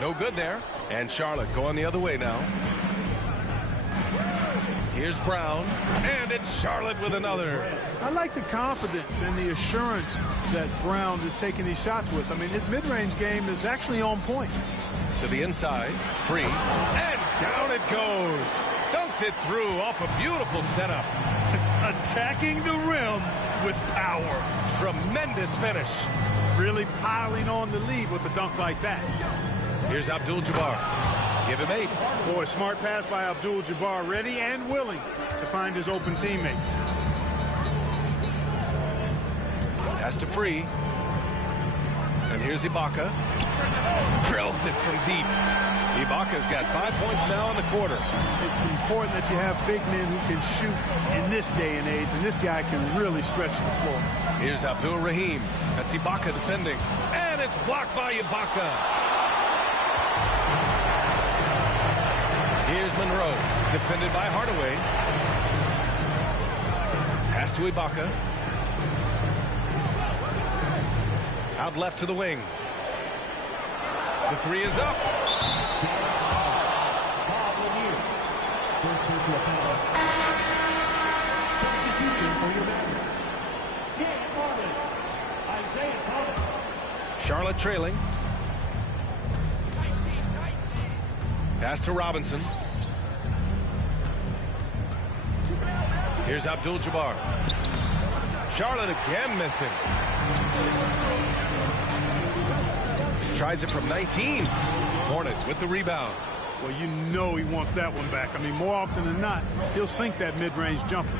No good there. And Charlotte going the other way now. Here's Brown. And it's Charlotte with another. I like the confidence and the assurance that Brown is taking these shots with. I mean, his mid-range game is actually on point. To the inside. Free. And down it goes. Dunked it through off a beautiful setup. Attacking the rim with power. Tremendous finish. Really piling on the lead with a dunk like that. Here's Abdul-Jabbar. Give him 8. Boy, smart pass by Abdul-Jabbar. Ready and willing to find his open teammates. Pass to Free. And here's Ibaka. Drills it from deep. Ibaka's got 5 points now in the quarter. It's important that you have big men who can shoot in this day and age, and this guy can really stretch the floor. Here's Abdul-Rahim. That's Ibaka defending. And it's blocked by Ibaka. Here's Monroe, defended by Hardaway. Pass to Ibaka. Out left to the wing. The 3 is up. Charlotte trailing. Pass to Robinson. Here's Abdul-Jabbar. Charlotte again missing. Tries it from 19. Hornets with the rebound. Well, you know he wants that one back. I mean, more often than not, he'll sink that mid-range jumper.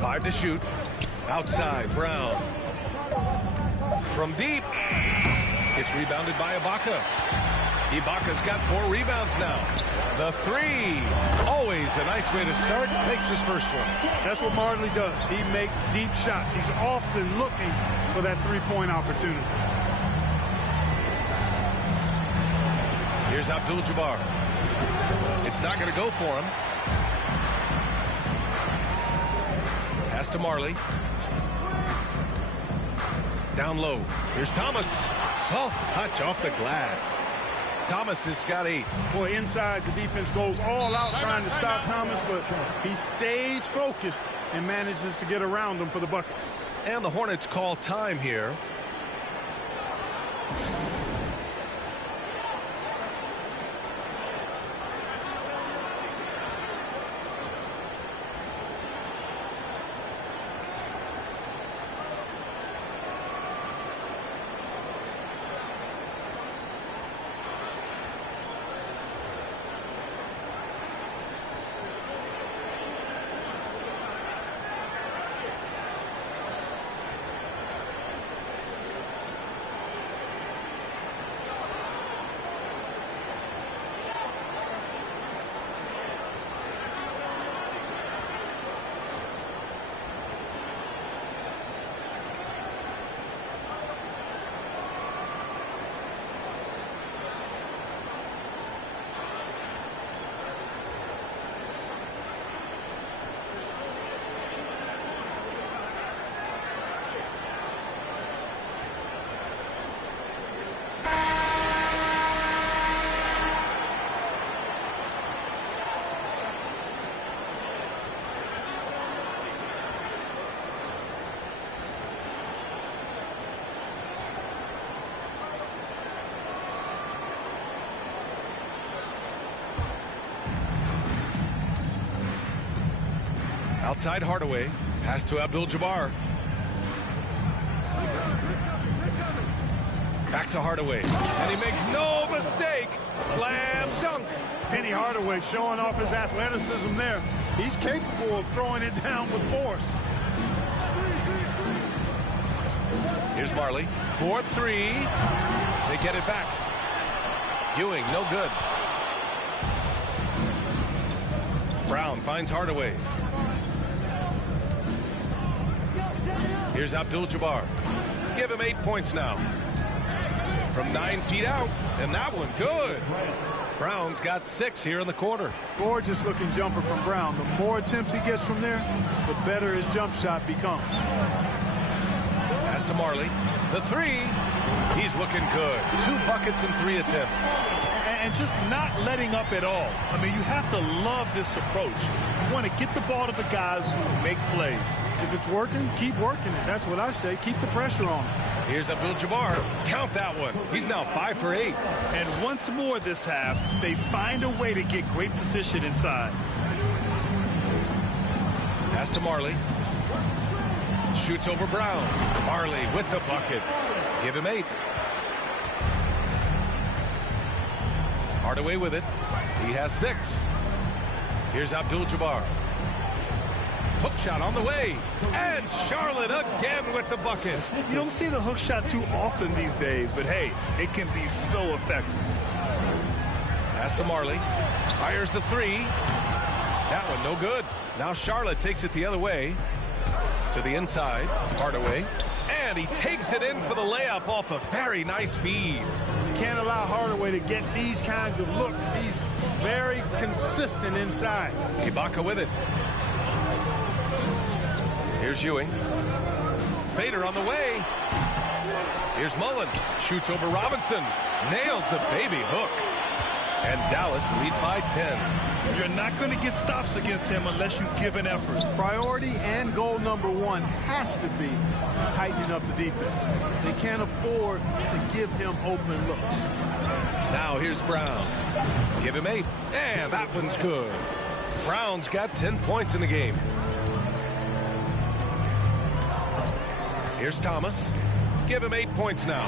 Five to shoot. Outside, Brown. From deep. It's rebounded by Ibaka. Ibaka's got 4 rebounds now. The 3. Always a nice way to start. Makes his first one. That's what Marley does. He makes deep shots. He's often looking for that three-point opportunity. Here's Abdul-Jabbar. It's not going to go for him. Pass to Marley. Down low. Here's Thomas. Soft touch off the glass. Thomas has got 8. Boy, inside, the defense goes all out trying to stop Thomas, but he stays focused and manages to get around him for the bucket. And the Hornets call time here. Outside Hardaway. Pass to Abdul-Jabbar. Back to Hardaway. And he makes no mistake. Slam dunk. Penny Hardaway showing off his athleticism there. He's capable of throwing it down with force. Here's Marley. 4-3. They get it back. Ewing, no good. Brown finds Hardaway. Here's Abdul-Jabbar. Give him 8 points now. From 9 feet out, and that one good. Brown's got 6 here in the quarter. Gorgeous looking jumper from Brown. The more attempts he gets from there, the better his jump shot becomes. Pass to Marley. The 3. He's looking good. 2 buckets and 3 attempts. And just not letting up at all. I mean, you have to love this approach. You want to get the ball to the guys who make plays. If it's working, keep working it. That's what I say. Keep the pressure on him. Here's Abdul-Jabbar. Count that one. He's now 5 for 8. And once more this half, they find a way to get great position inside. Pass to Marley. Shoots over Brown. Marley with the bucket. Give him 8. Hardaway with it. He has 6. Here's Abdul-Jabbar. Hook shot on the way. And Charlotte again with the bucket. You don't see the hook shot too often these days, but hey, it can be so effective. Pass to Marley. Fires the 3. That one no good. Now Charlotte takes it the other way. To the inside. Hardaway. And he takes it in for the layup off a very nice feed. You can't allow Hardaway to get these kinds of looks. He's very consistent inside. Ibaka with it. Here's Ewing. Fader on the way. Here's Mullen. Shoots over Robinson. Nails the baby hook. And Dallas leads by 10. You're not going to get stops against him unless you give an effort. Priority and goal number 1 has to be tightening up the defense. They can't afford to give him open looks. Now here's Brown. Give him 8. And that one's good. Brown's got 10 points in the game. Here's Thomas. Give him 8 points now.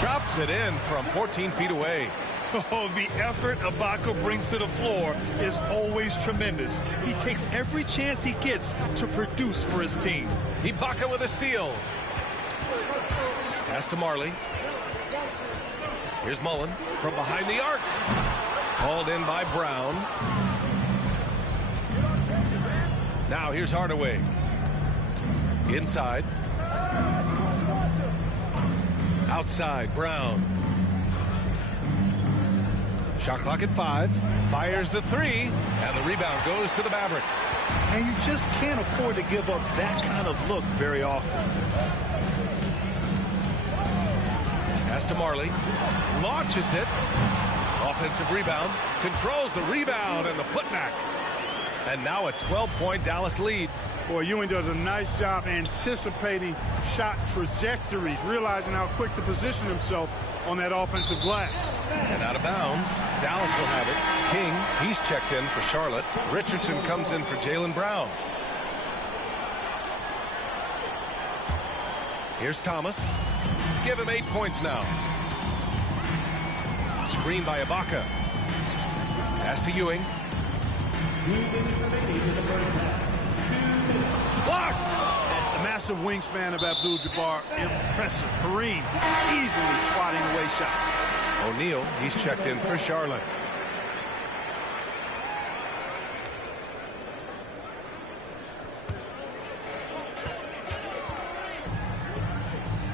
Drops it in from 14 feet away. Oh, the effort Ibaka brings to the floor is always tremendous. He takes every chance he gets to produce for his team. Ibaka with a steal. Pass to Marley. Here's Mullen from behind the arc. Called in by Brown. Now here's Hardaway. Inside. Outside, Brown. Shot clock at 5. Fires the 3. And the rebound goes to the Mavericks. And you just can't afford to give up that kind of look very often. Pass to Marley. Launches it. Offensive rebound. Controls the rebound and the putback. And now a 12-point Dallas lead. Boy, Ewing does a nice job anticipating shot trajectories, realizing how quick to position himself on that offensive glass. And out of bounds. Dallas will have it. King, he's checked in for Charlotte. Richardson comes in for Jaylen Brown. Here's Thomas. Give him 8 points now. Screen by Ibaka. Pass to Ewing. Blocked! The massive wingspan of Abdul-Jabbar, impressive. Kareem easily swatting away shots. O'Neal, he's checked in for Charlotte.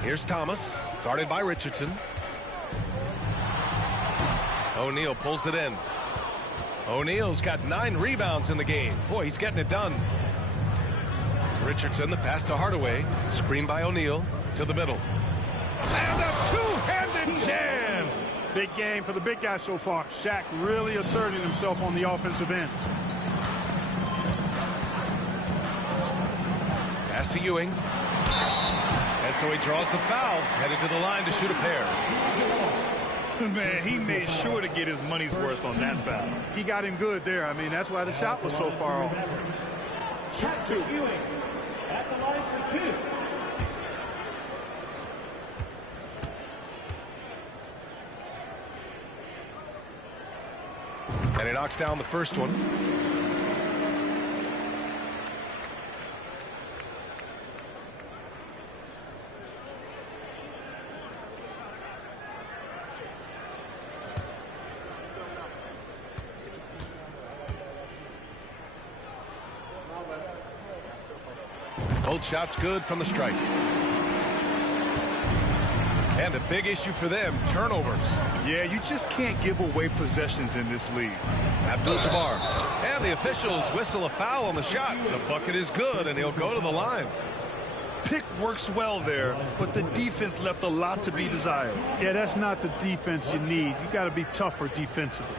Here's Thomas, guarded by Richardson. O'Neal pulls it in. O'Neal's got 9 rebounds in the game. Boy, he's getting it done. Richardson, the pass to Hardaway. Screen by O'Neal to the middle. And a two-handed jam! Big game for the big guy so far. Shaq really asserting himself on the offensive end. Pass to Ewing. And so he draws the foul, headed to the line to shoot a pair. Man, he made sure to get his money's worth on that foul. He got him good there. I mean, that's why the shot was so far off. Shoot 2. Ewing at the line for 2. And he knocks down the first one. Both shots good from the stripe. And a big issue for them, turnovers. Yeah, you just can't give away possessions in this league. Abdul-Jabbar. And the officials whistle a foul on the shot. The bucket is good, and he'll go to the line. Pick works well there, but the defense left a lot to be desired. Yeah, that's not the defense you need. You got to be tougher defensively.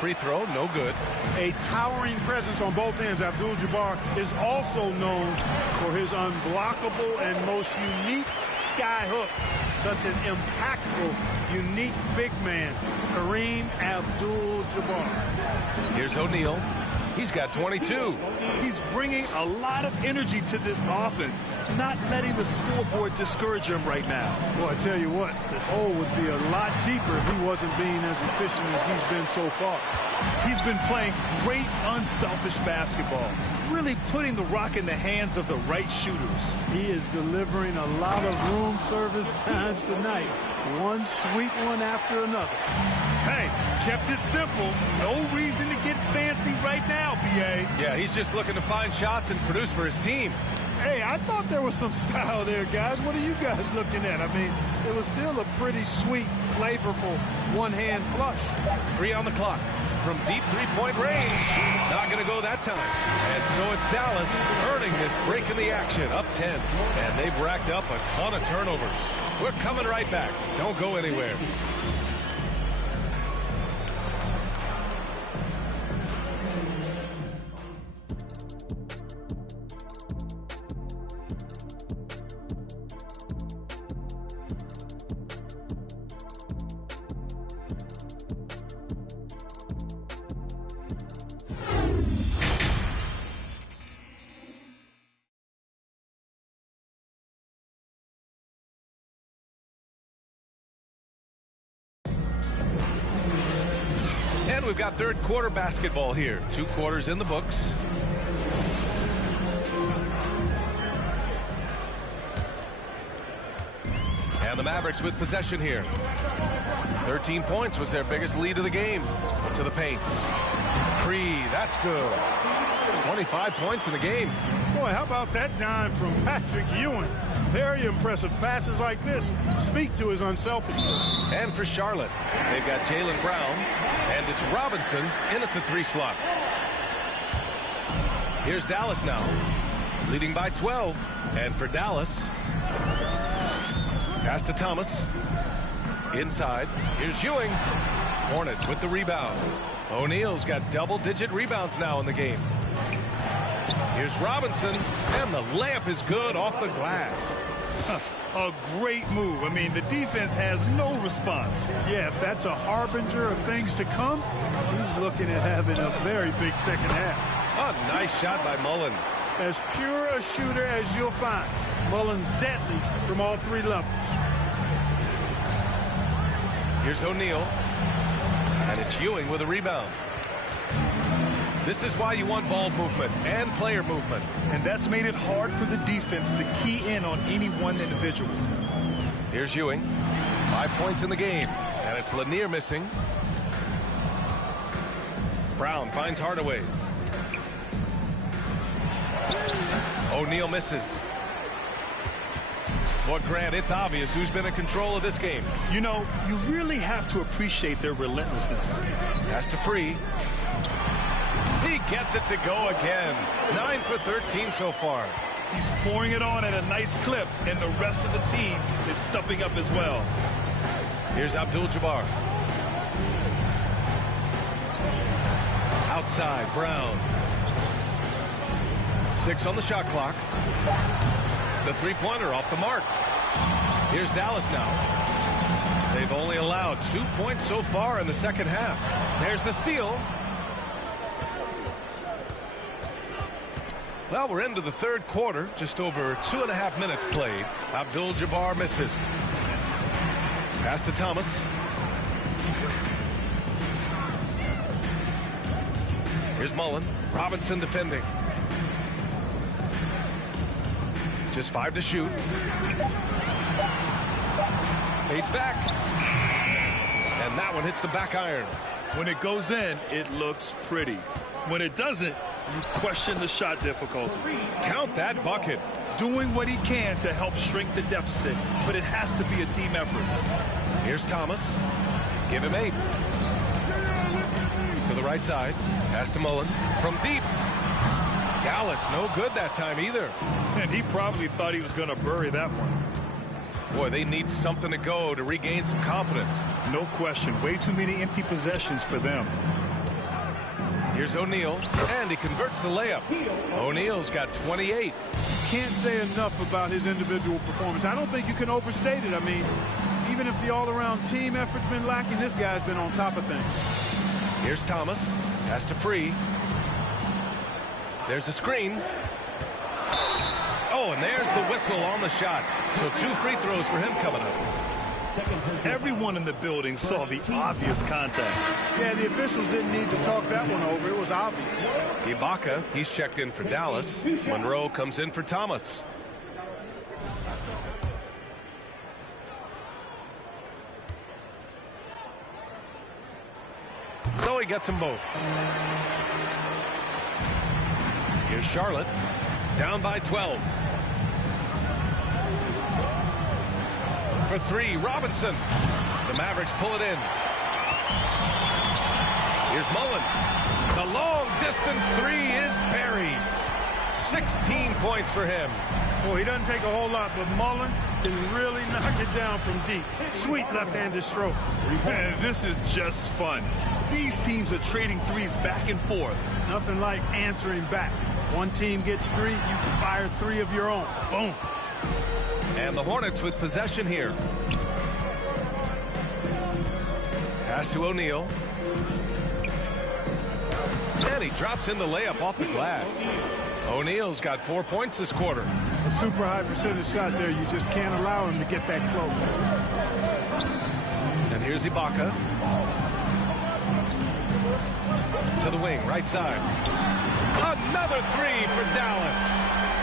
Free throw, no good. A towering presence on both ends. Abdul-Jabbar is also known for his unblockable and most unique sky hook. Such an impactful, unique big man, Kareem Abdul-Jabbar. Here's O'Neal. He's got 22. He's bringing a lot of energy to this offense, not letting the scoreboard discourage him right now. Well, I tell you what, the hole would be a lot deeper if he wasn't being as efficient as he's been so far. He's been playing great, unselfish basketball, really putting the rock in the hands of the right shooters. He is delivering a lot of room service times tonight. One sweet one after another. Hey, kept it simple. No reason to get fancy right now, B.A. Yeah, he's just looking to find shots and produce for his team. Hey, I thought there was some style there, guys. What are you guys looking at? I mean, it was still a pretty sweet, flavorful one-hand flush. 3 on the clock from deep three-point range. Not going to go that time. And so it's Dallas earning this break in the action, up 10. And they've racked up a ton of turnovers. We're coming right back. Don't go anywhere. And we've got third quarter basketball here. 2 quarters in the books. And the Mavericks with possession here. 13 points was their biggest lead of the game. To the paint. Creed, that's good. 25 points in the game. Boy, how about that dime from Patrick Ewing? Very impressive. Passes like this speak to his unselfishness. And for Charlotte, they've got Jaylen Brown, and it's Robinson in at the 3 slot. Here's Dallas now, leading by 12. And for Dallas, pass to Thomas. Inside, here's Ewing. Hornets with the rebound. O'Neal's got double-digit rebounds now in the game. Here's Robinson, and the layup is good off the glass. A great move. I mean, the defense has no response. Yeah, if that's a harbinger of things to come, he's looking at having a very big second half. A nice shot by Mullen. As pure a shooter as you'll find. Mullen's deadly from all 3 levels. Here's O'Neal, and it's Ewing with a rebound. This is why you want ball movement and player movement. And that's made it hard for the defense to key in on any one individual. Here's Ewing. 5 points in the game. And it's Lanier missing. Brown finds Hardaway. O'Neal misses. But Grant, it's obvious who's been in control of this game. You know, you really have to appreciate their relentlessness. Pass to Free. He gets it to go again. 9 for 13 so far. He's pouring it on at a nice clip, and the rest of the team is stepping up as well. Here's Abdul-Jabbar. Outside, Brown. 6 on the shot clock. The three-pointer off the mark. Here's Dallas now. They've only allowed 2 points so far in the second half. There's the steal. Well, we're into the third quarter. Just over 2.5 minutes played. Abdul-Jabbar misses. Pass to Thomas. Here's Mullen. Robinson defending. Just 5 to shoot. Fades back. And that one hits the back iron. When it goes in, it looks pretty. When it doesn't, you question the shot difficulty. Count that bucket. Doing what he can to help shrink the deficit, but it has to be a team effort. Here's Thomas. Give him 8. To the right side. Pass to Mullen. From deep. Dallas no good that time either. And he probably thought he was going to bury that one. Boy, they need something to go to regain some confidence. No question. Way too many empty possessions for them. Here's O'Neal, and he converts the layup. O'Neal's got 28. Can't say enough about his individual performance. I don't think you can overstate it. I mean, even if the all-around team effort's been lacking, this guy's been on top of things. Here's Thomas. Pass to Free. There's a screen. Oh, and there's the whistle on the shot. So 2 free throws for him coming up. Everyone in the building saw the obvious contact. Yeah, the officials didn't need to talk that one over. It was obvious. Ibaka, he's checked in for Dallas. Monroe comes in for Thomas. So he gets them both. Here's Charlotte. Down by 12. For 3, Robinson. The Mavericks pull it in. Here's Mullen. The long distance 3 is buried. 16 points for him. Boy, he doesn't take a whole lot, but Mullen can really knock it down from deep. Sweet left-handed stroke. Man, this is just fun. These teams are trading threes back and forth. Nothing like answering back. One team gets 3, you can fire 3 of your own. Boom. And the Hornets with possession here. Pass to O'Neal. And he drops in the layup off the glass. O'Neal's got 4 points this quarter. A super high percentage shot there. You just can't allow him to get that close. And here's Ibaka. To the wing, right side. Another 3 for Dallas.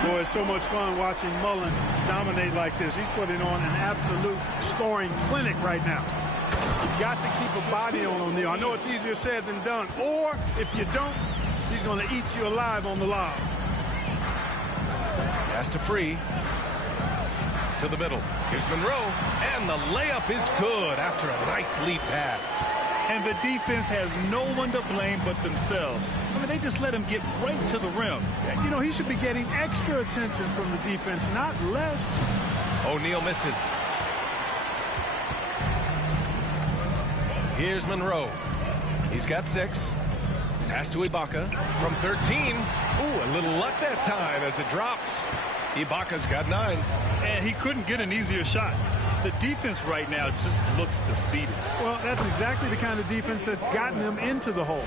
Boy, it's so much fun watching Mullen dominate like this. He's putting on an absolute scoring clinic right now. You've got to keep a body on O'Neal. I know it's easier said than done. Or, if you don't, he's going to eat you alive on the lob. Pass to Free. To the middle. Here's Monroe. And the layup is good after a nice lead pass. And the defense has no one to blame but themselves. I mean, they just let him get right to the rim. You know, he should be getting extra attention from the defense, not less. O'Neal misses. Here's Monroe. He's got 6. Pass to Ibaka from 13. Ooh, a little luck that time as it drops. Ibaka's got 9. And he couldn't get an easier shot. The defense right now just looks defeated. Well, that's exactly the kind of defense that's gotten them into the hole.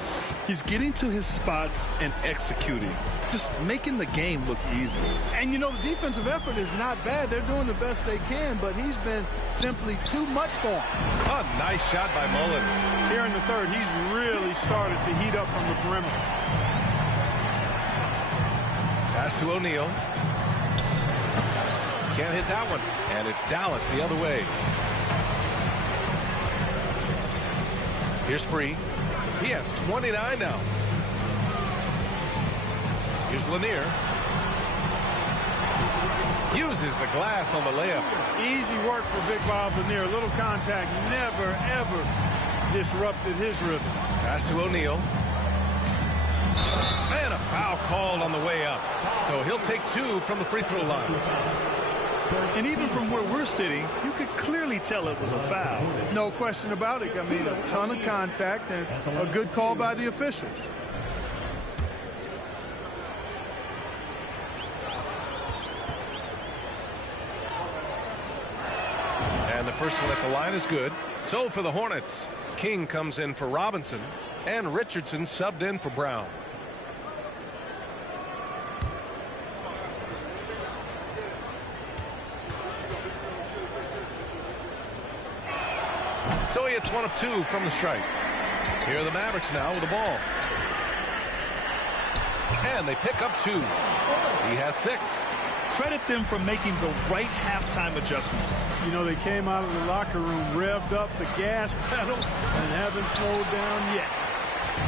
He's getting to his spots and executing, just making the game look easy. And, you know, the defensive effort is not bad. They're doing the best they can, but he's been simply too much for him. A nice shot by Mullen. Here in the third, he's really started to heat up from the perimeter. Pass to O'Neal. Can't hit that one. And it's Dallas the other way. Here's Free. He has 29 now. Here's Lanier. Uses the glass on the layup. Easy work for Big Bob Lanier. A little contact never, ever disrupted his rhythm. Pass to O'Neal. And a foul called on the way up. So he'll take 2 from the free throw line. And even from where we're sitting, you could clearly tell it was a foul. No question about it. I mean, a ton of contact and a good call by the officials. And the first one at the line is good. So for the Hornets, King comes in for Robinson, and Richardson subbed in for Brown. So he hits 1 of 2 from the strike. Here are the Mavericks now with the ball. And they pick up 2. He has 6. Credit them for making the right halftime adjustments. You know, they came out of the locker room, revved up the gas pedal, and haven't slowed down yet.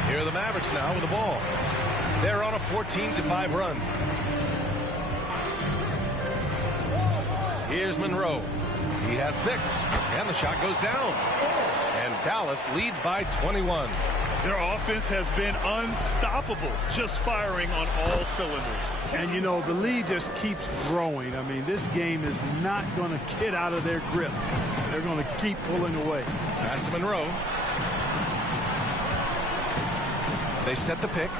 Here are the Mavericks now with the ball. They're on a 14-5 run. Here's Monroe. He has 6, and the shot goes down. And Dallas leads by 21. Their offense has been unstoppable, just firing on all cylinders. And, you know, the lead just keeps growing. I mean, this game is not going to get out of their grip. They're going to keep pulling away. Pass to Monroe. They set the pick.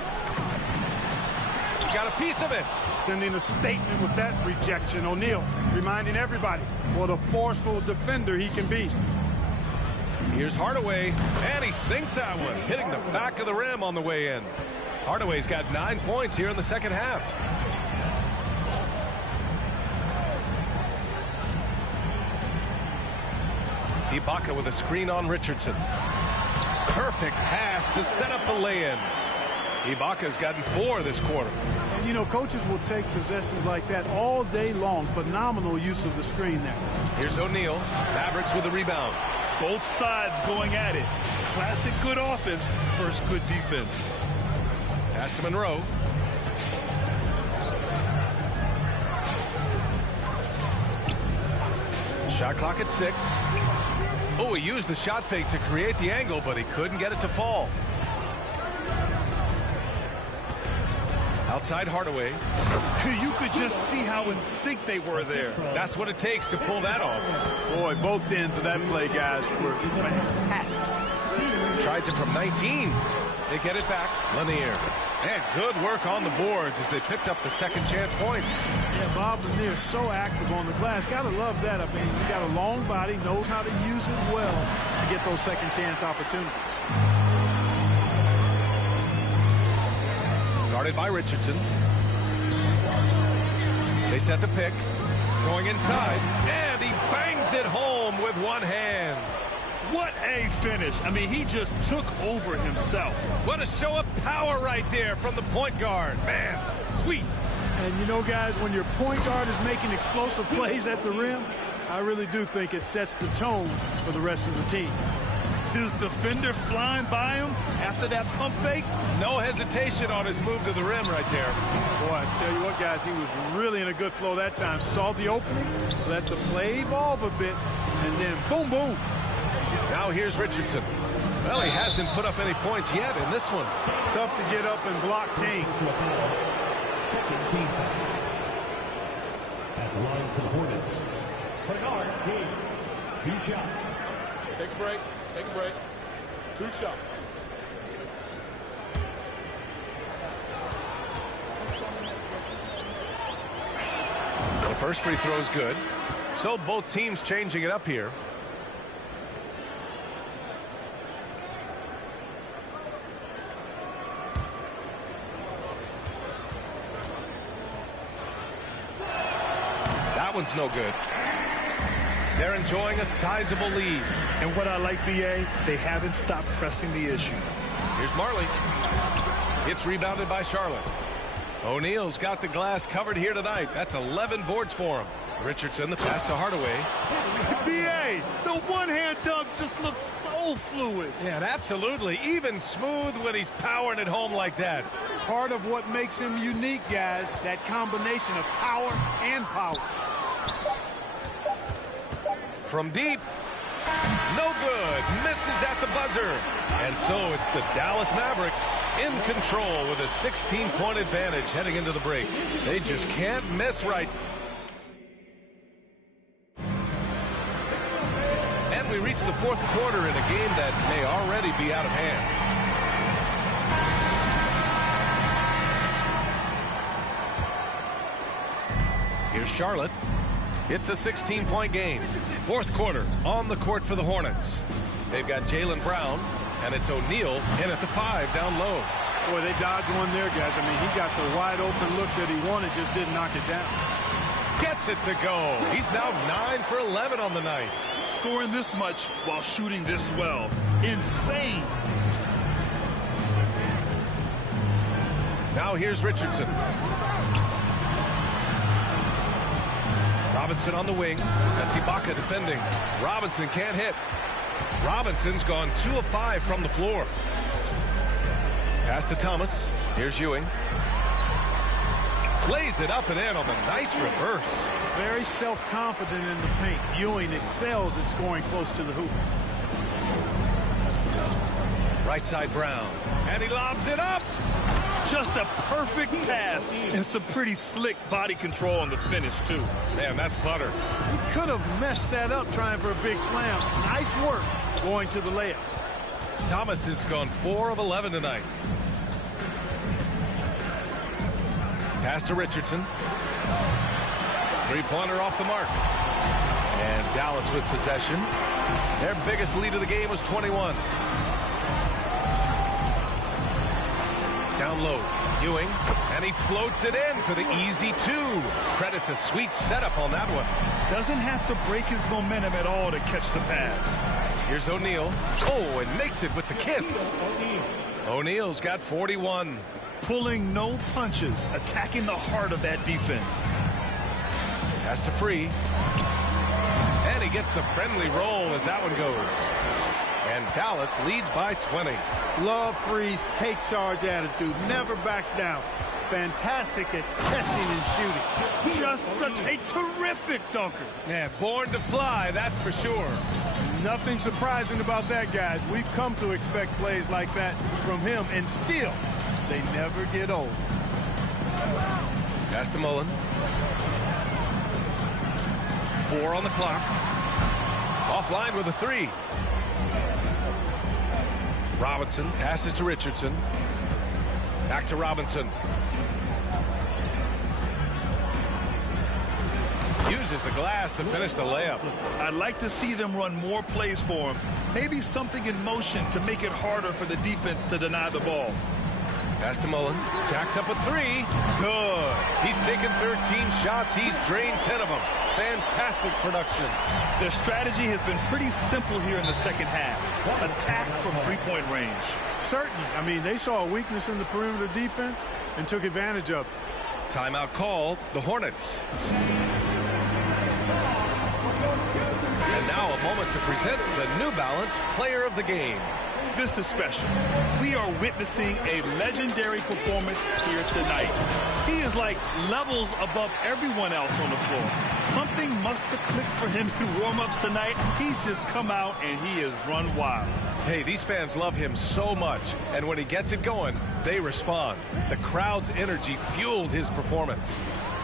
He got a piece of it. Sending a statement with that rejection. O'Neal reminding everybody what a forceful defender he can be. Here's Hardaway, and he sinks that one, hitting the back of the rim on the way in. Hardaway's got 9 points here in the second half. Ibaka with a screen on Richardson. Perfect pass to set up the lay-in. Ibaka's gotten 4 this quarter. And, you know, coaches will take possessions like that all day long. Phenomenal use of the screen there. Here's O'Neal. Mavericks with the rebound. Both sides going at it. Classic good offense versus good defense. Pass to Monroe. Shot clock at 6. Oh, he used the shot fake to create the angle, but he couldn't get it to fall. Outside Hardaway. You could just see how in sync they were there. That's what it takes to pull that off. Boy, both ends of that play, guys, were fantastic. Tries it from 19. They get it back. Lanier. And good work on the boards as they picked up the second chance points. Yeah, Bob Lanier is so active on the glass. Gotta love that. I mean, he's got a long body, knows how to use it well to get those second chance opportunities. Guarded by Richardson. They set the pick. Going inside. And he bangs it home with one hand. What a finish. I mean, he just took over himself. What a show of power right there from the point guard. Man, sweet. And, you know, guys, when your point guard is making explosive plays at the rim, I really do think it sets the tone for the rest of the team. His defender flying by him after that pump fake. No hesitation on his move to the rim right there. Boy, I tell you what, guys, he was really in a good flow that time. Saw the opening, let the play evolve a bit, and then boom, boom. Now here's Richardson. Well, he hasn't put up any points yet in this one. Tough to get up and block King. Second team foul. At the line for the Hornets, Bernard King. 2 shots. Take a break. Take a break. 2 shots. The first free throw is good. So both teams changing it up here. That one's no good. They're enjoying a sizable lead. And what I like, B.A., they haven't stopped pressing the issue. Here's Marley. It's rebounded by Charlotte. O'Neal's got the glass covered here tonight. That's 11 boards for him. Richardson, the pass to Hardaway. B.A., the one-hand dunk just looks so fluid. Yeah, and absolutely. Even smooth when he's powering it home like that. Part of what makes him unique, guys, that combination of power and polish. From deep. No good. Misses at the buzzer. And so it's the Dallas Mavericks in control with a 16-point advantage heading into the break. They just can't miss right. And we reach the fourth quarter in a game that may already be out of hand. Here's Charlotte. It's a 16-point game. Fourth quarter on the court for the Hornets. They've got Jaylen Brown, and it's O'Neal in at the 5 down low. Boy, they dodged one there, guys. I mean, he got the wide open look that he wanted, just didn't knock it down. Gets it to go. He's now 9 for 11 on the night. Scoring this much while shooting this well. Insane. Now here's Richardson. Robinson on the wing. That's Ibaka defending. Robinson can't hit. Robinson's gone 2 of 5 from the floor. Pass to Thomas. Here's Ewing. Lays it up and in on the nice reverse. Very self-confident in the paint. Ewing excels at scoring close to the hoop. Right side Brown. And he lobs it up. Just a perfect pass and some pretty slick body control on the finish, too. Man, that's butter. He could have messed that up trying for a big slam. Nice work going to the layup. Thomas has gone 4 of 11 tonight. Pass to Richardson. Three-pointer off the mark. And Dallas with possession. Their biggest lead of the game was 21. Down low, Ewing, and he floats it in for the easy 2. Credit the sweet setup on that one. Doesn't have to break his momentum at all to catch the pass. Here's O'Neal. Oh, and makes it with the kiss. O'Neal's got 41. Pulling no punches, attacking the heart of that defense. Pass to Free. And he gets the friendly roll as that one goes. And Dallas leads by 20. Love Free's take charge attitude. Never backs down. Fantastic at catching and shooting. Just such a terrific dunker. Yeah, born to fly, that's for sure. Nothing surprising about that, guys. We've come to expect plays like that from him, and still, they never get old. Pass to Mullen. 4 on the clock. Offline with a 3. Robinson passes to Richardson. Back to Robinson. Uses the glass to finish the layup. I'd like to see them run more plays for him. Maybe something in motion to make it harder for the defense to deny the ball. Pass to Mullen. Jacks up with 3. Good. He's taken 13 shots. He's drained 10 of them. Fantastic production. Their strategy has been pretty simple here in the second half. Attack from three-point range. Certainly. I mean, they saw a weakness in the perimeter defense and took advantage of it. Timeout called. The Hornets. And now a moment to present the New Balance Player of the Game. This is special. We are witnessing a legendary performance here tonight. He is like levels above everyone else on the floor. Something must have clicked for him in warm-ups tonight. He's just come out and he has run wild. Hey, these fans love him so much, and when he gets it going, they respond. The crowd's energy fueled his performance.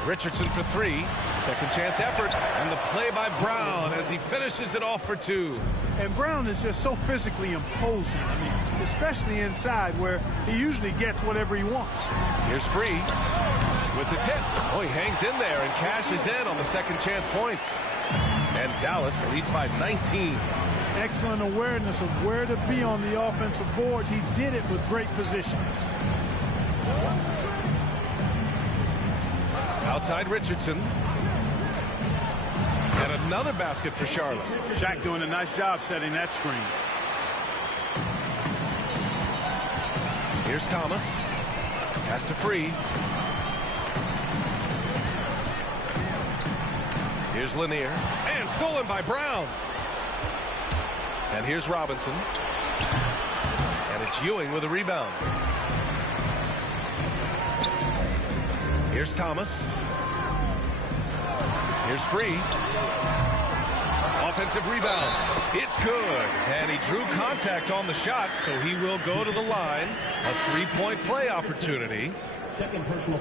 Richardson for 3. Second chance effort, and the play by Brown as he finishes it off for 2. And Brown is just so physically imposing. I mean, especially inside where he usually gets whatever he wants. Here's Free with the tip. Oh, he hangs in there and cashes in on the second chance points. And Dallas leads by 19. Excellent awareness of where to be on the offensive boards. He did it with great position. Outside Richardson. And another basket for Charlotte. Shaq doing a nice job setting that screen. Here's Thomas. Pass to Free. Here's Lanier. And stolen by Brown. And here's Robinson. And it's Ewing with a rebound. Here's Thomas. Here's Free. Offensive rebound. It's good. And he drew contact on the shot, so he will go to the line. A three-point play opportunity.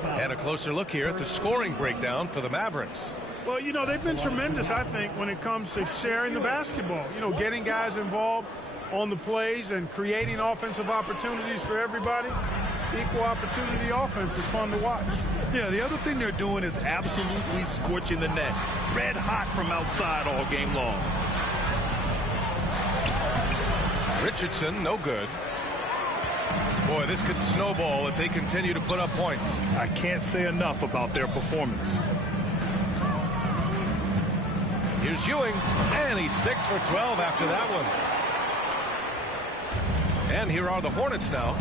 And a closer look here at the scoring breakdown for the Mavericks. Well, you know, they've been tremendous, I think, when it comes to sharing the basketball. You know, getting guys involved on the plays and creating offensive opportunities for everybody. equal opportunity offense is fun to watch. Yeah, the other thing they're doing is absolutely scorching the net. Red hot from outside all game long. Richardson, no good. Boy, this could snowball if they continue to put up points. I can't say enough about their performance. Here's Ewing, and he's 6 for 12 after that one. And here are the Hornets now.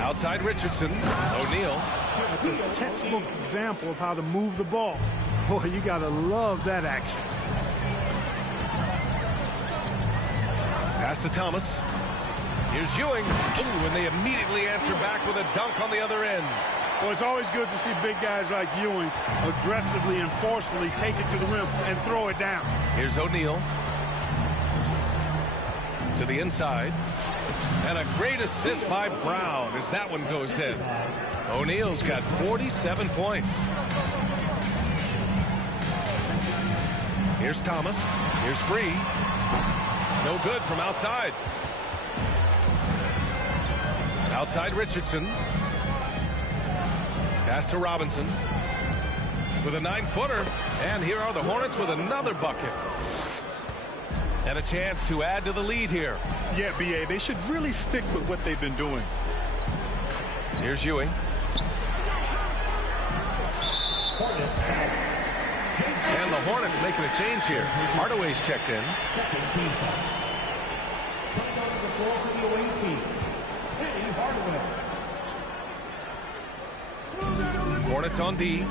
Outside Richardson, O'Neal. That's a textbook example of how to move the ball. Boy, you got to love that action. Pass to Thomas. Here's Ewing. Ooh, and they immediately answer back with a dunk on the other end. Well, it's always good to see big guys like Ewing aggressively and forcefully take it to the rim and throw it down. Here's O'Neal. To the inside. And a great assist by Brown as that one goes in. O'Neal's got 47 points. Here's Thomas. Here's Free. No good from outside. Outside Richardson. Pass to Robinson. With a 9-footer. And here are the Hornets with another bucket. And a chance to add to the lead here. Yeah, B.A., they should really stick with what they've been doing. Here's Ewing. And the Hornets making a change here. Hardaway's checked in. Second team foul. Coming onto the floor for the away team, Penny Hardaway. Hornets on D.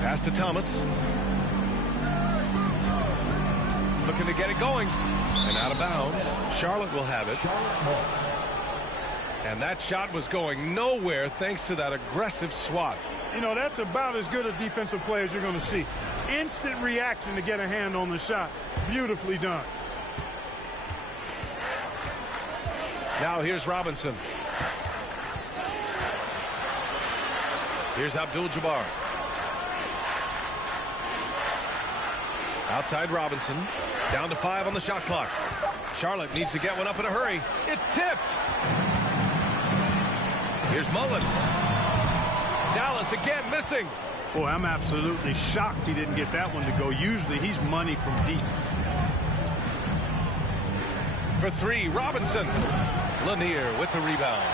Pass to Thomas. Looking to get it going. And out of bounds. Charlotte will have it. And that shot was going nowhere thanks to that aggressive swat. You know, that's about as good a defensive play as you're going to see. Instant reaction to get a hand on the shot. Beautifully done. Now here's Robinson. Here's Abdul-Jabbar. Outside Robinson. Down to 5 on the shot clock. Charlotte needs to get one up in a hurry. It's tipped. Here's Mullen. Dallas again missing. Boy, I'm absolutely shocked he didn't get that one to go. Usually he's money from deep. For 3, Robinson. Lanier with the rebound.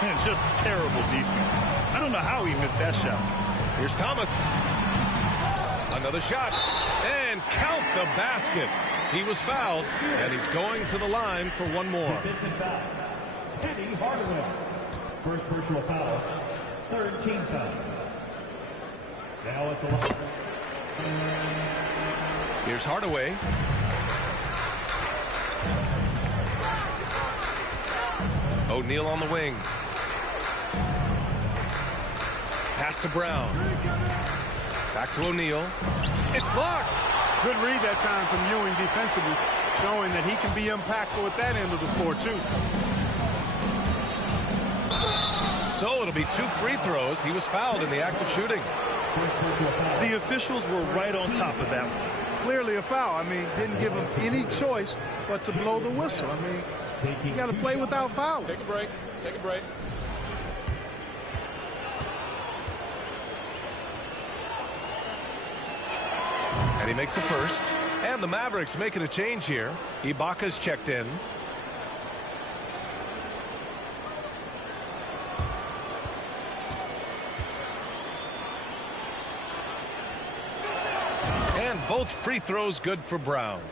Man, just terrible defense. I don't know how he missed that shot. Here's Thomas. Another shot. And count the basket. He was fouled, and he's going to the line for one more. Defensive foul. Penny Hardaway. First personal foul. Third team foul. Now at the line. Here's Hardaway. O'Neal on the wing. Pass to Brown. Back to O'Neal. It's blocked. Good read that time from Ewing defensively, showing that he can be impactful at that end of the floor, too. So it'll be 2 free throws. He was fouled in the act of shooting. The officials were right on top of that one. Clearly a foul. I mean, didn't give him any choice but to blow the whistle. I mean, you got to play without fouling. Take a break. Take a break. And he makes the first. And the Mavericks making a change here. Ibaka's checked in. And both free throws good for Brown.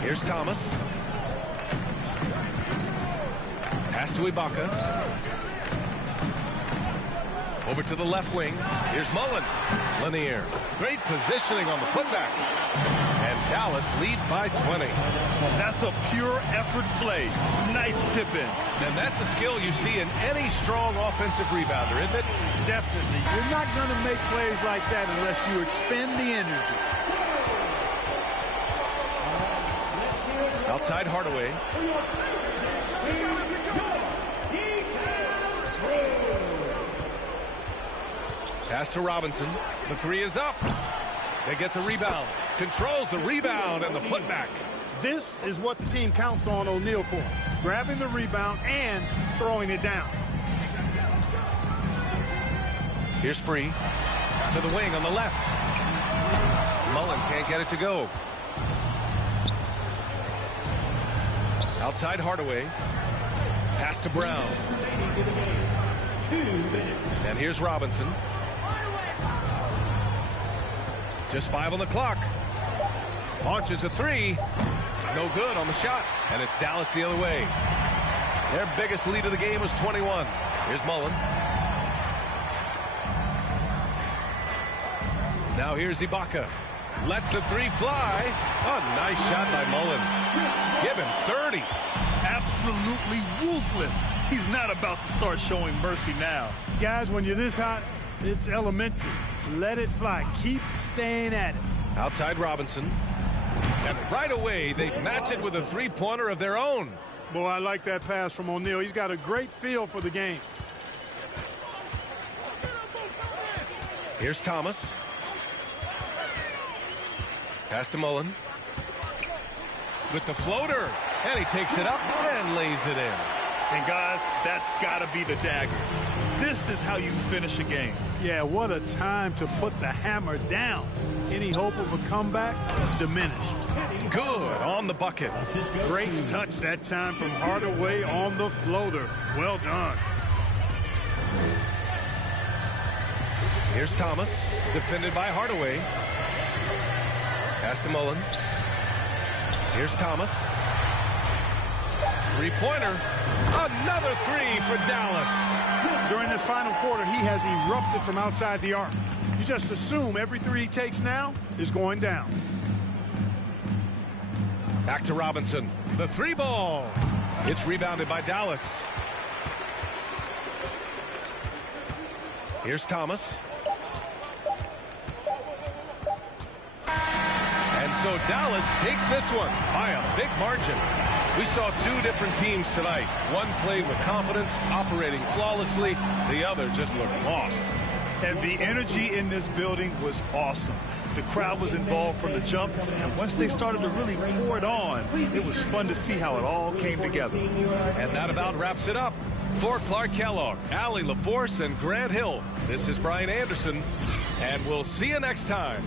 Here's Thomas. Pass to Ibaka. Over to the left wing. Here's Mullen. Lanier. Great positioning on the putback. And Dallas leads by 20. That's a pure effort play. Nice tip in. And that's a skill you see in any strong offensive rebounder, isn't it? Definitely. You're not going to make plays like that unless you expend the energy. Outside Hardaway. Pass to Robinson. The 3 is up. They get the rebound. Controls the rebound and the putback. This is what the team counts on O'Neal for, grabbing the rebound and throwing it down. Here's Free to the wing on the left. Mullen can't get it to go. Outside Hardaway. Pass to Brown. And here's Robinson. Just 5 on the clock. Launches a 3. No good on the shot. And it's Dallas the other way. Their biggest lead of the game was 21. Here's Mullen. Now here's Ibaka. Lets the 3 fly. Oh, nice shot by Mullen. Give him 30. Absolutely ruthless. He's not about to start showing mercy now. Guys, when you're this hot, it's elementary. Let it fly. Keep staying at it. Outside Robinson. And right away, they match it with a 3-pointer of their own. Boy, I like that pass from O'Neal. He's got a great feel for the game. Here's Thomas. Pass to Mullen. With the floater. And he takes it up and lays it in. And guys, that's got to be the dagger. This is how you finish a game. Yeah, what a time to put the hammer down. Any hope of a comeback? Diminished. Good on the bucket. Great touch that time from Hardaway on the floater. Well done. Here's Thomas, defended by Hardaway. Pass to Mullen. Here's Thomas. 3-pointer. Another 3 for Dallas. During this final quarter, he has erupted from outside the arc. You just assume every 3 he takes now is going down. Back to Robinson. The 3-ball. It's rebounded by Dallas. Here's Thomas. And so Dallas takes this one by a big margin. We saw 2 different teams tonight. One played with confidence, operating flawlessly. The other just looked lost. And the energy in this building was awesome. The crowd was involved from the jump, and once they started to really pour it on, it was fun to see how it all came together. And that about wraps it up. For Clark Kellogg, Allie LaForce, and Grant Hill, this is Brian Anderson, and we'll see you next time